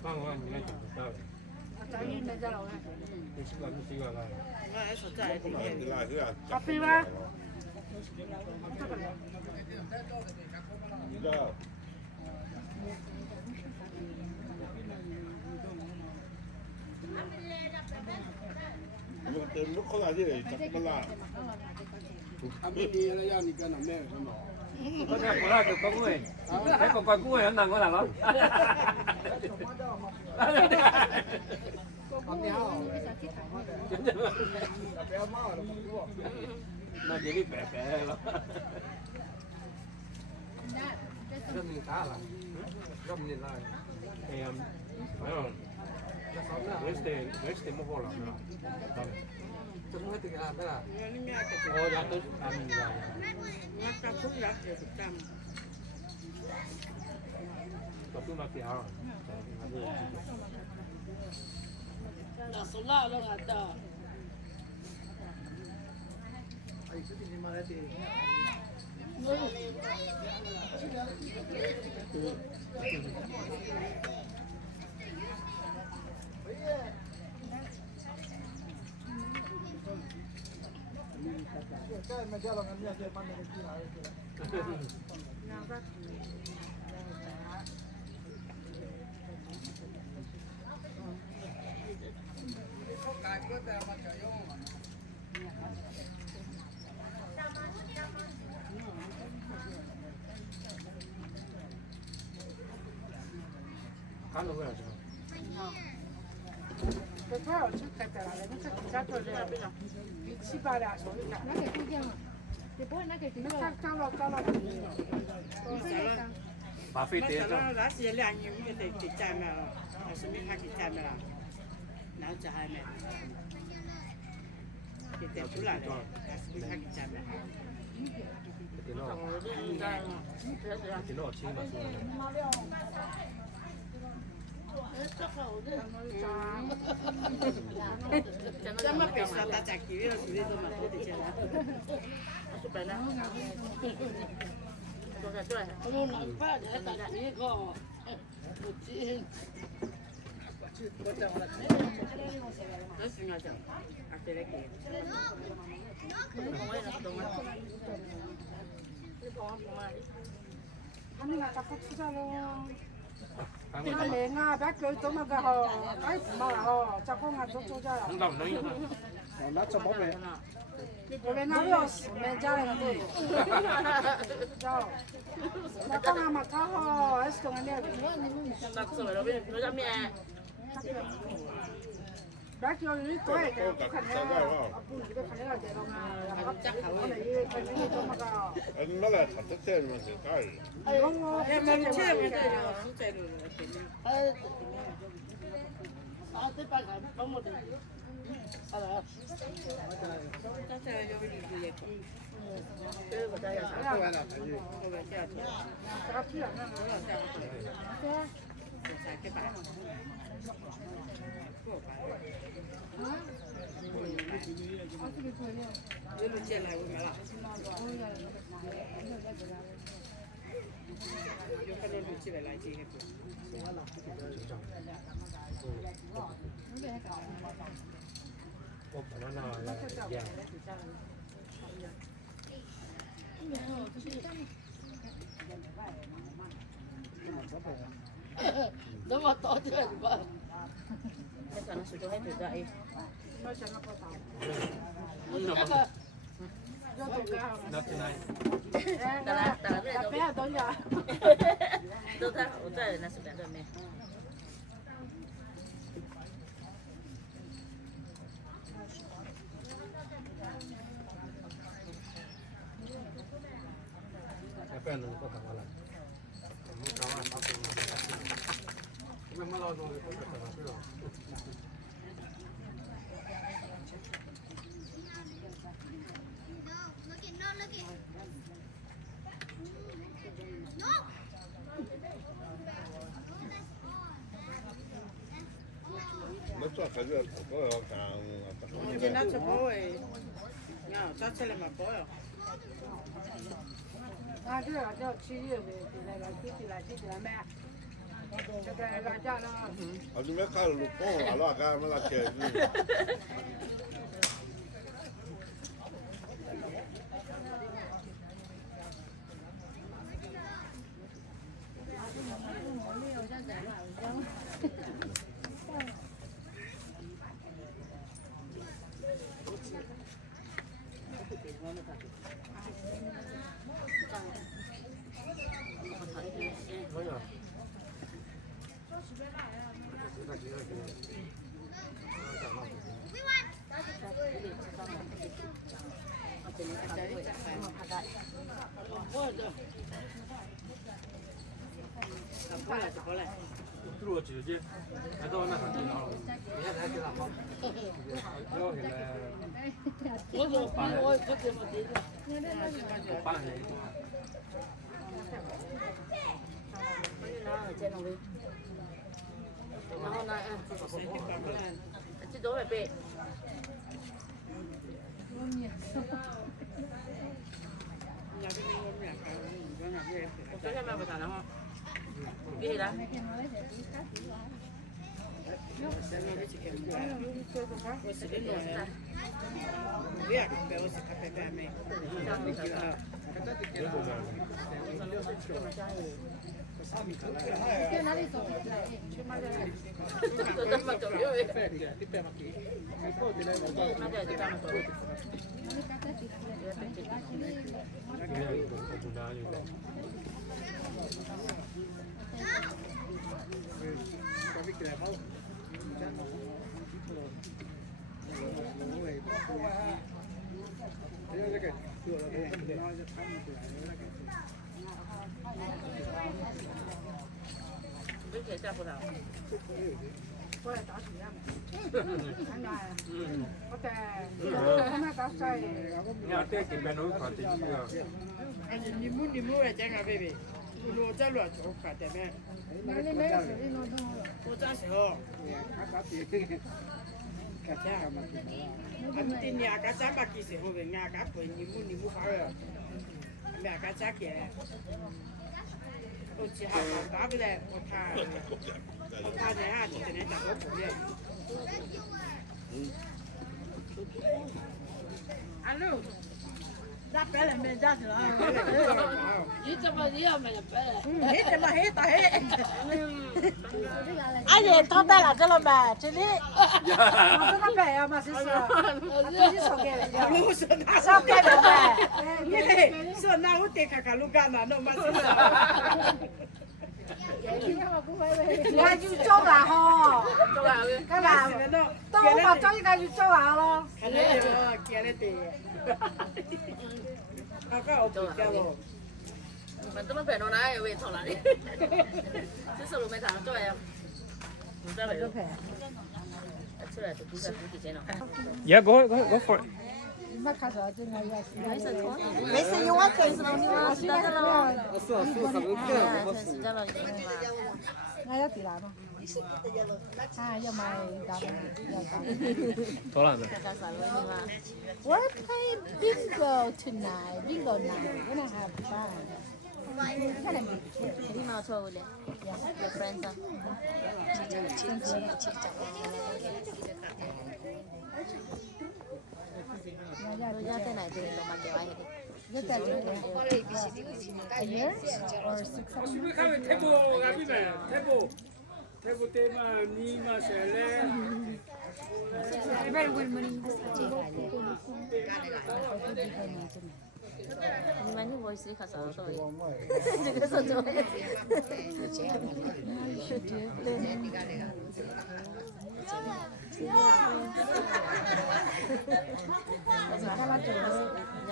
放完你来讲到的。你吃完就吃完了。咖啡吗？lúc có là gì đấy chắc có là anh đi là do đi cái nào mẹ cái nào có thể có là được có người thế còn coi người nặng có là lắm nó chỉ biết bẻ bẻ lắm rất nhiều cá là rất nhiều là em phải không Este mo hola. Tôi muốn tự làm đó là. Ồ, dạ tôi làm gì vậy? Nhắc ta phút lắm rồi cầm. Tôi mà thì hao. Là số lạ luôn à ta. ai cứ đi mà đi Cá nó vậy chứ. Cái thao ở trước cái là nó chắc chắc rồi đấy. Chỉ ba đã số cả. Nó cái kia mà. Cái bố nó cái nó chắc cao lắm. Bà phi tiền đó. Đó là两年没得给占了，还是没他给占了，然后这还没，给得出来了，还是没他给占了。tiền nó chín mà xuống. Chắc mà phải sao ta chạy kỹ rồi xử lý rồi mà tôi để chơi nữa. Chụp bài nào? Kalau nampak dia tak kiri kok. Kucing. Terus sengaja. Ada lagi. Pemain nak dong. Anh là ta phát ra luôn. Cái này nga bé cưới tôi mà cái họ cái mà họ chắc không ăn cho ra. Không đồng nói. nó cho bố về Rồi nó biết mình ra này rồi. Rồi. Nó có mà có họ ấy xong này. Đặt rồi nó biết nó ra mẹ. Bé kêu đi coi cái khăn này. Cái khăn này là để nó chắc khẩu này cái này cho mà cái. anh nói là thật chất xe mà thì cái Em mà chơi cái này là không chơi được. Sao tới ba cái có một cái. À đó. Chắc chơi vô cái gì vậy? Chơi vào đây là sao? Vào đây chơi. Sao chơi à? Chơi. Sai cái bài. Nếu mình chơi này cũng là. Yo cái này mình chơi lại chơi hết. Ủa, nó nào là vàng. Nó mà to chưa được ba. Cái sao nó sửa cho hết được vậy? Nó sẽ nó có tàu. Not tonight. Ta là bé tôi giờ. Tôi thấy ở đây là sửa được mẹ. Cái nó có thằng là. Muốn cáo ăn tao cũng mình mới lo rồi không phải là cái đó. nó 做还是我要看。我今天吃饱哎，呀，早起来嘛饱哟。啊，这个叫七月份，那个几来买。这个辣椒呢？啊，你们看路光了，干么那开始。做姐姐，还到那很近了，你看还知道吗？要起来。我怎么知道？我帮你。然后呢，这多少倍？我昨天买不上了哈。给了。在哪里走？去买的。没给下葡萄。过来打水呀！我在，我们打水。你要带给别人看的呀。哎，你们来讲个贝贝，我在乱做看的没？那里没有水，弄弄。我咋说？cái cha mà anh tin nhà cá cha mà kỳ sự về nhà cá phải ni mu phá rồi mẹ cá cha kia tôi chỉ học cá bây giờ một thà này ha chỉ nên đặt ốc rồi alo ra bé là mình ra rồi你怎么你要买了bé hết怎么hết ta hết anh ấy thao tay là cho nó bé chứ đi mà nó bé à mà sao你少给了少给了呗你说那我得看看路干嘛弄嘛是我就做啦吼，干嘛？到我把做一个就做完了。看来我给了的，那个我不交了。mình tôi mới về nó nói về thằng này chứ sao lúc mấy thằng cho em chúng ta phải chứ là tụi ta cũng chỉ nào Yeah, go for it. mấy sự yêu quá trời sao nhưng mà chúng ta lo Thôi làm rồi. We're playing bingo tonight. Bingo night. We're gonna have fun. đi mau cho lên your friends á rồi ra thế này thì nó mặc cái này A year or 6 months? 집에 가면 태보 가비네. 태보 때만 니마 셀레. nhưng mà những voice khá sợ rồi đừng có sợ rồi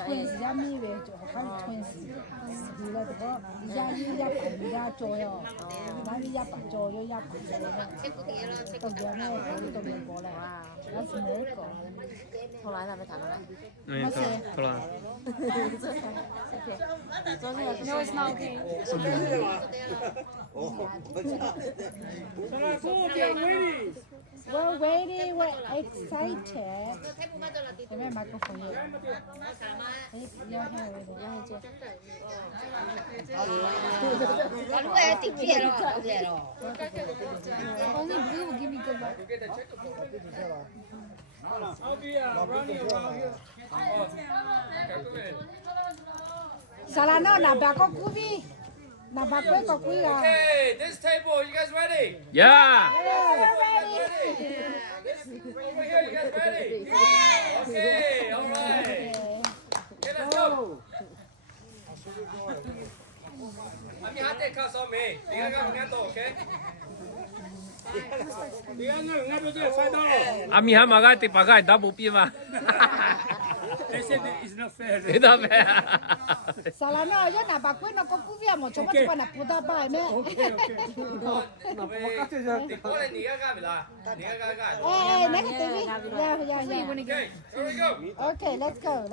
twins ra mi về chỗ học twins thì là có ra đi ra phải ra trôi rồi mà đi ra phải trôi rồi ra phải trôi rồi tụi giờ này tụi mình có lại nó sẽ mới có không nói là phải thằng này thôi làm. No, it's not okay. 자, 고, 그냥 웨이. We're waiting. We're excited. Cái này microphone here. Yeah, Only blue will give me good luck. I'll be running around here. Salano, nabak ko kubi. Nabak ko kubi ah. Okay, this table, you guys ready? Yeah. We're ready. Over here, you guys ready? Okay, all right. Okay, let's go. Ami hati kau some, tiga kau mengato, okay? Ami ha magai ti pagai double pi ma. They said that it's not fair. It's not fair. Salano, yo nabak ko na ko kubi amo. Cuma cuma na puta pa me. Boleh ni kau bila? Ni kau kau. Hey, next TV. Yeah. Okay, here we go. Okay, let's go.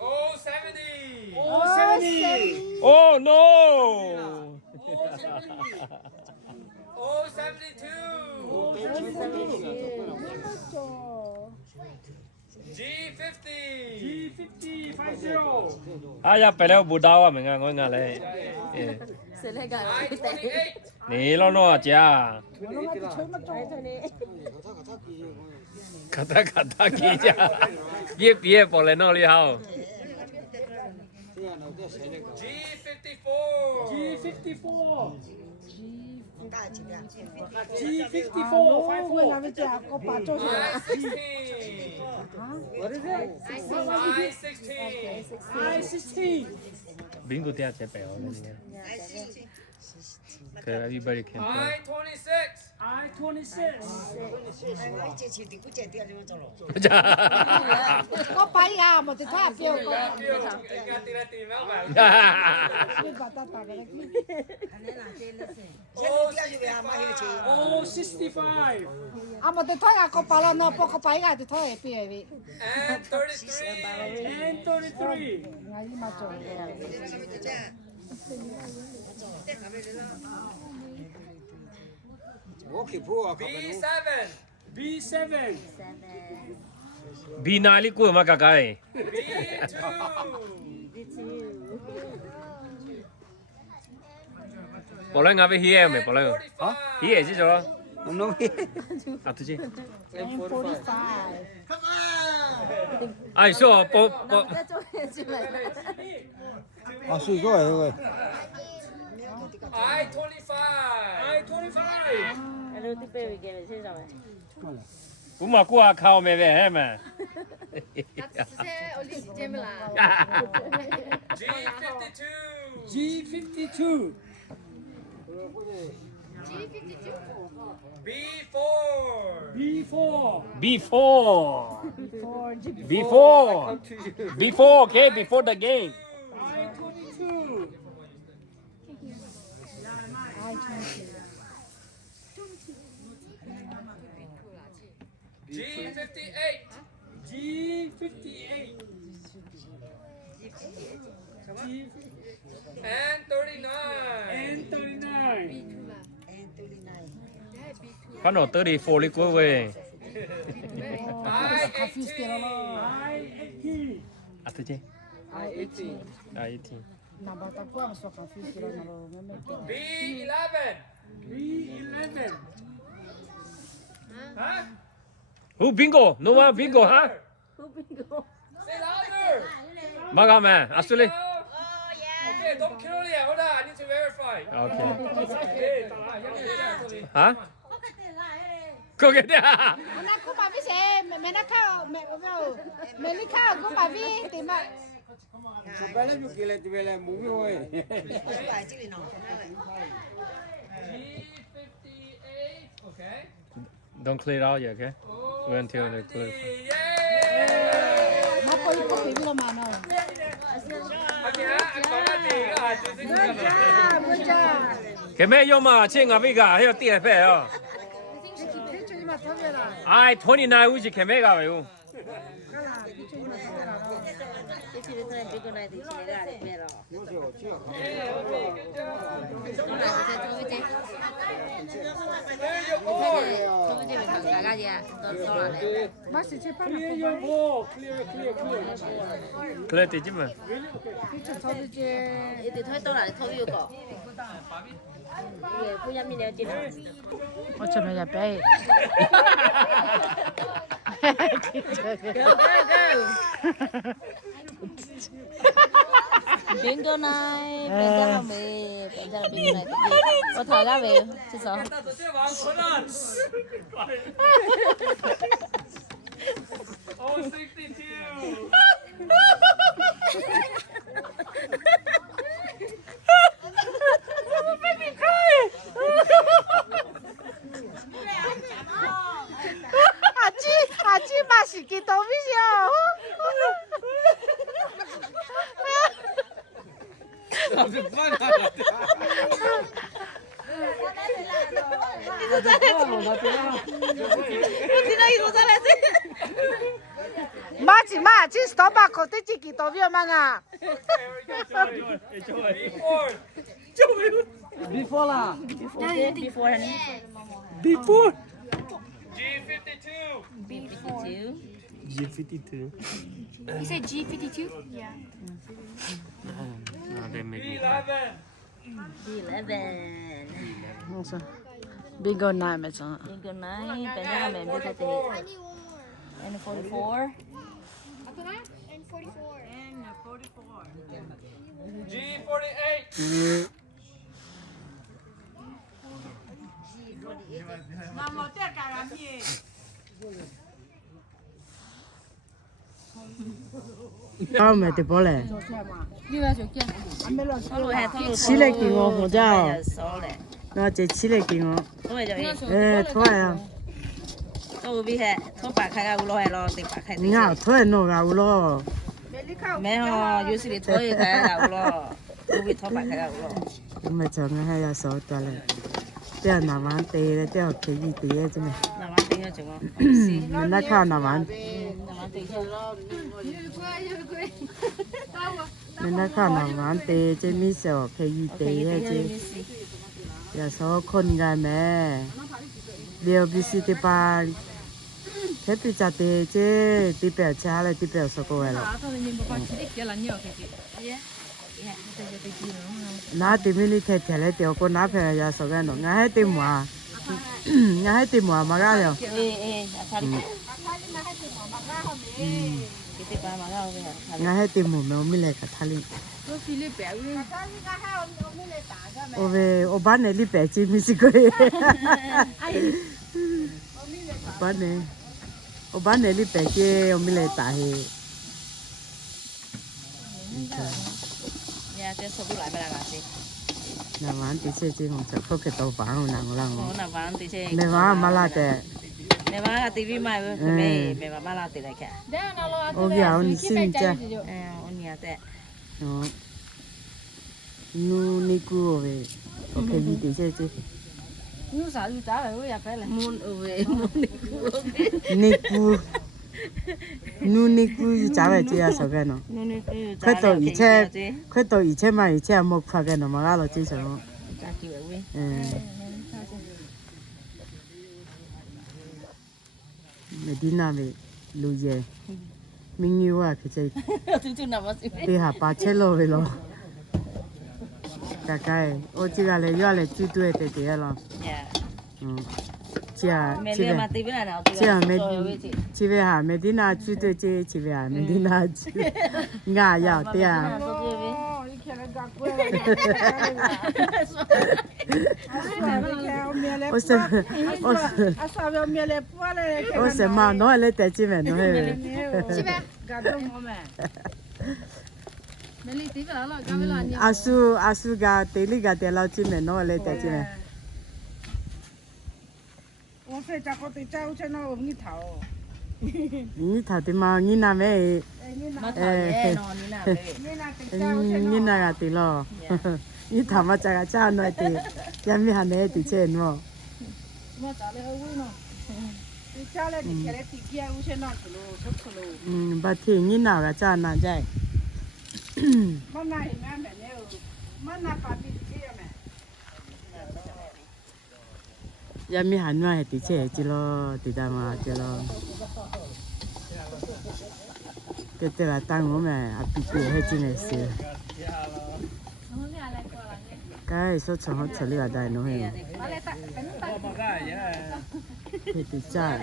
Oh, 70. Oh, 70. Oh no. Oh, 72. G50. G50, 50. Aya peleo budawa menga ngoi nga le. I-28. Ni lo no cha. Kata ki cha. Bie po le no li hao. G54. G54. G54. What is it? I-16. Bingo tia che pe ho le ni. Okay, everybody can play. I-26. Có phải à một cái tháp phiêu có. Oh, 65. À một cái tháp à có phải là nó có phải à cái tháp phiêu vậy. And 33. And 33. Ngay mà trời. B7. B7. Bina li ko ma ka kai. B2. Bỏ lên ngã về here mày bỏ lên. Hả? Here chứ rồi. No. À tôi chứ. 45. Ai số bỏ. À, suy rồi rồi. I-25. Cũng mà qua khao mày về hết mà. G52. G52. B4. Before, okay, before the game. I-22. G58. G58. And 39. And 39. Phát nổ 34 đi cuối về. I-18. À tôi chứ. I-18. I-18. B11. B11. Huh? Who bingo? No one bingo, huh? Say louder. Magama, actually. Okay, don't kill it. Hold on, I need to verify. Okay. Hả? Có cái đấy à? Nó cũng bảo với xe mẹ nó khao mẹ đi khao cũng bảo với thì mà Bây giờ kia là thì bây giờ muốn rồi. G58. Okay. Don't clear it out yet, okay? Wait until they clear. nó có bị là mà nó. Cái mẹ yêu mà trên ngã cái hay là tiền phải à? I 29 which cái mẹ cái vậy? 这是在这个来的，这个来的别了。그래 되지 뭐. 이제 더 떠나 더 위고. 예, 부야 미네 지나. 어쩌면 야 배. Bingo này, bây giờ là mày, bây giờ là bingo này, có thả ra về, chứ sao? Oh, 62. Baby cry. 아치 맛있게 더 비셔. 마치 스톱아 코트 찍기 더 비어망아. Before lah. Before honey. Before. G52. G52. You said G52? Yeah. No, they make me. B11. Bingo night mà sao? Bingo này, bây giờ là mình biết cái and 44. And 44. G48. Mama, te carami. 다음에 때 볼래. 칠레 킹어 보자. 나 제 칠레 킹어. 에, 좋아요. tôi biết hệ thôi bà khai gạo lo hay lo tiền bà khai tiền 야, thôi nó gạo lo. mẹ họ usually thôi khai gạo lo tôi biết thôi bà khai gạo lo mà cho nó hay là số cho lại. Đeo nào bán tê, đeo cái gì tê chứ mày. nào bán tiền cho chúng mình đã khao nào bán. mình đã khao nào bán tê chứ mi sợ cái gì tê chứ. Giờ số con gái mẹ. Điều bị xí tê ba. Thế bị chặt tê chứ tê bèo cha lại tê bèo số cô ấy rồi. Nãy thì mình đi theo theo lại điều con nãy phải giờ số cái nó ngay tìm mua mà ra rồi. Ngay tìm mua mà mình lại cả thà đi. Ô bán này đi bẻ chi mình xí coi. Bán này đi bẻ chi mình lại tả hết. nhà trên số lại phải làm gì nà ván tí xe chứ không sợ có cái tàu ván nào lăng nà ván tí xe mẹ ván mà là thế mẹ ván là tivi mà mẹ ván mà là tí này cả ô kìa ông xin cha ông nhà thế nó nu ni cu về ok đi tí xe chứ nu sao nu trả lại bây phải là muốn về muốn ni cu nu ni cu trả về chứ à sao cái nó khởi đầu以前嘛以前冇拍嘅，嘛阿老正常。Medina về lưu về, mình yêu à cái gì? Đi học ba chế lô về lo. Cái, ô chỉ là lấy ra lấy chú tuổi để để lo. Chỉ về hà Medina chú tuổi chỉ về hà Medina chú. Ngã ya tia. Ô sẽ mà nói lấy tài chi về nói về. Asu ga teli ga tela chi về nói lấy tài chi về. Ô phải chắc có tự cháu cho nó nghĩ thảo. Nghĩ thảo thì mà nghĩ nào vậy? Nghĩ nào là tí lo. Nghĩ thảo mà chắc là cha nói thì em mi hành đấy thì chơi nữa. 家嘞，你开来地基啊，有些拿出路，出出路。把天你哪个咋拿在？妈那也蛮没有，妈那把地基也没。也没喊我的确只咯，地大嘛只咯。cái tên là tăng của mẹ à bị bị hết trên này xí cái số chồng họ xử lý ở đây nó hay thì tự cha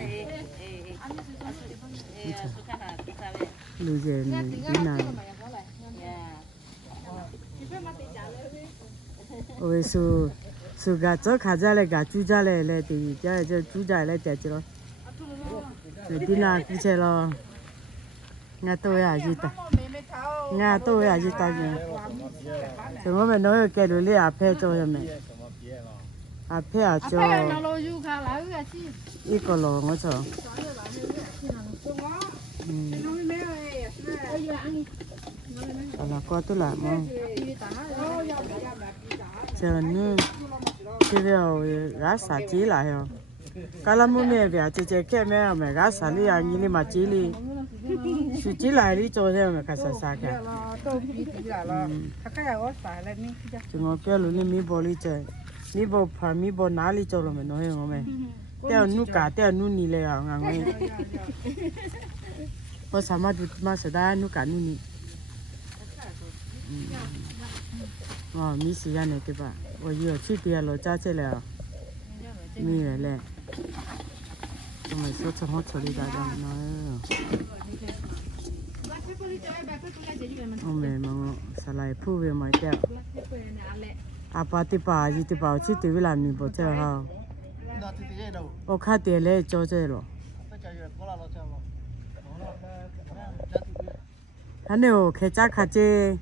lưu về đi nào ôi su su gà chó khá ra lại gà chú ra lại thì cái chú ra lại chạy chứ rồi đi nào cứ chạy lo nhà tôi à gì ta nhà tôi à gì ta gì chúng tôi nói cái đồ lấy áp cho mày áp cho ít có lò ngó cho là qua tôi làm không chờ nữa cái điều gác xả chí lại không cái là mua mẹ về chỉ cái mẹ gác xả đi anh đi mà chí đi suy chí lại đi cho thêm mà cái sao cái chúng nó kêu luôn mi bò đi chơi mi bò phá mi bò ná đi cho rồi mình nói không mày theo nu cả theo nu nìเลยอ่ะngang ngay có sao mà sẽ đã nu cả nu nì mi xí ra này cái bà ôi giờ chỉ bia lo cha chơi là mi này lẹ chúng mày số cho hết đi ra đó nói ông mẹ mà sao lại phu về mày theo à bà thì bà gì thì bà chỉ tự làm mình bỏ chơi ha ô khá tiền lấy cho chơi rồi hắn nếu khai trả khai chơi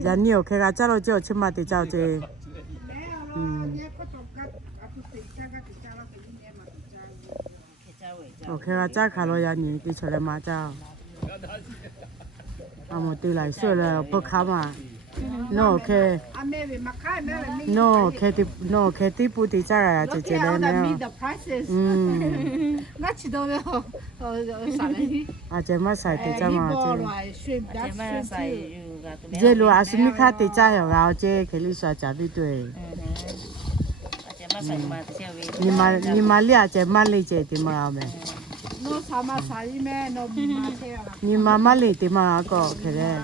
giờ nhiều khai trả rồi chơi chứ mà thì chơi chơi khai trả khai rồi giờ nhiều thì chơi mà chơi một từ lại xưa là bốc khám mà no khai no khai tiếp bút thì chắc là chỉ là nữa nó chỉ đâu đâu à chỉ mà xài thì chắc mà chỉ luôn à xin khát thì chắc hiểu vào chứ cái lý do trả đi tuổi nhưng mà lia chỉ mà lấy chỉ thì mà làm nó sao mà xài mẹ nó mà thế à nhưng mà lấy thì mà có cái đấy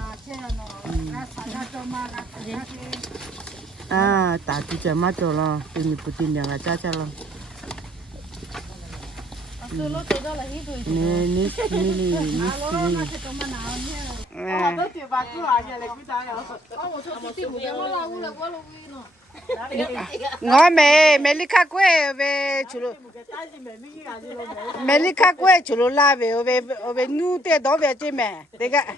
à ta chỉ chơi mà cho lo thì mình phụ tin nhà cha cha lo nè ngõ mẹ đi khắc quê về chủ lô mẹ đi khắc quê chủ lô la về nu tê đó về chơi mẹ đấy cái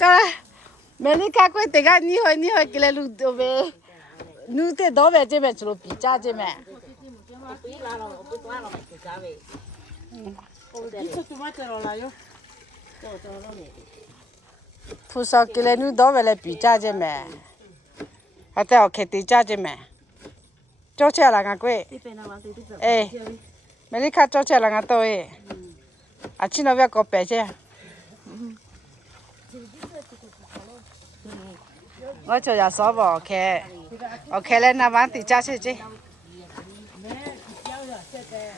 cho mẹ đi khắc quê đấy cái ní hồi cái lu về nu tê đó về chơi mẹ chủ lô bị cha chơi mẹ phụ sao cái nu đó về lại bị cha chơi mẹ hay theo cái tí cha chơi mẹ cho chơi là ngã quê mẹ đi khắc cho chơi là ngã tôi à chỉ nói về có bé chơi我就要烧吧，OK嘞，那晚地家去去。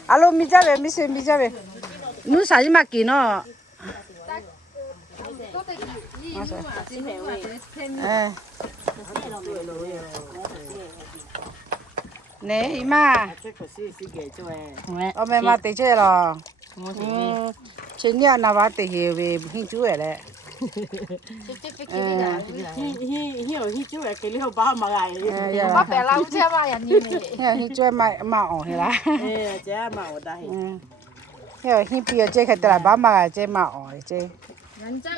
Alo mi cha về mi xem mi cha về, nu sao mà kỹ nó. Nè ima. Mẹ mà tí chơi rồi. Trên nhà nào mà tí hiểu về hình chú ấy đấy. chú là cái liều bao mà lại có bé lâu chưa mà nhà nhìn này chơi mà ổn hết chơi mà ổn đây hiểu hi bây chơi cái là bao mà chơi mà ổn chơi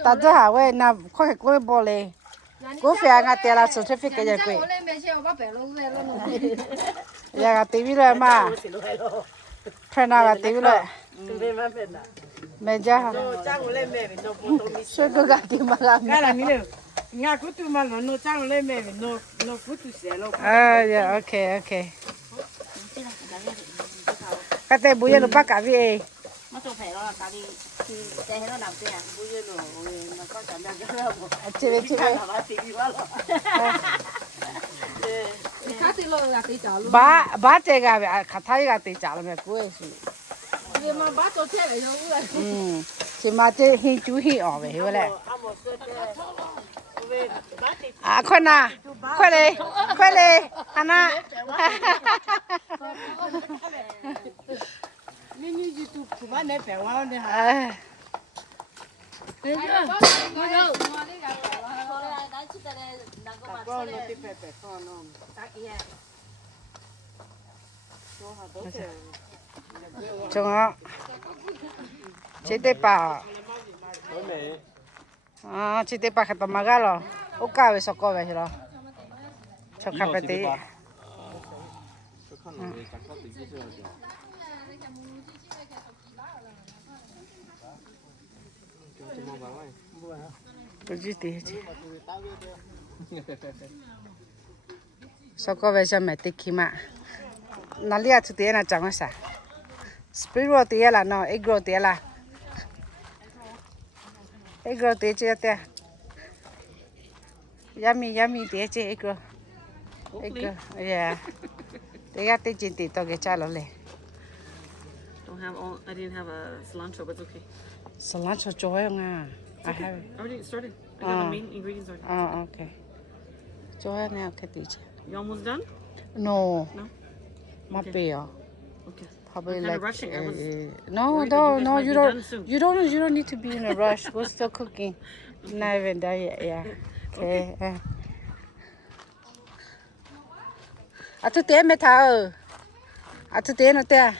ta cho hà quê na khoa cái quê bò lê cô phải ngắt tiền là số chế phí cái gì quê giờ cái tivi rồi mà phải nào cái tivi rồi mẹ cha hả? Suy cứ gạt tiền mà làm. Cái là mi Nga kutu ma no chang le me no kutu se lo. Yeah, okay. Cái tay bùi nó bắt cả vì Mà tôi phải lo tại vì thì để nó làm tiền bây giờ nó có cảm giác rất là một chị về ba trẻ gà về khát thái gà tê chả là mẹ cuối Vì mà bác cho trẻ lại rồi. chị mà chị hình chú hình ở về hiểu lẽ khoan à khoan đi Hana Mini YouTube của bạn này phải wow này hả? Chúng nó chị tê bà chị tê bà khát tao mà gà lo ô cá về sọc co về rồi cho khát về tí cái gì thế chứ sọc co về cho mẹ tí khi mà nó liệt chút tiền là chẳng có sao spring roll tiền là nó egg roll tiền là egg roll tiền chứ tiền yummy tiền chứ egg roll yeah tiền tiền chín tiền tao cái chả lắm. Don't have all. I didn't have a cilantro, but it's okay. Cilantro joy không à? I have it. I already started. I got the main ingredients already. Oh, okay. Joy now cái tí chứ. You almost done? No. No. Mà bèo. Okay. Probably I'm like kind of rushing. I was no, worried that you guys might you be don't. done soon. You don't need to be in a rush. We're still cooking. Not even done yet. Yeah. Okay. À tôi té mẹ thao. À tôi té nó té.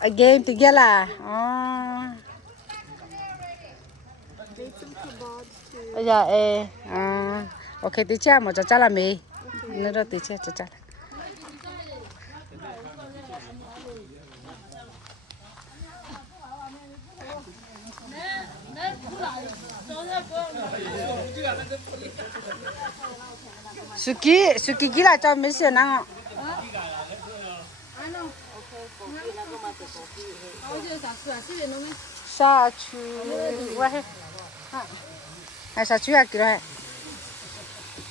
A game together. Yeah. Okay, tí cha mà cho là mì. Nó đó tí cha. Suki gila cho mấy xe năng. Sa chu, vậy. Sa chu à kiểu này.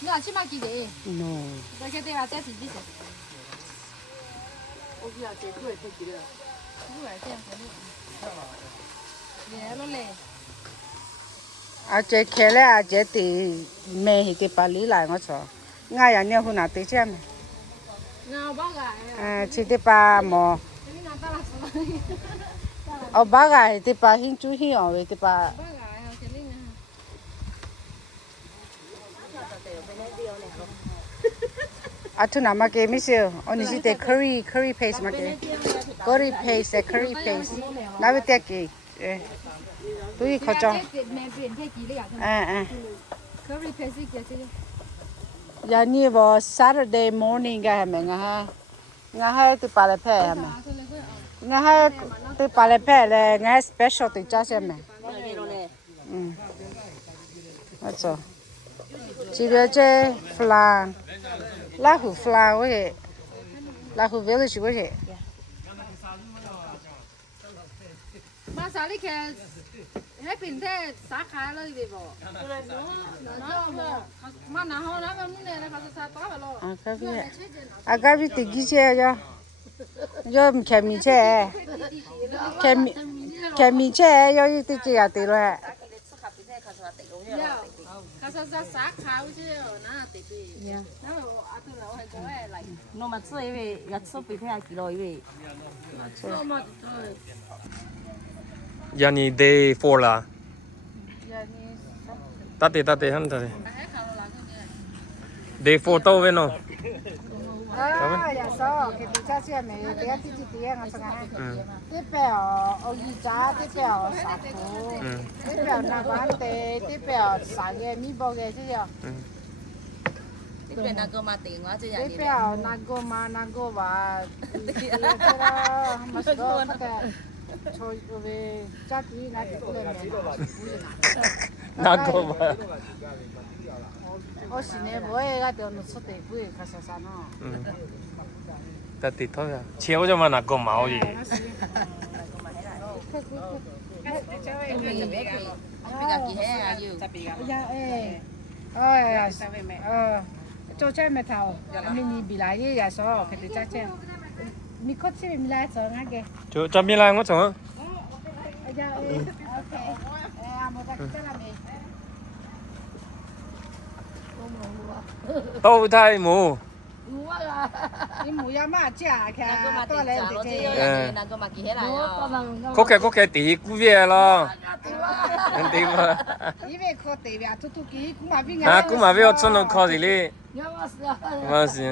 Nó chỉ mà gì đấy. No. Cái cái là cái gì chứ? Ôi giờ cái tuổi thế kìa. Tuổi thế phải đi. Nó lẹ. À chế khé lẽ à chế thì mẹ thì thì bà lý lại ngó cho. Ngay à nhau hôm nào tới xem. Nào bác gái. Chỉ thì bà mò. Ở bác gái thì bà hin chú hin ở thì bà. À thu nào mà cái mấy siêu, anh ấy chỉ curry paste mà cái curry paste. Nào biết cái tôi khó cho. Curry paste cái gì? Giờ như vào Saturday morning cái hả ngã hai từ bà lại phê hả mẹ? Ngã hai từ bà lại phê là ngã special từ cha xem mẹ. That's all. Chỉ được chơi flan, lá hủ flan vậy, lá hủ village vậy. Mà sao đi cái hết bình thế xả khai rồi đi bộ. Mà nào họ nói mà muốn này là phải xả tao phải lo. Cái gì thì chơi cho kemi chơi, kemi chơi yo thì chơi à thì rồi. nó mà chơi về gặt số bị thế gì rồi về. Yani day 4 là. Tati hắn tati. Day 4 tao về nó. Dạ sao? Cái tí cha xem này, cái tí nghe ngon sao? Tiếp bèo ông cha, tiếp bèo sả khô, tiếp bèo nà bán tê, tiếp bèo sả ghê mi bò ghê chứ gì? Tiếp bèo nà gô mà tiền quá chứ gì? Tiếp bèo nà gô và tí cái đó mà sao cái 저왜 짜기 나고 봐. 어시네 뭐해가 되는 소대 부에 가서 사나. 따뜻 터야. 치우자만 나고 마오지. cho chơi mà thầu mình bị lại vậy sao cái thứ chơi mình có chơi mình lại sao nghe 저 잠이랑 거 저. đâu thay mù. đi mù ya mà chả kìa to lên thì có cái tỷ cú về lo. Tỷ mà. đi về khó tỷ về tu kỹ cũng mà biết à cũng mà biết chân nó khó gì đi. mà gì.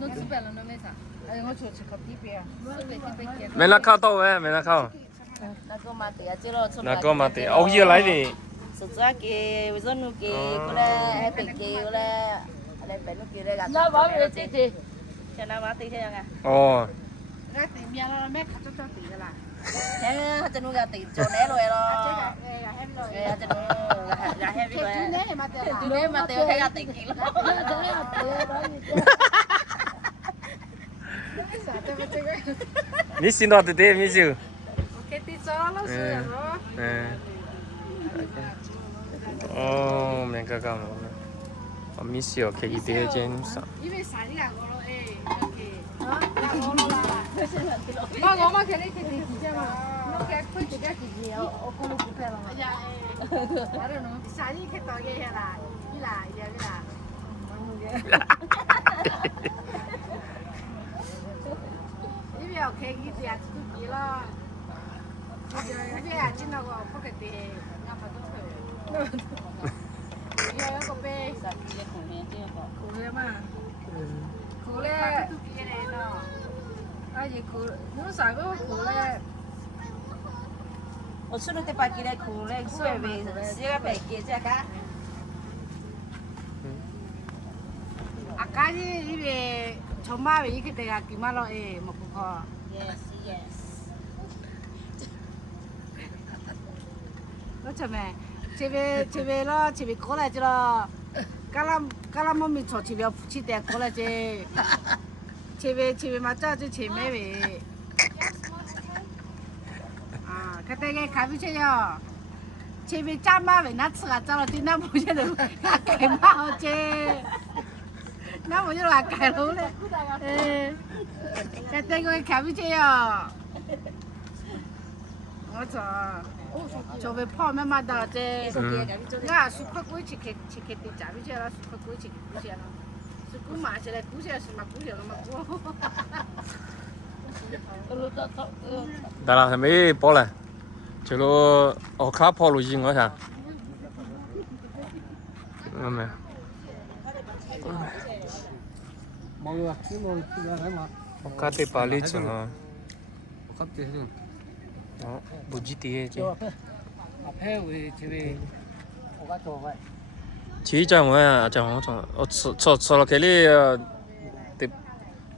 nó chỉ phải là nó mấy sao我出去考地边，没那靠到哎，没那靠。那个嘛对，熬夜来的。sụt ra kì, bây giờ nu kì, cô là tịt kì, cô là phải nu kì đây là. Nó bảo về tịt thì, cho nó bảo tịt thế à? Ồ. Cái tịt miếng nó mấy khát cho tịt cái là. Thế cho nó ra tịt cho né rồi đó. Cho nó ra hết rồi. Chú né mà tiêu hay là tịt kì lắm.你信到对对没就？cái tịt gió nó sửa rồi. 어, 내가 가면 미시오 계기 대전사. 이게 살이가 걸어 이렇게. 막 엄마 걔네 걔네 진짜만. nó cái quên cái gì ô cô lúc phải là. Dạ. I don't know. 살이 cái to cái là đi là giờ đi là. 이게 계기 대야 두기라. 이게 아침하고 포켓에 Iya, có bê. Khổ mà. Khổ lẽ. Ai gì khổ, nó xài có khổ lẽ. Ở xuân nó phải kia đây khổ lẽ, xuôi về sẽ phải kia ra cả. 아까 이게 정말 이게 내가 기말로에 먹고 거. Yes, yes. nó chả mẹ chế lo chế bị cố lại chứ lo cá lam mình cho chế bị phụ chi đẹp cố lại chứ chế bị mà cho chứ chế mấy về à cái tay cái cà phê chơi nhở chế bị chăm mà về nát sữa cho nó tin nó mua cho được cái mao chứ nó mua cho là cái luôn đấy cái tay cái cà phê chơi nhở我操！就被泡慢慢的这，俺是快过去去的家里去了，是快过去过去了，是过嘛去了，过去是嘛过去了嘛过。đã là mấy bỏ lại, chỉ lo ở khá bỏ lùi gì nữa hả? Mẹ. mọi người cứ ngồi ra đấy mà. Cá tê bà lý chứ nó. Cá tê chứ. Đó, bút chỉ tê chứ. chỉ cho mà cho cho là cái này thì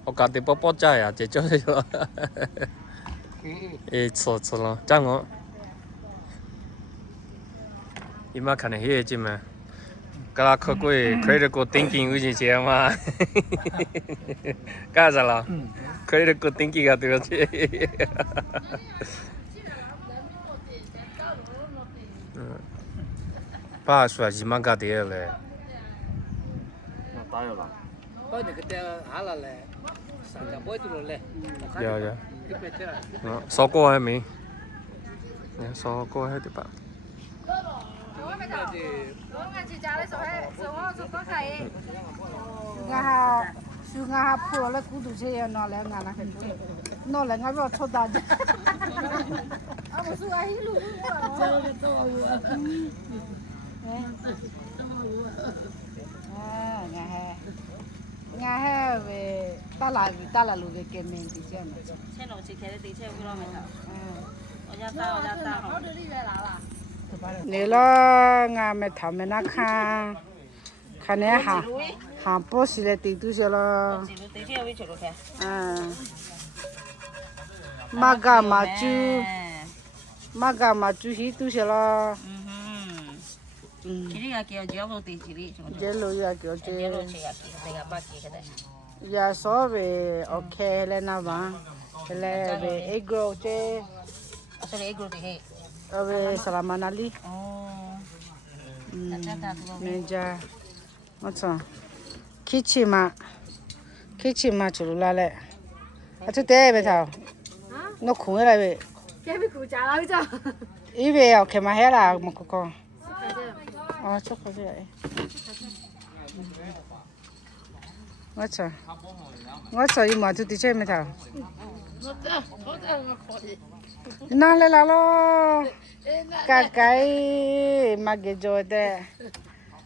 ở cái bắp bắp trái à chỉ cho cho cho là chẳng ngó mà khả năng hết chứ mà cái là khơi khơi được cái thinking cái gì chứ mà cái gì là khơi được cái thinking cái thứ gì bà说gì mà cái đấy嘞？ Tayo lah. Kau ni kita halal le. Sangka boy tu le. Dạ. Đó, số cô hay mi? Nè, số cô hay thì bạn. Ngah pula le kudu je no le ngana kan. No le ngah ro choda. Amu su ai lu. Nga ha về ta là lu về cái mình thì chứ mà. Xe nó chỉ cái tí xe kilo mày thảo. Ở nhà tao. Nè lo nga mẹ thảo mẹ na khá nè hà bố xí lại tí tu xe lo. À. maga maju itu sih lah. Jadi ya kyo jauh tu jadi. Jelo ya kyo Jelo cek tengah pagi kita. Ya so be okay le na ba. Le be egg roll je. Asal egg roll deh. Be salaman ali. Oh. Meja. Macam. Kitchen ma chulu la le. Atu teh be tau. Nó khủng lại vậy. Cái bị cụ trả lại cho. Ý về ở cái mà hết là một con. Chắc có vậy. Ngó chờ mà tụi đi chơi mấy thằng. Nó lại là lo. Cái mà cái rồi đấy.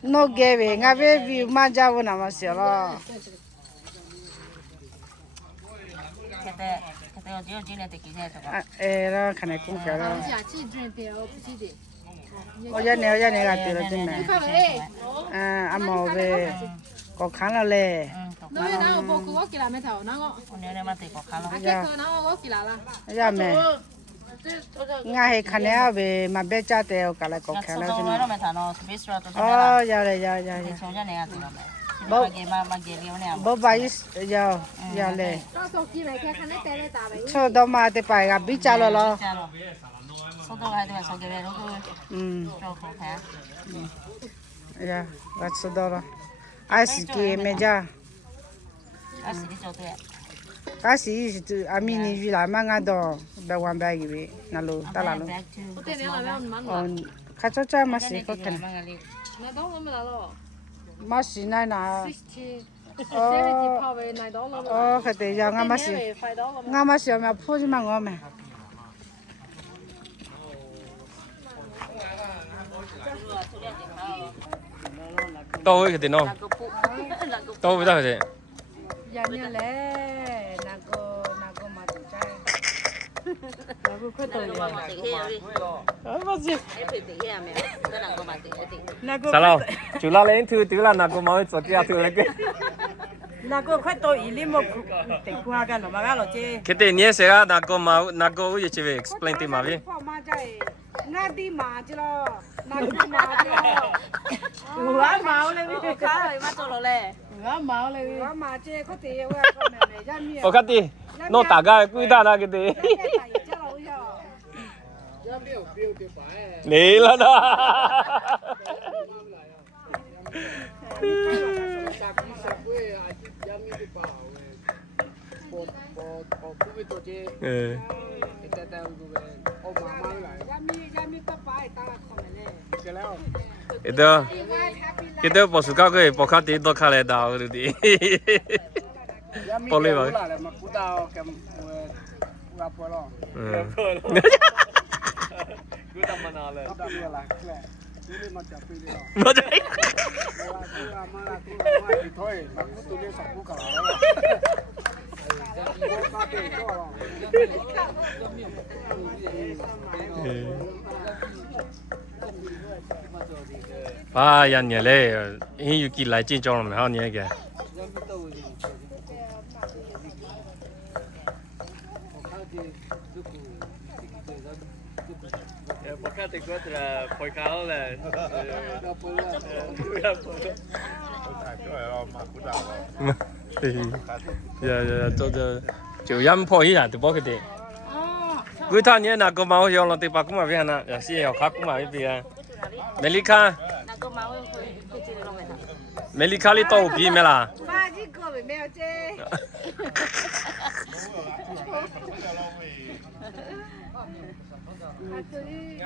Nó ghé về ngay về vì mà ra vô nằm xíu lo. Đó khả năng cũng phải đó. Ôi giờ này gặp tiền là tiền này. Ăn mò về có khán là lệ. Nó bây giờ bố cứ gót kỳ là mấy thầu nó ngọ. Nếu mà có khán là. Cái cơ nó gót kỳ là. Dạ mẹ. Ngay khán là về mà bé cha đều cả lại có khán là thế nào. Dạ đây. Bố bay giờ lệ. Cho đâu mà để phải gặp biết cha rồi lo. Số đâu hay là số cái này nó cứ. Cho khó khăn. Dạ, bắt số đó rồi. Ai xí kia mẹ cha. Ai xí cho tôi. Ai xí thì amini vì là mang ăn đó, bé quan bé gì vậy, nalu, ta là luôn. Khách cho cha mà xí có cái này. Mà xí này là. Cái đấy giờ ngắm mà xí mà phô chứ mà ngon mà. Tôi cái tiền không? Tôi với tao gì? Dạ như lẽ nago mà tụi trai. Nago có tôi Sao đâu? Chủ la lên thứ là nago máu cho kia thứ là cái. Nago khoai tôi ý lý một tỉnh qua cái nó mà cái lo chứ. Cái tiền nhé sẽ nago máu nago gì chứ về explain tí mà đi. Nga đi mà chứ lo, nago mà chứ lo. Quá máu lên đi khá rồi mà cho lẹ. Quá mà chứ có thể qua con mẹ ra miệng. Cái gì? Nó tả cái quy ta là cái gì? Lý là đó. Itu bos suka ke pokat itu kalau tahu tu di. Boleh boleh. Yan nhỉ lẽ, hình như kỳ lại trên trong làm hao nhỉ kìa. Pokat thì có là phơi khao là. Dạ, chịu yếm phơi gì à, tụi bác cái gì. Cuối tháng nhé, nào có máu hiệu là tụi bác cũng mà biết hả, dạ xí hiệu khác cũng mà biết à. Melika. Melika li tàu bí mẹ là. Ba chỉ có bị mèo chứ.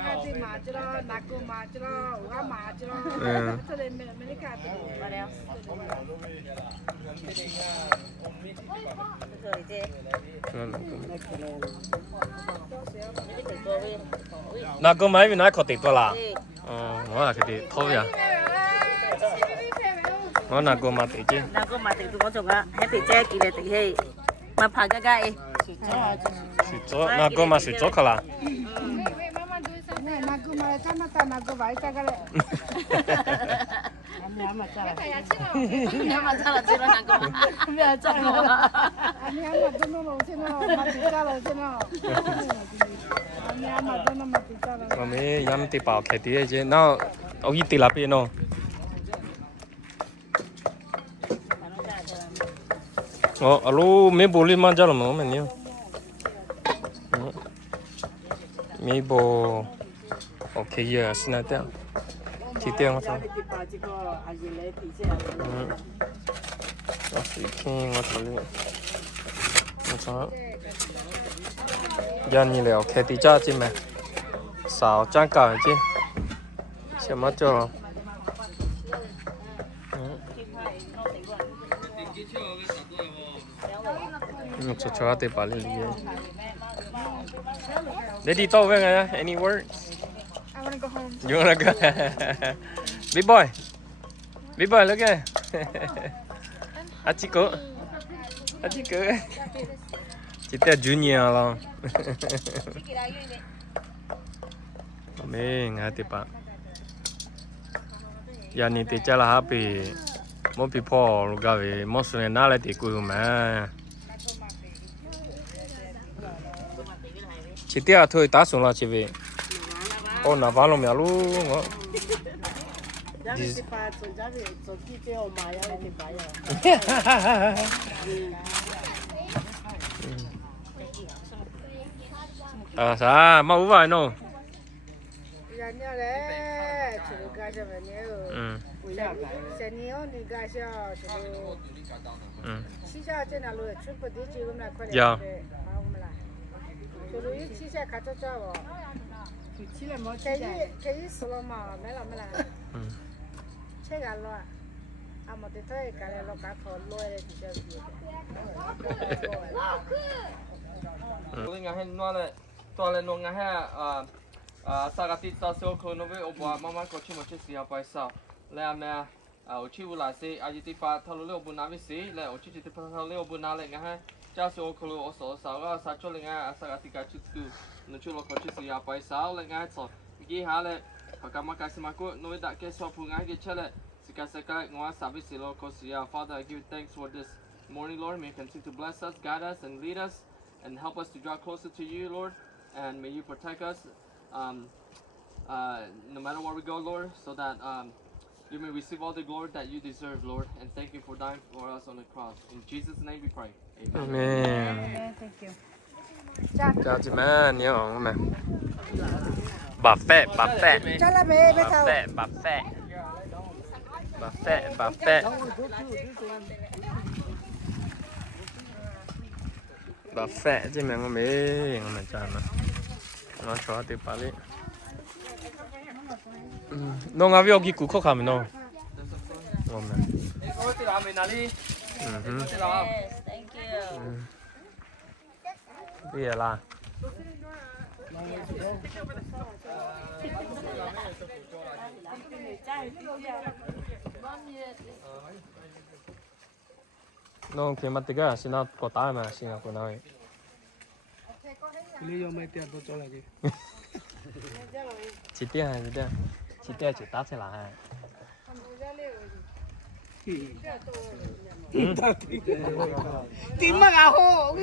Ati mà chứ lo, nago mà chứ lo, uga mà chứ lo. Cho nên Melika tụi. Nago mấy bên nói có tiền to là. Nó là cái gì thôi à. Nó nago mà tiền chứ. Nago mà tiền tụi con chồng á, hết tiền chơi kỳ này tiền hay. Mà phá cái. Nago mà sủi chó cả là. Nago mà cha nó ta nago vậy ta cái này. 我们养的包开的这，那我一地那边喏。哦，阿鲁没玻璃嘛，家了嘛，我们呢？没玻，OK 呀，是那点，几点我操？我是看我操的，我操，呀你了开的家进没？少张搞进，什么叫？Cho te pale liye. Ready to venga any words? I want to go home. You wanna go? Big boy. Big boy look at. Achiko. Achiko. Kita junior lo. Mình hả tiệp ạ. Giờ này thì chắc là happy. Mỗi bị phò rồi cả về mỗi số này nãy là thì cuối mà. Chỉ tiếc thôi ta xuống là chỉ về. Ô nãy vào lòng mèo luôn ngó. À sao mà uống vài nô. Dạ. Toale no nga ha sagati ta so ko no ve oba mama ko chi mo chi sia pa sa le me o chi u la se a ti pa thalo le obu na vi se le o chi ti pa thalo le obu na le nga ha cha so ko lo so sa ga sa cho le nga sagati ka chi tu no chu lo ko chi sia pa sa le nga so gi ha le pa ka ma ka si ma ko no da ke so pu nga gi chele sika saka ngwa sa vi se lo ko sia. Father, I give thanks for this morning, Lord. May you continue to bless us, guide us, and lead us, and help us to draw closer to you, Lord. And may you protect us no matter where we go, Lord, so that you may receive all the glory that you deserve, Lord. And thank you for dying for us on the cross. In Jesus' name we pray. Amen. Amen. Thank you. Chào chị mẹ, nhớ không mẹ? Bà phê. Bà phê. Bà phê chứ mẹ ngon mẹ chả mà. Nó cho tiếp bà đi. Nó ngã vô cái củ khóc hàm nó. Ngon mẹ. Thank you. Bây giờ là nó khi mà tự cái xin nó có tay mà xin nó có nói Lý do mấy tiền tôi cho lại đi. chỉ tiếc chỉ tát sẽ là hai Tìm mà ngào hô.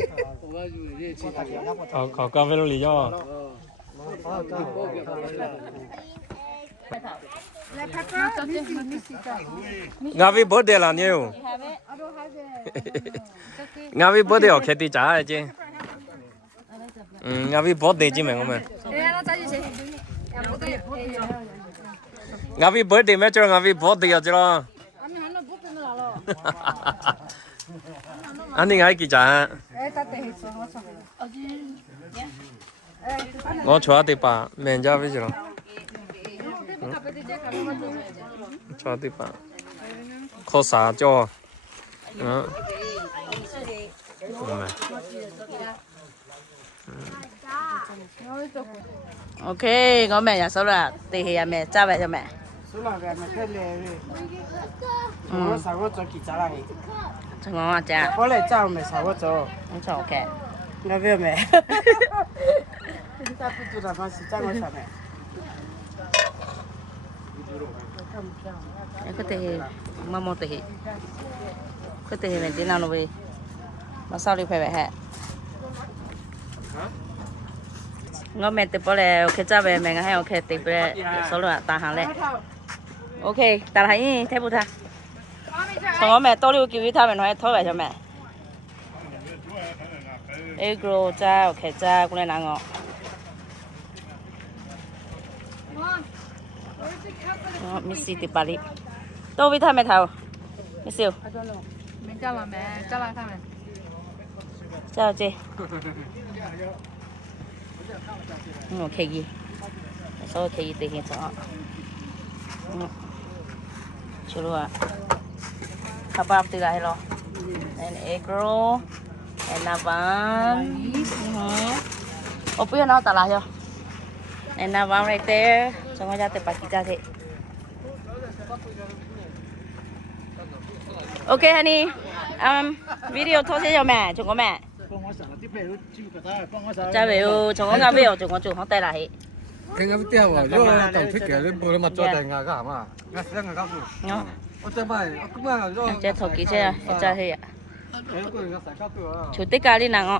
có cà phê lý do ngà vi bớt là nhiều ngà vi bớt ở cái tí trả chứ ngà vi bớt chứ mày không mày ngà vi bớt mày cho ngà vi bớt chứ lo anh đi ngay kỳ trả ngõ chua thì bà mình ra với chứ chua thì bà khó xả cho đó Ok, có mẹ nhà số là thì nhà mẹ cha vậy cho mẹ. Số là mẹ cái lề. Nó sao có cho kỳ trả lại. Chẳng ngon cha. Có lẽ cháu mẹ sao có cho. Không cho ok. Nó về mẹ. Ta phụ tụi nó phải cháu nó sao mẹ. cái tê mà một tê cái tê mình đi nào nó về mà sao đi phải vậy hả ngõ mẹ tập lại ok cha về mình hay ok tập lại số lượng ta hàng lại ok ta thấy thấy bút ha ngõ mẹ tôi lưu kêu ta mình nói thôi vậy cho mẹ egro cha ok cha cũng là nàng ngọ Missy tập lại tôi với ta mẹ thầu Missy mình cho là mẹ cho là thằng này chào chị ok gì số ok gì tiền cho chú luôn các bạn tự lại rồi and egg roll and navan oh bây giờ nó ta lại rồi and navan right there cho người ta tự bắt kita thế ok honey video thôi sẽ cho mẹ chúng có mẹ cha về chúng có ngà về chúng có chúng không tay lại cái ngắm tiêu à rồi tổng thích cái bữa mặt cho đèn ngà cả mà ngà sẽ ngà cao rồi 어때 봐. 그만 저. 이제 저기 이제 해. chủ tịch cali nào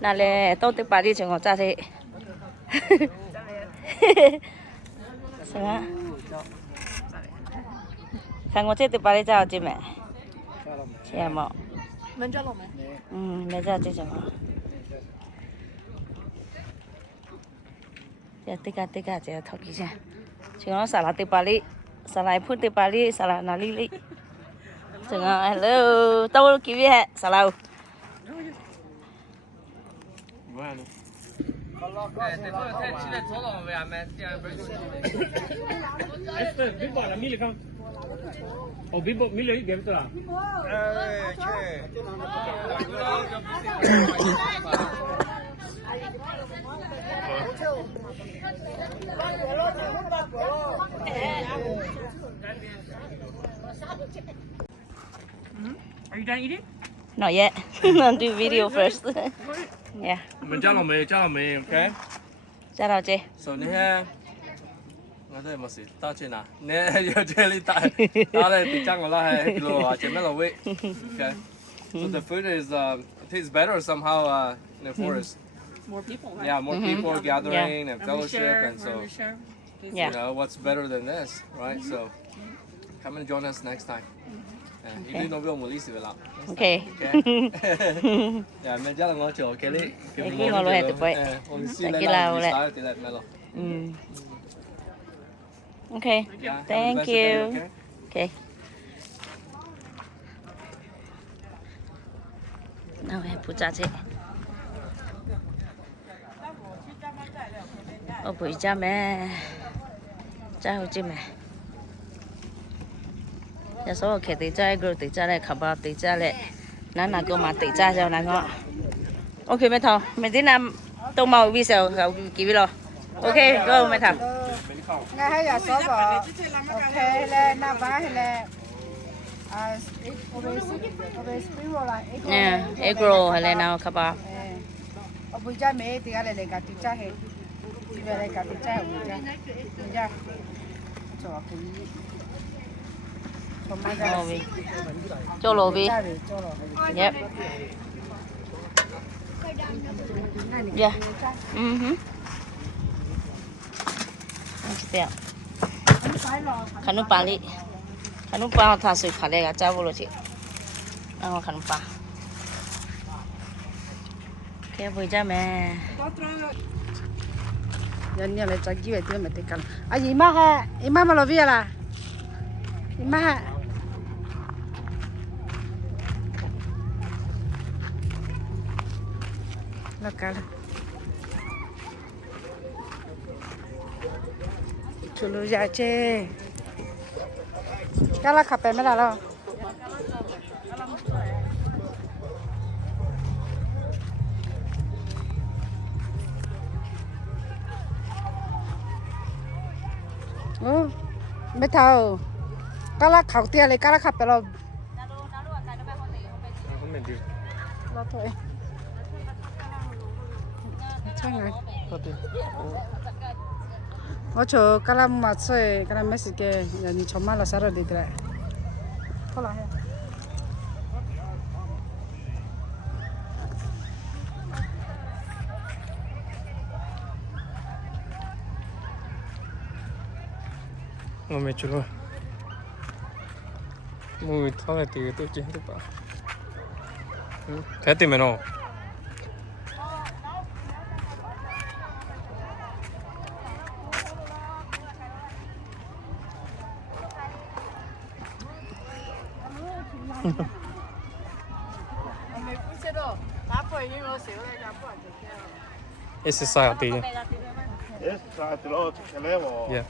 là lẽ tôi tịch bà đi trường học cha thế sao thằng con chết tịch bà đi chào chị mẹ chị em ạ mình cho lòng mẹ mẹ ra chị chẳng giờ tịch cả chị thọc gì chứ chị nó xả là tịch bà đi xả lại phun tịch bà đi xả là nào đi chừng hello tôi kêu gì hết xả lâu Are you done eating? Not yet. I'll do video first. Yeah. Mình cho lòng mì, ok? Cho đâu chị? So nè,我都冇事，多謝啦。你有這裡打嚟點講我啦係咯，前面落位。Okay. So the food is tastes better somehow in the forest. More people, right? Yeah, more people gathering and fellowship, and so Yeah. you know what's better than this, right? So come and join us next time. Okay. Ini novel mau list lah. Okay. Ya, meja lang ngocok, okay li. Ini ngolo itu boy. Lagi lah oleh. Okay. Thank you. Okay. Nào em phụ cha chị. Ô bụi cha mẹ. Cha hậu chị mẹ. Giờ số khi tự cha rồi tự cha lại khắp bao tự cha lại nãy cô mà tự cha cho nãy ngọ ok mấy thằng mình đi làm tô màu vi sầu gạo kỹ rồi ok go mấy thằng ngay hay là số bỏ ok là na vá hay là nè egg roll hay là nào khắp bao ở bây giờ mấy thì cái này cả tự cha hết thì về đây cả tự cha bây giờ cho cái cho lô vi yep yeah tiếp khăn nước bali khăn nước bali thà sủi khá lẹ cháu vô chị ăn khăn nước bali cái bây giờ mẹ nhân nhân lại cho kia thì mà tiền à gì mà ha mà lo vi là mà ha Local. Chulo ya che. Kala khape me la lo. Me thao. Kala khau tia le kala khape lo. Lo thôi. Chắc rồi. 我就跟他没吃，跟他没事给，让你吃满了啥都得来。好了，我没去了，我他那地都进去吧，开对没喏？Esse sai aqui. Esse sai de lá, que leva. Yeah.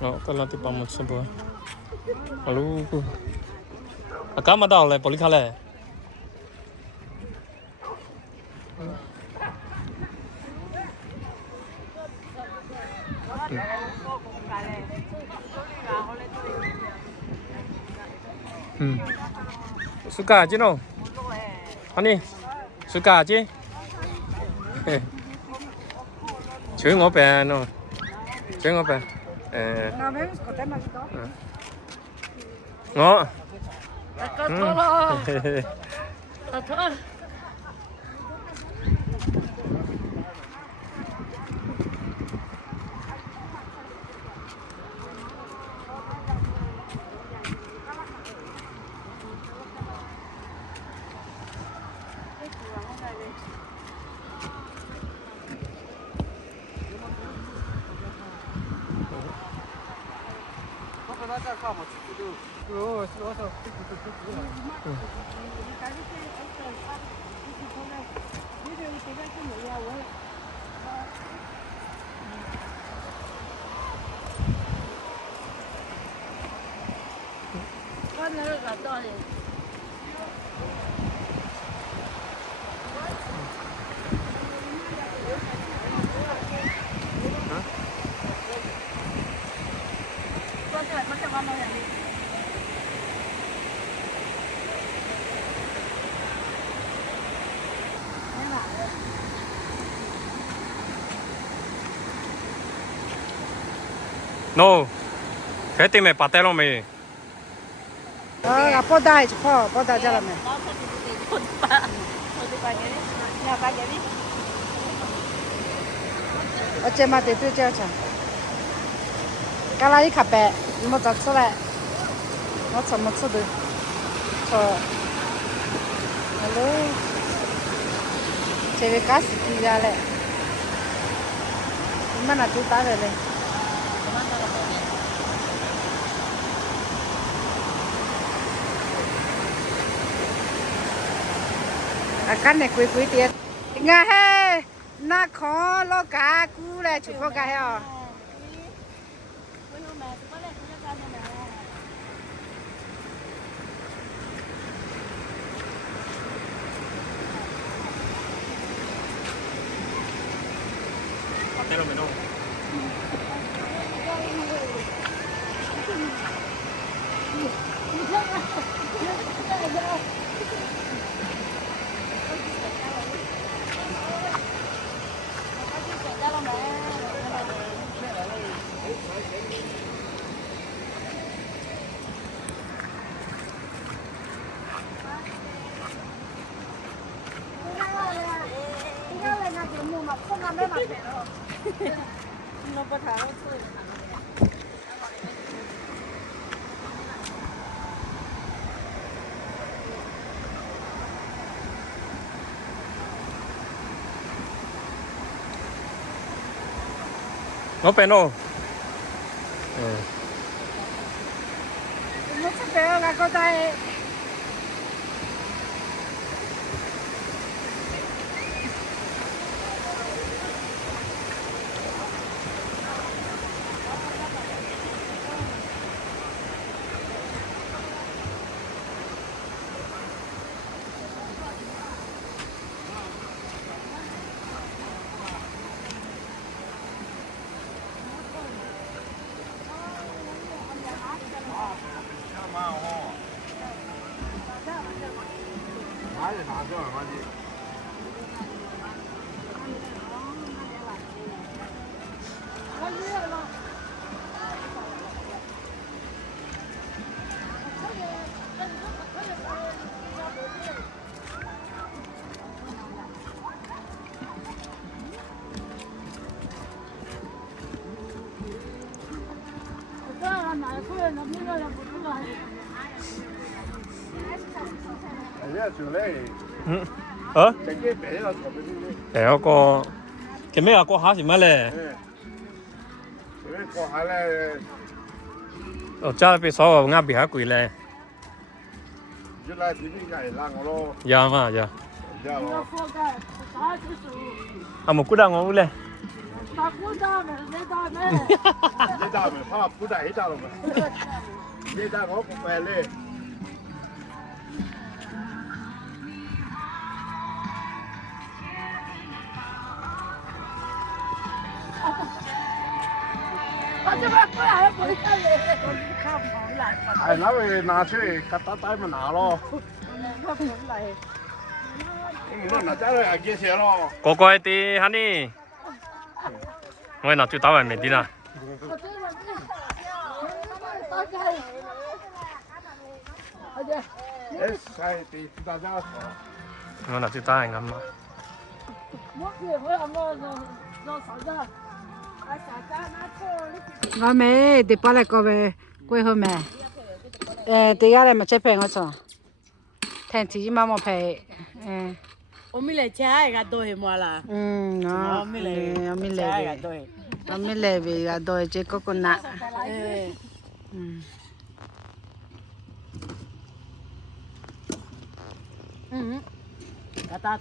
No, kalau tipe macam sebuah. Lalu, agak mana dah oleh boleh kalah. Suka chứ đâu? Anh đi, suka chứ? Chơi ngõ bè nó, chơi ngõ bè. Ngõ. No, cái tiền mày bắt tay luôn mày. Bỏ đai chứ bỏ đai cho là mày. Ở trên mặt để tôi cho chẳng. Cái này khá bẹ, một giọt xuất lại. Nó chấm một chút được. Cho. Hello. Chế về cá sĩ kỳ ra lại. Mà là chú ta về đây. Cái này quý tiền. Nghe he, nó khó lo cá cú này chụp có cái hả? Bắt tay luôn mày đâu? Nó có tháo thôi. Nó bên đâu? Nó sẽ béo là có tay. 哎，我个，今咩啊？过下什么嘞？过下咧，哦，家比所有啱比下贵嘞。原来天天係拉我咯。呀嘛呀。呀咯。啊，冇估到我嘞。打鼓打咩？你打咩？你打咩？怕鼓打一打咯咩？你打我不快嘞。哎，那位拿出嚟，夾打帶咪拿咯。你拿帶嚟幾錢咯？個個啲哈尼，我拿最打完未啲啦。我拿最打係啱啊。我咪啲把嚟個位歸好未？啲家嚟咪接平我做，聽自己媽媽陪，我咪嚟車個多係冇啦。我咪嚟個多隻嗰個嗱。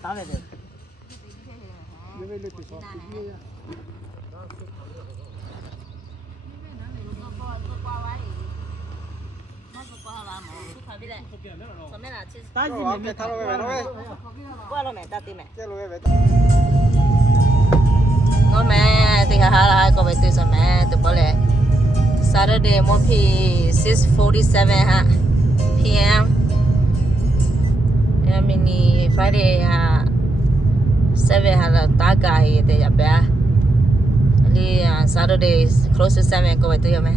打嚟嘅。我咩？地下啦，各位對上咩？對不咧 ？Saturday morning 6:47 哈 p.m. Mini Friday 哈 7 哈啦，大概係第入邊。你啊 Saturday close to 7各位對有咩？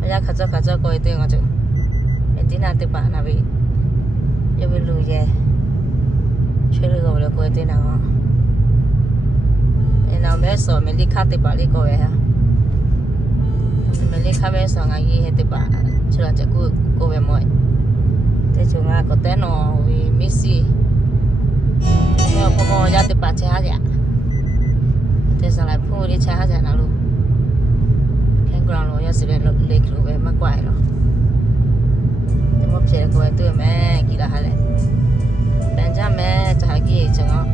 我而家卡咗各位對我做。明天對吧？那邊有冇路嘅？吹了個了各位對那個。然後咩時候咪離開對吧？呢個位哈。咪離開咩時候我依係對吧？出來只個位冇。即係我個電腦會 miss。我婆婆家對吧？車下隻。即係上來鋪啲車下隻那路。看過路有時咧路位乜怪咯。我寫個位對咩？記得下咧。人家咩就係記住我。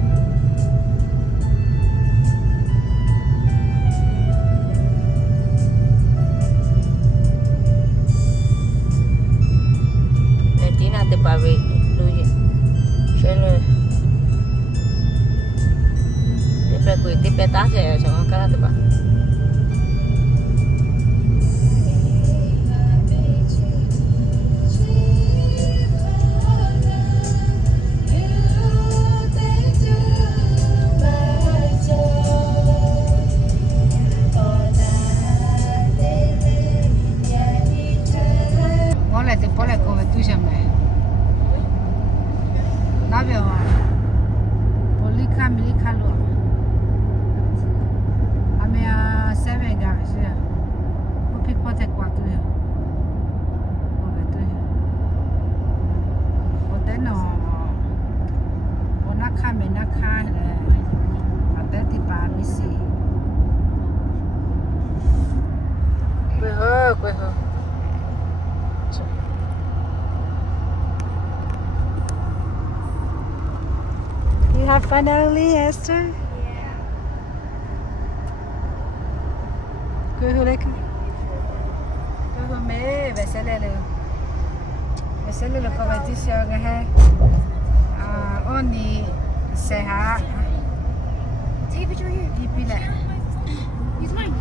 Te pavé, luye, chelo, te preocupes, te petaje, yo no cada te pa. Hola, te pone come tu sei me. Navewa polika milika lo amea sevega se o pipote 4 yo o veto yo o teno ona kame na kale ateti pa misi kweho You have fun, Ellie, Esther? Yeah. Kuhu leki. Kuhu me veselele. Veselele competition ngahe. Oni seha. Take a picture here. Ipile. Use mine.